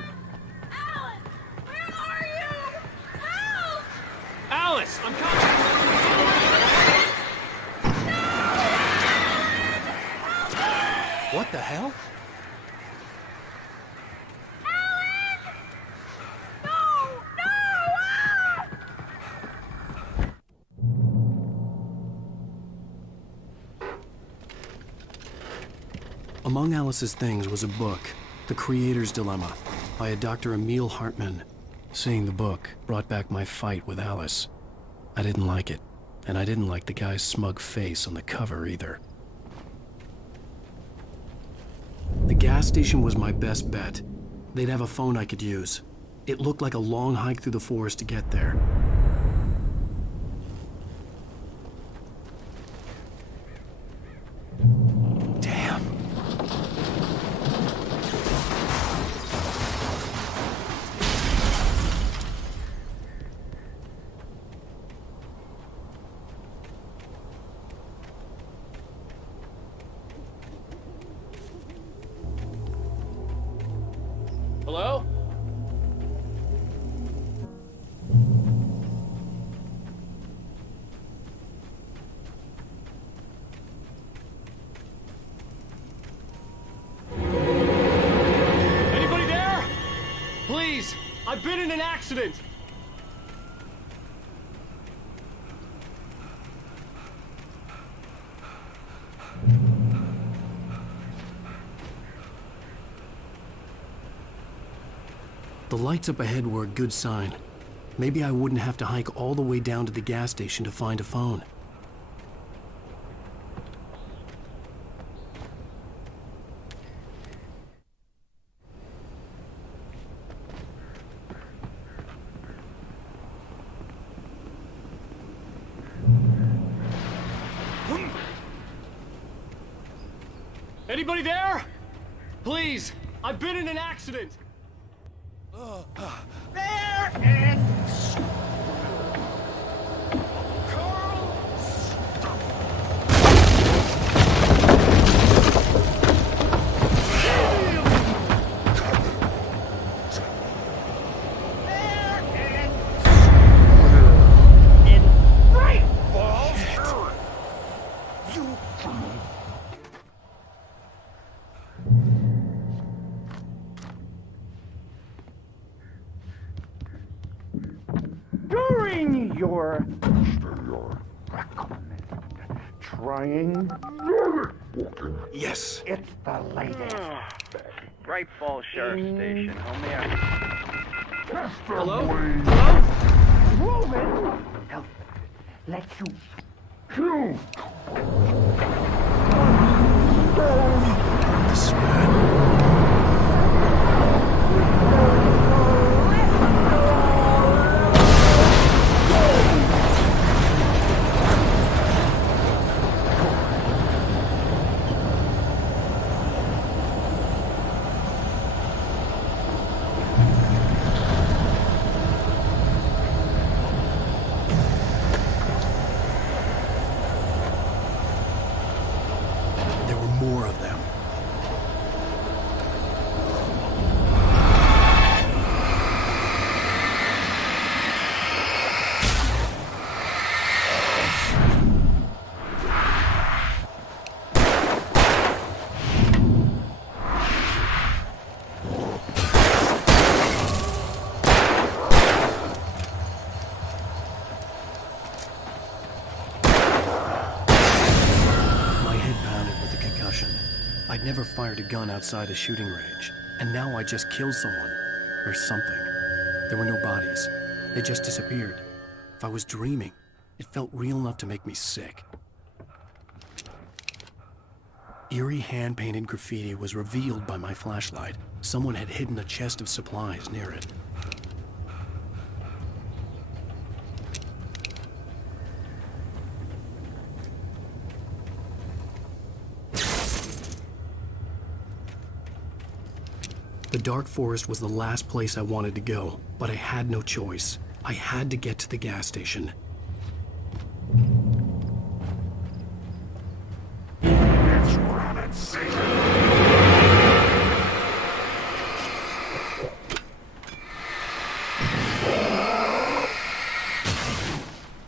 Alice, I'm coming! What the hell? Among Alice's things was a book, The Creator's Dilemma, by a Dr. Emil Hartman. Seeing the book brought back my fight with Alice. I didn't like it, and I didn't like the guy's smug face on the cover either. The gas station was my best bet. They'd have a phone I could use. It looked like a long hike through the forest to get there. Damn. Hello? Anybody there? Please, I've been in an accident. The lights up ahead were a good sign. Maybe I wouldn't have to hike all the way down to the gas station to find a phone. Anybody there? Please, I've been in an accident. There and... During your trying. Yes. It's the latest. Bright Falls Sheriff Station. How may I... Hello? Roman! Help. Let you choose. This is bad. There were more of them. My head pounded with the concussion. I'd never fired a gun outside a shooting range, and now I just killed someone. Or something. There were no bodies. They just disappeared. If I was dreaming, it felt real enough to make me sick. Eerie hand-painted graffiti was revealed by my flashlight. Someone had hidden a chest of supplies near it. The dark forest was the last place I wanted to go, but I had no choice. I had to get to the gas station. It's rabbit season.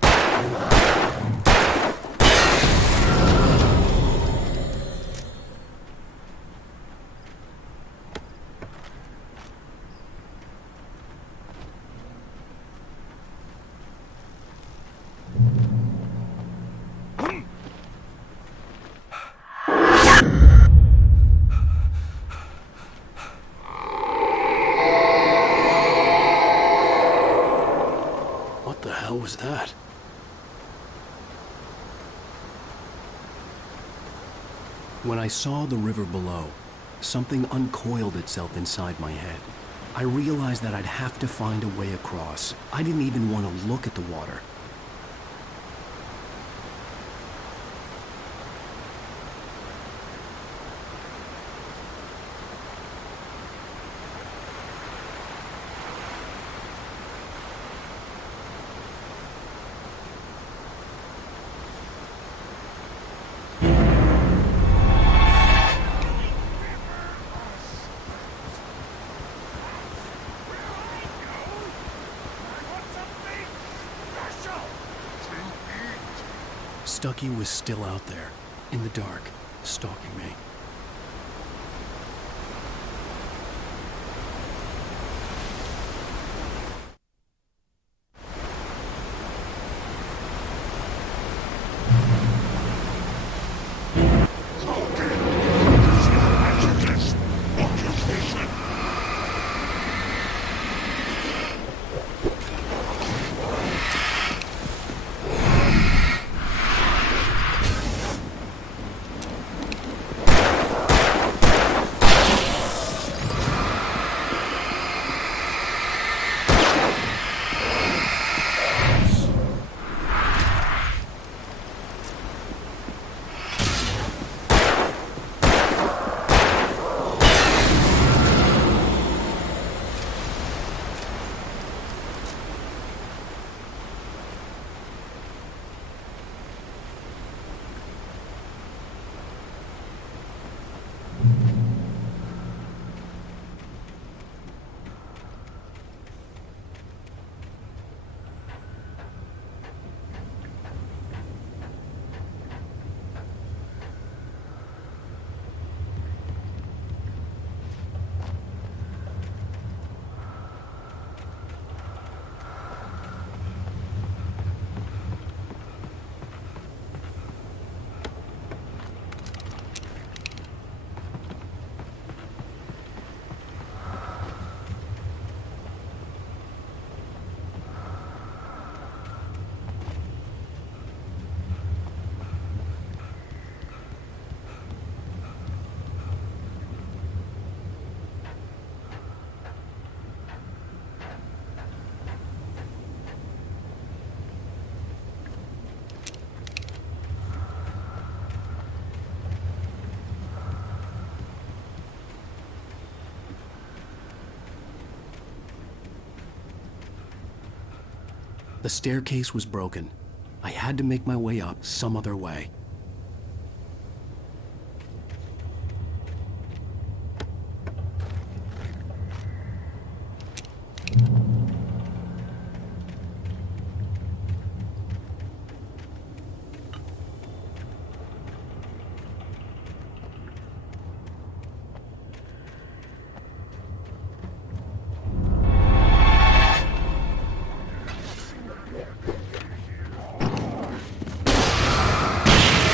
was that? When I saw the river below, something uncoiled itself inside my head. I realized that I'd have to find a way across. I didn't even want to look at the water. Stucky was still out there, in the dark, stalking me. The staircase was broken. I had to make my way up some other way.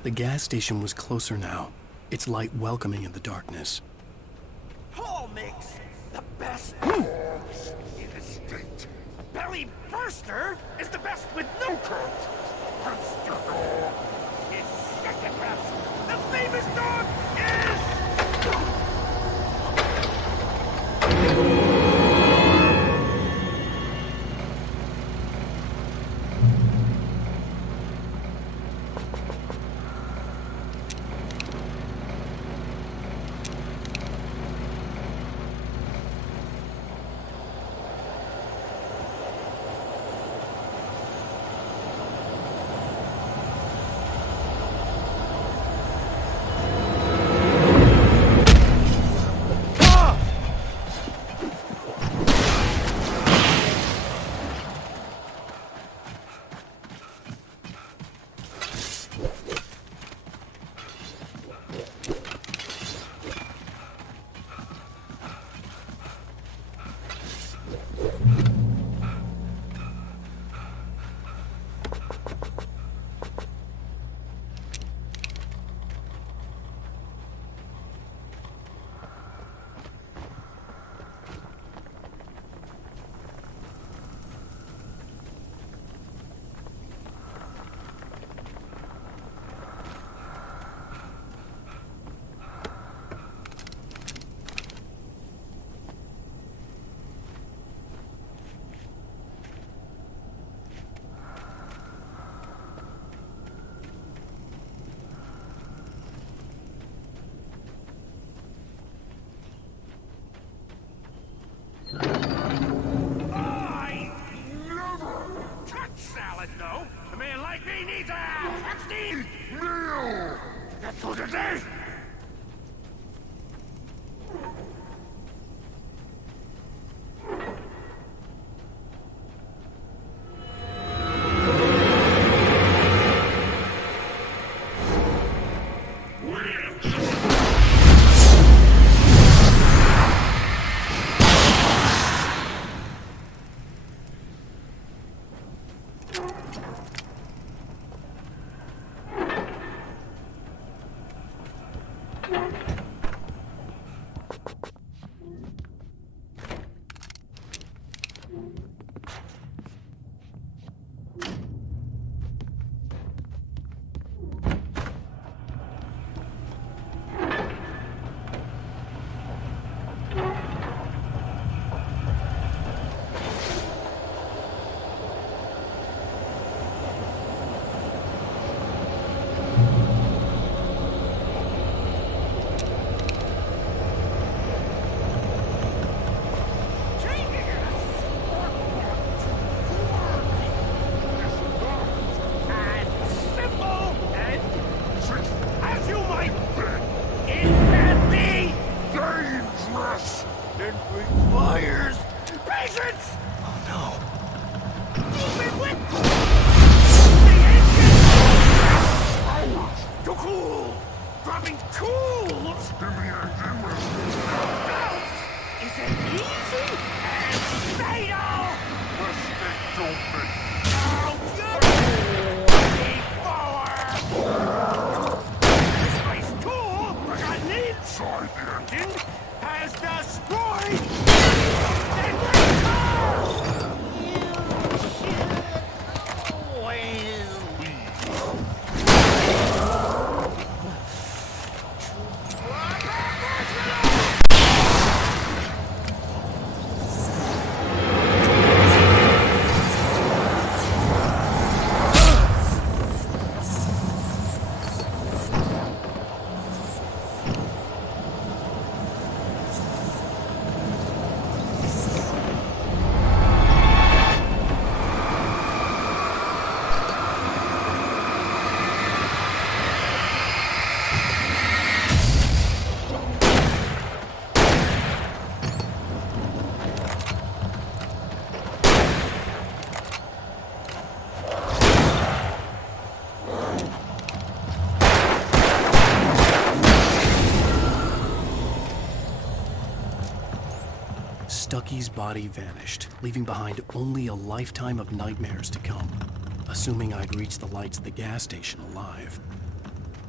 The gas station was closer now, its light welcoming in the darkness. Paul makes the best in the state. Belly Burster is the best with no coat. His second best, the famous dog, is... That's what it is! Stucky's body vanished, leaving behind only a lifetime of nightmares to come, assuming I'd reached the lights of the gas station alive.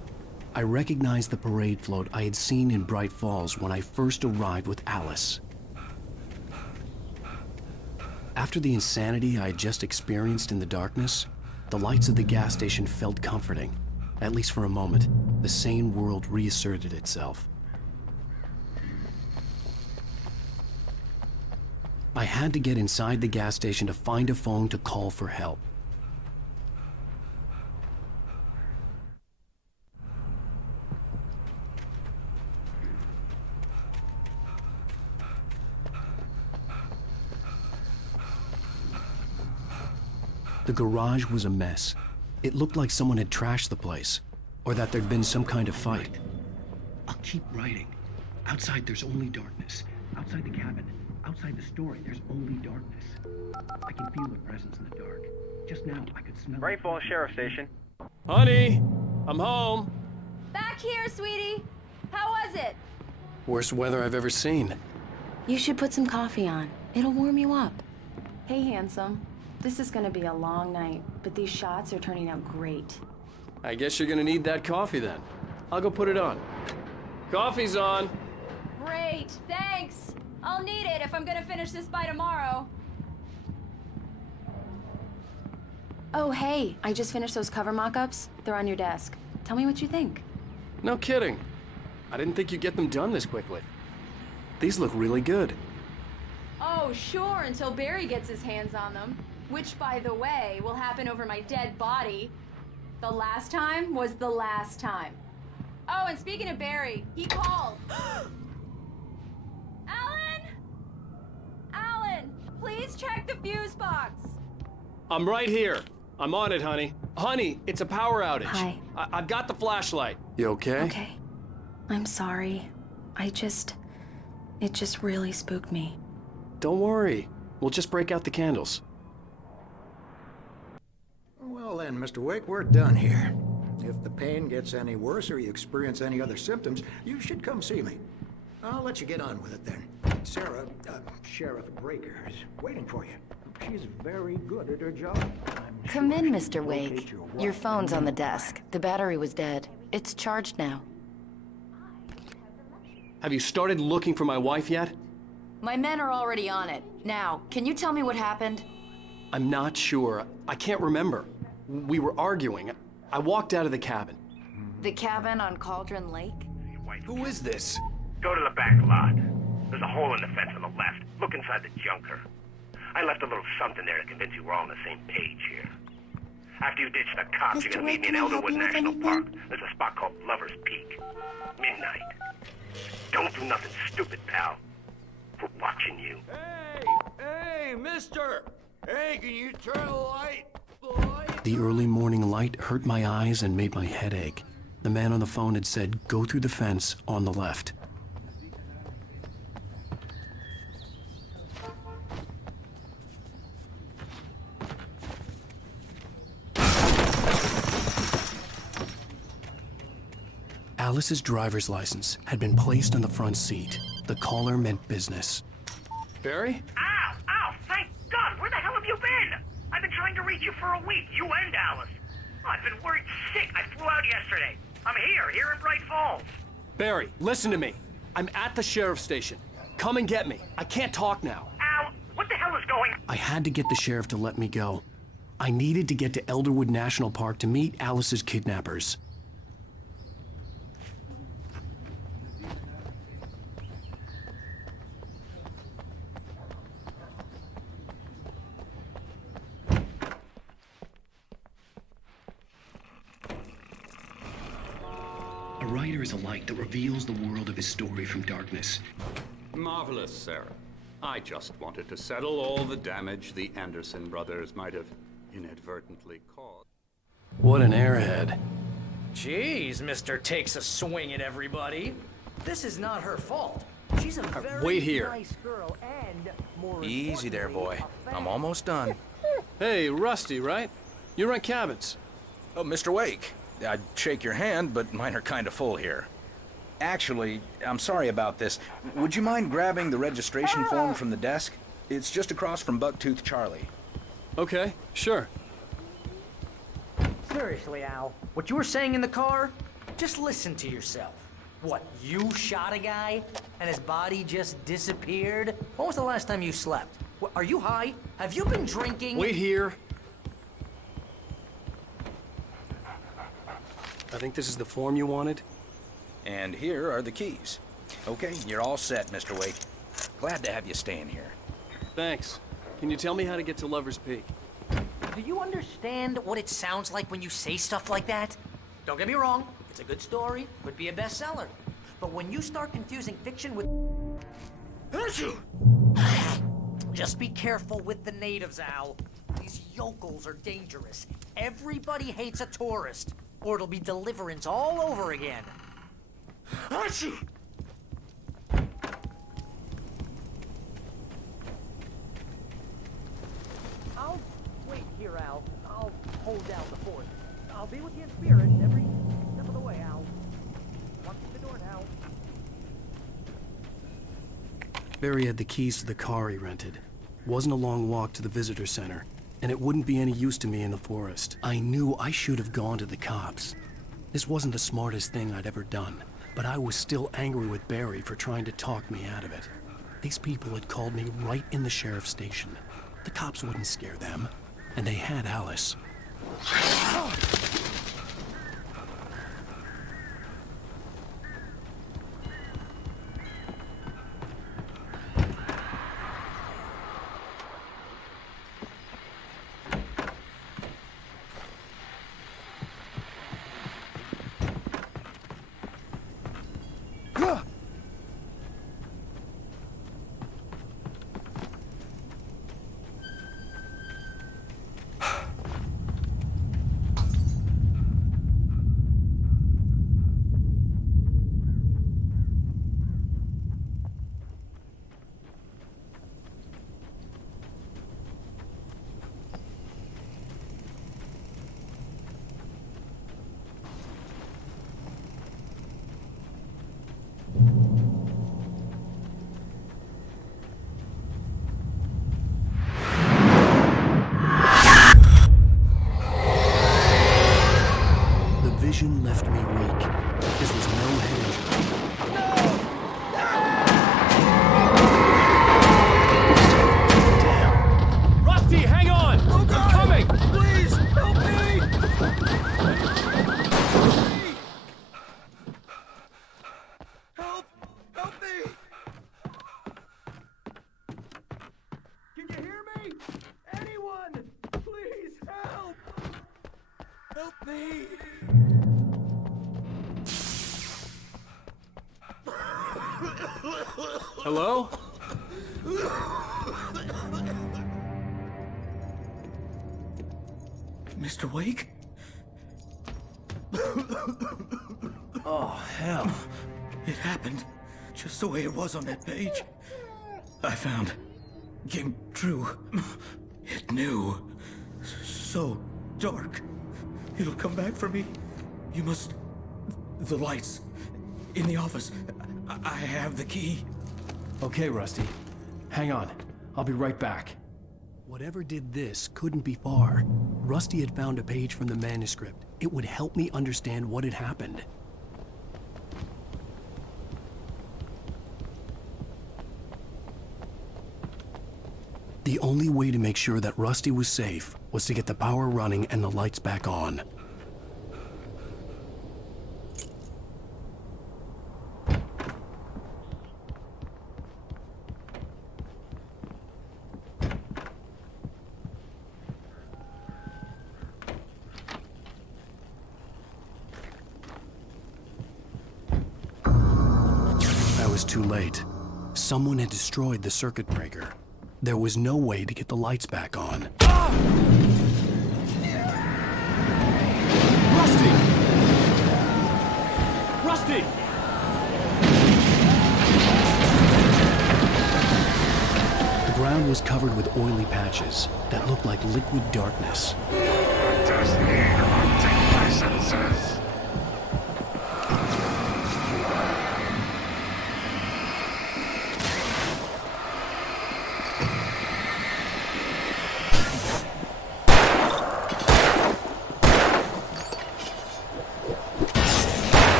I recognized the parade float I had seen in Bright Falls when I first arrived with Alice. After the insanity I had just experienced in the darkness, the lights of the gas station felt comforting. At least for a moment, the sane world reasserted itself. I had to get inside the gas station to find a phone to call for help. The garage was a mess. It looked like someone had trashed the place, or that there'd been some kind of fight. I'll keep writing. Outside, there's only darkness. Outside the cabin, outside the story, there's only darkness. I can feel a presence in the dark. Just now, I could smell Bright Falls Sheriff Station. Honey, I'm home. Back here, sweetie. How was it? Worst weather I've ever seen. You should put some coffee on. It'll warm you up. Hey, handsome. This is gonna be a long night, but these shots are turning out great. I guess you're gonna need that coffee then. I'll go put it on. Coffee's on. Great, thanks. I'll need it if I'm gonna finish this by tomorrow. Oh, hey, I just finished those cover mock-ups. They're on your desk. Tell me what you think. No kidding. I didn't think you'd get them done this quickly. These look really good. Oh, sure, until Barry gets his hands on them. Which, by the way, will happen over my dead body. The last time was the last time. Oh, and speaking of Barry, he called. Alan! Alan, please check the fuse box. I'm right here. I'm on it, honey. Honey, it's a power outage. Hi. I've got the flashlight. You okay? Okay. I'm sorry. It just really spooked me. Don't worry. We'll just break out the candles. Well then, Mr. Wake, we're done here. If the pain gets any worse or you experience any other symptoms, you should come see me. I'll let you get on with it then. Sarah, Sheriff Breaker, is waiting for you. She's very good at her job. Come in, Mr. Wake. Your phone's on the desk. The battery was dead. It's charged now. Have you started looking for my wife yet? My men are already on it. Now, can you tell me what happened? I'm not sure. I can't remember. We were arguing. I walked out of the cabin. The cabin on Cauldron Lake? Who is this? Go to the back lot. There's a hole in the fence on the left. Look inside the junker. I left a little something there to convince you we're all on the same page here. After you ditch the cops, you're gonna meet me in Elderwood National Park. There's a spot called Lover's Peak. Midnight. Don't do nothing stupid, pal. We're watching you. Hey, mister! Hey, can you turn the light? The early morning light hurt my eyes and made my head ache. The man on the phone had said, go through the fence on the left. Alice's driver's license had been placed on the front seat. The caller meant business. Barry? Ow! Ow! Thank God! Where the hell have you been? I've been trying to reach you for a week, you and Alice. Oh, I've been worried sick. I flew out yesterday. I'm here in Bright Falls. Barry, listen to me. I'm at the sheriff's station. Come and get me. I can't talk now. Al, what the hell is going on? I had to get the sheriff to let me go. I needed to get to Elderwood National Park to meet Alice's kidnappers. A writer is a light that reveals the world of his story from darkness. Marvelous, Sarah. I just wanted to settle all the damage the Anderson brothers might have inadvertently caused. What an airhead. Jeez, Mr. Takes a swing at everybody. This is not her fault. She's a very wait here. nice girl and, more Easy there, boy. importantly, a fan. I'm almost done. Hey, Rusty, right? You rent cabins. Oh, Mr. Wake. I'd shake your hand, but mine are kind of full here. Actually, I'm sorry about this. Would you mind grabbing the registration form from the desk? It's just across from Bucktooth Charlie. Okay, sure. Seriously, Al, what you were saying in the car? just listen to yourself. What, you shot a guy and his body just disappeared? When was the last time you slept? What, are you high? Have you been drinking? Wait here. I think this is the form you wanted. And here are the keys. Okay, you're all set, Mr. Wake. Glad to have you staying here. Thanks. Can you tell me how to get to Lover's Peak? Do you understand what it sounds like when you say stuff like that? Don't get me wrong, it's a good story, could be a bestseller. But when you start confusing fiction with... Just be careful with the natives, Al. These yokels are dangerous. Everybody hates a tourist, or it'll be Deliverance all over again. I'll wait here, Al. I'll hold down the fort. I'll be with you in spirit every step of the way, Al. Walk through the door now. Barry had the keys to the car he rented. Wasn't a long walk to the visitor center, and it wouldn't be any use to me in the forest. I knew I should have gone to the cops. This wasn't the smartest thing I'd ever done, but I was still angry with Barry for trying to talk me out of it. These people had called me right in the sheriff's station. The cops wouldn't scare them, and they had Alice. Vision left me weak. This was no head injury. Damn. Rusty, hang on! Oh, I'm coming! Please, help me! Help! Help me! Can you hear me? Anyone! Please help! Help me! Hello? Mr. Wake? Oh, hell. It happened just the way it was on that page. I found. Came true. It knew. So dark. It'll come back for me. You must... The lights. In the office. I have the key. Okay, Rusty. Hang on. I'll be right back. Whatever did this couldn't be far. Rusty had found a page from the manuscript. It would help me understand what had happened. The only way to make sure that Rusty was safe was to get the power running and the lights back on. Too late. Someone had destroyed the circuit breaker. There was no way to get the lights back on. Rusty! Rusty! The ground was covered with oily patches that looked like liquid darkness.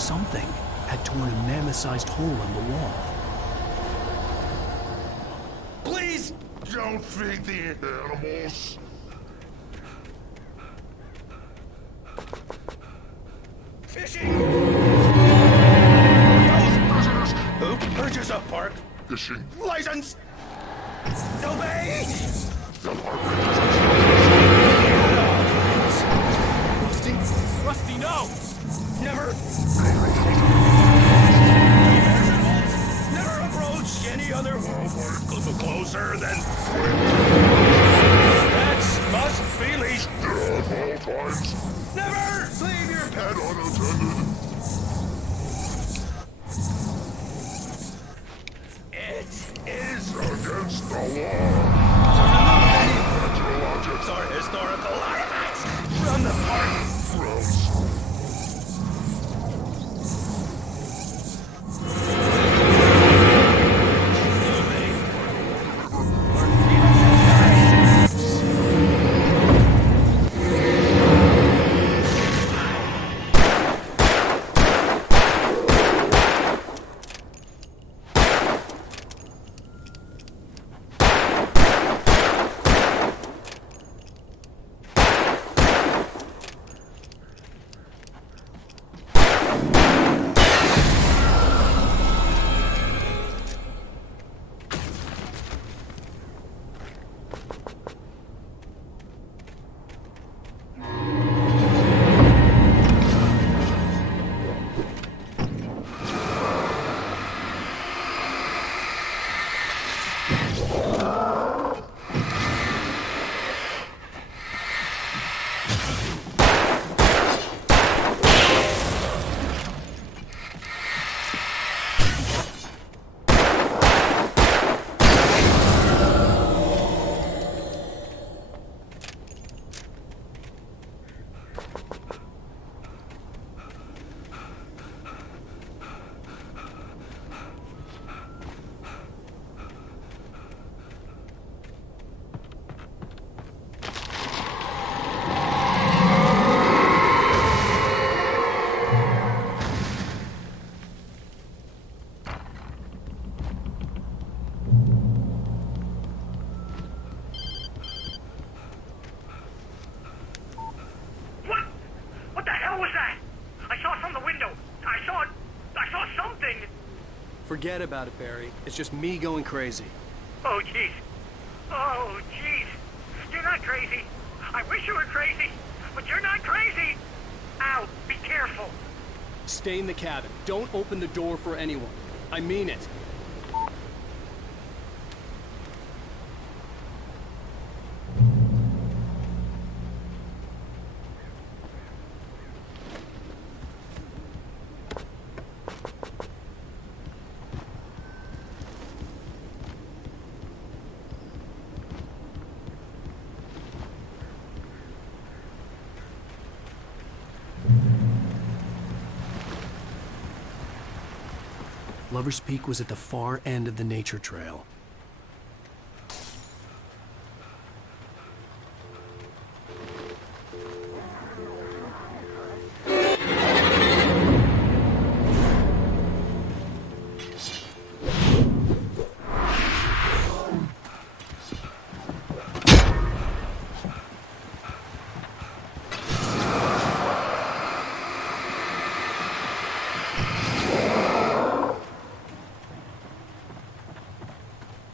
Something had torn a mammoth-sized hole in the wall. Please don't feed the animals. Fishing! Those prisoners! Purchase a park. Fishing. License! Obey! Rusty? Rusty, no! Never! Never approach any other closer than... Pets must be leashed! At all times. Never leave your pet unattended. It is against the law. Natural objects are historical artifacts from the park. Gross. Forget about it, Barry. It's just me going crazy. Oh, jeez. Oh, jeez. You're not crazy. I wish you were crazy, but you're not crazy. Ow, be careful. Stay in the cabin. Don't open the door for anyone. I mean it. Lover's Peak was at the far end of the nature trail.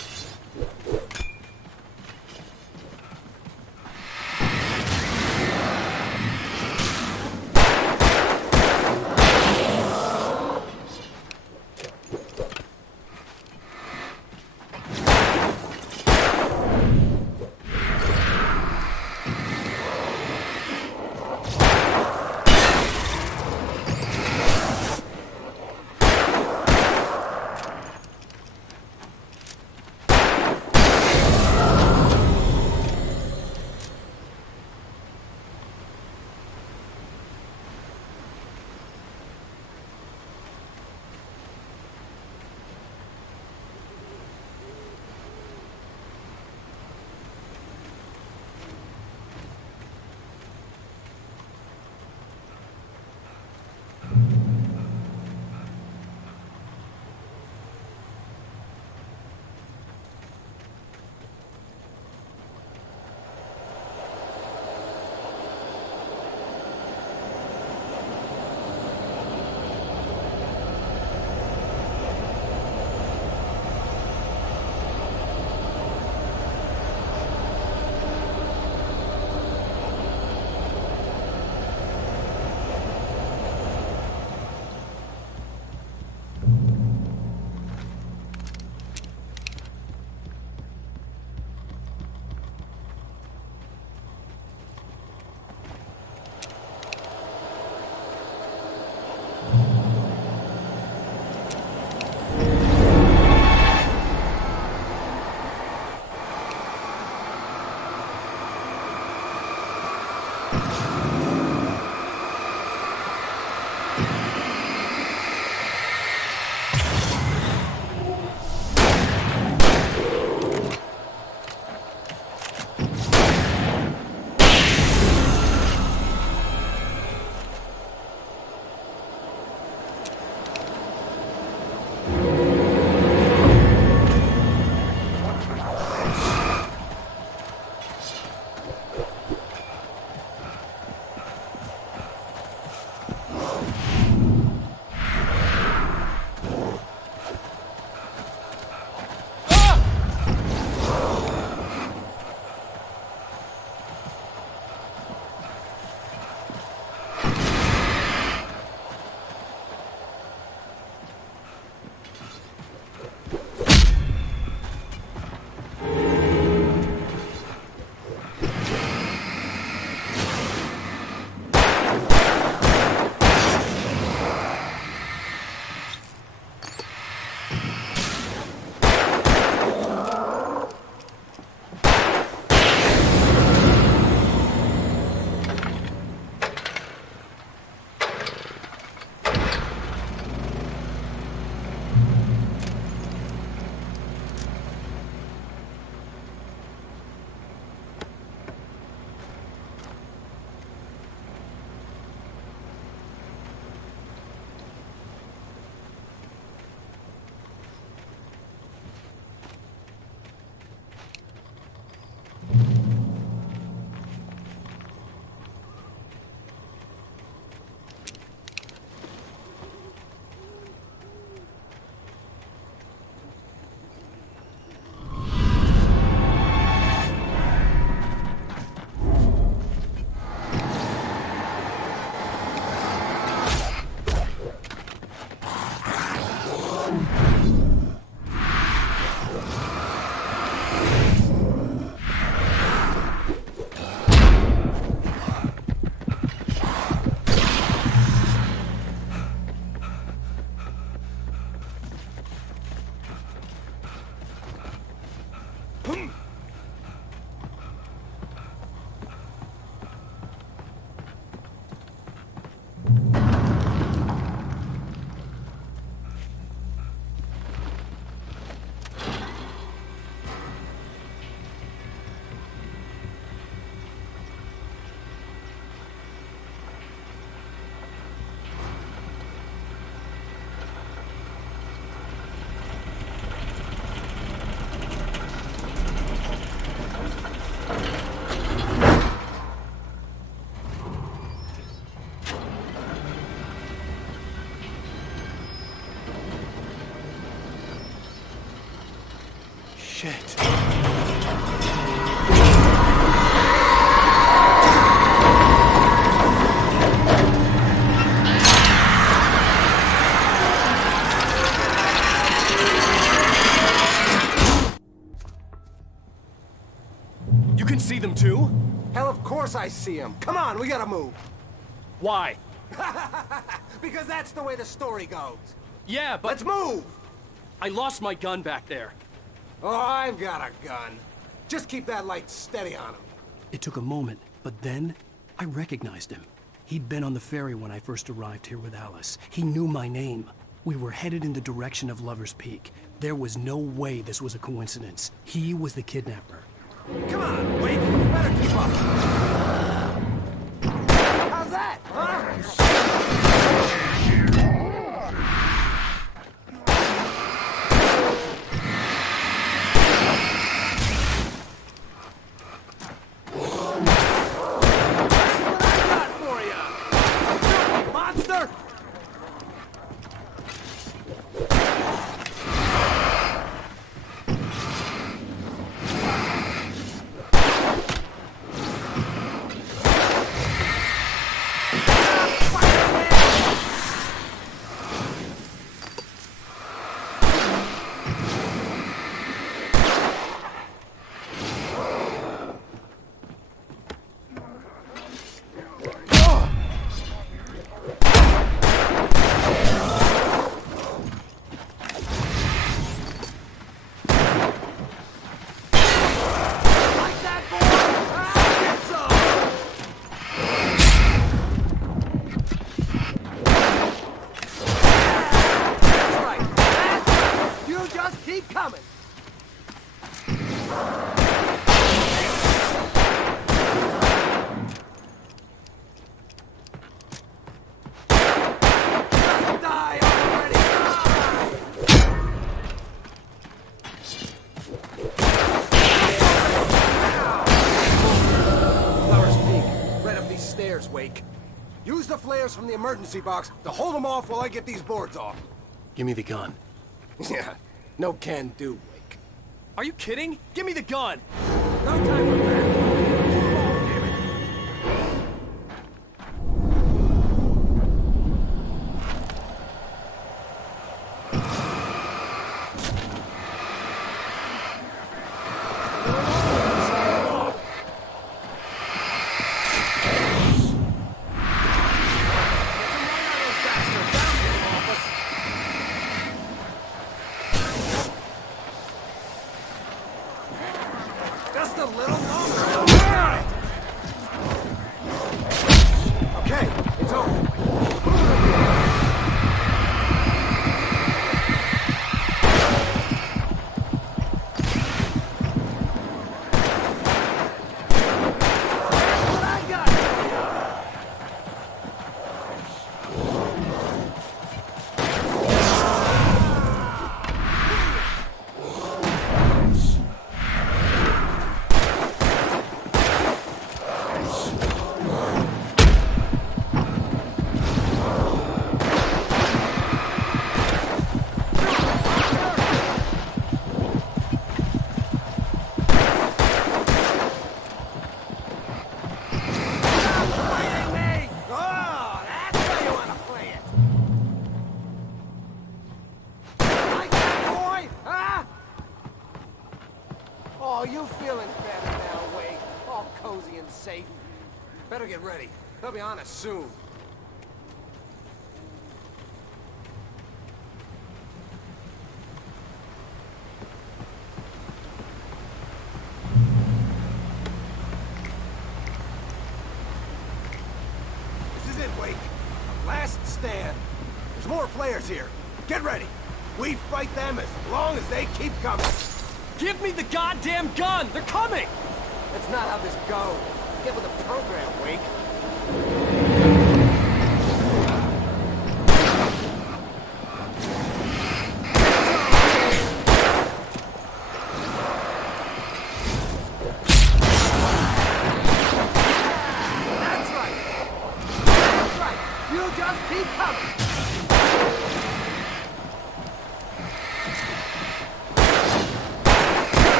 Shit. You can see them too? Hell, of course I see him. Come on, we gotta move. Why? Because that's the way the story goes. Yeah, but... Let's move! I lost my gun back there. Oh, I've got a gun. Just keep that light steady on him. It took a moment, but then I recognized him. He'd been on the ferry when I first arrived here with Alice. He knew my name. We were headed in the direction of Lover's Peak. There was no way this was a coincidence. He was the kidnapper. Come on, Wake. Better keep up. How's that, huh? Wake. Use the flares from the emergency box to hold them off while I get these boards off. Give me the gun. Yeah, no can do, Wake. Are you kidding? Give me the gun! No time for that. Better get ready. They'll be on us soon. This is it, Wake. Last stand. There's more flares here. Get ready. We fight them as long as they keep coming. Give me the goddamn gun! They're coming! That's not how this goes. Get with the program, Wake. That's right. That's right. You just keep coming.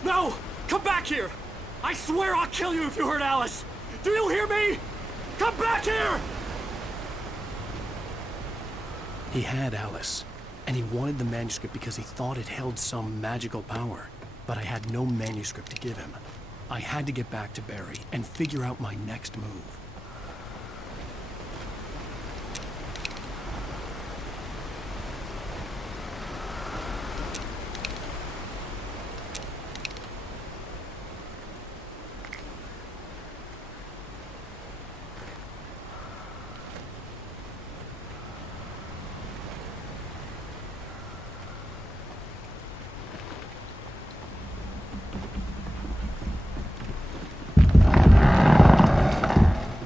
No! Come back here! I swear I'll kill you if you hurt Alice! Do you hear me? Come back here! He had Alice, and he wanted the manuscript because he thought it held some magical power. But I had no manuscript to give him. I had to get back to Barry and figure out my next move.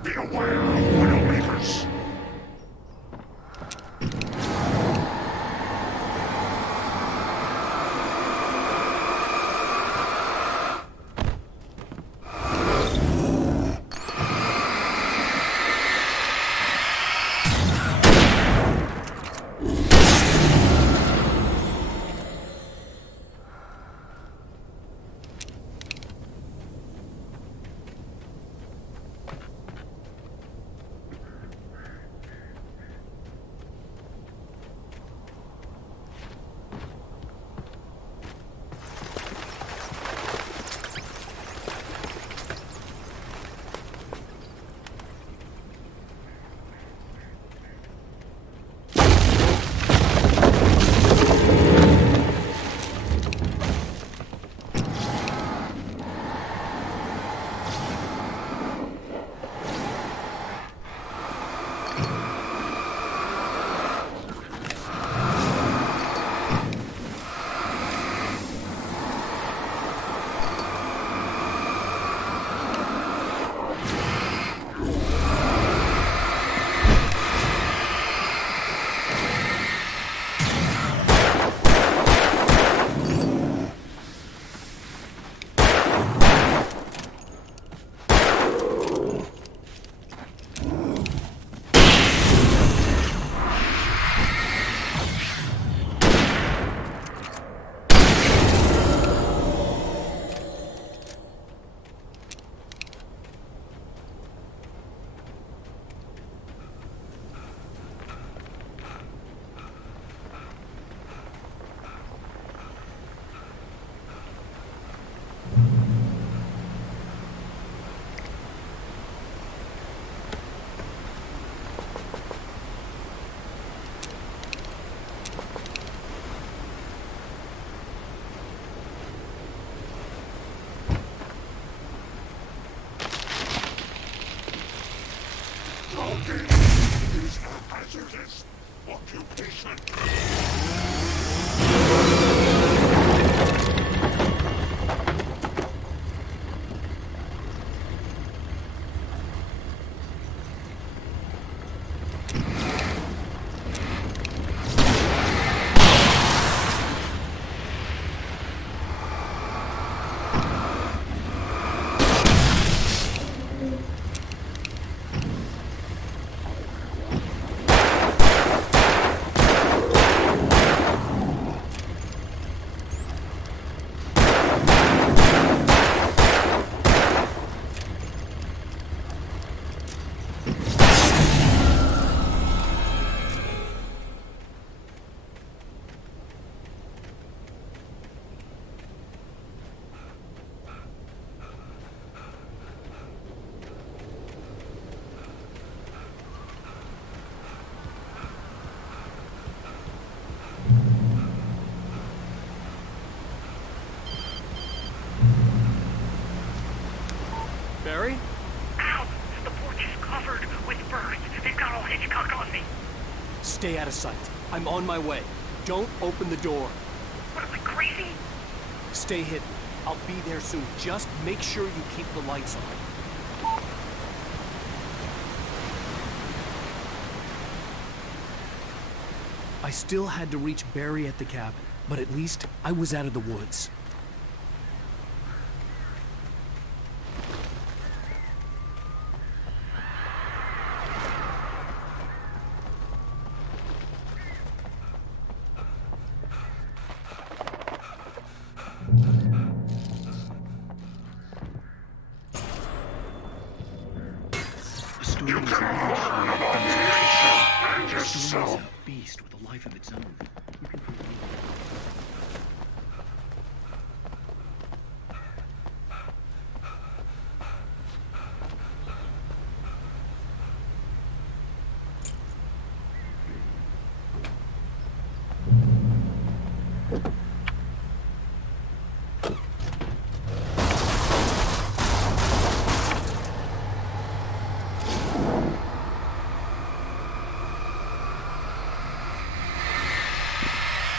Beware of Widowmakers! Is a hazardous occupation. Barry? Ow! The porch is covered with birds. They've got all Hitchcock on me. Stay out of sight. I'm on my way. Don't open the door. What, am I crazy? Stay hidden. I'll be there soon. Just make sure you keep the lights on. I still had to reach Barry at the cabin, but at least I was out of the woods. Beast with a life of its own. You can prove me.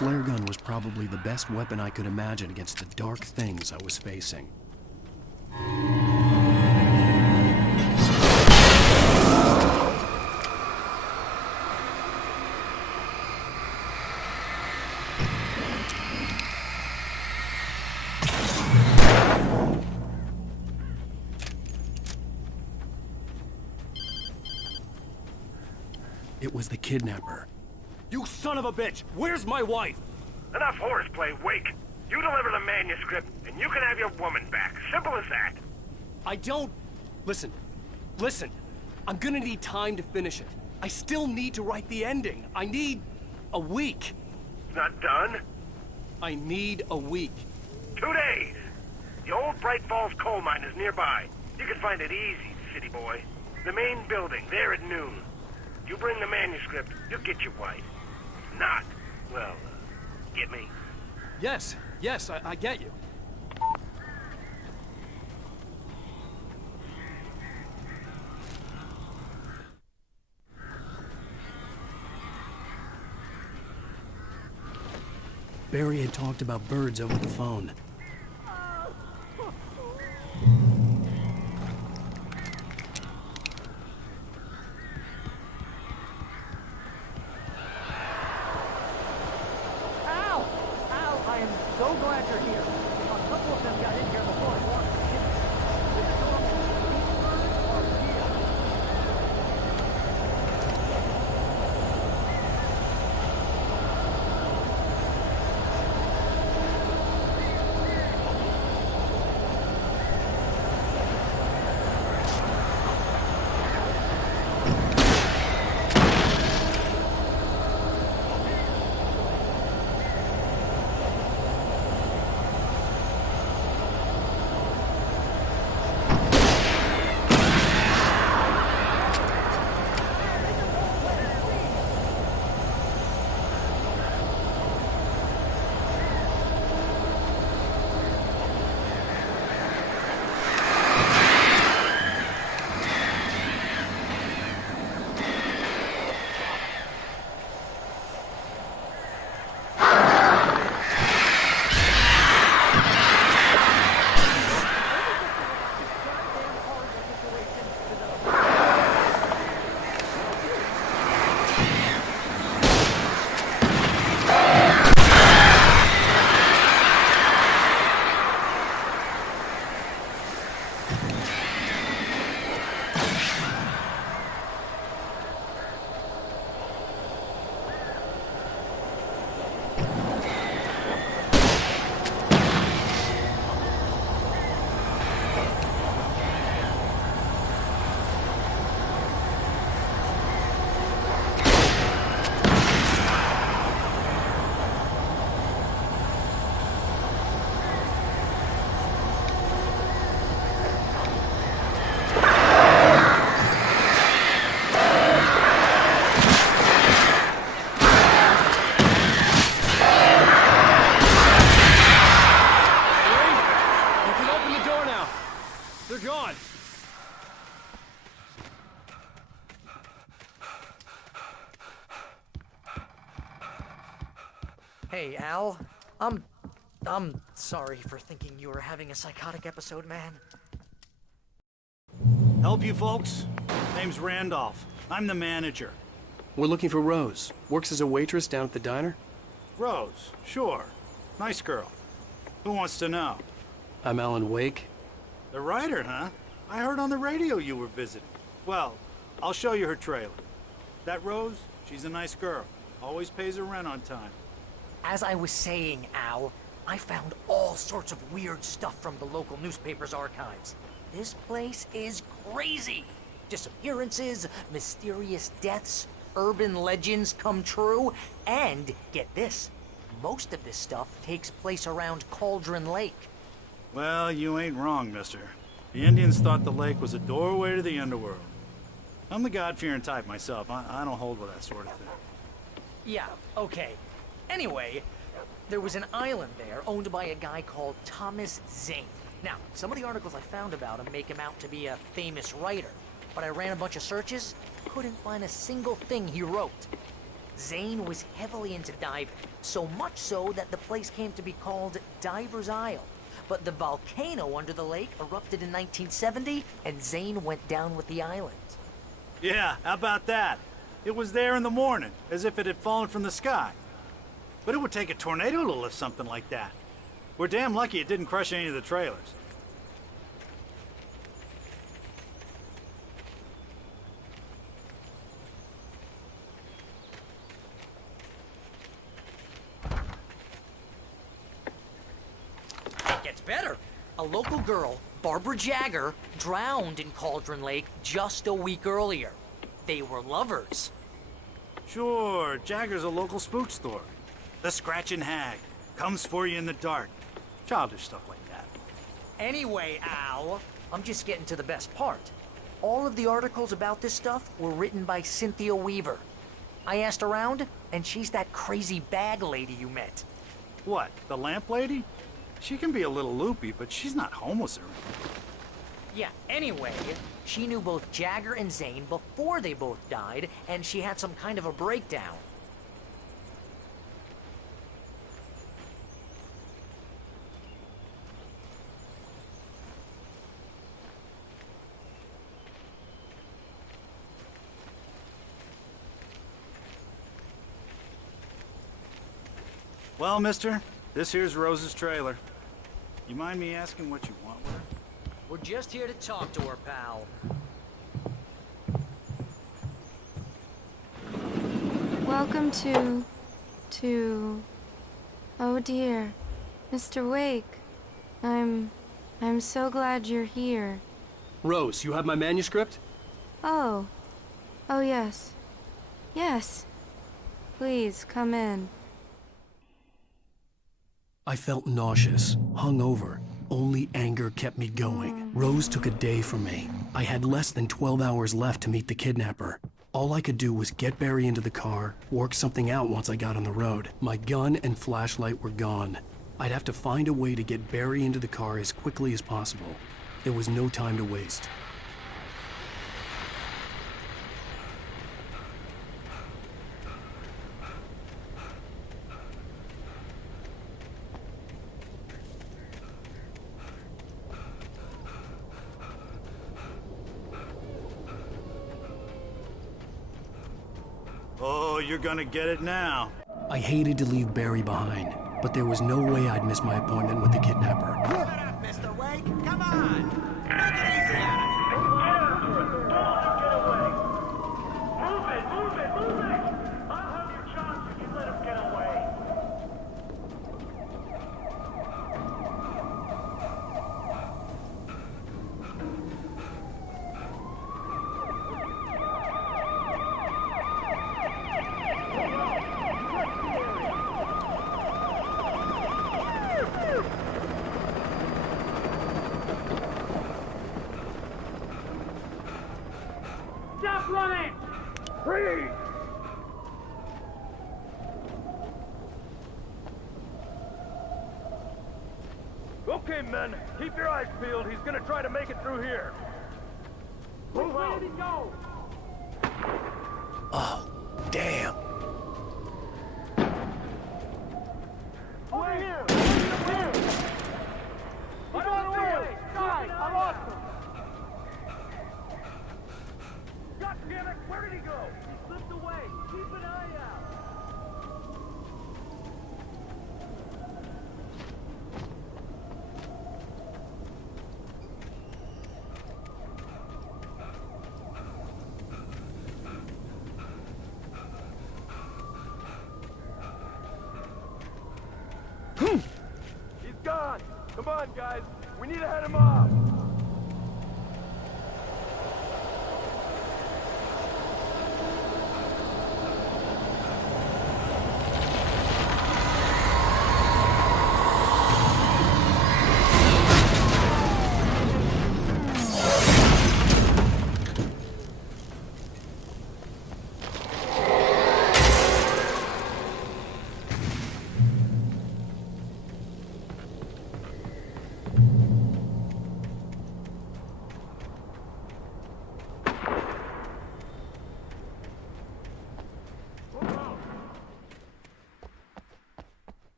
flare gun was probably the best weapon I could imagine against the dark things I was facing. It was the kidnapper. You son of a bitch! Where's my wife? Enough horseplay, Wake. You deliver the manuscript, and you can have your woman back. Simple as that. I don't... Listen. I'm gonna need time to finish it. I still need to write the ending. I need a week. It's not done? I need a week. 2 days. The old Bright Falls coal mine is nearby. You can find it easy, city boy. The main building, there at noon. You bring the manuscript, you'll get your wife. If not, well, get me? Yes, I get you. Barry had talked about birds over the phone. So glad you're here. A couple of them got in here before I walked Hey, Al. I'm sorry for thinking you were having a psychotic episode, man. Help you folks? Name's Randolph. I'm the manager. We're looking for Rose. Works as a waitress down at the diner. Rose, sure. Nice girl. Who wants to know? I'm Alan Wake. The writer, huh? I heard on the radio you were visiting. Well, I'll show you her trailer. That Rose, she's a nice girl. Always pays her rent on time. As I was saying, Al, I found all sorts of weird stuff from the local newspaper's archives. This place is crazy. Disappearances, mysterious deaths, urban legends come true, and get this, most of this stuff takes place around Cauldron Lake. Well, you ain't wrong, mister. The Indians thought the lake was a doorway to the underworld. I'm the God-fearing type myself. I don't hold with that sort of thing. Yeah, okay. Anyway, there was an island there owned by a guy called Thomas Zane. Now, some of the articles I found about him make him out to be a famous writer, but I ran a bunch of searches, couldn't find a single thing he wrote. Zane was heavily into diving, so much so that the place came to be called Diver's Isle. But the volcano under the lake erupted in 1970, and Zane went down with the island. Yeah, how about that? It was there in the morning, as if it had fallen from the sky. But it would take a tornado to lift something like that. We're damn lucky it didn't crush any of the trailers. It gets better. A local girl, Barbara Jagger, drowned in Cauldron Lake just a week earlier. They were lovers. Sure, Jagger's a local spook story. The Scratching Hag comes for you in the dark. Childish stuff like that. Anyway, Al, I'm just getting to the best part. All of the articles about this stuff were written by Cynthia Weaver. I asked around, and she's that crazy bag lady you met. What, the lamp lady? She can be a little loopy, but she's not homeless or anything. Yeah, anyway, she knew both Jagger and Zane before they both died, and she had some kind of a breakdown. Well, mister, this here's Rose's trailer. You mind me asking what you want with her? We're just here to talk to her, pal. Welcome to... Oh dear. Mr. Wake. I'm so glad you're here. Rose, you have my manuscript? Oh. Oh yes. Yes. Please, come in. I felt nauseous, hungover. Only anger kept me going. Rose took a day from me. I had less than 12 hours left to meet the kidnapper. All I could do was get Barry into the car, work something out once I got on the road. My gun and flashlight were gone. I'd have to find a way to get Barry into the car as quickly as possible. There was no time to waste. Oh, you're gonna get it now. I hated to leave Barry behind, but there was no way I'd miss my appointment with the kidnapper. Shut up, Mr. Wake. Come on. Make it easy on us. Get away. Move it. I'll have your chance if you let him get away. Stop running! Freeze! Okay, men, keep your eyes peeled. He's gonna try to make it through here. Move out! Where did he go? Oh, damn. Over here! Get out of the way! Guys, I'm awesome! God damn it! Where did he go? He slipped away. Keep an eye out. He's gone. Come on, guys. We need to head him off.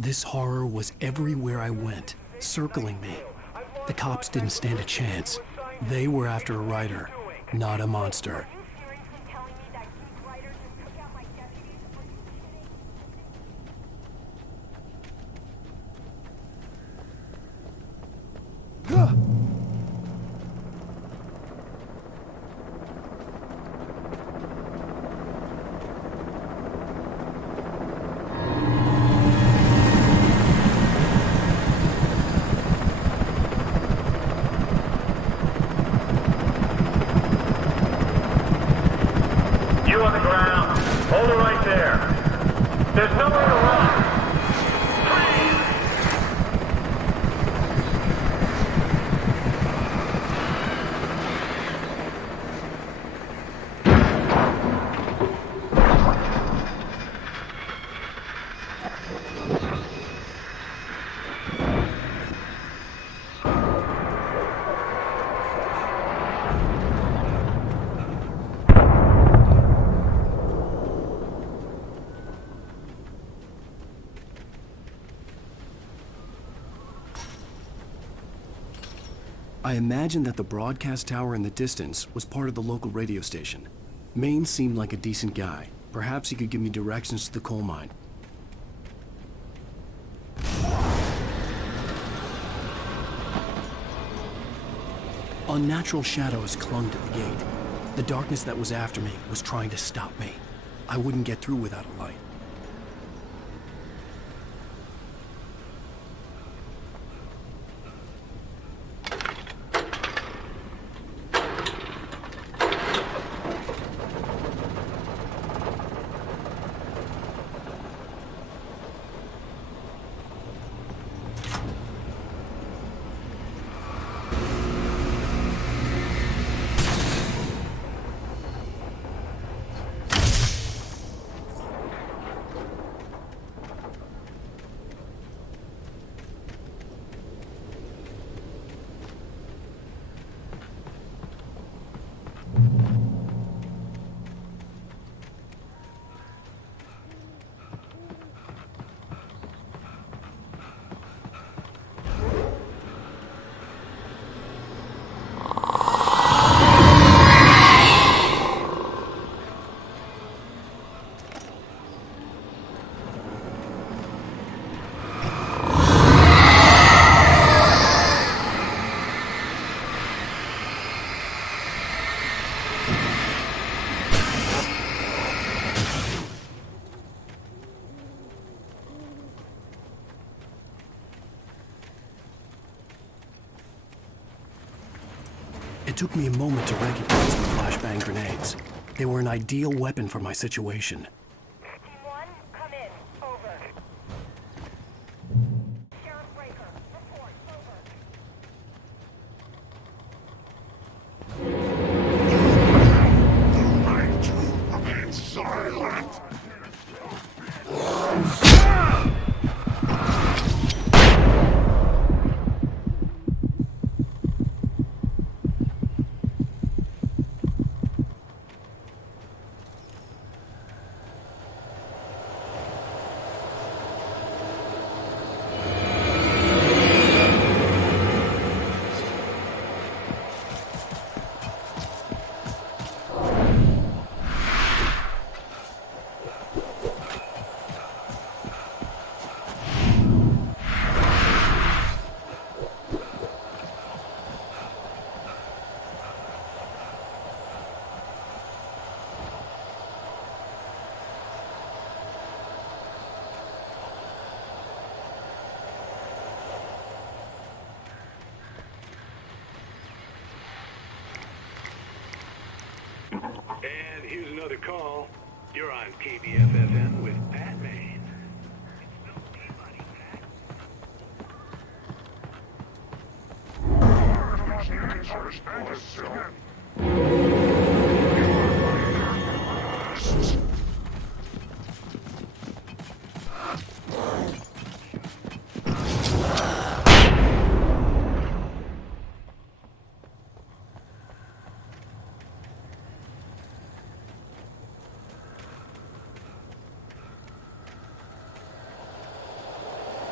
This horror was everywhere I went, circling me. The cops didn't stand a chance. They were after a writer, not a monster. You on the ground. Hold it right there. There's nowhere to run. I imagined that the broadcast tower in the distance was part of the local radio station. Maine seemed like a decent guy. Perhaps he could give me directions to the coal mine. Unnatural shadows clung to the gate. The darkness that was after me was trying to stop me. I wouldn't get through without a light. It took me a moment to recognize the flashbang grenades. They were an ideal weapon for my situation. And here's another call. You're on KBFFM with Pat Maine.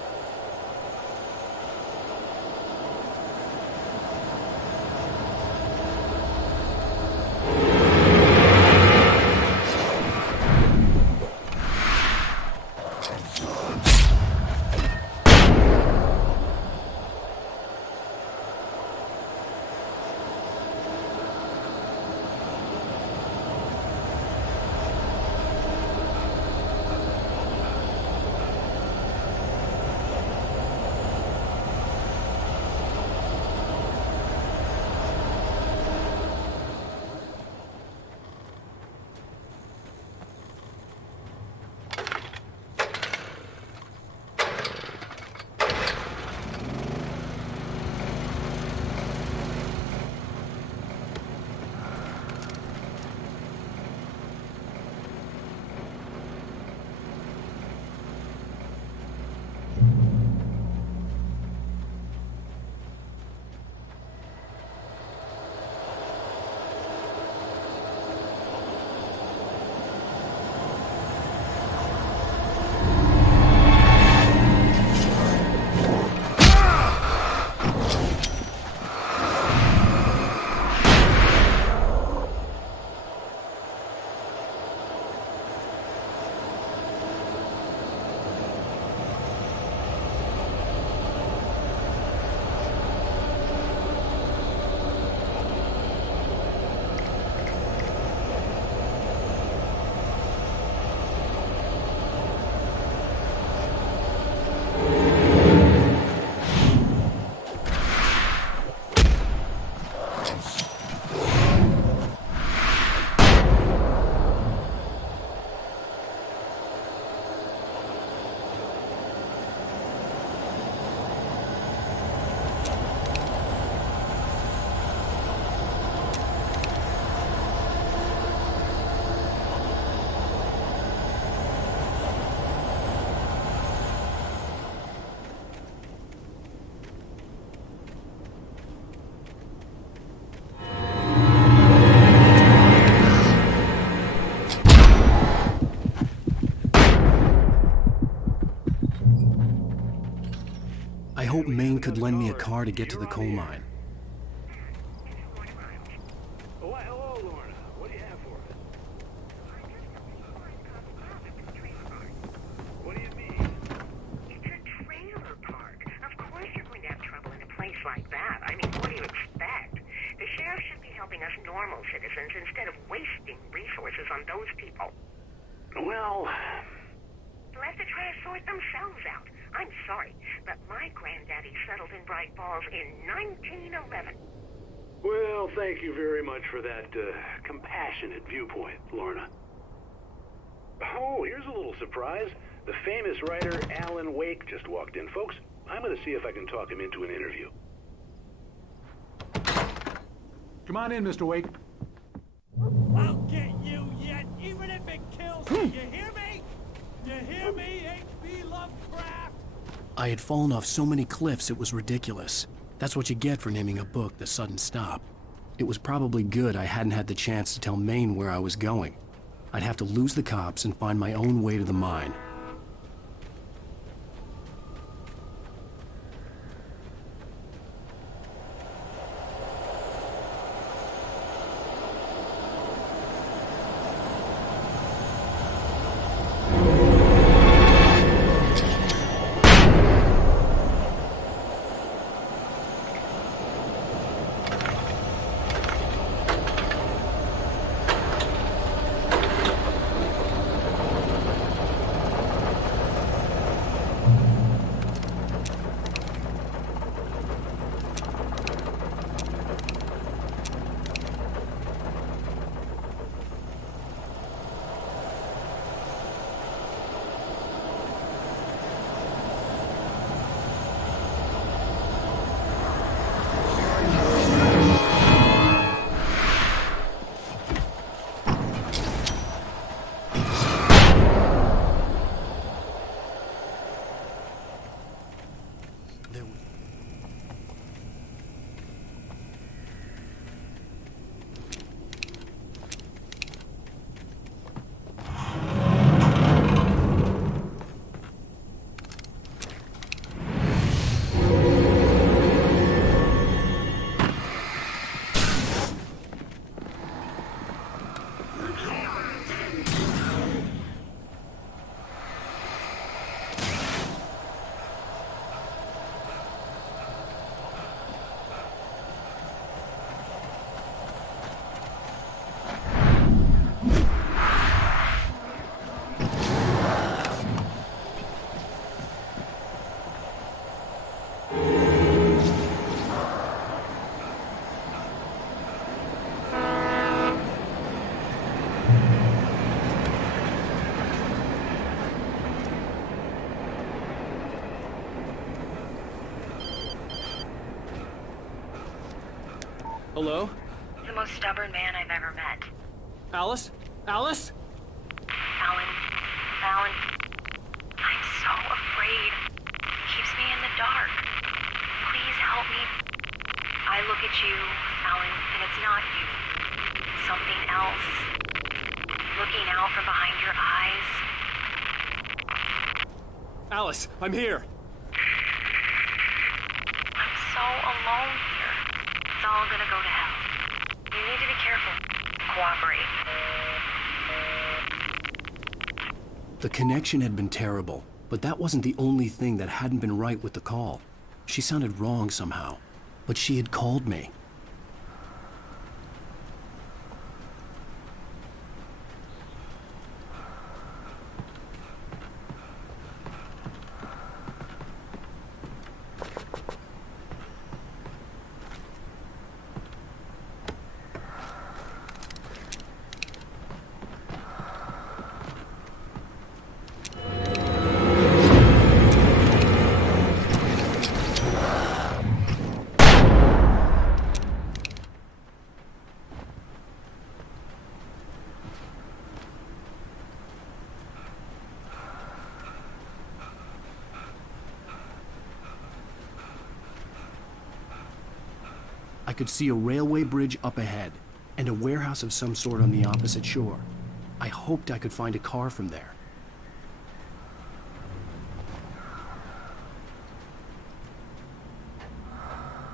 car to get to the coal mine. Oh, hello, Lorna. What do you have for us? What do you mean? It's a trailer park. Of course you're going to have trouble in a place like that. I mean, what do you expect? The sheriff should be helping us normal citizens instead of wasting resources on those people. Well... Let the try to sort themselves out. I'm sorry, but my granddaddy settled in Bright Falls in 1911. Well, thank you very much for that, compassionate viewpoint, Lorna. Oh, here's a little surprise. The famous writer Alan Wake just walked in. Folks, I'm gonna see if I can talk him into an interview. Come on in, Mr. Wake. I'll get you yet, even if it kills me. You hear me? You hear me, H.P. Lovecraft? I had fallen off so many cliffs it was ridiculous. That's what you get for naming a book The Sudden Stop. It was probably good I hadn't had the chance to tell Maine where I was going. I'd have to lose the cops and find my own way to the mine. Hello? The most stubborn man I've ever met. Alice? Alice? Alan. Alan. I'm so afraid. He keeps me in the dark. Please help me. I look at you, Alan, and it's not you. Something else. Looking out from behind your eyes. Alice, I'm here. I'm so alone here. It's all gonna go to hell. You need to be careful. Cooperate. The connection had been terrible, but that wasn't the only thing that hadn't been right with the call. She sounded wrong somehow, but she had called me. I could see a railway bridge up ahead, and a warehouse of some sort on the opposite shore. I hoped I could find a car from there.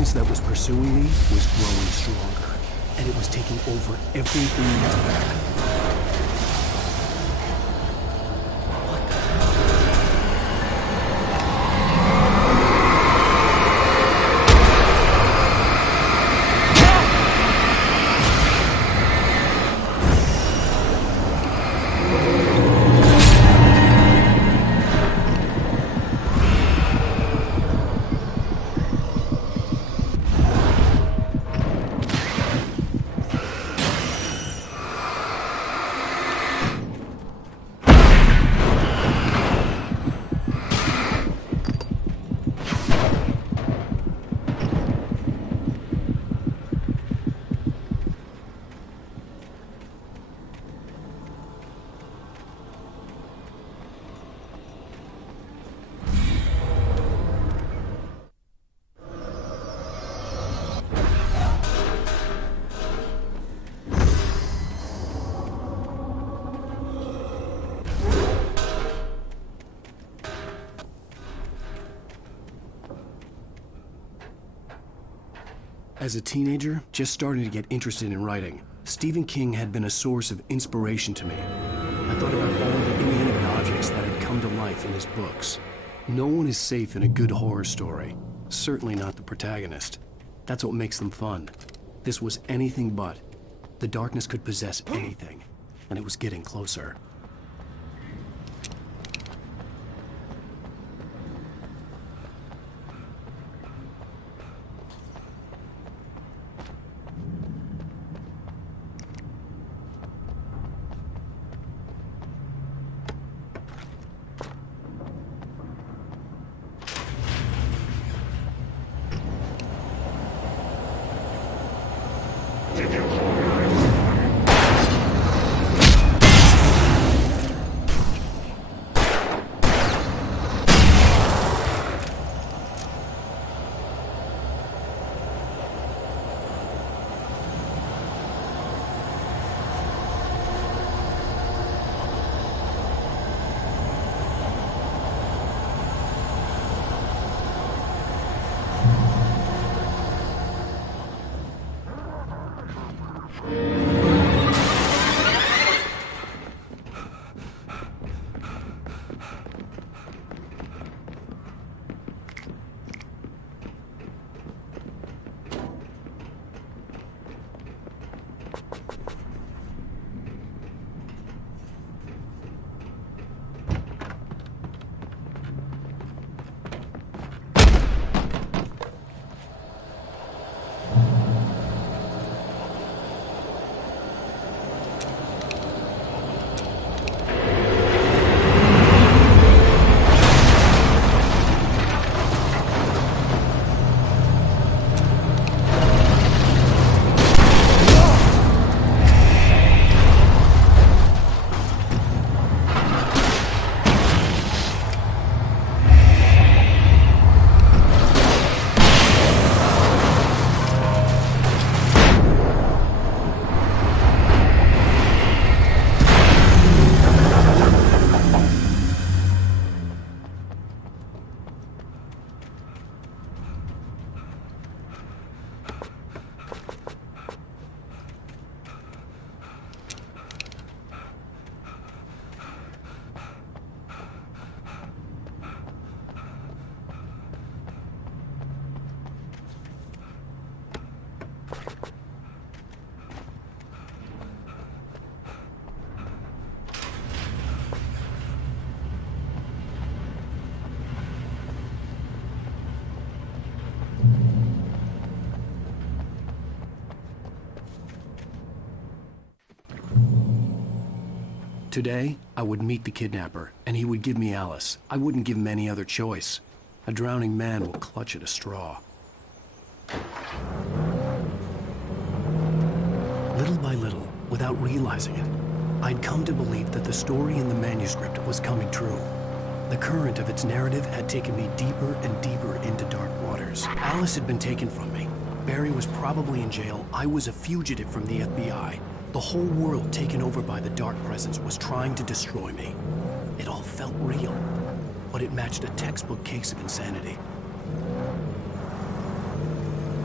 darkness that was pursuing me was growing stronger, and it was taking over everything in its path. As a teenager, just starting to get interested in writing, Stephen King had been a source of inspiration to me. I thought about all the inanimate objects that had come to life in his books. No one is safe in a good horror story. Certainly not the protagonist. That's what makes them fun. This was anything but. The darkness could possess anything, and it was getting closer. Today, I would meet the kidnapper, and he would give me Alice. I wouldn't give him any other choice. A drowning man will clutch at a straw. Little by little, without realizing it, I'd come to believe that the story in the manuscript was coming true. The current of its narrative had taken me deeper and deeper into dark waters. Alice had been taken from me. Barry was probably in jail. I was a fugitive from the FBI. The whole world taken over by the Dark Presence was trying to destroy me. It all felt real, but it matched a textbook case of insanity.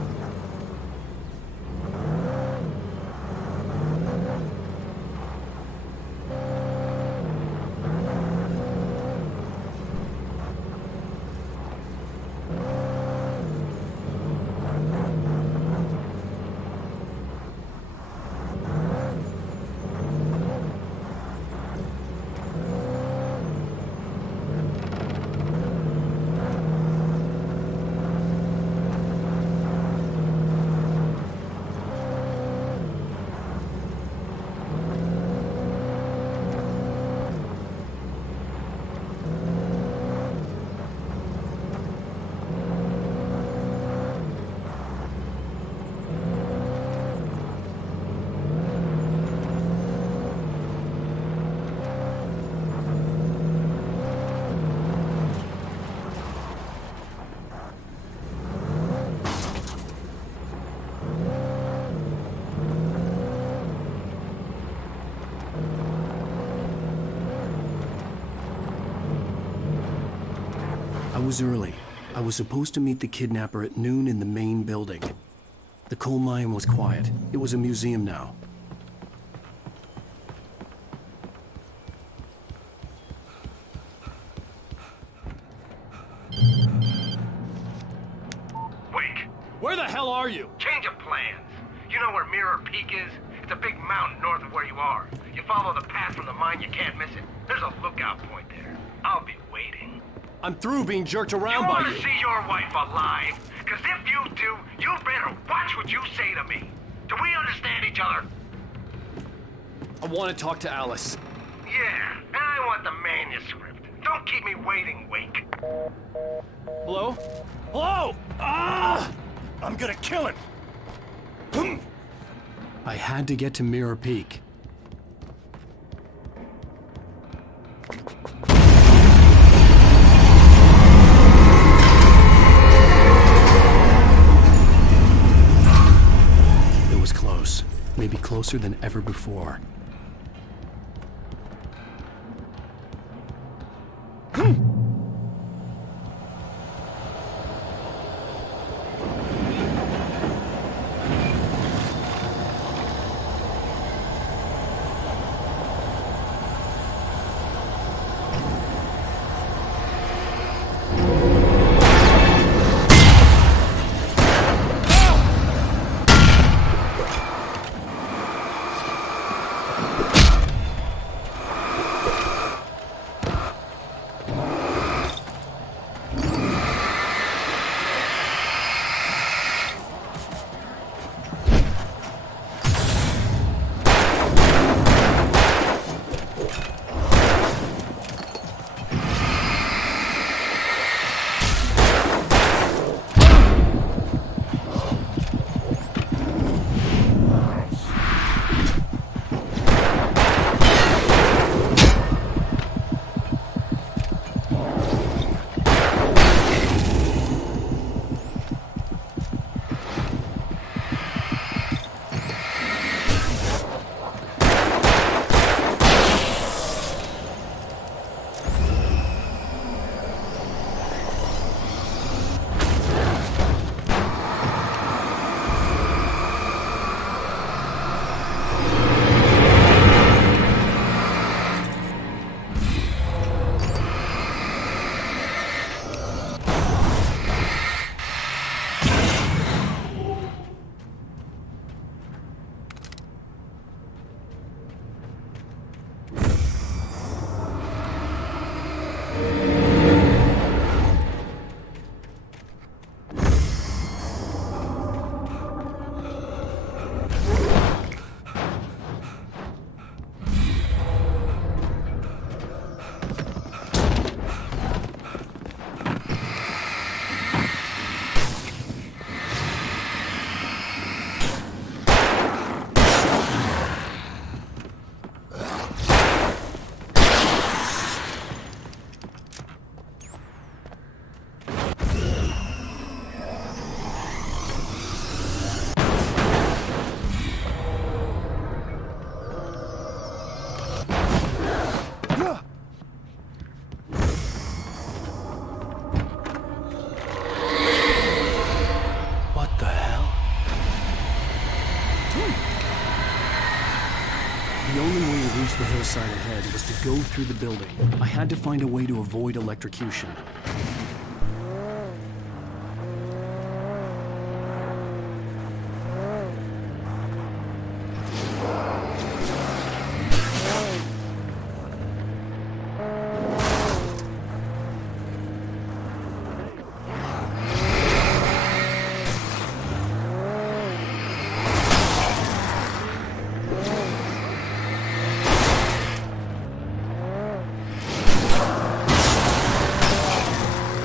I was early. I was supposed to meet the kidnapper at noon in the main building. The coal mine was quiet. It was a museum now. Wake. Where the hell are you? Change of plans. You know where Mirror Peak is? It's a big mountain north of where you are. You follow the path from the mine, you can't miss it. There's a lookout point there. I'll be waiting. I'm through being jerked around by want you. to see your wife alive? Because if you do, you better watch what you say to me. Do we understand each other? I want to talk to Alice. Yeah, and I want the manuscript. Don't keep me waiting, Wake. Hello? Hello! Ah! I'm gonna kill him! I had to get to Mirror Peak. It was close. Maybe closer than ever before. The only way to reach the hillside ahead was to go through the building. I had to find a way to avoid electrocution.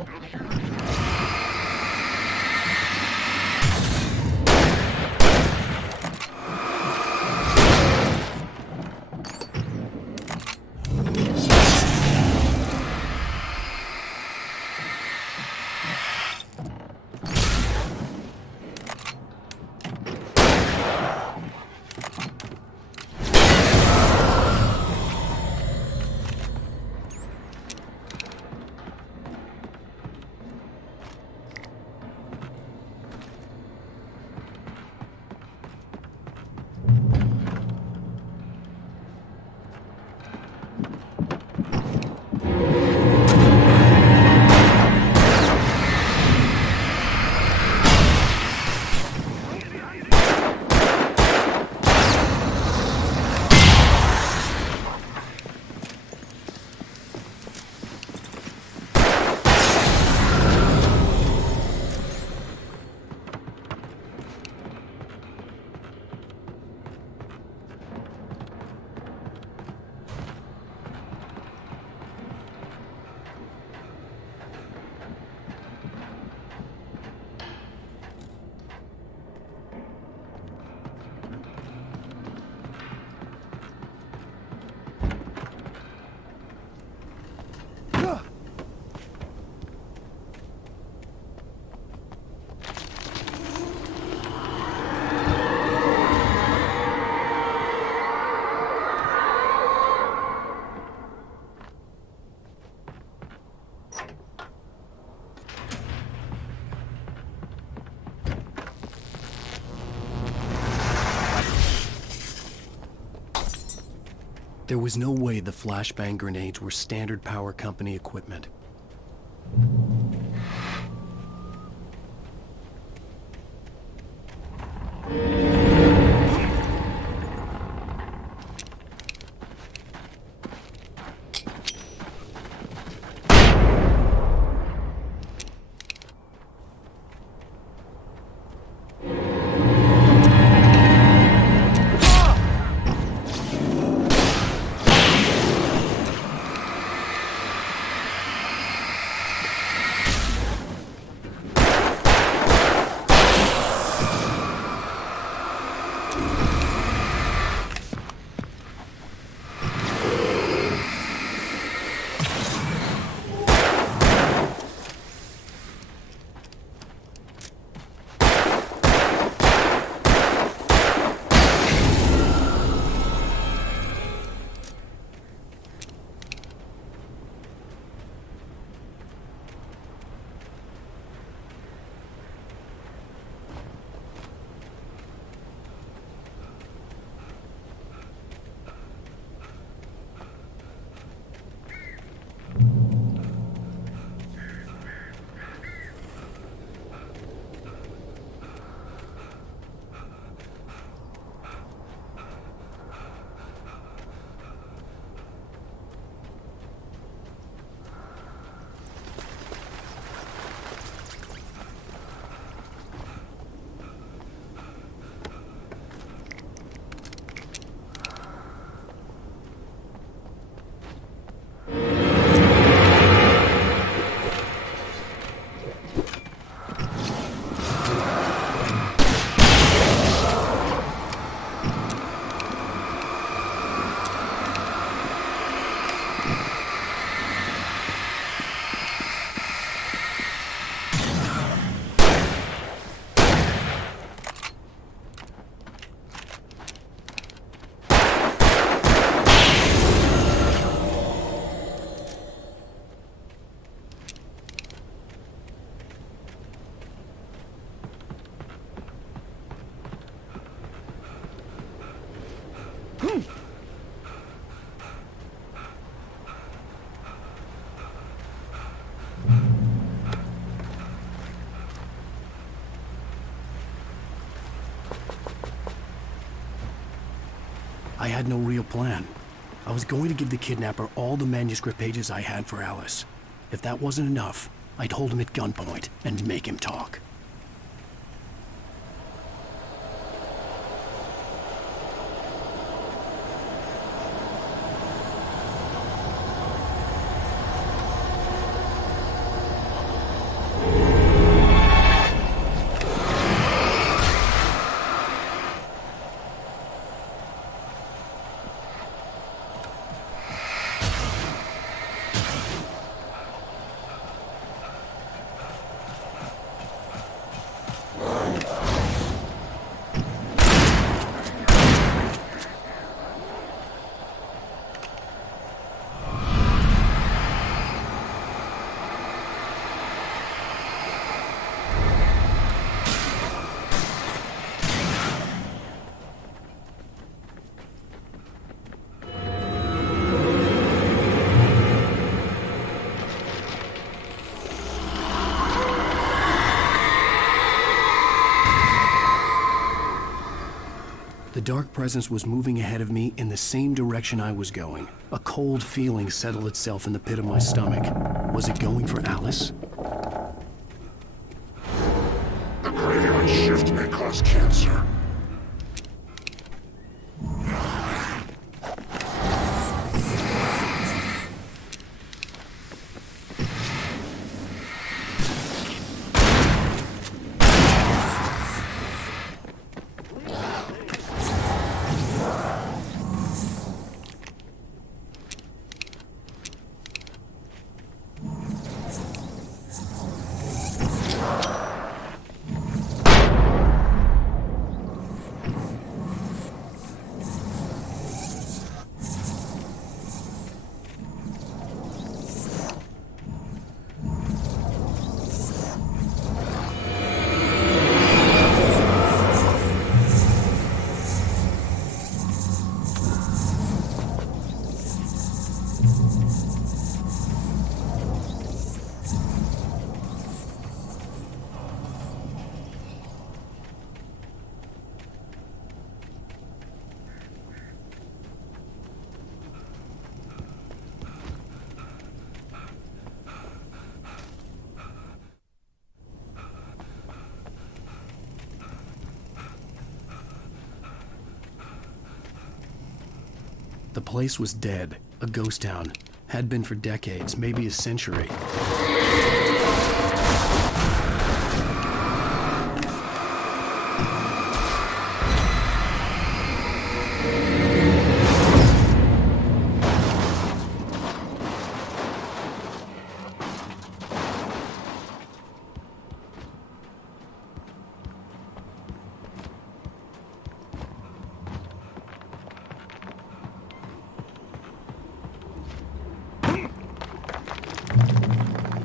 There was no way the flashbang grenades were standard power company equipment. I had no real plan. I was going to give the kidnapper all the manuscript pages I had for Alice. If that wasn't enough, I'd hold him at gunpoint and make him talk. The dark presence was moving ahead of me in the same direction I was going. A cold feeling settled itself in the pit of my stomach. Was it going for Alice? The graveyard shift may cause cancer. The place was dead, a ghost town. Had been for decades, maybe a century.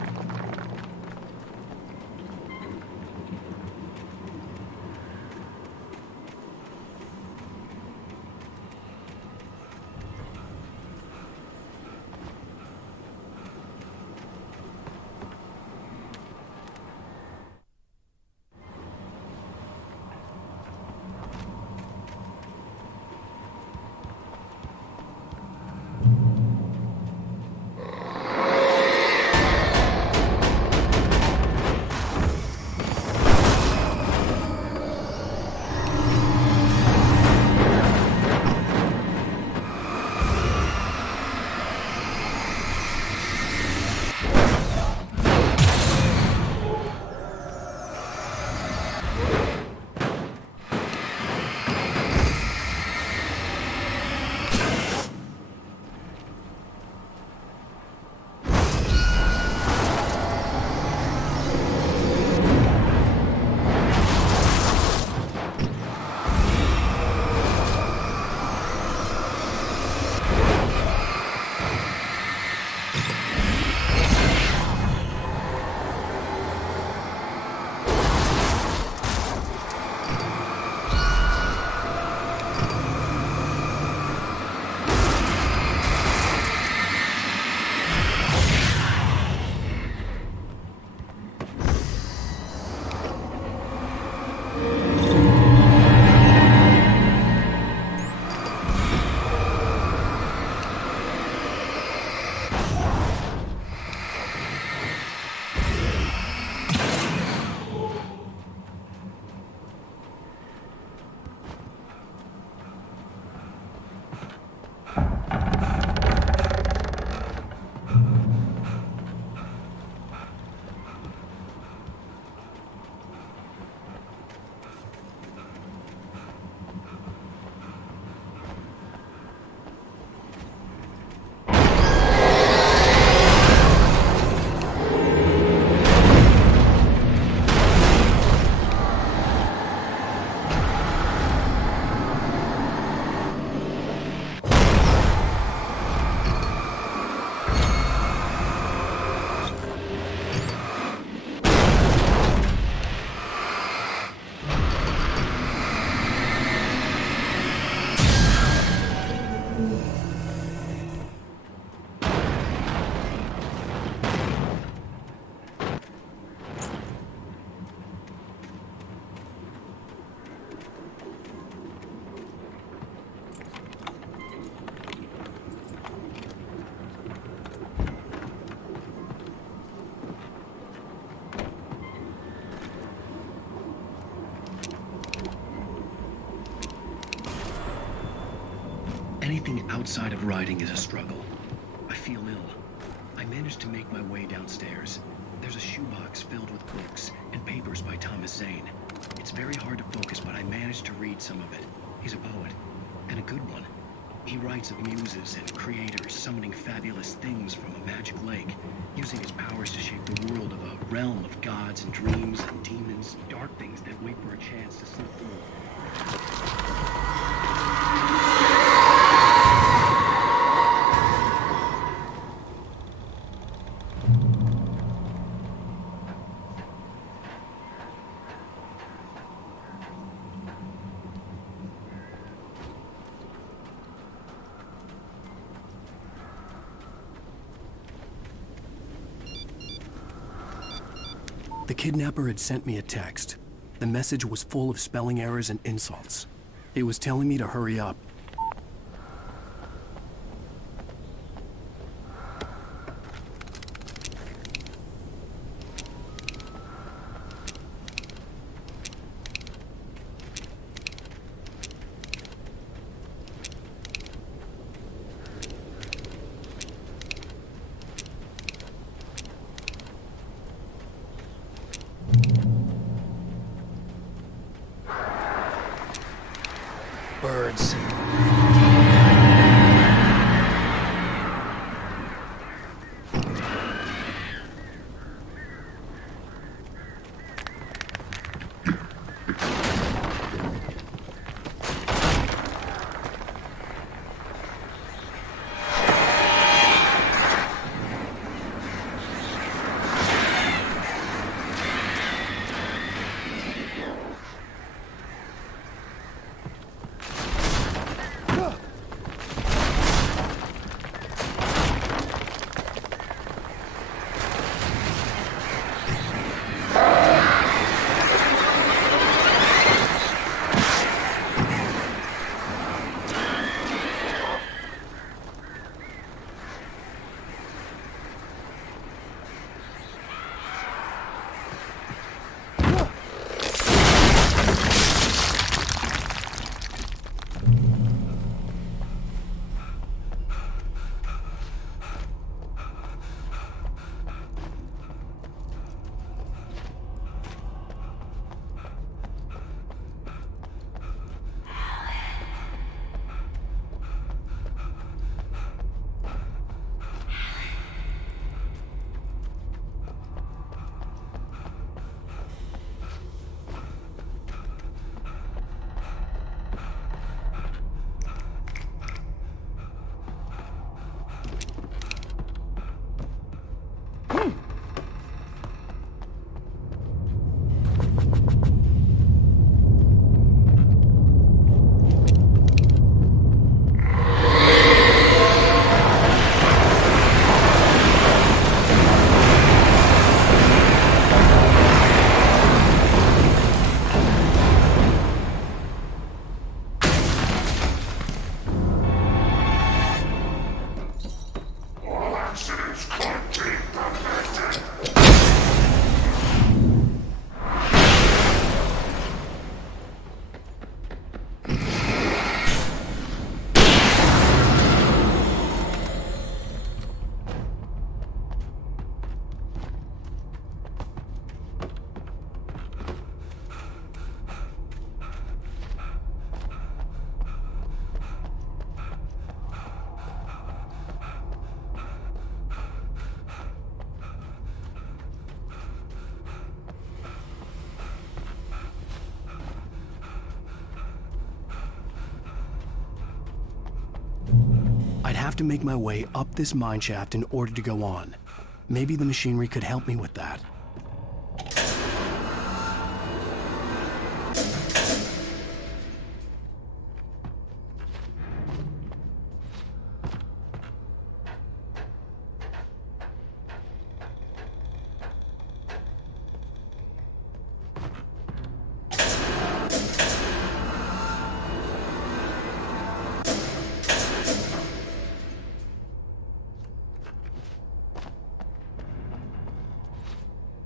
Anything outside of writing is a struggle. I feel ill. I managed to make my way downstairs. There's a shoebox filled with books and papers by Thomas Zane. It's very hard to focus, but I managed to read some of it. He's a poet, and a good one. He writes of muses and creators summoning fabulous things from a magic lake, using his powers to shape the world of a realm of gods and dreams and demons, dark things that wait for a chance to slip through. The kidnapper had sent me a text. The message was full of spelling errors and insults. It was telling me to hurry up. Birds. I'd have to make my way up this mine shaft in order to go on. Maybe the machinery could help me with that.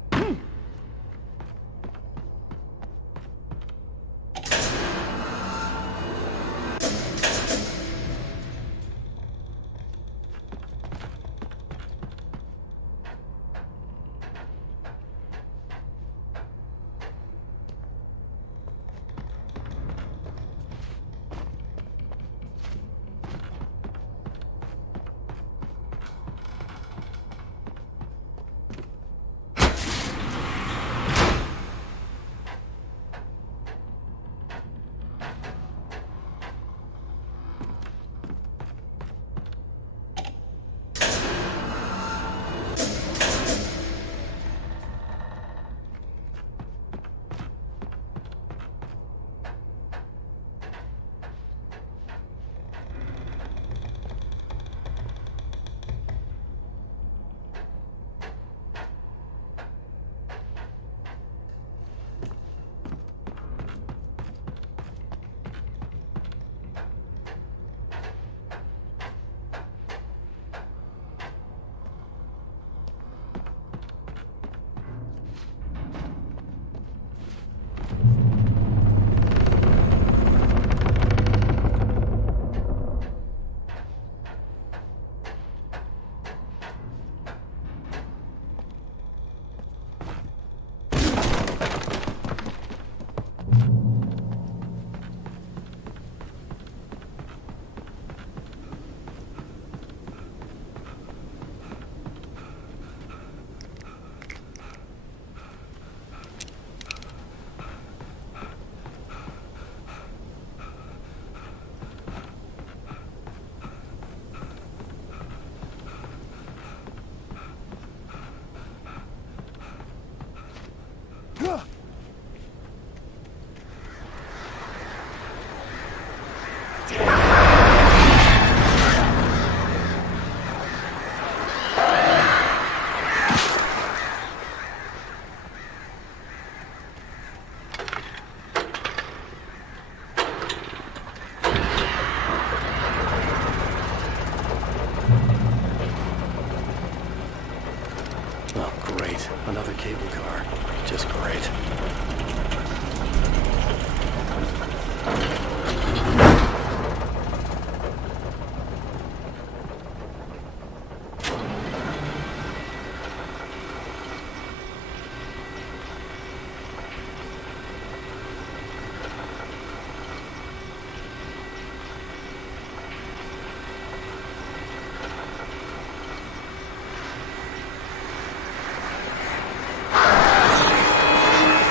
is great.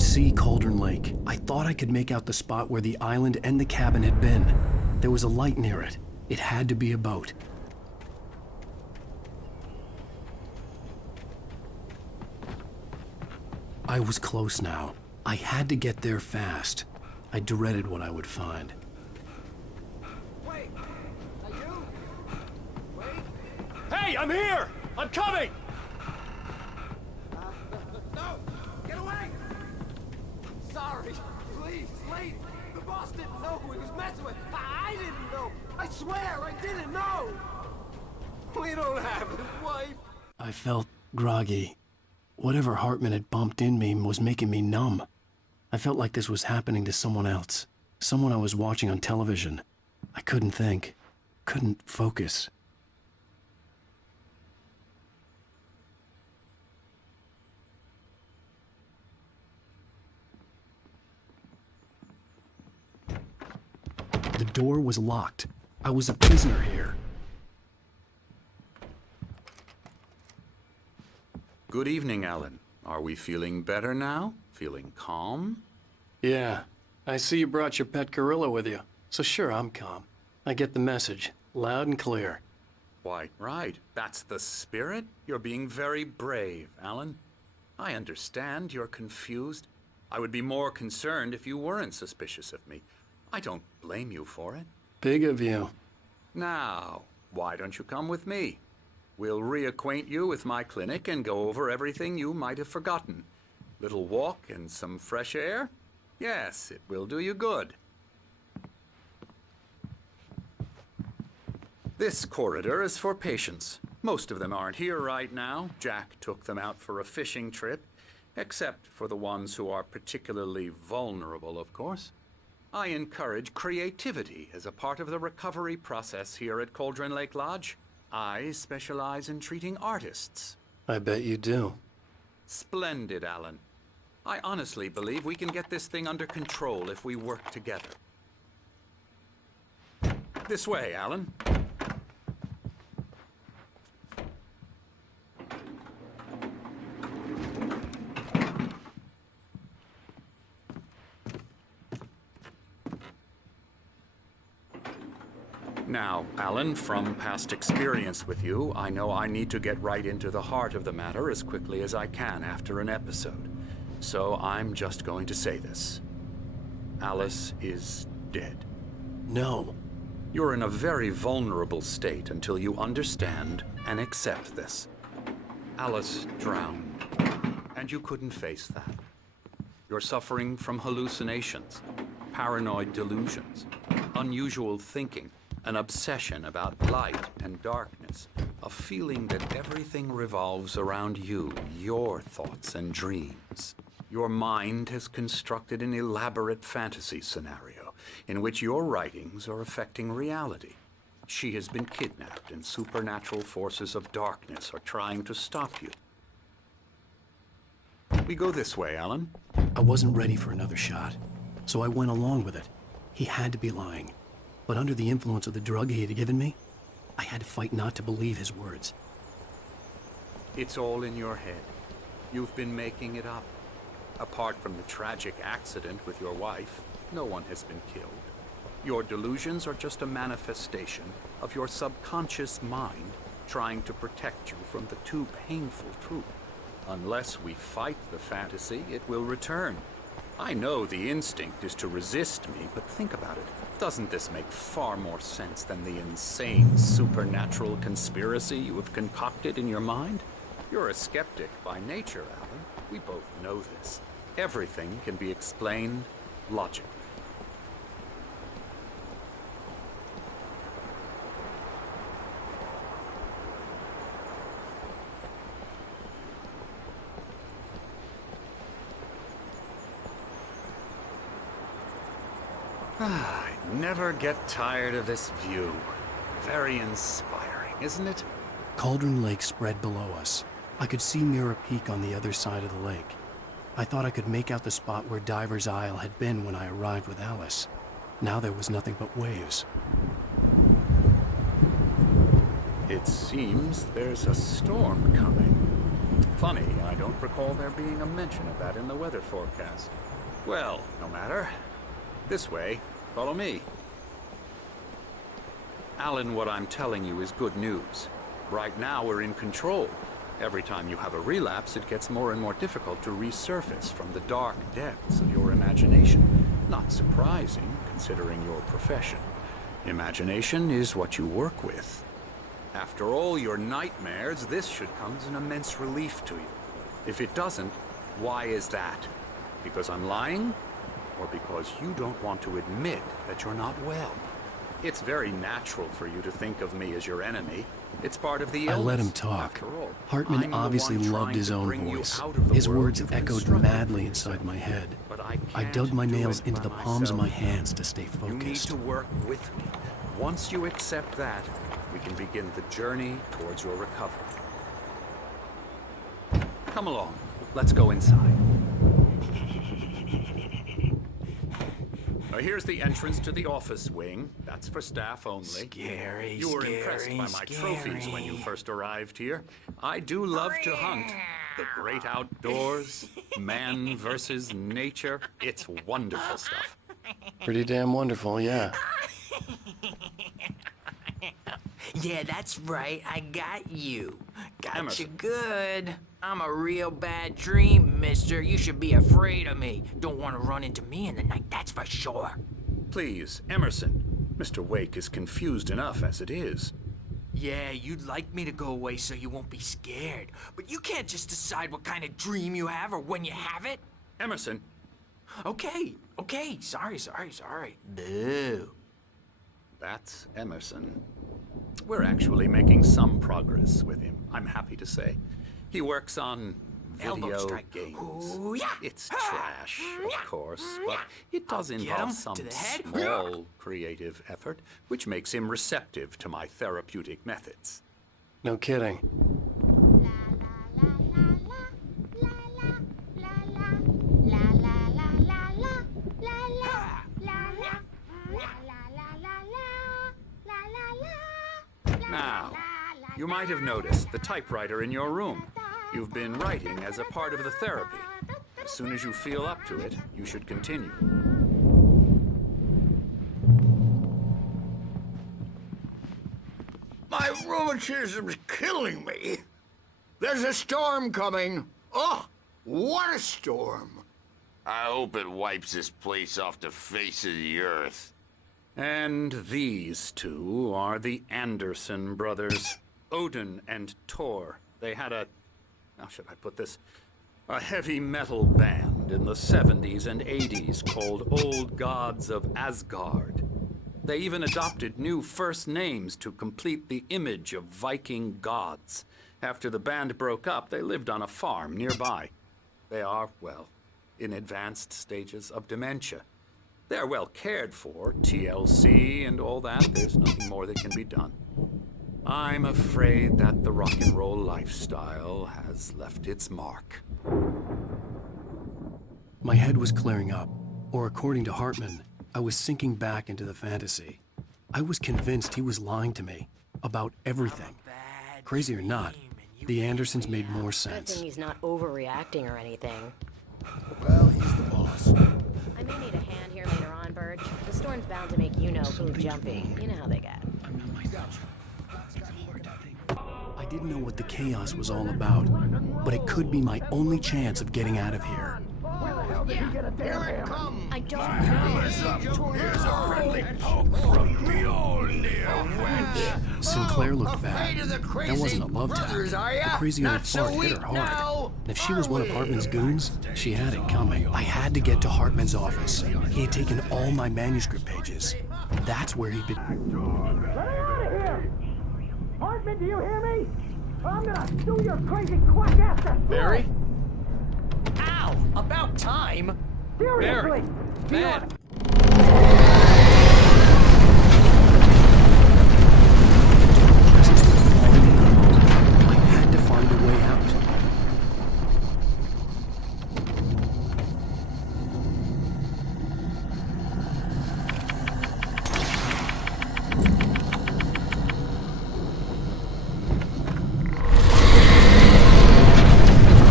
could see Cauldron Lake. I thought I could make out the spot where the island and the cabin had been. There was a light near it. It had to be a boat. I was close now. I had to get there fast. I dreaded what I would find. Wait! Are you? Wait! Hey, I'm here! I'm coming! No! Get away! Sorry. Please, Slade. The boss didn't know who he was messing with. I didn't know. I swear I didn't know. We don't have his wife. I felt groggy. Whatever Hartman had bumped in me was making me numb. I felt like this was happening to someone else. Someone I was watching on television. I couldn't think. Couldn't focus. The door was locked. I was a prisoner here. Good evening, Alan. Are we feeling better now? Feeling calm? Yeah. I see you brought your pet gorilla with you. So sure, I'm calm. I get the message. Loud and clear. Quite right. That's the spirit. You're being very brave, Alan. I understand you're confused. I would be more concerned if you weren't suspicious of me. I don't blame you for it. Big of you. Now, why don't you come with me? We'll reacquaint you with my clinic and go over everything you might have forgotten. Little walk and some fresh air? Yes, it will do you good. This corridor is for patients. Most of them aren't here right now. Jack took them out for a fishing trip, except for the ones who are particularly vulnerable, of course. I encourage creativity as a part of the recovery process here at Cauldron Lake Lodge. I specialize in treating artists. I bet you do. Splendid, Alan. I honestly believe we can get this thing under control if we work together. This way, Alan. Now, Alan, from past experience with you, I know I need to get right into the heart of the matter as quickly as I can after an episode. So I'm just going to say this. Alice is dead. No. You're in a very vulnerable state until you understand and accept this. Alice drowned, and you couldn't face that. You're suffering from hallucinations, paranoid delusions, unusual thinking, an obsession about light and darkness, a feeling that everything revolves around you, your thoughts and dreams. Your mind has constructed an elaborate fantasy scenario in which your writings are affecting reality. She has been kidnapped and supernatural forces of darkness are trying to stop you. We go this way, Alan. I wasn't ready for another shot, so I went along with it. He had to be lying. But under the influence of the drug he had given me, I had to fight not to believe his words. It's all in your head. You've been making it up. Apart from the tragic accident with your wife, no one has been killed. Your delusions are just a manifestation of your subconscious mind trying to protect you from the too painful truth. Unless we fight the fantasy, it will return. I know the instinct is to resist me, but think about it. Doesn't this make far more sense than the insane supernatural conspiracy you have concocted in your mind? You're a skeptic by nature, Alan. We both know this. Everything can be explained logically. I never get tired of this view. Very inspiring, isn't it? Cauldron Lake spread below us. I could see Mirror Peak on the other side of the lake. I thought I could make out the spot where Diver's Isle had been when I arrived with Alice. Now there was nothing but waves. It seems there's a storm coming. Funny, I don't recall there being a mention of that in the weather forecast. Well, no matter. This way. Follow me. Alan, what I'm telling you is good news. Right now, we're in control. Every time you have a relapse, it gets more and more difficult to resurface from the dark depths of your imagination. Not surprising, considering your profession. Imagination is what you work with. After all your nightmares, this should come as an immense relief to you. If it doesn't, why is that? Because I'm lying? Or because you don't want to admit that you're not well? It's very natural for you to think of me as your enemy. It's part of the illness. I let him talk. After all, Hartman I'm the obviously one loved trying his to own bring you voice. out of the His world words you've echoed constructed madly for inside yourself. my head. But I I can't dug my do nails it into by the palms of my myself. hands to stay You need focused. to work with me. Once you accept that, we can begin the journey towards your recovery. Come along. Let's go inside. Here's the entrance to the office wing. That's for staff only. Scary, You were impressed by my trophies when you first arrived here. I do love to hunt. The great outdoors, man versus nature. It's wonderful stuff. Pretty damn wonderful, yeah. Yeah, that's right. I got you. Got Emerson. you good. I'm a real bad dream, mister. You should be afraid of me. Don't want to run into me in the night, that's for sure. Please, Emerson. Mr. Wake is confused enough as it is. Yeah, you'd like me to go away so you won't be scared. But you can't just decide what kind of dream you have or when you have it. Emerson. Okay. Sorry. Boo. That's Emerson. We're actually making some progress with him, I'm happy to say. He works on Elbow video strike. games. Ooh, yeah. It's trash, of course, but it does I'll get involve him some to the head. small creative effort, which makes him receptive to my therapeutic methods. No kidding. Now, you might have noticed the typewriter in your room. You've been writing as a part of the therapy. As soon as you feel up to it, you should continue. My rheumatism's killing me. There's a storm coming. Oh, what a storm. I hope it wipes this place off the face of the earth. And these two are the Anderson brothers, Odin and Tor. They had a, how should I put this, a heavy metal band in the 70s and 80s called Old Gods of Asgard. They even adopted new first names to complete the image of Viking gods. After the band broke up, they lived on a farm nearby. They are, well, in advanced stages of dementia. They're well cared for, TLC and all that. There's nothing more that can be done. I'm afraid that the rock and roll lifestyle has left its mark. My head was clearing up, or according to Hartman, I was sinking back into the fantasy. I was convinced he was lying to me about everything. Crazy or not, the Andersons made more Good sense. thing he's not overreacting or anything. Well, he's the boss. I may need a hand here later on, Burge. The storm's bound to make you know who jumpy. You know how they get. I didn't know what the chaos was all about, but it could be my only chance of getting out of here. Here it comes. I don't know. Here's a friendly poke from Mjolnir, wench. Sinclair looked Afraid bad. of the That crazy wasn't a love tap. brothers, are The ya? crazy old Not so fart hit weak her hard. now, And if she was are one of we? Hartman's goons, she had it coming. I had to get to Hartman's office. He had taken all my manuscript pages. That's where he'd been. Get out of here! Hartman, do you hear me? I'm gonna sue your crazy quack ass to Barry? Ow! About time! Seriously! Man! I had to find a way out.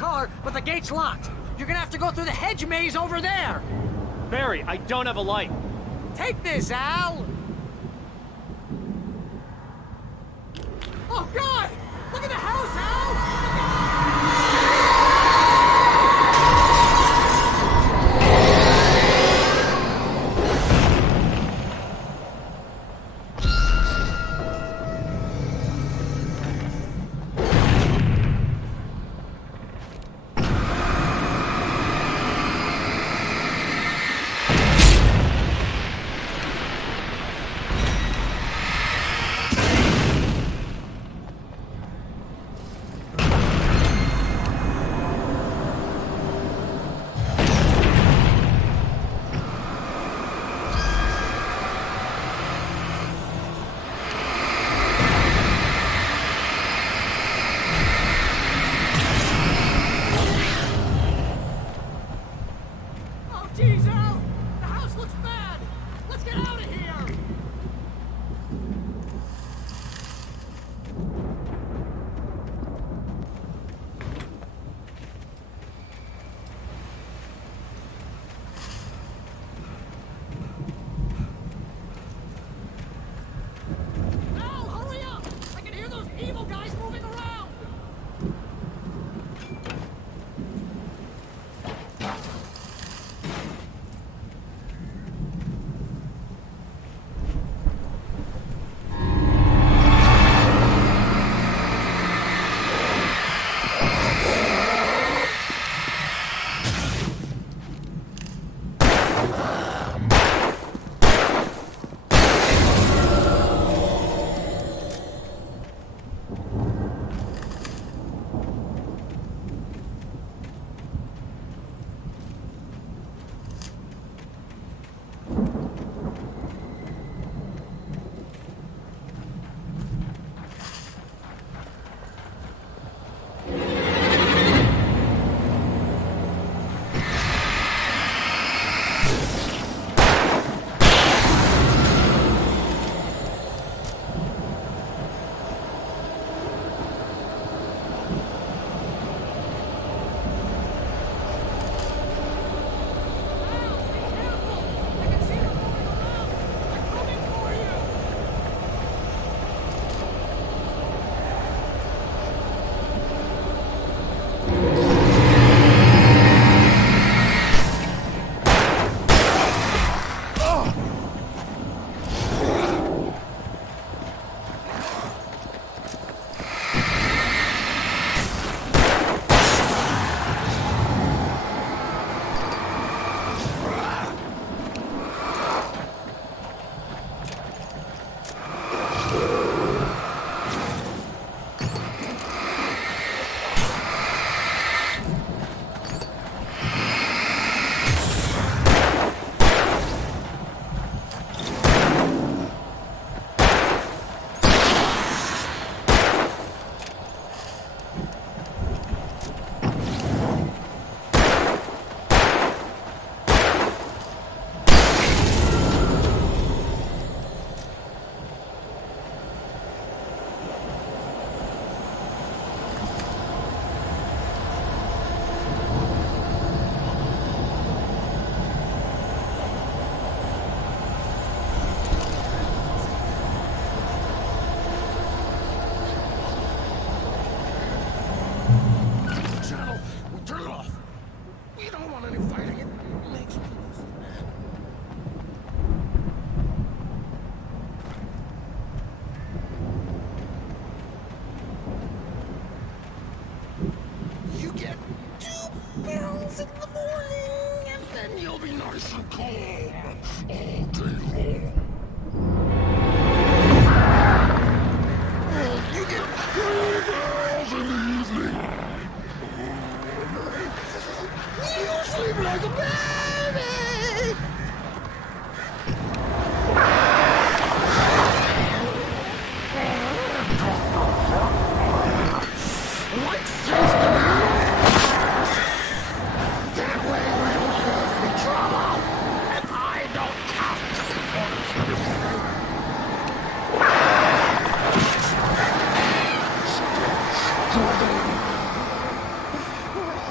car, but the gate's locked. You're gonna have to go through the hedge maze over there. Barry, I don't have a light. Take this, Al! Oh, God! Look at the house, Al! Jeez, Al! The house looks bad! Let's get out of here! Al, hurry up! I can hear those evil guys moving around!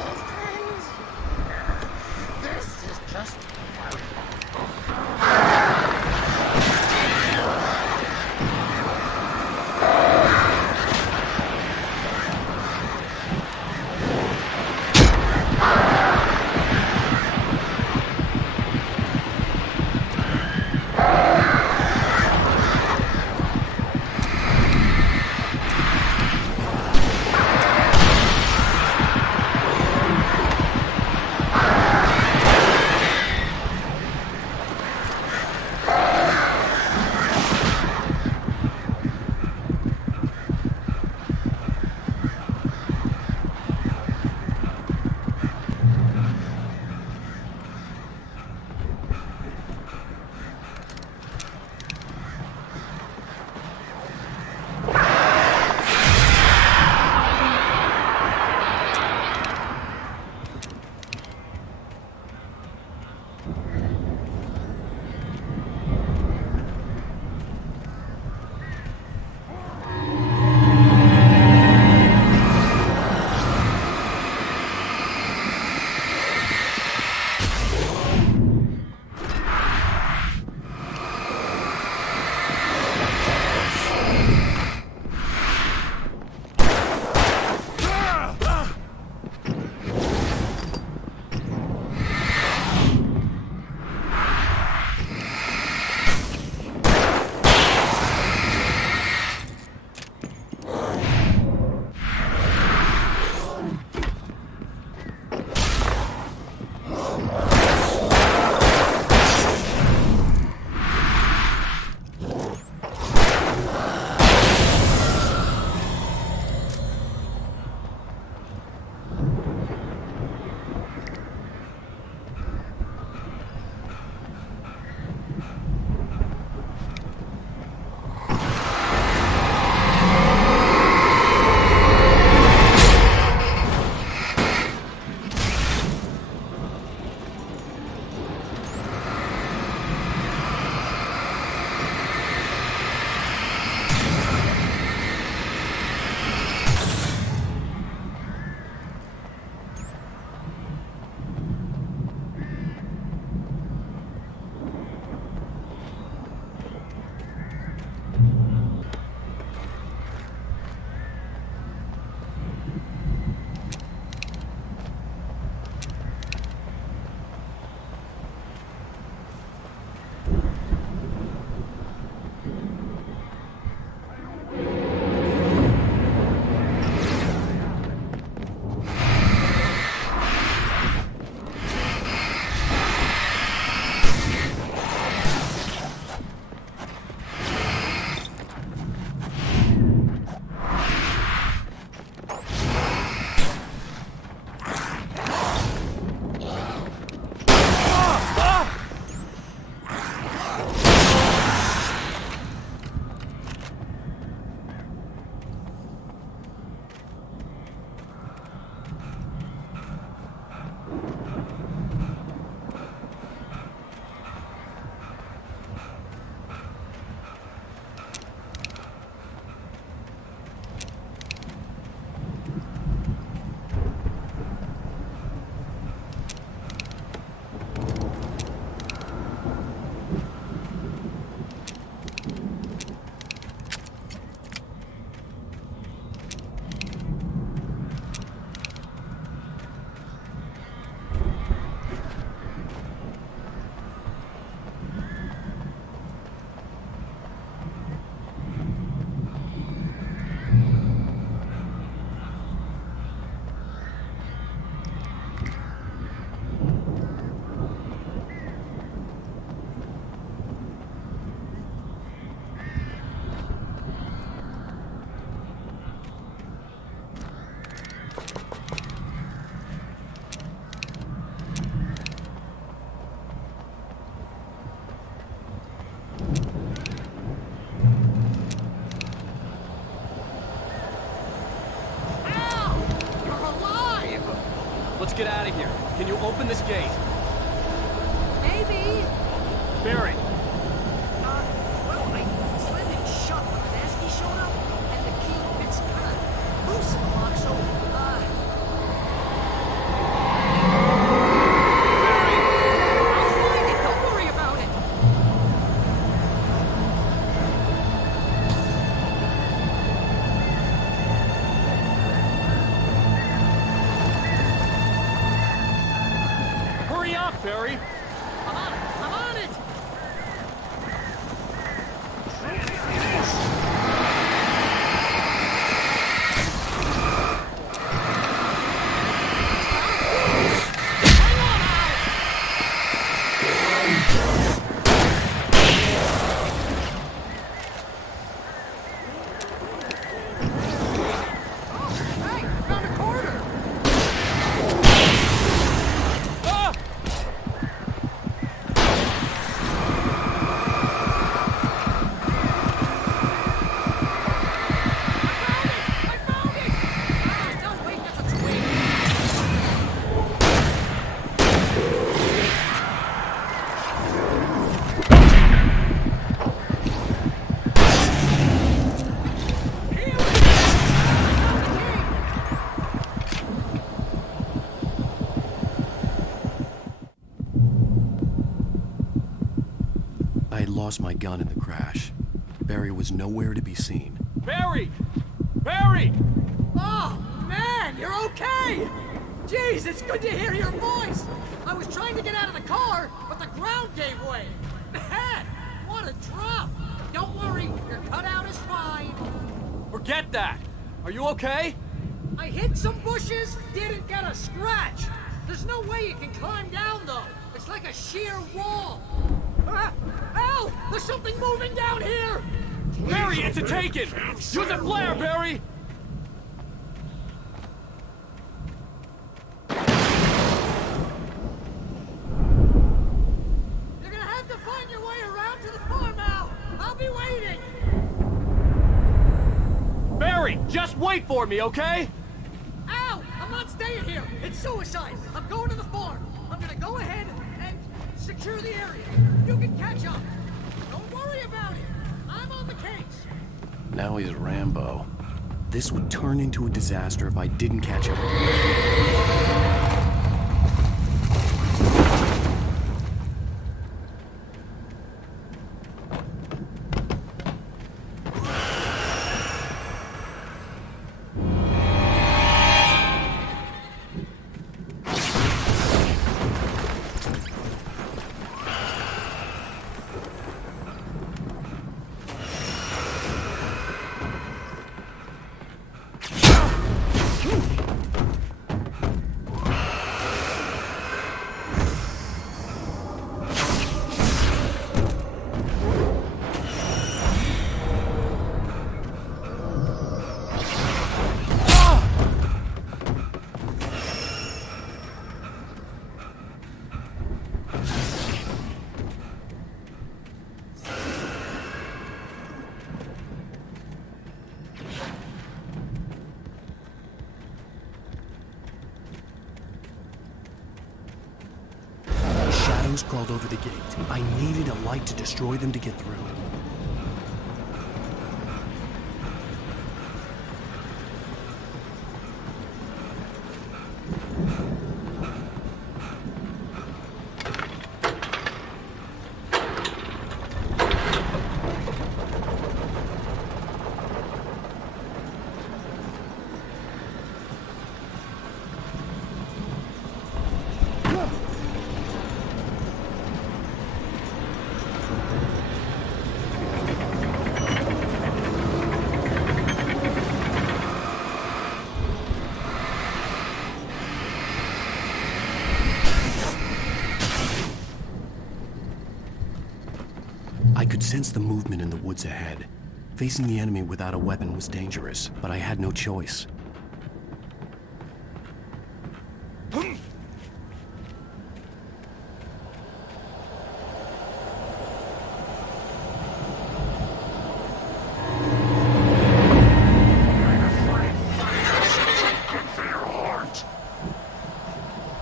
Let's get out of here. Can you open this gate? Maybe. Barry! Well, I slammed it shut when the nasty showed up, and the key fits kind of loose in the lock, so, Barry! I'll find it, don't worry about it! Hurry up, Barry! I'm on it! Hey, I found a corner! Ah! No, wait, that's a twig! I had lost my gun in the crash. Barry was nowhere to be seen. Barry! Barry! Oh, man, you're okay! Jeez, it's good to hear your voice! I was trying to get out of the car, but the ground gave way! Man, what a drop! Don't worry, your cutout is fine. Forget that! Are you okay? I hit some bushes, didn't get a scratch! There's no way you can climb down, though! It's like a sheer wall! Al! There's something moving down here! Barry, it's a taken! Use a flare, Barry! You're gonna have to find your way around to the farm, Al! I'll be waiting! Barry, just wait for me, okay? Al! I'm not staying here! It's suicide! I'm going to the farm! I'm gonna go ahead and secure the area. You can catch up. Don't worry about it. I'm on the case. Now he's Rambo. This would turn into a disaster if I didn't catch him. Shadows crawled over the gate. I needed a light to destroy them to get through. I could sense the movement in the woods ahead. Facing the enemy without a weapon was dangerous, but I had no choice.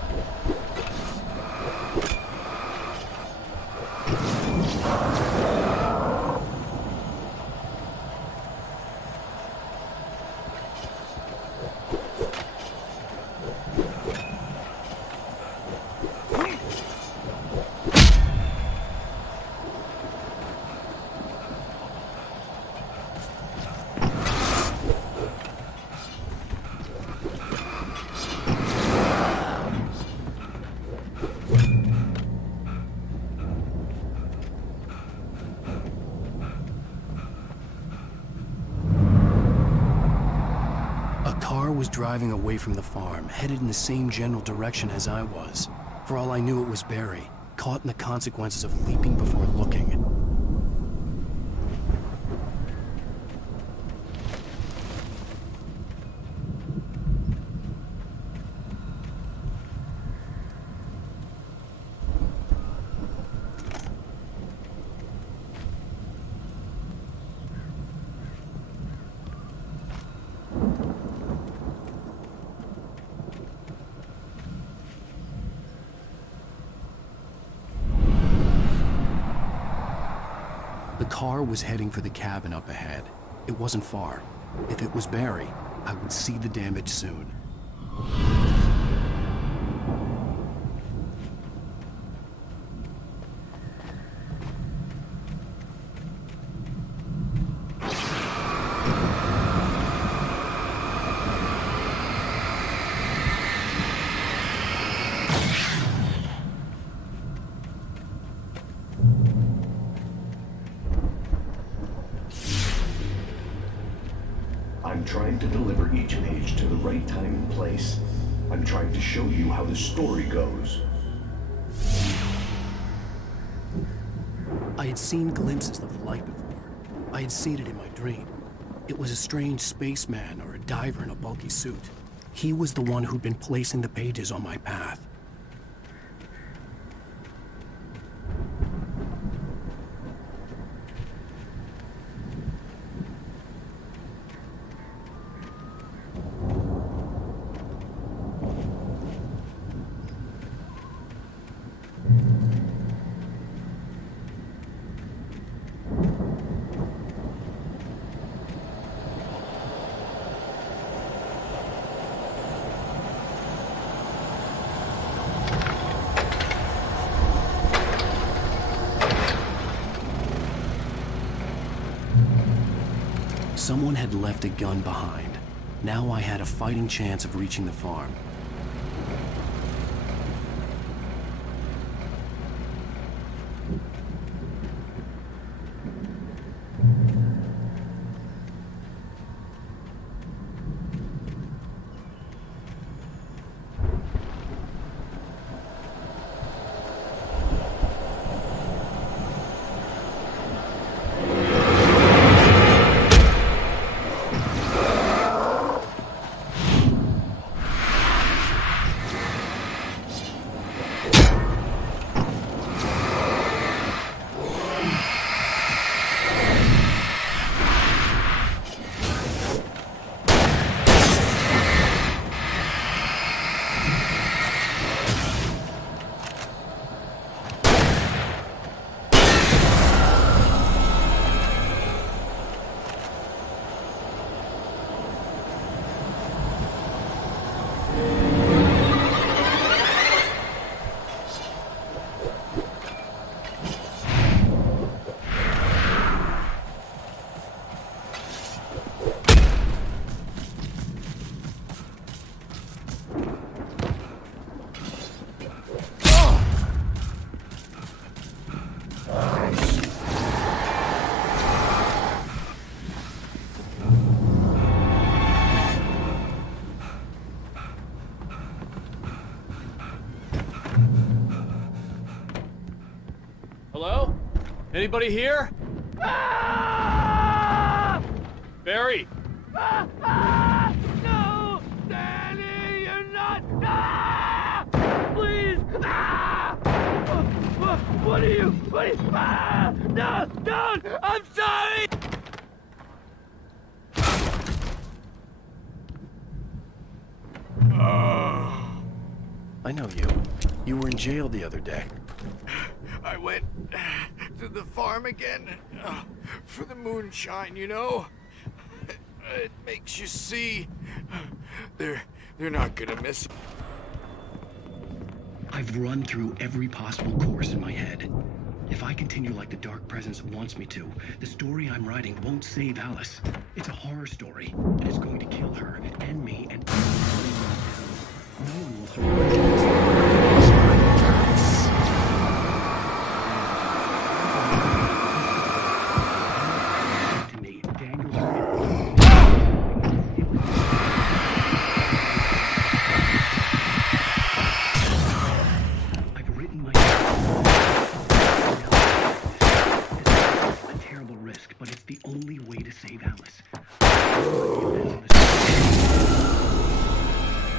was driving away from the farm, headed in the same general direction as I was. For all I knew, it was Barry, caught in the consequences of leaping before looking. The car was heading for the cabin up ahead. It wasn't far. If it was Barry, I would see the damage soon. I'm trying to deliver each page to the right time and place. I'm trying to show you how the story goes. I had seen glimpses of the light before. I had seen it in my dream. It was a strange spaceman or a diver in a bulky suit. He was the one who'd been placing the pages on my path. Someone had left a gun behind. Now I had a fighting chance of reaching the farm. Hello? Anybody here? Barry! No! Danny, you're not! Please! What are you? No! Don't! I'm sorry! I know you. You were in jail the other day. I went to the farm again for the moonshine, you know? It makes you see. They're not gonna miss. I've run through every possible course in my head. If I continue like the Dark Presence wants me to, the story I'm writing won't save Alice. It's a horror story, and it's going to kill her and me and no one will hold to me. Daniel's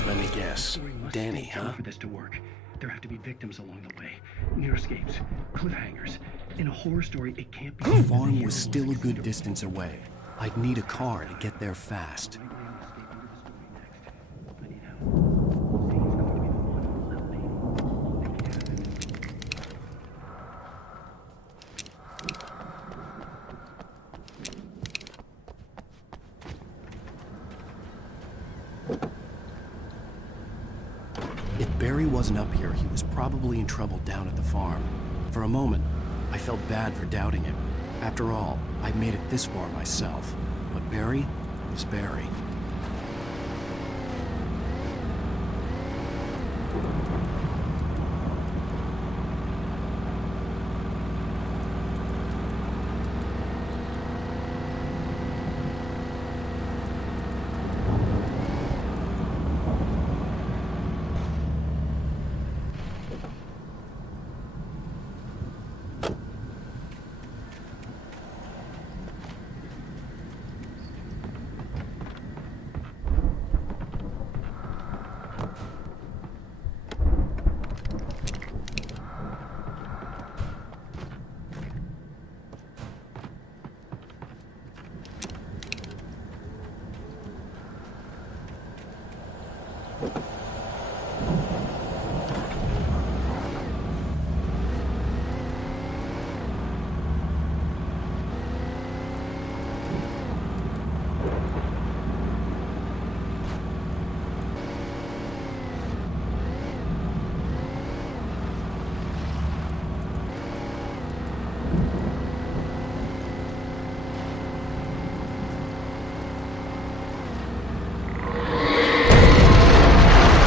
Let me guess. Danny, huh? For this to work, there have to be victims along the way. Near escapes, cliffhangers. In a horror story, it can't be... The farm was still a good distance away. I'd need a car to get there fast. If Barry wasn't up here, he was probably in trouble down at the farm. For a moment, I felt bad for doubting him. After all, I'd made it this far myself. But Barry was Barry.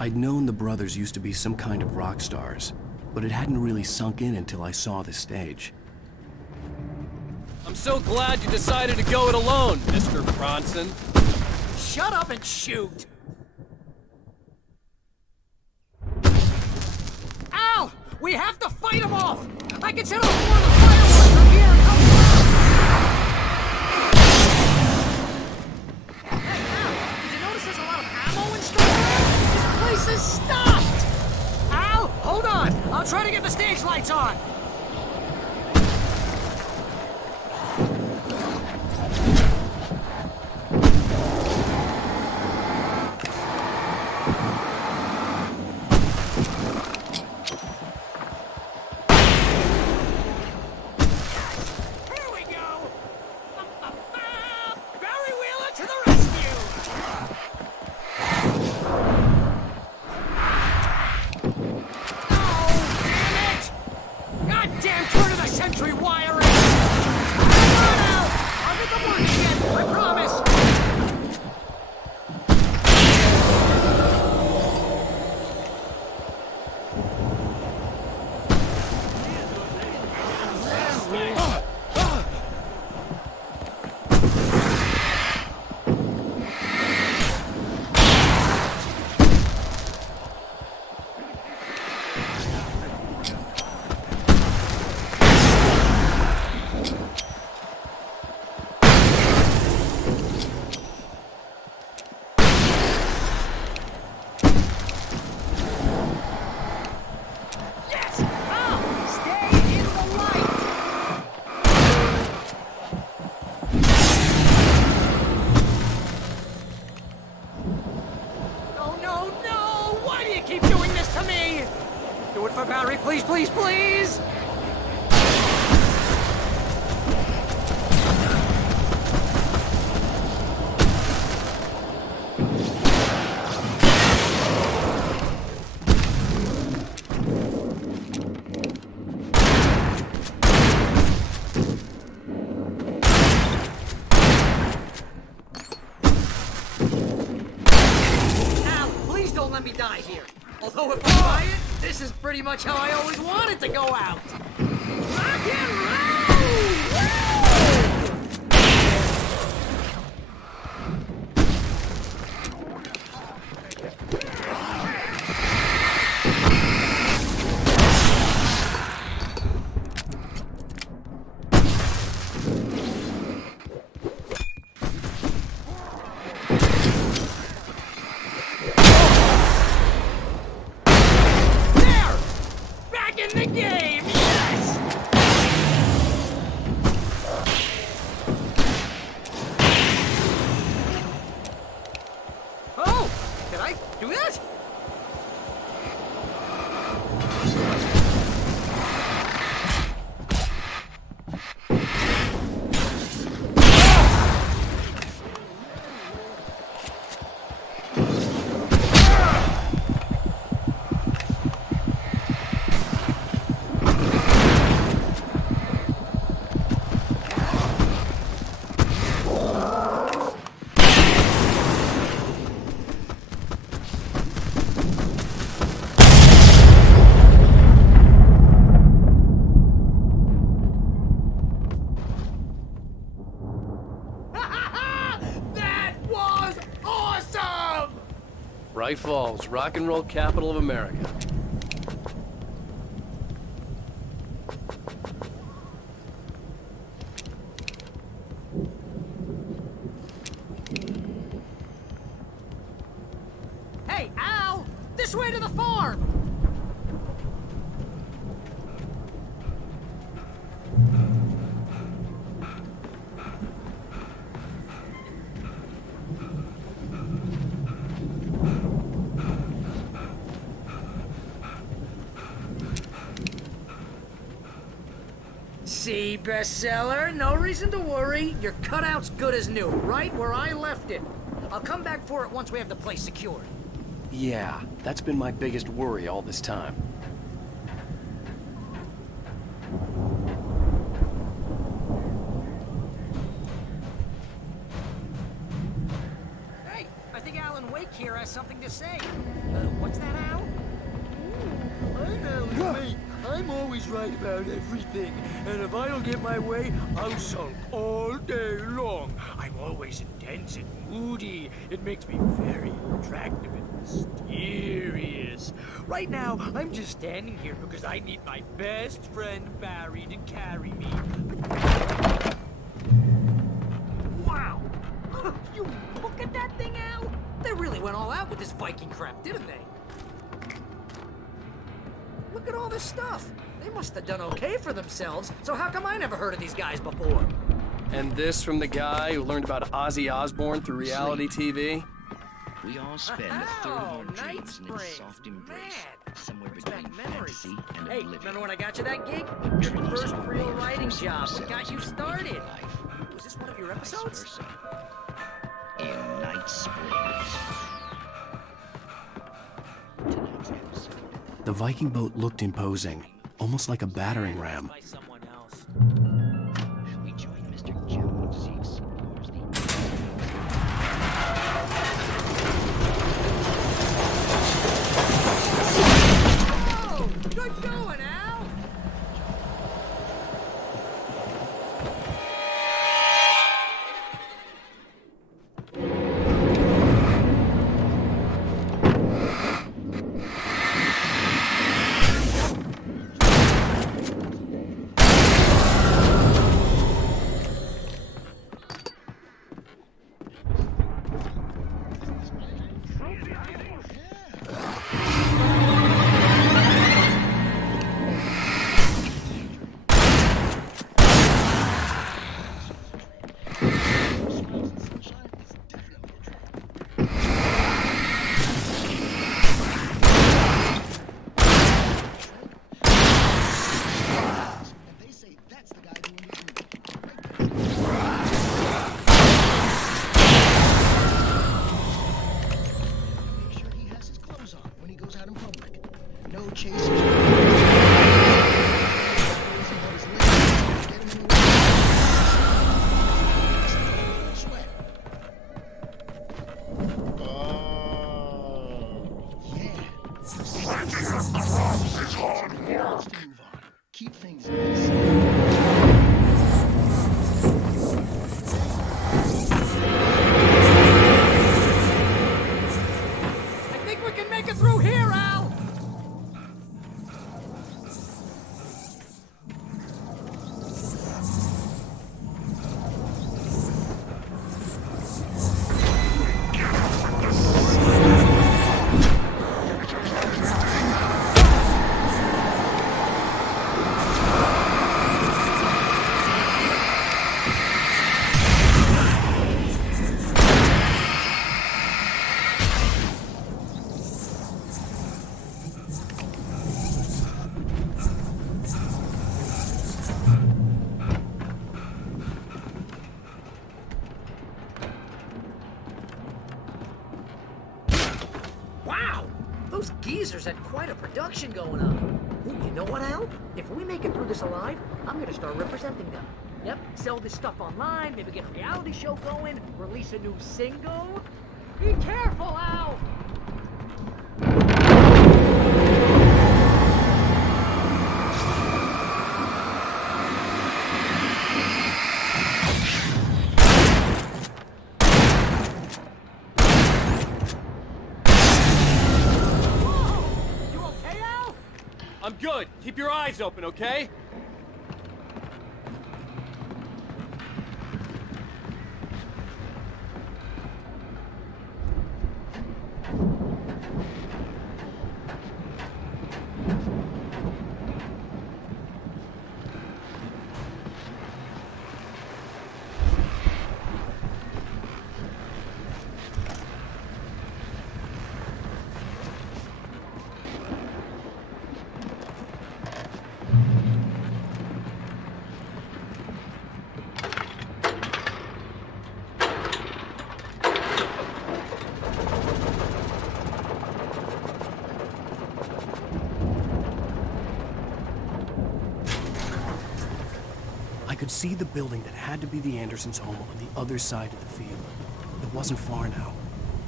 I'd known the brothers used to be some kind of rock stars, but it hadn't really sunk in until I saw the stage. I'm so glad you decided to go it alone, Mr. Bronson. Shut up and shoot! Al! We have to fight them off! I can set off more of the fireworks from here and help them out! Hey, Al! Did you notice there's a lot of ammo and stuff around? This place is stopped! Al! Hold on! I'll try to get the stage lights on! Please, please, please! Now, please don't let me die here. Although if I buy it, this is pretty much how I always wanted to go out. Rock and roll! Bright Falls, rock and roll capital of America. Hey, Al! This way to the farm! See, bestseller? No reason to worry. Your cutout's good as new, right where I left it. I'll come back for it once we have the place secured. Yeah, that's been my biggest worry all this time. Hey, I think Alan Wake here has something to say. say. What's that, Al? I'm Alan Wake. I'm always right about everything. And if I don't get my way, I'll sulk all day long. I'm always intense and moody. It makes me very attractive and mysterious. Right now, I'm just standing here because I need my best friend Barry to carry me. Wow! You look at that thing, Al! They really went all out with this Viking crap, didn't they? Look at all this stuff. They must have done okay for themselves, so how come I never heard of these guys before? And this from the guy who learned about Ozzy Osbourne through reality TV? We all spend a third of our Night dreams in a Springs. soft embrace, somewhere Brings between back memories. fantasy and Hey, oblivion. remember when I got you that gig? Your first real writing job. What got you started? Was this one of your episodes? In Night Springs. The Viking boat looked imposing, almost like a battering ram. We join Mr. Jones as he explores the... Oh, good going, Al! Those geezers had quite a production going on. Ooh, you know what, Al? If we make it through this alive, I'm gonna start representing them. Yep, sell this stuff online, maybe get a reality show going, release a new single. Be careful, Al! I'm good. Keep your eyes open, okay? I could see the building that had to be the Andersons' home on the other side of the field. It wasn't far now.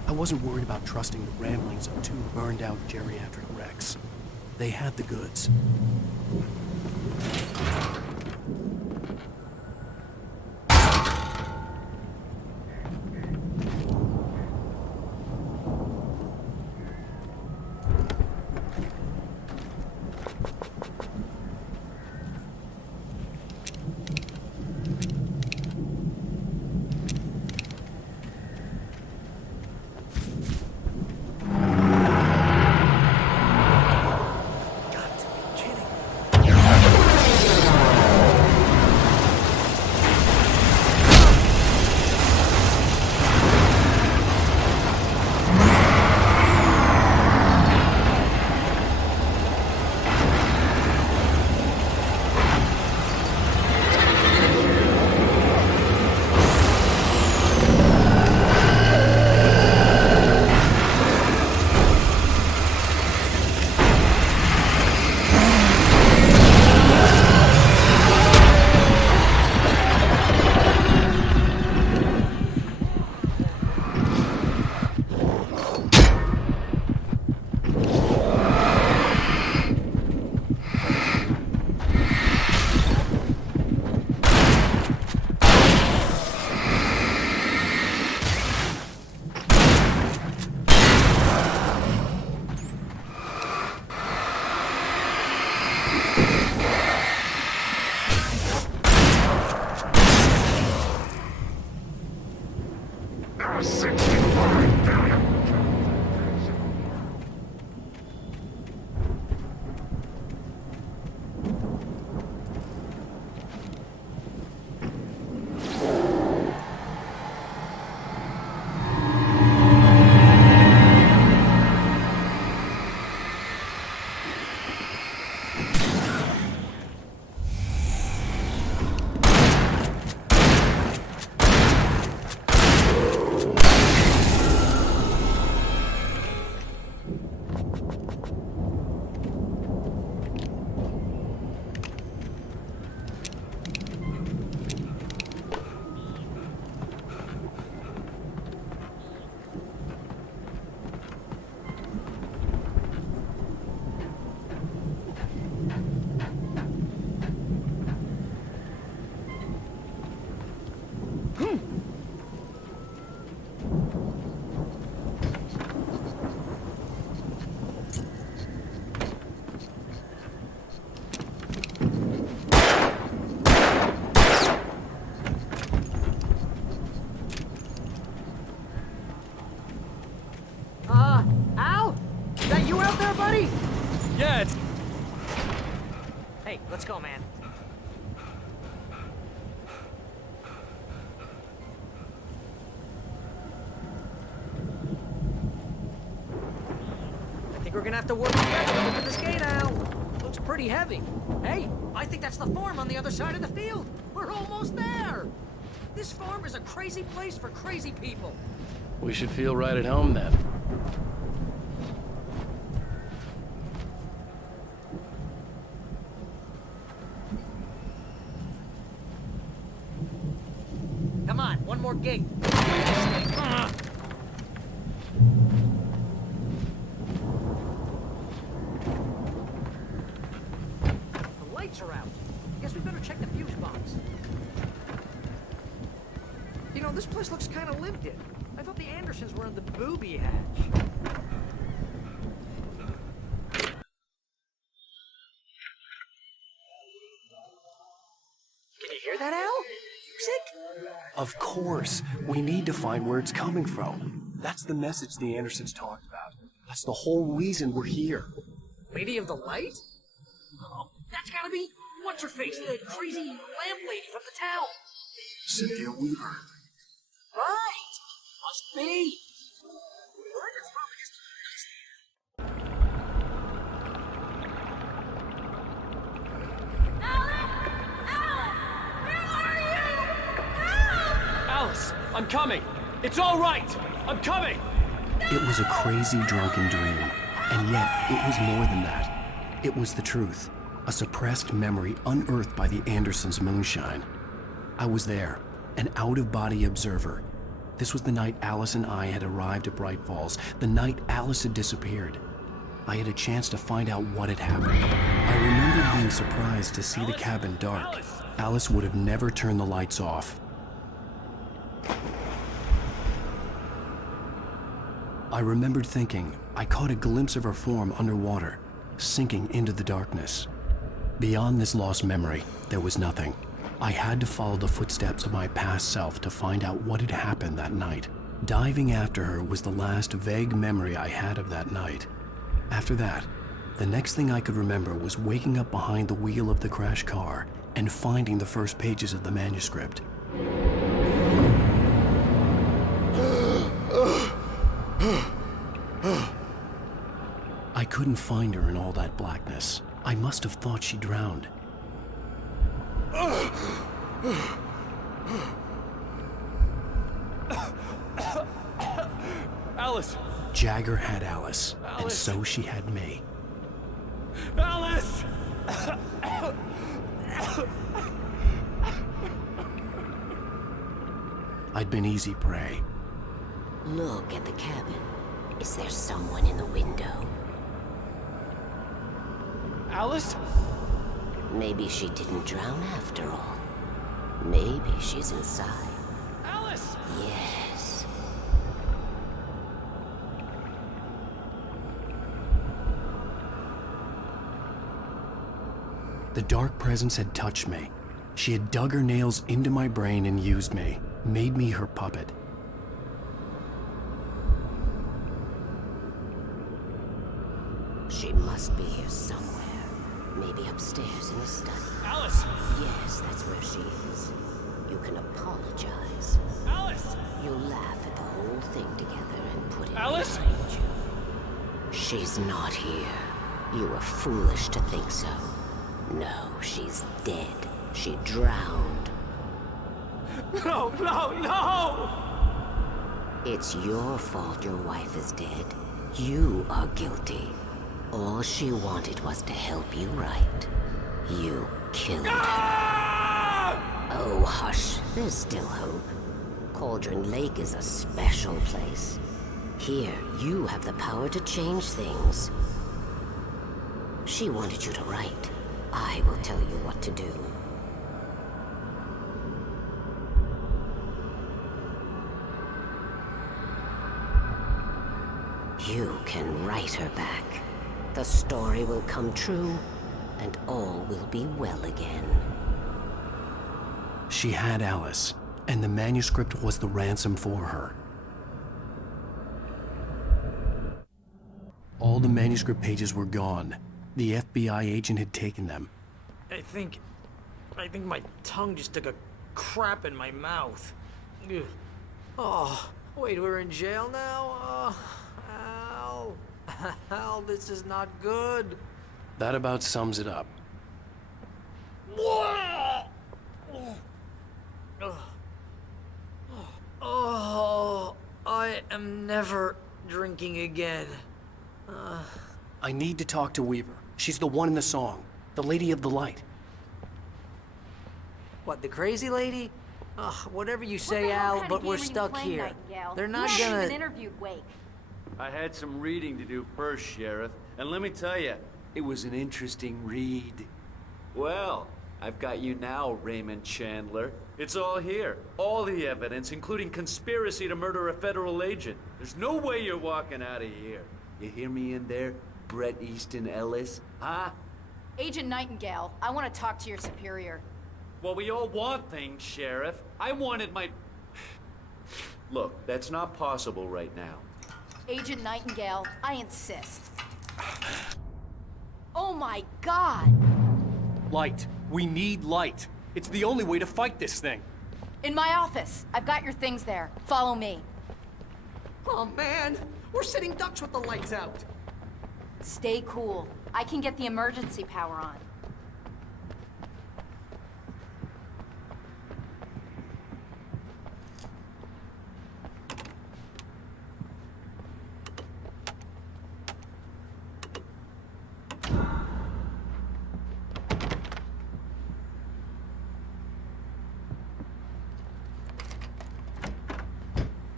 I wasn't worried about trusting the ramblings of two burned-out geriatric wrecks. They had the goods. Al? Is that you out there, buddy? Yeah, it's... Hey, let's go, man. I think we're gonna have to work together to open this gate, Al. Looks pretty heavy. Hey, I think that's the farm on the other side of the field. We're almost there. This farm is a crazy place for crazy people. We should feel right at home then. Come on, one more gate. The lights are out. Guess we better check the fuse box. You know, this place looks kind of lived in. I thought the Andersons were in the booby hatch. Can you hear that, Al? Music? Of course. We need to find where it's coming from. That's the message the Andersons talked about. That's the whole reason we're here. Lady of the Light? Oh, that's gotta be what's-her-face, the crazy lamp lady from the town. Cynthia Weaver. Right! Must be! Alice, I'm coming! It's all right! I'm coming! It was a crazy, drunken dream. And yet, it was more than that. It was the truth. A suppressed memory unearthed by the Andersons' moonshine. I was there, an out-of-body observer. This was the night Alice and I had arrived at Bright Falls, the night Alice had disappeared. I had a chance to find out what had happened. I remember being surprised to see the cabin dark. Alice would have never turned the lights off. I remembered thinking I caught a glimpse of her form underwater, sinking into the darkness. Beyond this lost memory, there was nothing. I had to follow the footsteps of my past self to find out what had happened that night. Diving after her was the last vague memory I had of that night. After that, the next thing I could remember was waking up behind the wheel of the crashed car and finding the first pages of the manuscript. I couldn't find her in all that blackness. I must have thought she drowned. Alice! Jagger had Alice, and so she had me. Alice! I'd been easy prey. Look at the cabin. Is there someone in the window? Alice? Maybe she didn't drown after all. Maybe she's inside. Alice! Yes. The dark presence had touched me. She had dug her nails into my brain and used me, made me her puppet. She must be here somewhere. Maybe upstairs in the study. Alice! Yes, that's where she is. You can apologize. Alice! You laugh at the whole thing together and put it Alice? behind you. She's not here. You were foolish to think so. No, she's dead. She drowned. No, no, no! It's your fault your wife is dead. You are guilty. All she wanted was to help you right. You killed her. Oh, hush. There's still hope. Cauldron Lake is a special place. Here, you have the power to change things. She wanted you to write. I will tell you what to do. You can write her back. The story will come true, and all will be well again. She had Alice, and the manuscript was the ransom for her. All the manuscript pages were gone. The FBI agent had taken them. I think my tongue just took a crap in my mouth. Ugh. Oh, wait, we're in jail now? Oh, Al. Al, this is not good. That about sums it up. Oh, I am never drinking again. I need to talk to Weaver. She's the one in the song. The Lady of the Light. What, the crazy lady? Ugh, whatever you say, Al, but we're stuck here. They're not gonna... interviewed Wake. I had some reading to do first, Sheriff, and let me tell you, it was an interesting read. Well, I've got you now, Raymond Chandler. It's all here. All the evidence, including conspiracy to murder a federal agent. There's no way you're walking out of here. You hear me in there, Bret Easton Ellis? Huh? Agent Nightingale, I want to talk to your superior. Well, we all want things, Sheriff. I wanted my... Look, that's not possible right now. Agent Nightingale, I insist. Oh my God! Light. We need light. It's the only way to fight this thing. In my office. I've got your things there. Follow me. Oh man, we're sitting ducks with the lights out. Stay cool. I can get the emergency power on.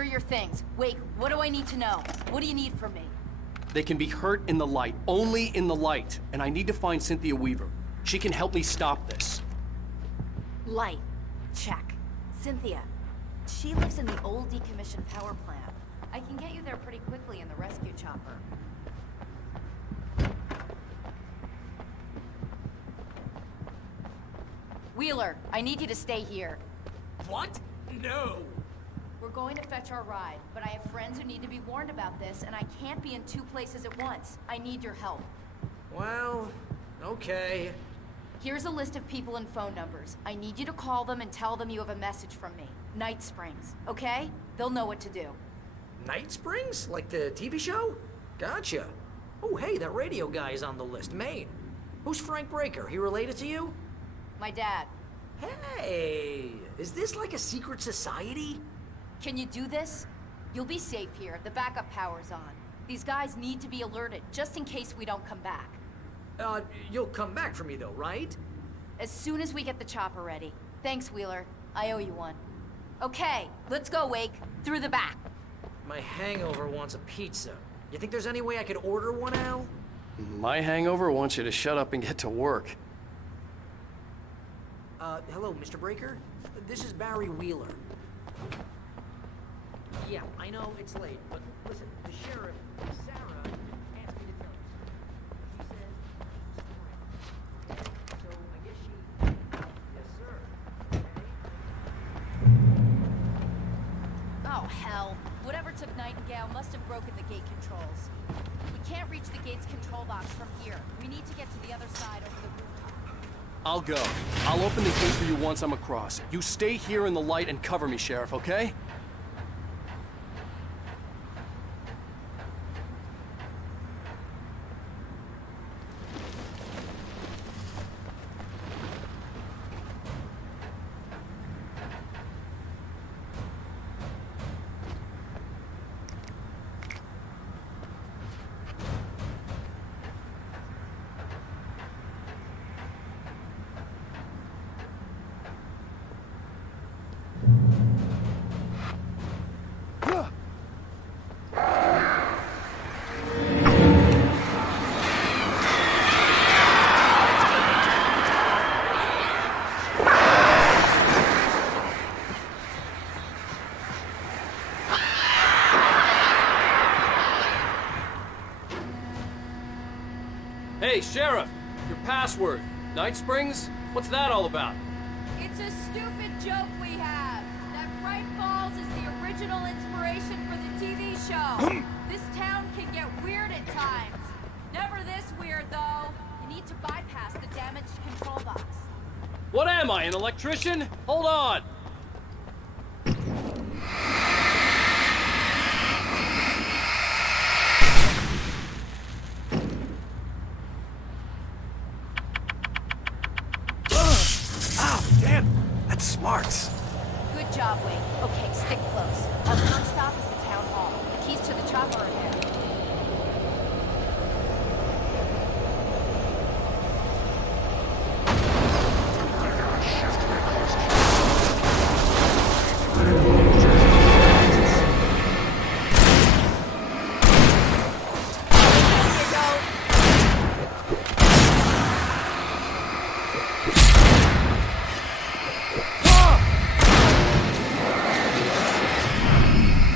Here are your things. Wake, what do I need to know? What do you need from me? They can be hurt in the light, only in the light. And I need to find Cynthia Weaver. She can help me stop this. Light. Check. Cynthia. She lives in the old decommissioned power plant. I can get you there pretty quickly in the rescue chopper. Wheeler, I need you to stay here. What? No. We're going to fetch our ride, but I have friends who need to be warned about this, and I can't be in 2 places at once. I need your help. Well, okay. Here's a list of people and phone numbers. I need you to call them and tell them you have a message from me. Night Springs, okay? They'll know what to do. Night Springs? Like the TV show? Gotcha. Oh, hey, that radio guy is on the list. Maine. Who's Frank Breaker? He related to you? My dad. Hey, is this like a secret society? Can you do this? You'll be safe here. The backup power's on. These guys need to be alerted, just in case we don't come back. You'll come back for me though, right? As soon as we get the chopper ready. Thanks, Wheeler. I owe you one. Okay, let's go, Wake. Through the back. My hangover wants a pizza. You think there's any way I could order one, Al? My hangover wants you to shut up and get to work. Hello, Mr. Breaker? This is Barry Wheeler. Yeah, I know it's late, but listen, the sheriff, Sarah, asked me to tell you. She says... So, I guess she... Yes, sir. Oh, hell. Whatever took Nightingale must have broken the gate controls. We can't reach the gate's control box from here. We need to get to the other side over the rooftop. I'll go. I'll open the gate for you once I'm across. You stay here in the light and cover me, Sheriff, okay? Hey, Sheriff! Your password. Night Springs? What's that all about? It's a stupid joke we have. That Bright Falls is the original inspiration for the TV show. This town can get weird at times. Never this weird, though. You need to bypass the damaged control box. What am I, an electrician? Hold on! Smarts. Good job, Wade. Okay, stick close. Our first stop is the town hall. The keys to the chopper are there.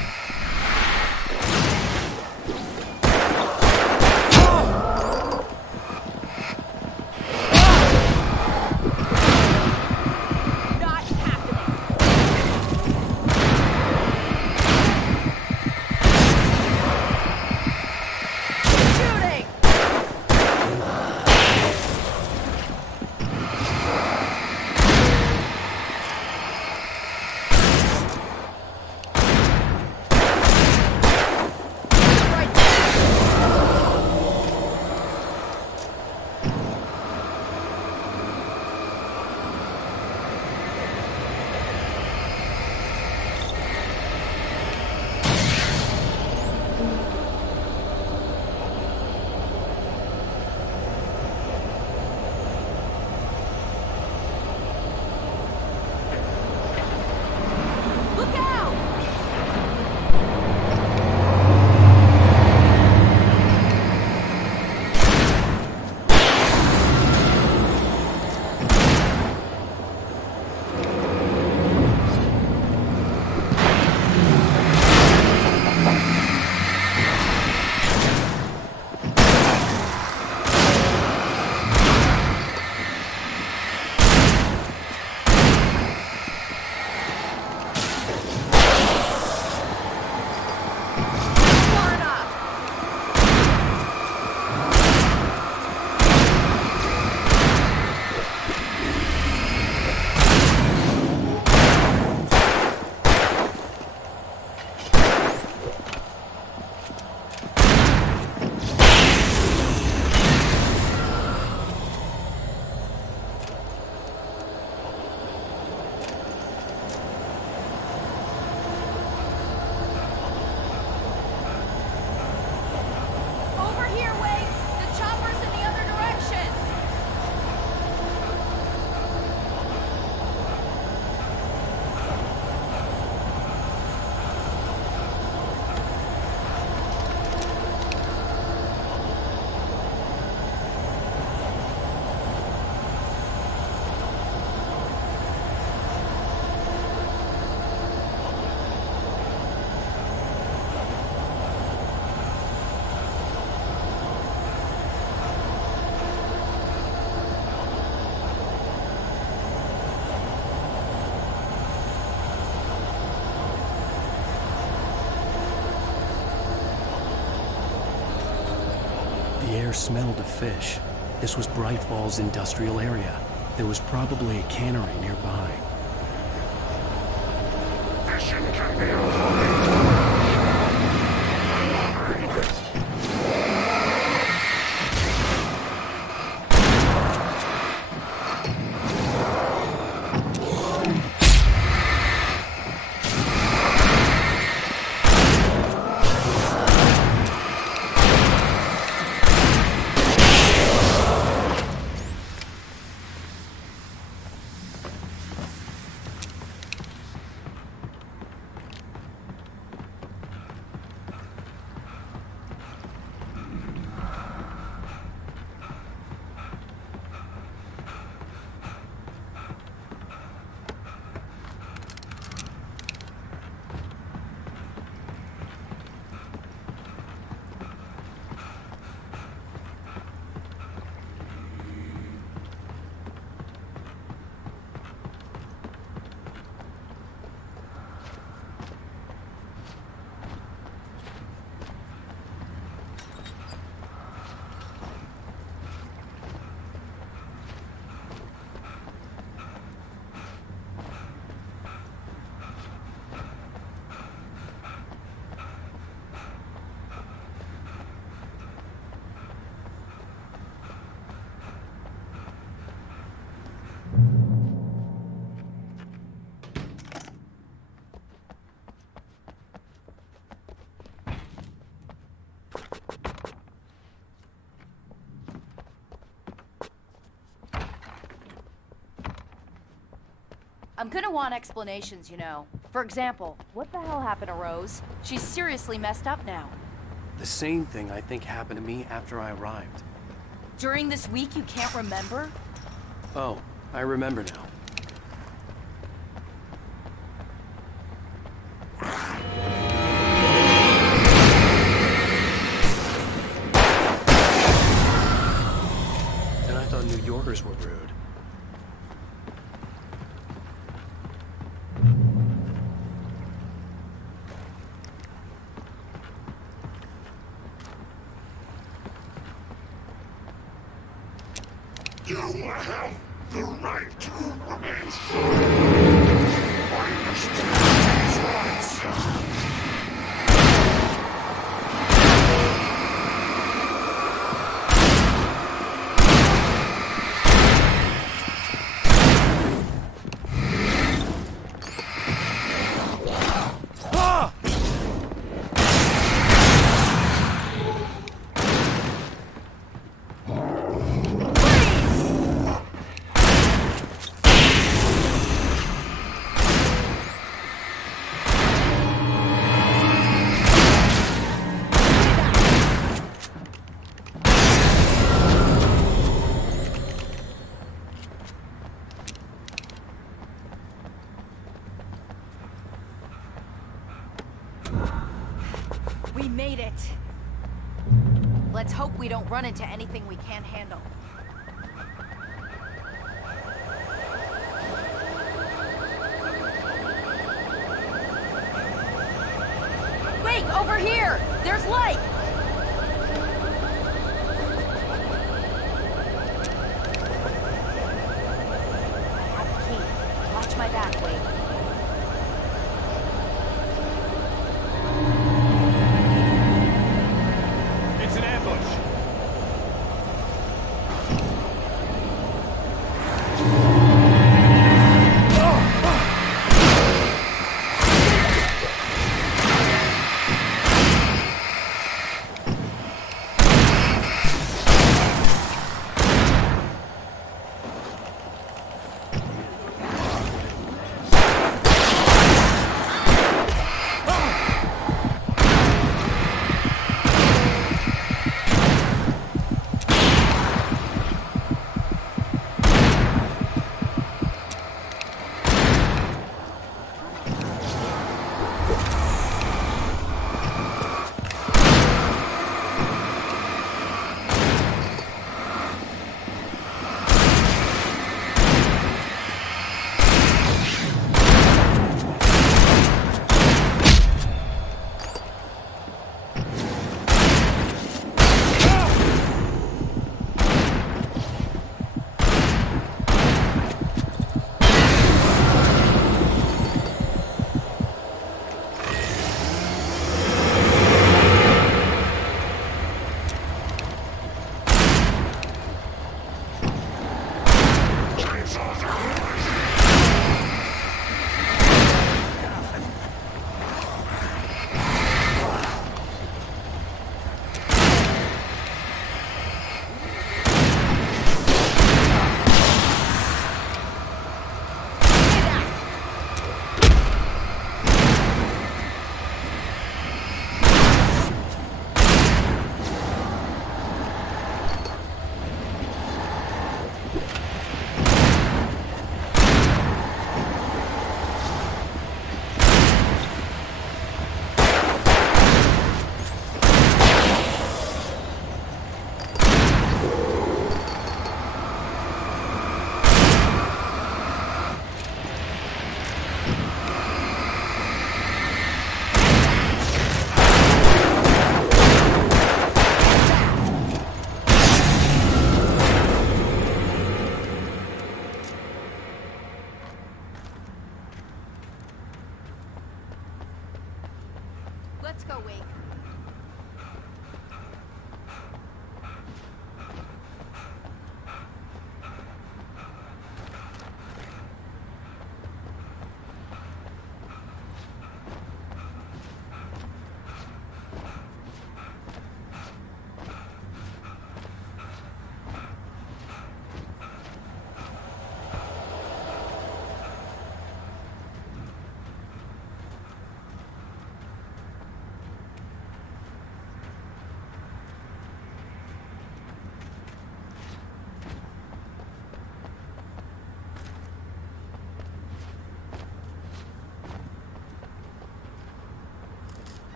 The air smelled of fish. This was Bright Falls industrial area. There was probably a cannery nearby. Fishing can be a hobby. I'm gonna want explanations, you know. For example, what the hell happened to Rose? She's seriously messed up now. The same thing I think happened to me after I arrived. During this week, you can't remember? Oh, I remember now. And I thought New Yorkers were rude. You have the right to remain free. I understand these rights. We made it. Let's hope we don't run into anything we can't handle. Wake, over here! There's light! I have the key. Watch my back, Wake. It's an ambush.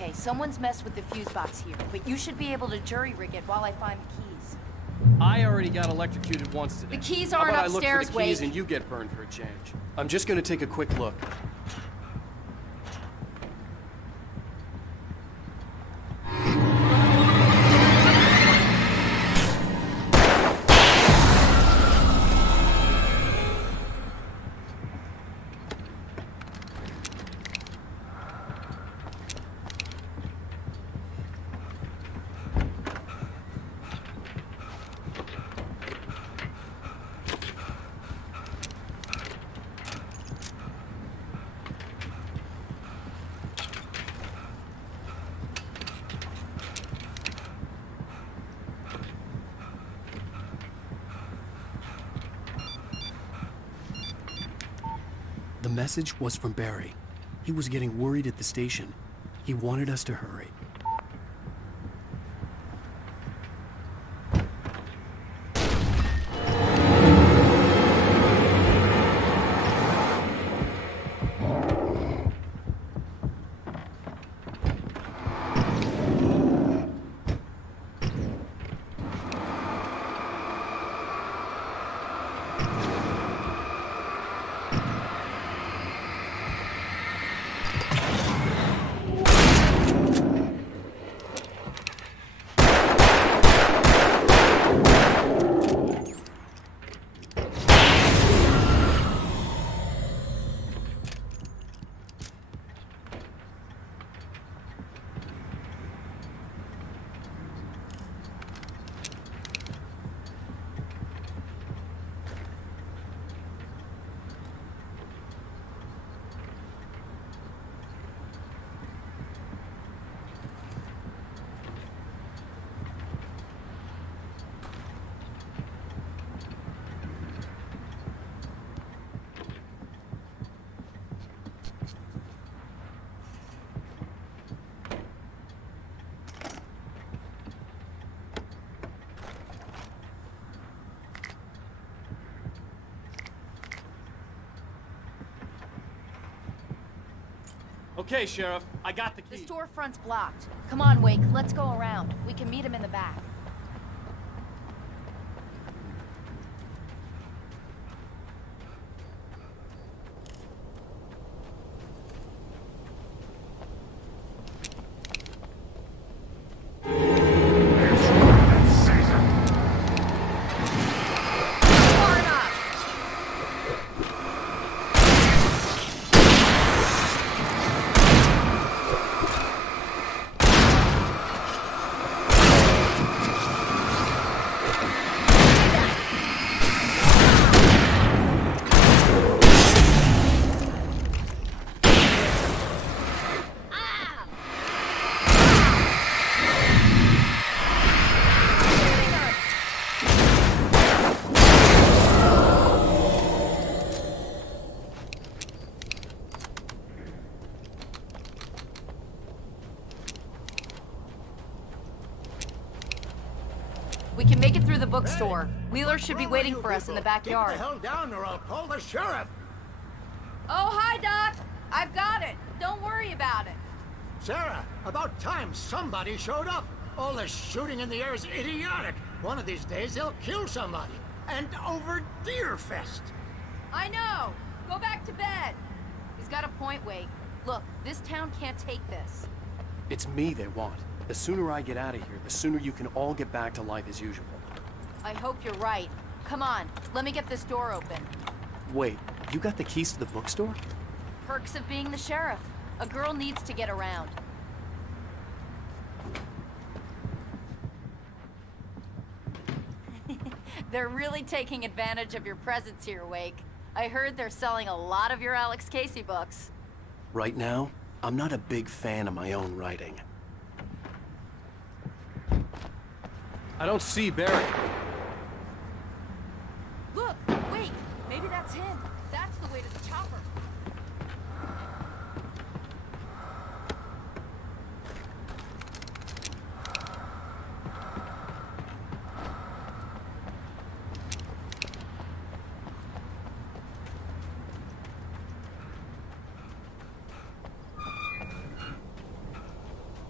Okay, someone's messed with the fuse box here, but you should be able to jury-rig it while I find the keys. I already got electrocuted once today. The keys How aren't about upstairs, I look for the keys Wake? and you get burned for a change? I'm just gonna take a quick look. The message was from Barry. He was getting worried at the station. He wanted us to hurry. Okay, Sheriff, I got the key. The storefront's blocked. Come on, Wake, let's go around. We can meet him in the back. We can make it through the bookstore. Wheeler should be waiting for us in the backyard. Keep the hell down or I'll call the sheriff. Oh, hi, Doc. I've got it. Don't worry about it. Sarah, about time somebody showed up. All this shooting in the air is idiotic. One of these days they'll kill somebody. And over Deerfest. I know. Go back to bed. He's got a point, Wake. Look, this town can't take this. It's me they want. The sooner I get out of here, the sooner you can all get back to life as usual. I hope you're right. Come on, let me get this door open. Wait, you got the keys to the bookstore? Perks of being the sheriff. A girl needs to get around. They're really taking advantage of your presence here, Wake. I heard they're selling a lot of your Alex Casey books. Right now, I'm not a big fan of my own writing. I don't see Barry. Look, wait, maybe that's him. That's the way to the chopper.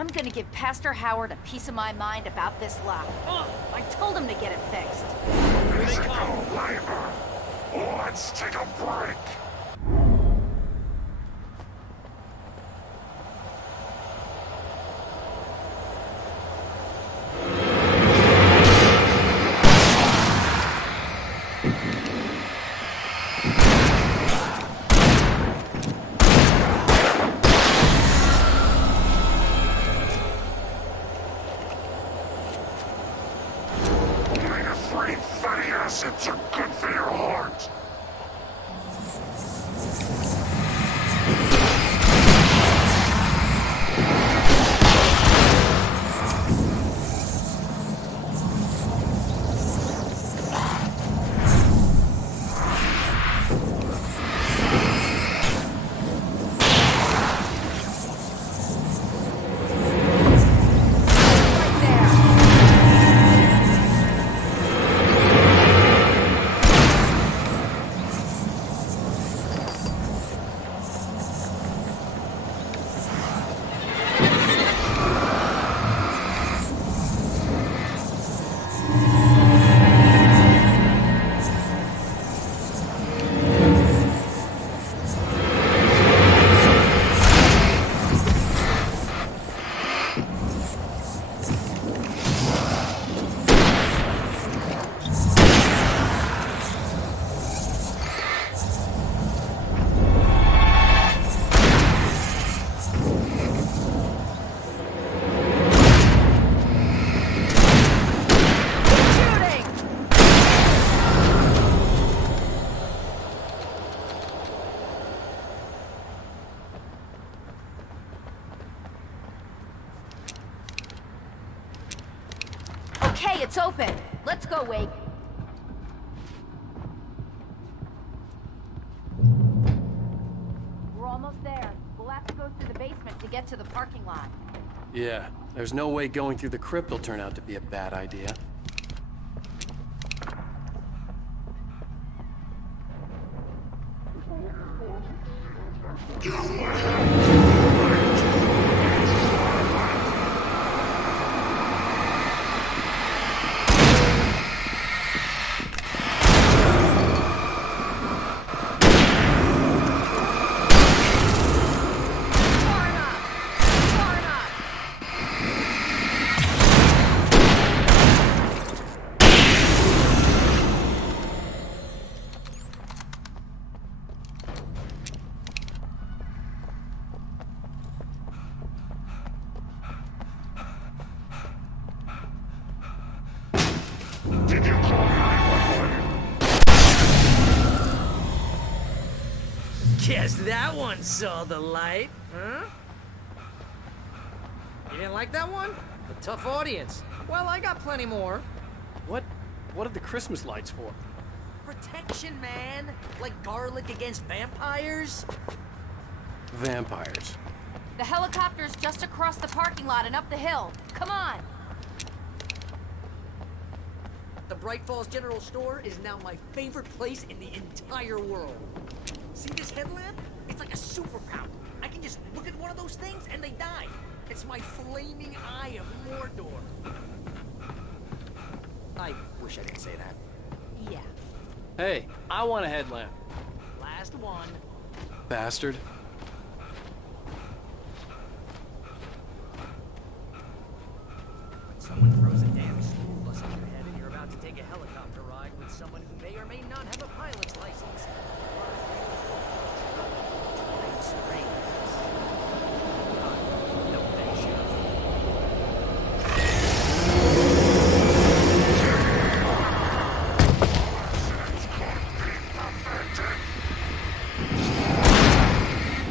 I'm gonna give Pastor Howard a piece of my mind about this lock. I told him to get it fixed. Physical labor. Let's take a break. Omega-3 fatty acids are good for your heart. Okay, it's open. Let's go, Wake. We're almost there. We'll have to go through the basement to get to the parking lot. Yeah, there's no way going through the crypt will turn out to be a bad idea. Did you call 911? Guess that one saw the light, huh? You didn't like that one? A tough audience. Well, I got plenty more. What are the Christmas lights for? Protection, man. Like garlic against vampires. Vampires. The helicopter's just across the parking lot and up the hill. Come on. The Bright Falls General Store is now my favorite place in the entire world. See this headlamp? It's like a superpower. I can just look at one of those things and they die. It's my flaming eye of Mordor. I wish I didn't say that. Yeah. Hey, I want a headlamp. Last one. Bastard. Someone throws a damn school bus at your head and you're about to take a helicopter ride with someone who may or may not have a pilot's license. No thanks, Sheriff.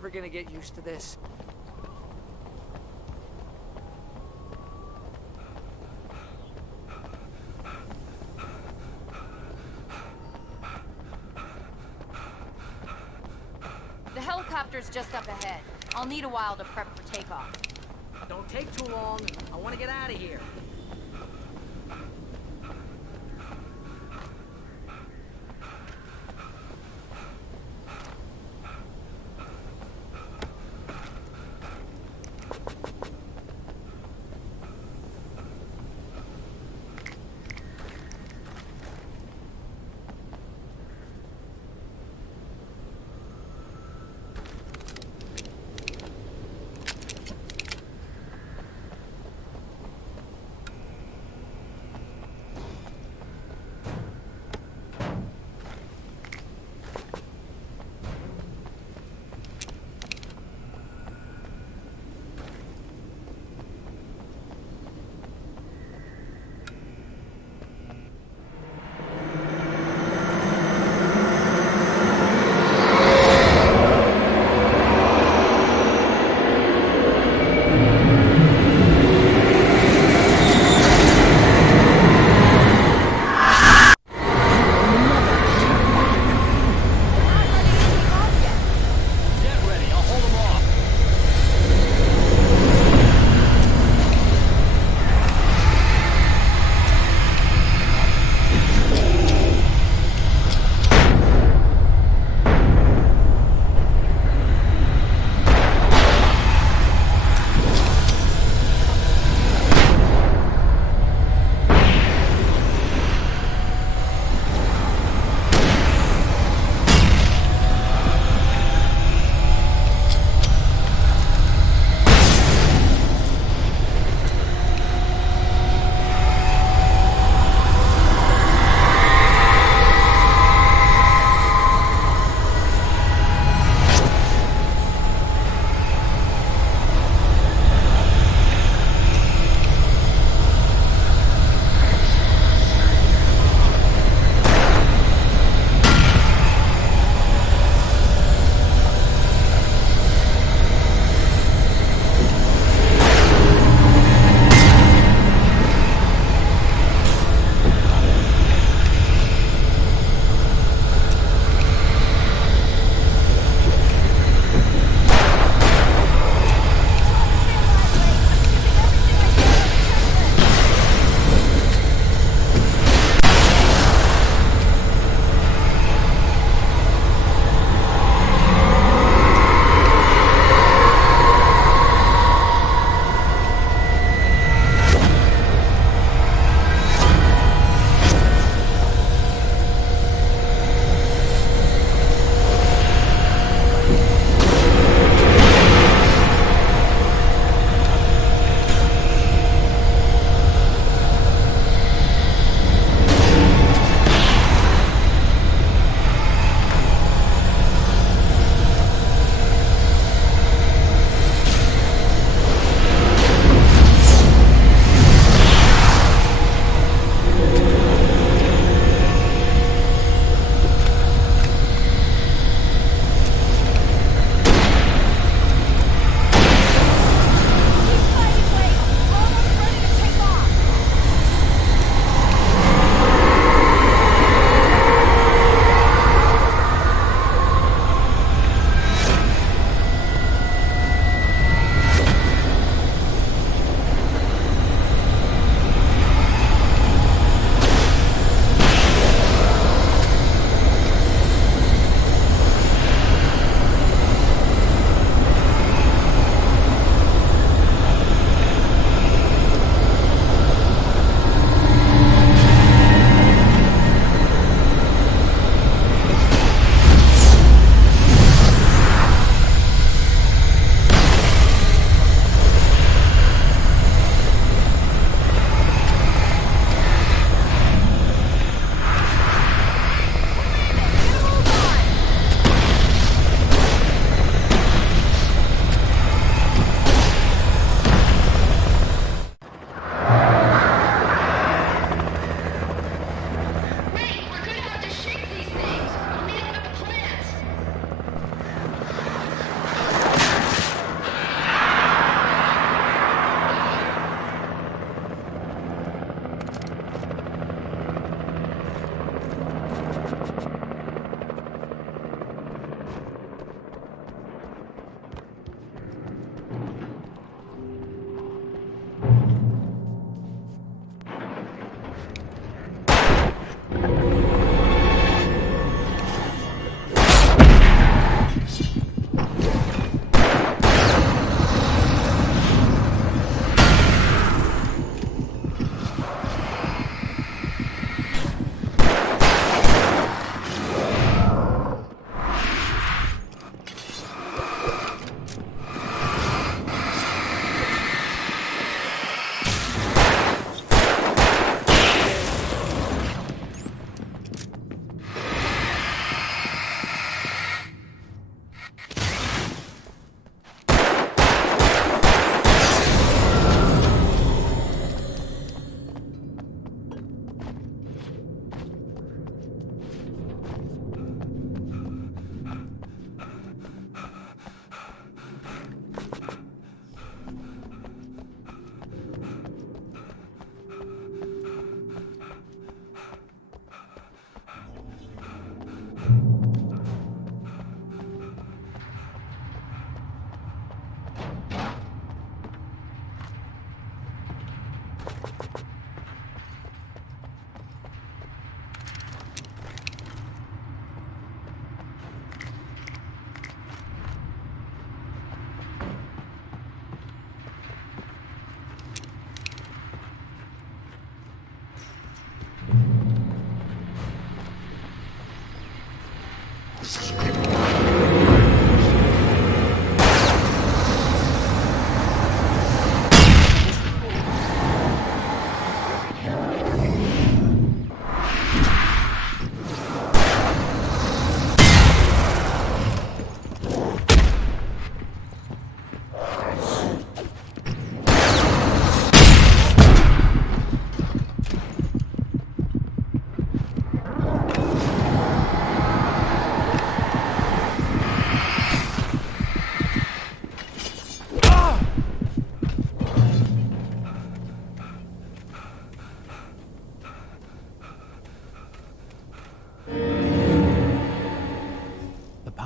ever gonna get used to this? The helicopter's just up ahead. I'll need a while to prep for takeoff. Don't take too long. I want to get out of here.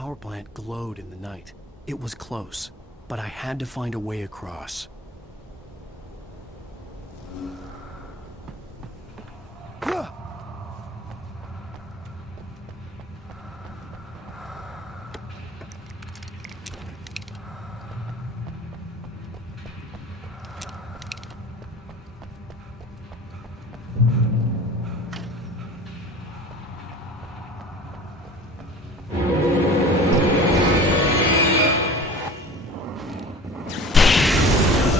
power plant glowed in the night. It was close, but I had to find a way across.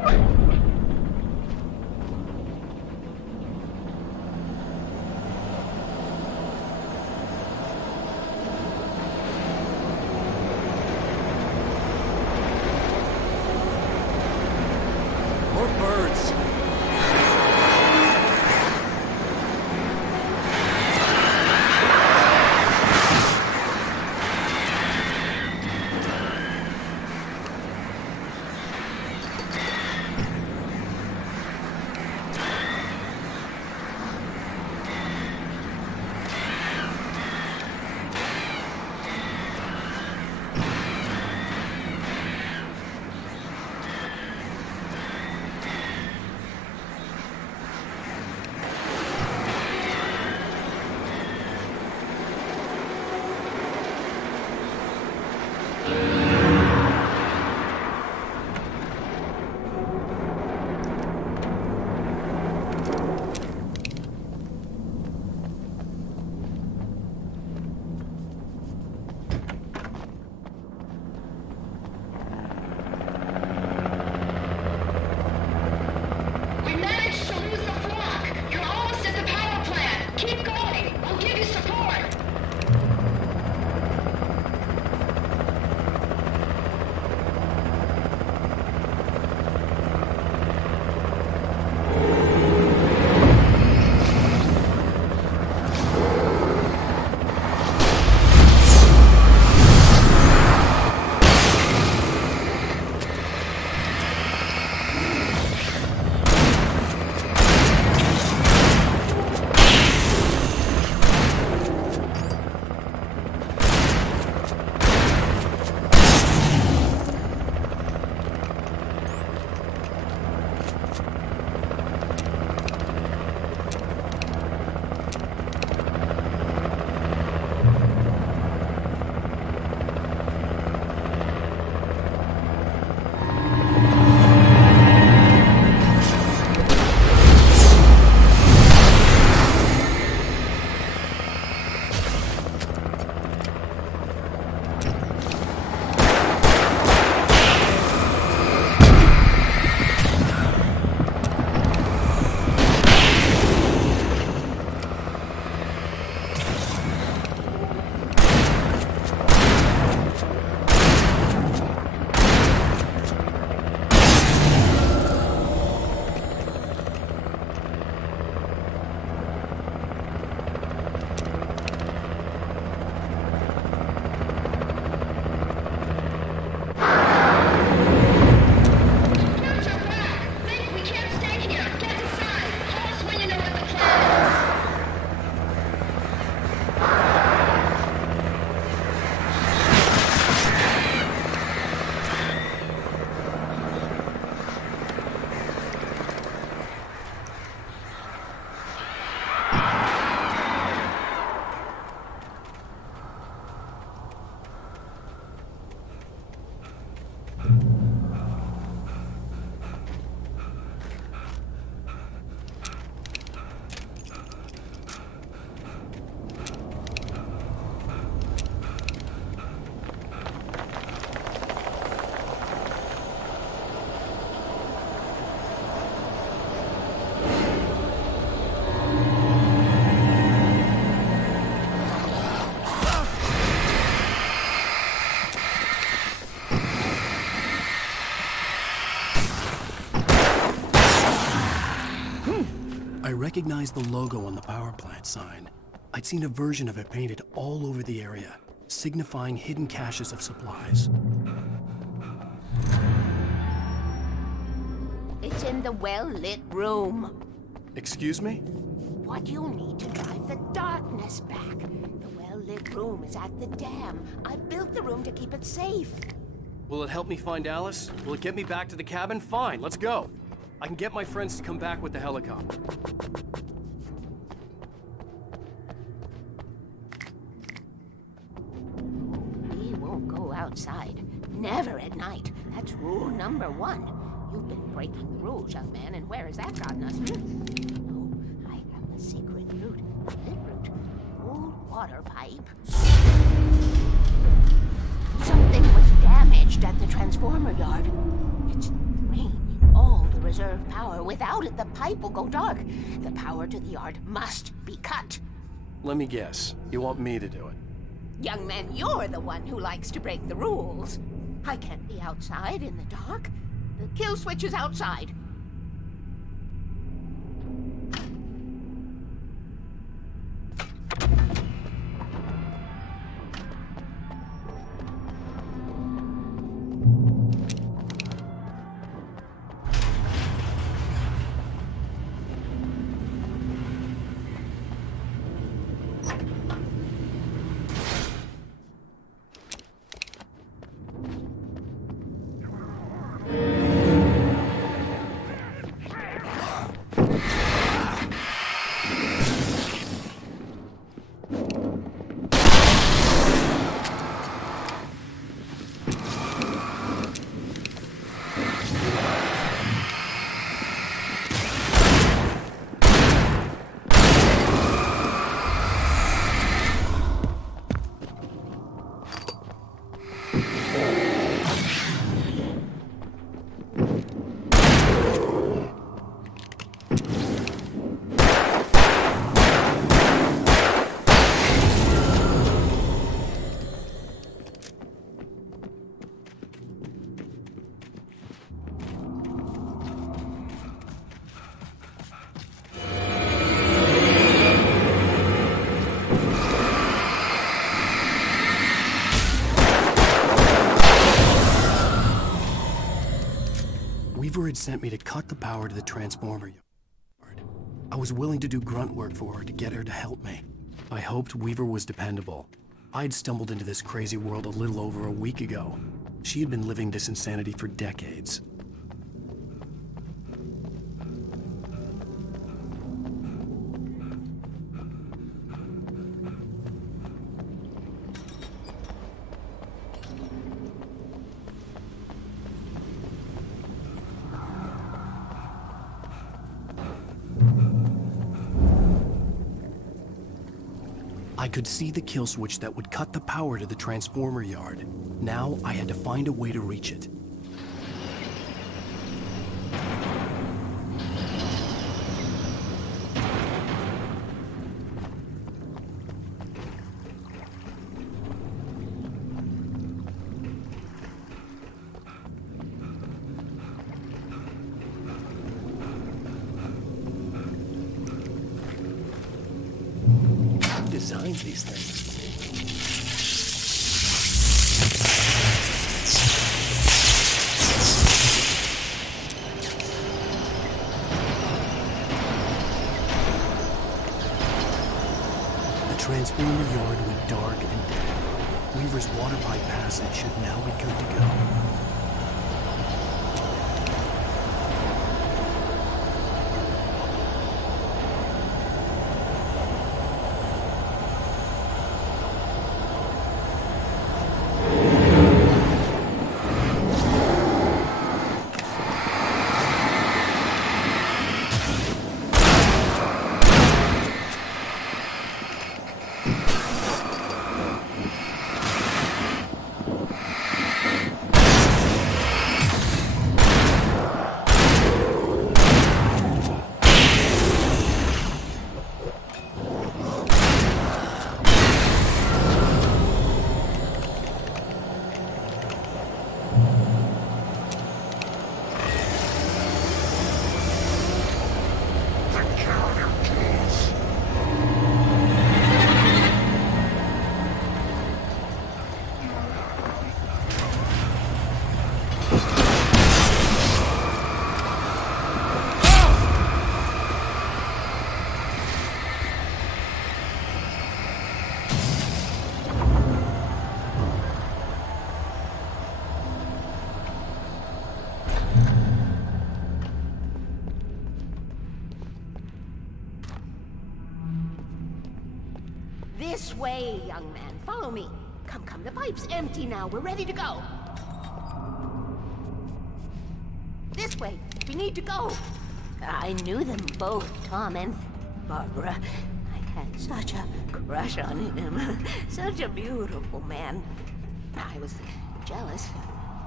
More birds. We managed to lose the flock. You're almost at the power plant. Keep going. We'll give you support. I recognized the logo on the power plant sign. I'd seen a version of it painted all over the area, signifying hidden caches of supplies. It's in the well-lit room. Excuse me? What you need to drive the darkness back. The well-lit room is at the dam. I built the room to keep it safe. Will it help me find Alice? Will it get me back to the cabin? Fine, let's go. I can get my friends to come back with the helicopter. We won't go outside. Never at night. That's rule number 1. You've been breaking the rules, young man, and where has that gotten us? No, I have a secret route. Lit route. Old water pipe. Something was damaged at the transformer yard. It's raining all reserve power. Without it, the pipe will go dark. The power to the yard must be cut. Let me guess. You want me to do it? Young man, you're the one who likes to break the rules. I can't be outside in the dark. The kill switch is outside. Weaver had sent me to cut the power to the transformer yard. I was willing to do grunt work for her to get her to help me. I hoped Weaver was dependable. I'd stumbled into this crazy world a little over a week ago. She had been living this insanity for decades. I could see the kill switch that would cut the power to the transformer yard. Now I had to find a way to reach it. Designs these things. The transformer yard went dark and dead. Weaver's water pipe passage should now be good to go. This way, young man. Follow me. Come, come. The pipe's empty now. We're ready to go. This way. We need to go. I knew them both, Tom and Barbara. I had such a crush on him. Such a beautiful man. I was jealous.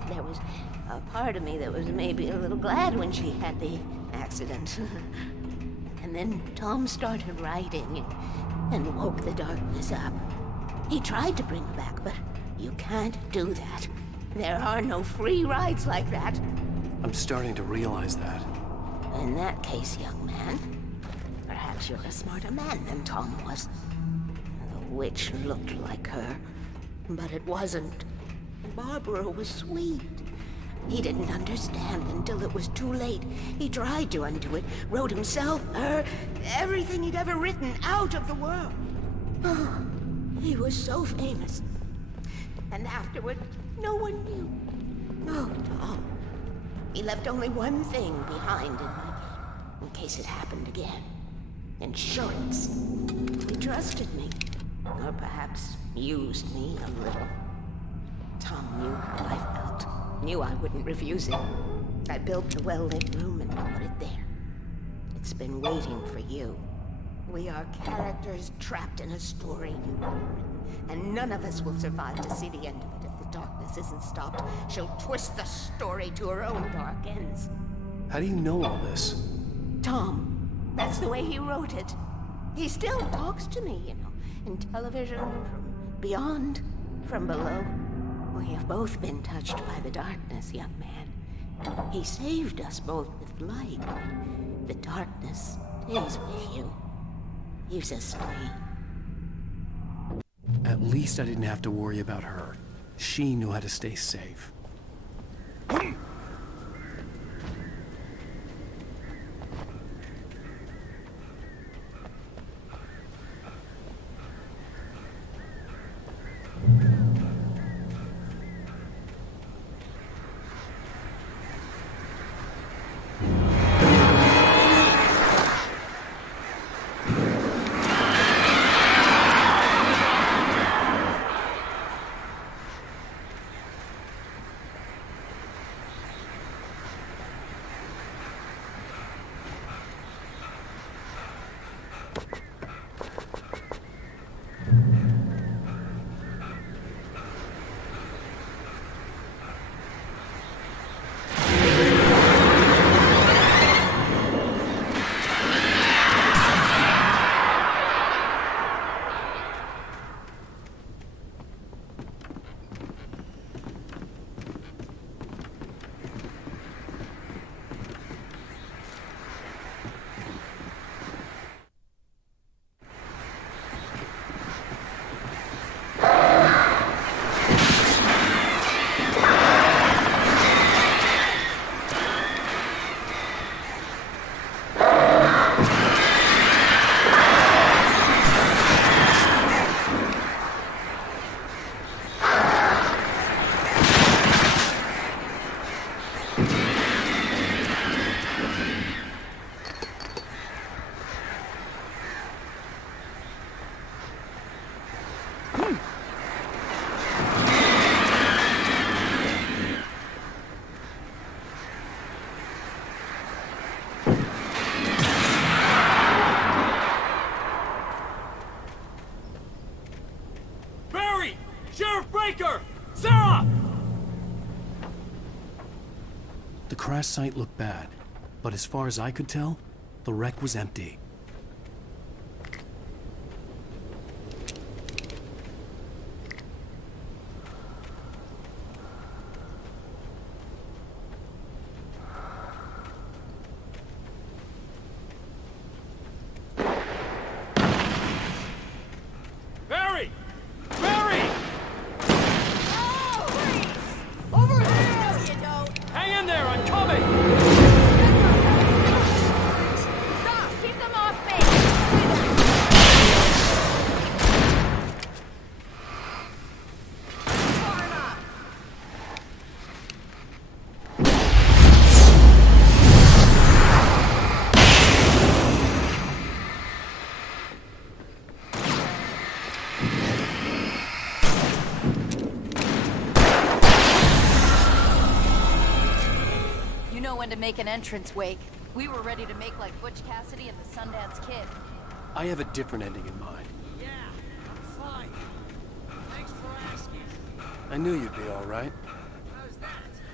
There was a part of me that was maybe a little glad when she had the accident. And then Tom started writing and woke the darkness up. He tried to bring her back, but you can't do that. There are no free rides like that. I'm starting to realize that. In that case, young man, perhaps you're a smarter man than Tom was. The witch looked like her, but it wasn't. Barbara was sweet. He didn't understand until it was too late. He tried to undo it, wrote himself, her, everything he'd ever written out of the world. Oh, he was so famous. And afterward, no one knew. Oh, Tom. He left only one thing behind in case it happened again. Insurance. He trusted me. Or perhaps used me a little. Tom knew how I felt. Knew I wouldn't refuse it. I built a well-lit room and put it there. It's been waiting for you. We are characters trapped in a story you have written, and none of us will survive to see the end of it if the darkness isn't stopped. She'll twist the story to her own dark ends. How do you know all this? Tom, that's the way he wrote it. He still talks to me, you know, in television, from beyond, from below. We have both been touched by the darkness, young man. He saved us both with light. The darkness stays with you. Leaves us free. At least I didn't have to worry about her. She knew how to stay safe. The crash site looked bad, but as far as I could tell, the wreck was empty. Barry! Barry! Oh, please! Over here! No, you don't. Hang in there, I'm coming! Stop! Keep them off me! Far enough. You know when to make an entrance, Wake. We were ready to make like Butch Cassidy and the Sundance Kid. I have a different ending in mind. Yeah, I'm fine. Thanks for asking. I knew you'd be all right. How's that?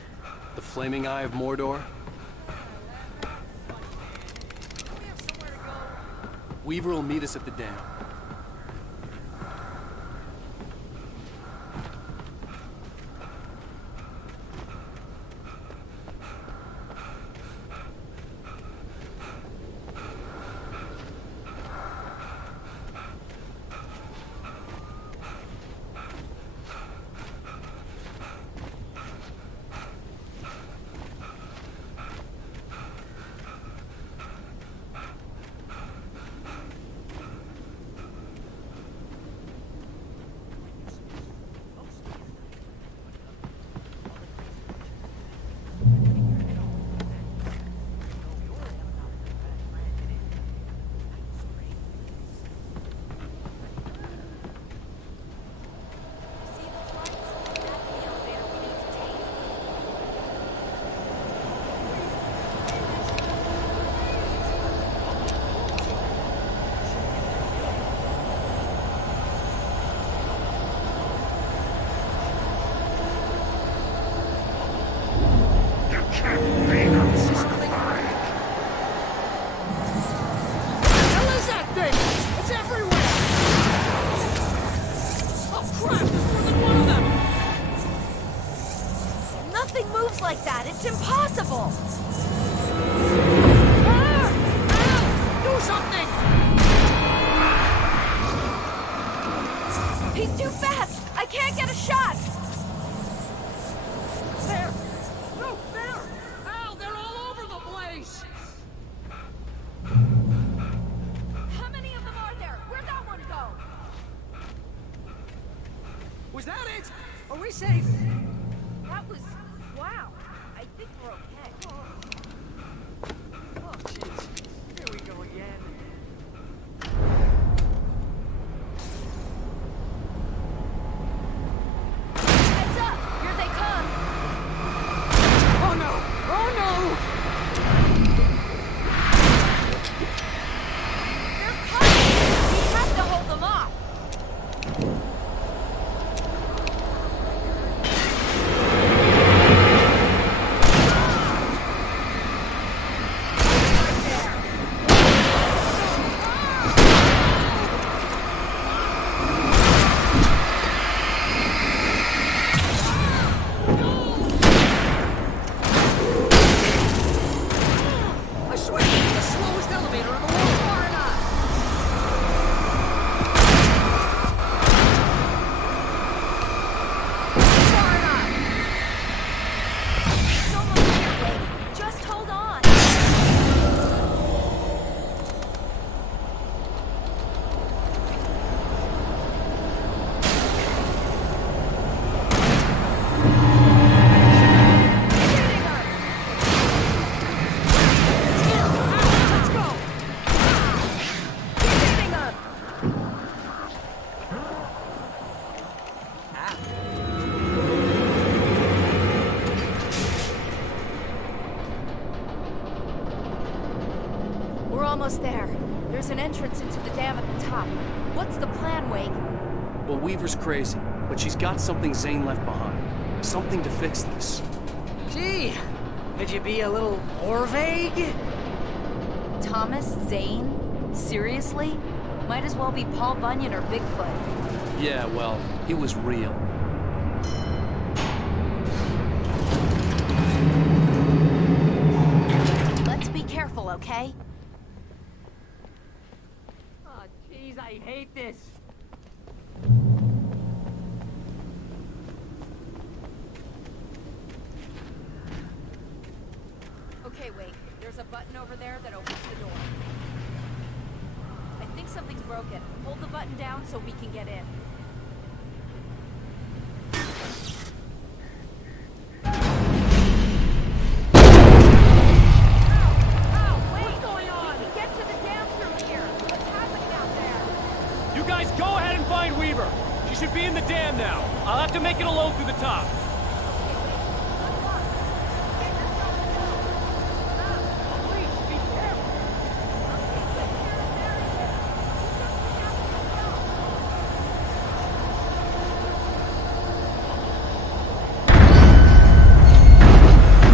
The Flaming Eye of Mordor? Weaver will meet us at the dam. Like that, it's impossible! Do something! He's too fast! I can't get a shot! There! No, there! Al, they're all over the place! How many of them are there? Where'd that one go? Was that it? Are we safe? That was... wow. I think we're okay. Oh, jeez. Here we go again. Heads up! Here they come! Oh no! Oh no! They're coming! We have to hold them off! I swear, it's the slowest elevator in the world. Far enough. Far enough! It's almost here, Wake. Just hold on! Let's go. Keep hitting them! We're almost there. There's an entrance into the dam at the top. What's the plan, Wake? Well, Weaver's crazy, but she's got something Zane left behind. Something to fix this. Gee, could you be a little more vague? Thomas Zane? Seriously? Might as well be Paul Bunyan or Bigfoot. Yeah, well, he was real. Let's be careful, okay? Oh, jeez, I hate this. Okay, Wake. There's a button over there that opens the door. I think something's broken. Hold the button down so we can get in. What's going on? We can get to the dam through here. What's happening out there? You guys go ahead and find Weaver. She should be in the dam now. I'll have to make it alone through the top.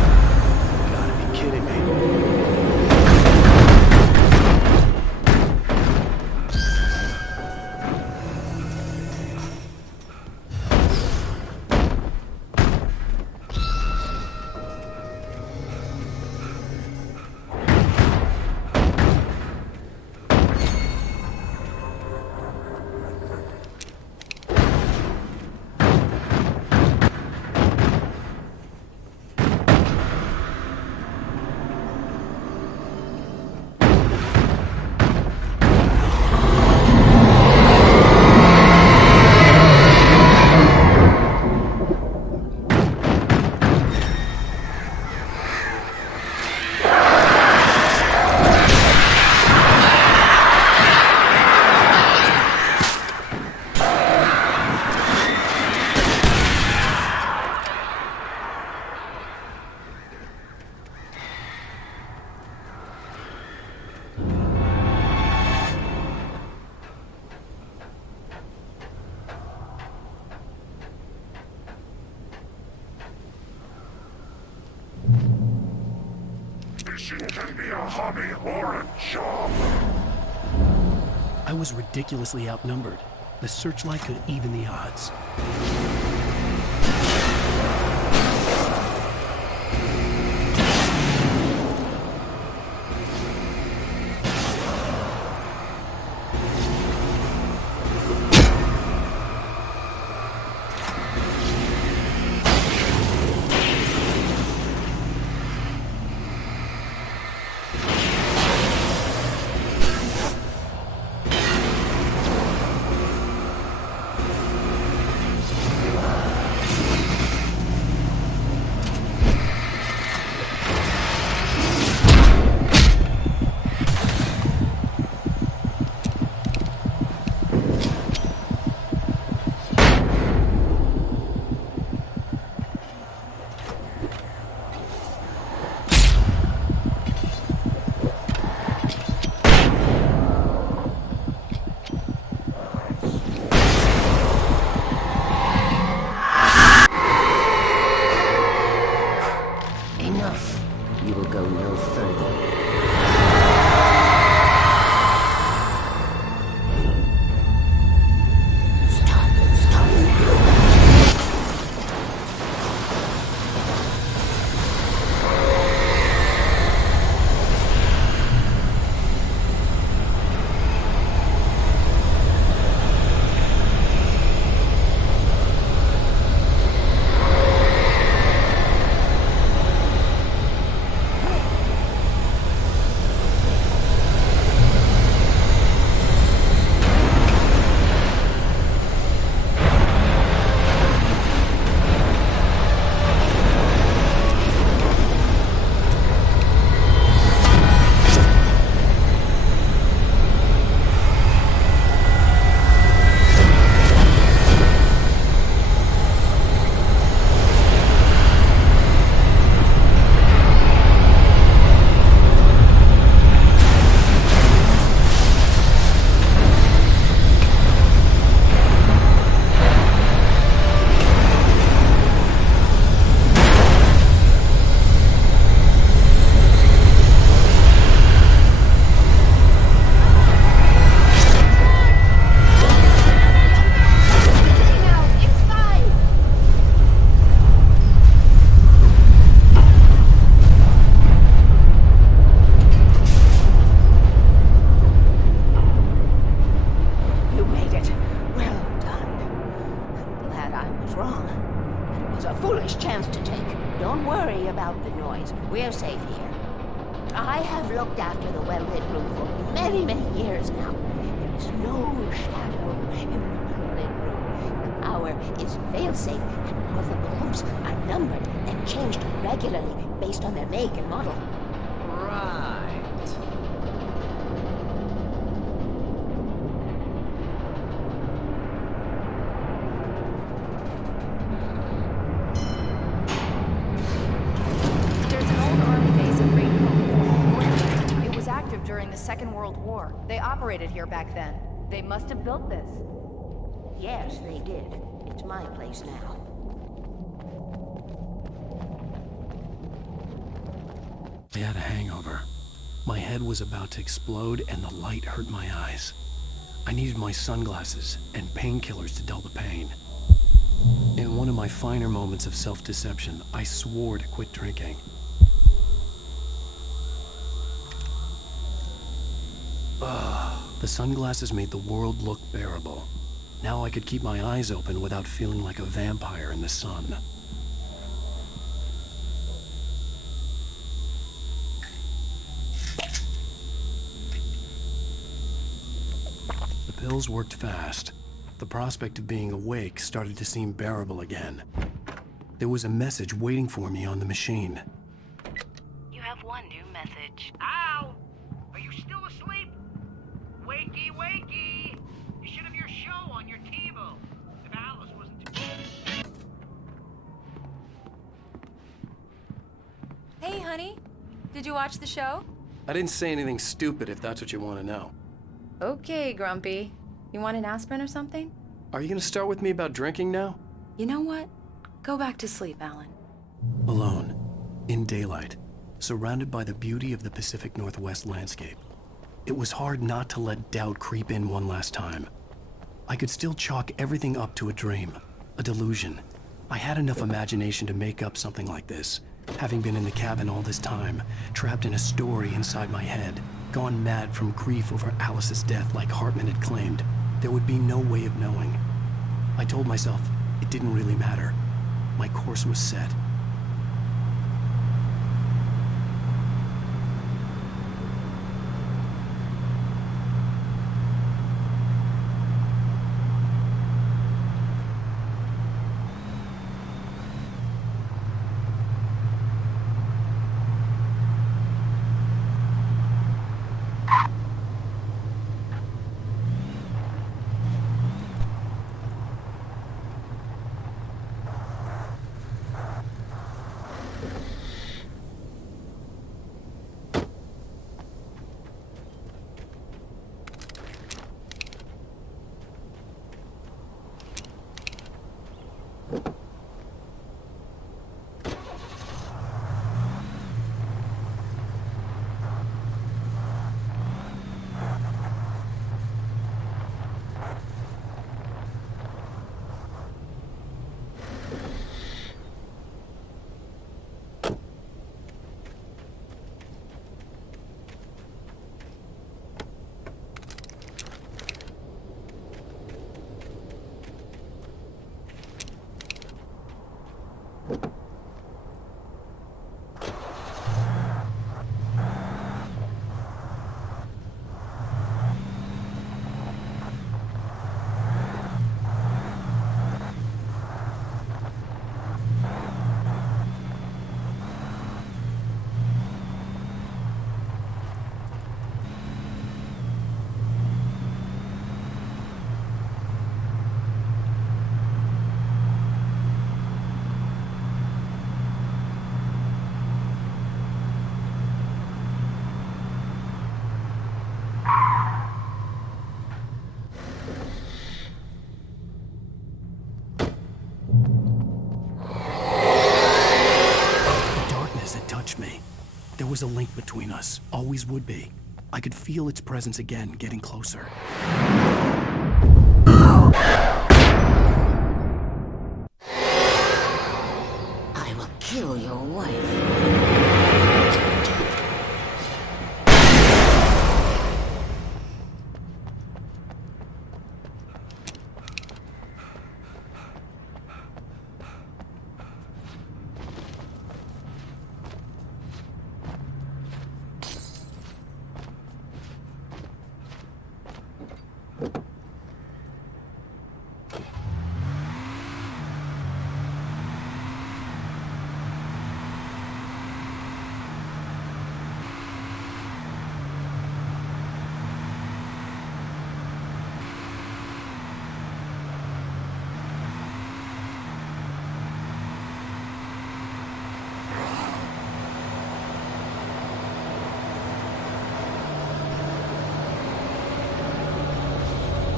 honey or a job? I was ridiculously outnumbered. The searchlight could even the odds. We're safe here. I have looked after the well-lit room for many, many years now. There is no shadow in the well-lit room. The power is fail-safe, and all the bulbs are numbered and changed regularly based on their make and model. Right. During the Second World War. They operated here back then. They must have built this. Yes, they did. It's my place now. I had a hangover. My head was about to explode and the light hurt my eyes. I needed my sunglasses and painkillers to dull the pain. In one of my finer moments of self-deception, I swore to quit drinking. The sunglasses made the world look bearable. Now I could keep my eyes open without feeling like a vampire in the sun. The pills worked fast. The prospect of being awake started to seem bearable again. There was a message waiting for me on the machine. You have one new message. Ow! Are you still asleep? Wakey, wakey! You should have your show on your table. If Alice wasn't too... Hey, honey. Did you watch the show? I didn't say anything stupid if that's what you want to know. Okay, Grumpy. You want an aspirin or something? Are you going to start with me about drinking now? You know what? Go back to sleep, Alan. Alone, in daylight, surrounded by the beauty of the Pacific Northwest landscape. It was hard not to let doubt creep in one last time. I could still chalk everything up to a dream, a delusion. I had enough imagination to make up something like this, having been in the cabin all this time, trapped in a story inside my head, gone mad from grief over Alice's death like Hartman had claimed. There would be no way of knowing. I told myself it didn't really matter. My course was set. There was a link between us, always would be. I could feel its presence again, getting closer. I will kill your wife.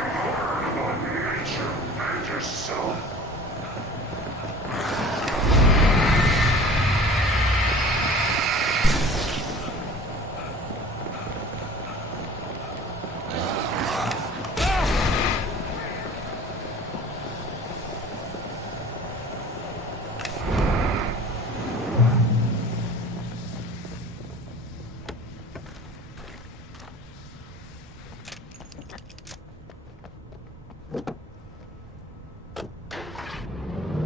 hard on nature and yourself.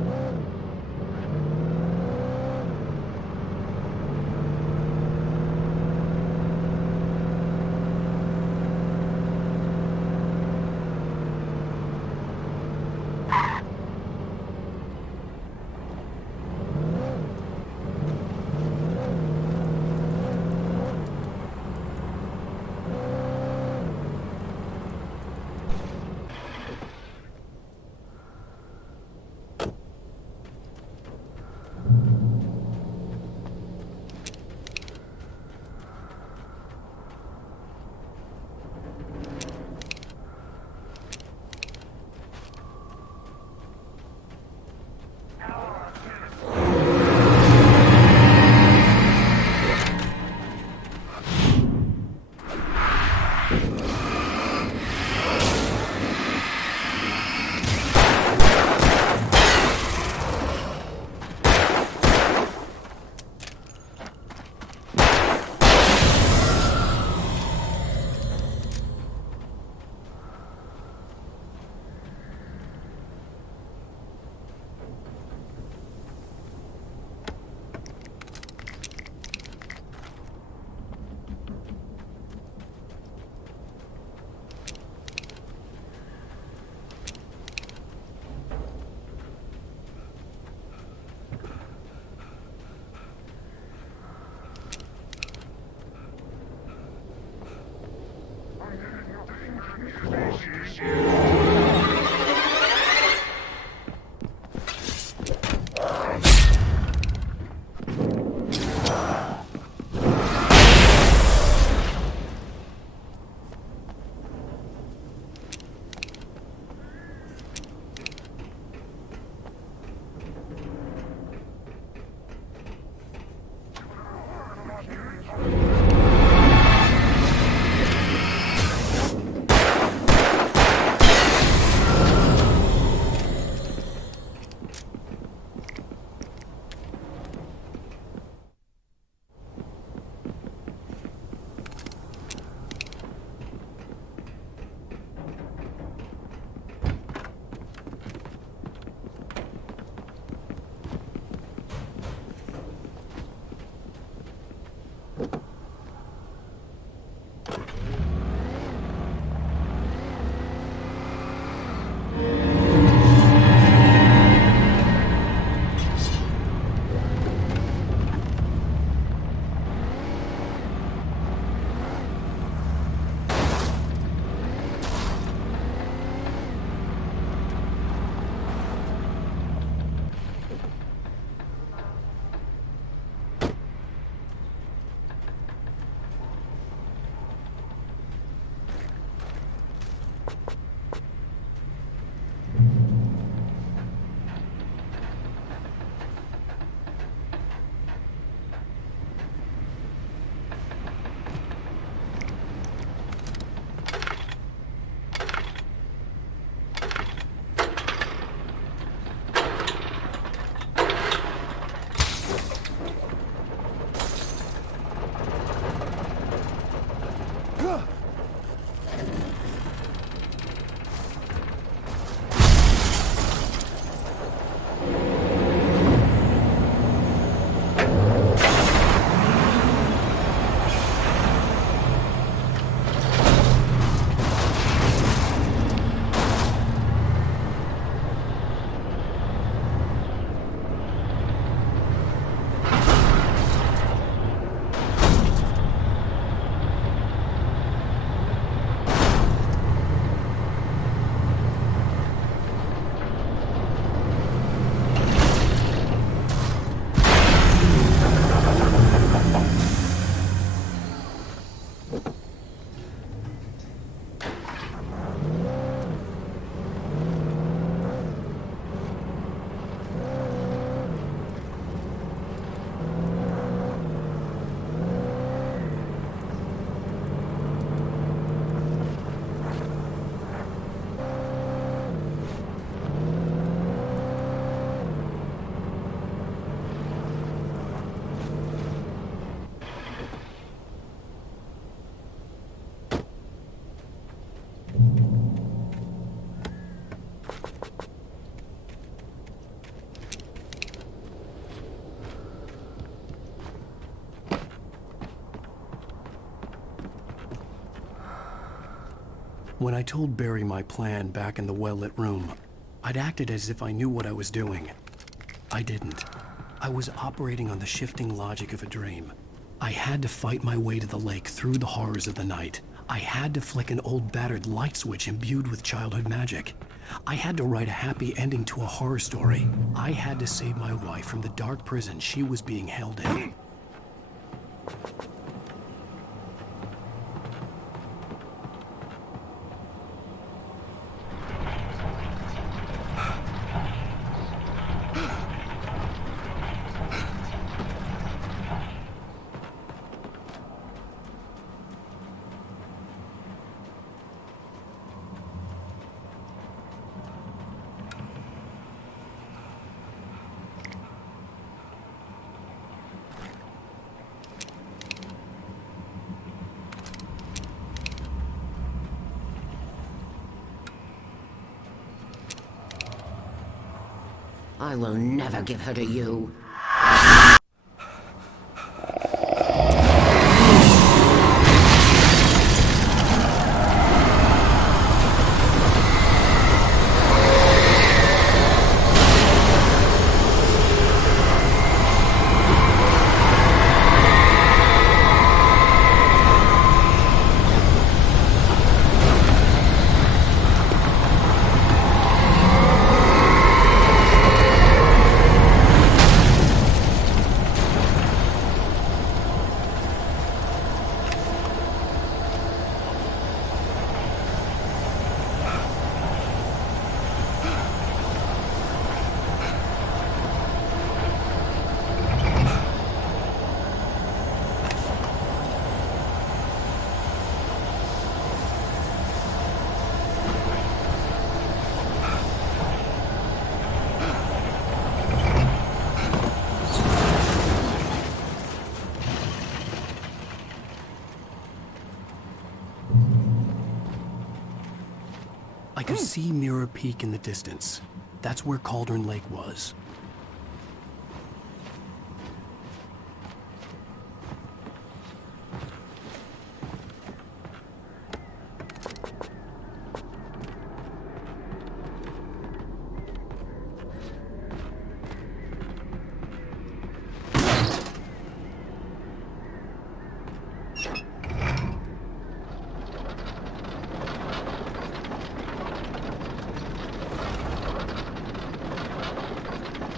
When I told Barry my plan back in the well-lit room, I'd acted as if I knew what I was doing. I didn't. I was operating on the shifting logic of a dream. I had to fight my way to the lake through the horrors of the night. I had to flick an old battered light switch imbued with childhood magic. I had to write a happy ending to a horror story. I had to save my wife from the dark prison she was being held in. I will never give her to you. I could see Mirror Peak in the distance. That's where Cauldron Lake was.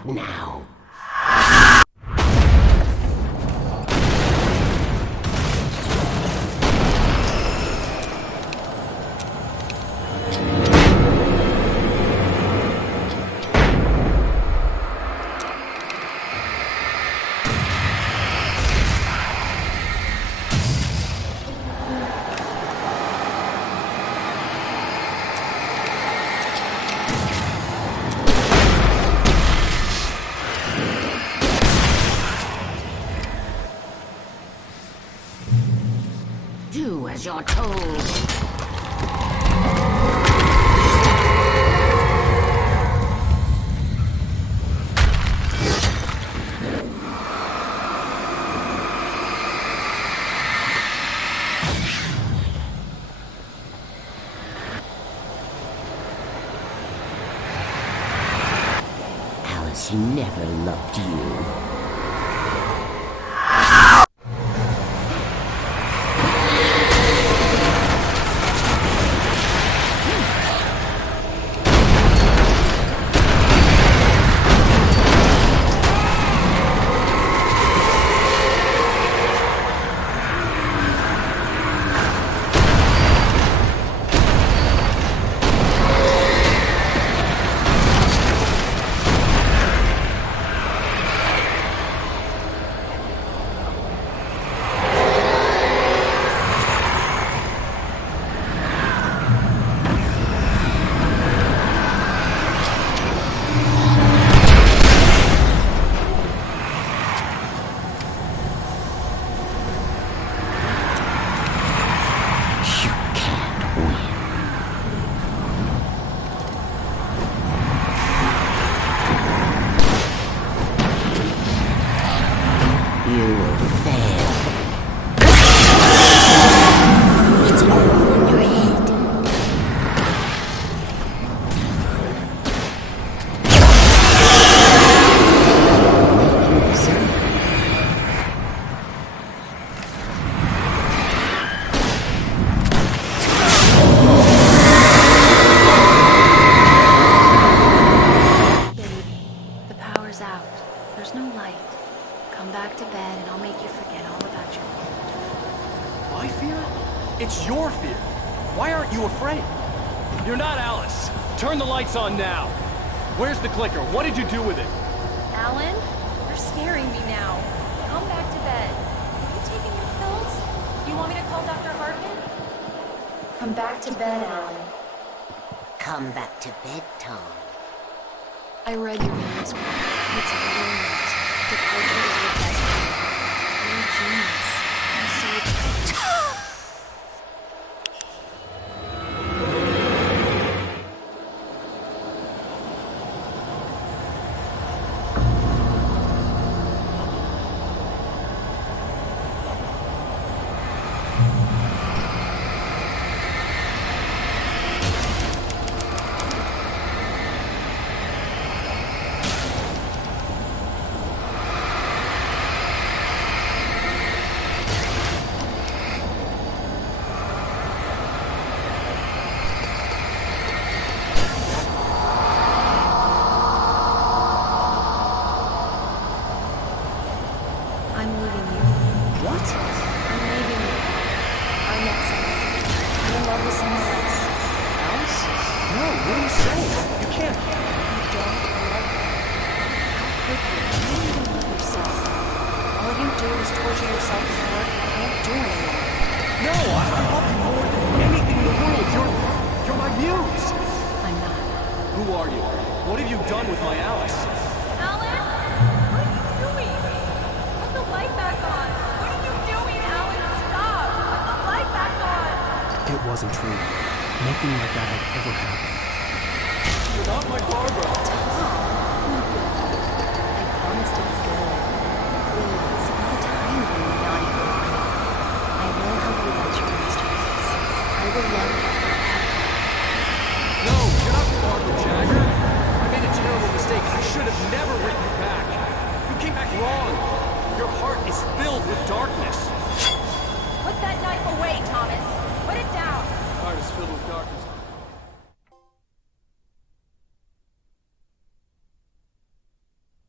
back now. Do as you're told. Alice never loved you. It's your fear. Why aren't you afraid? You're not Alice. Turn the lights on now. Where's the clicker? What did you do with it? Alan, you're scaring me now. Come back to bed. Are you taking your pills? You want me to call Dr. Hartman? Come back to bed, Alan. Come back to bed, Tom. I read your manuscript. It's brilliant. The portrait of your destiny. You're a genius. I'm so proud.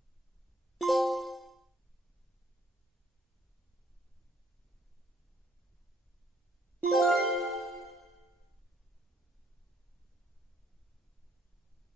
you.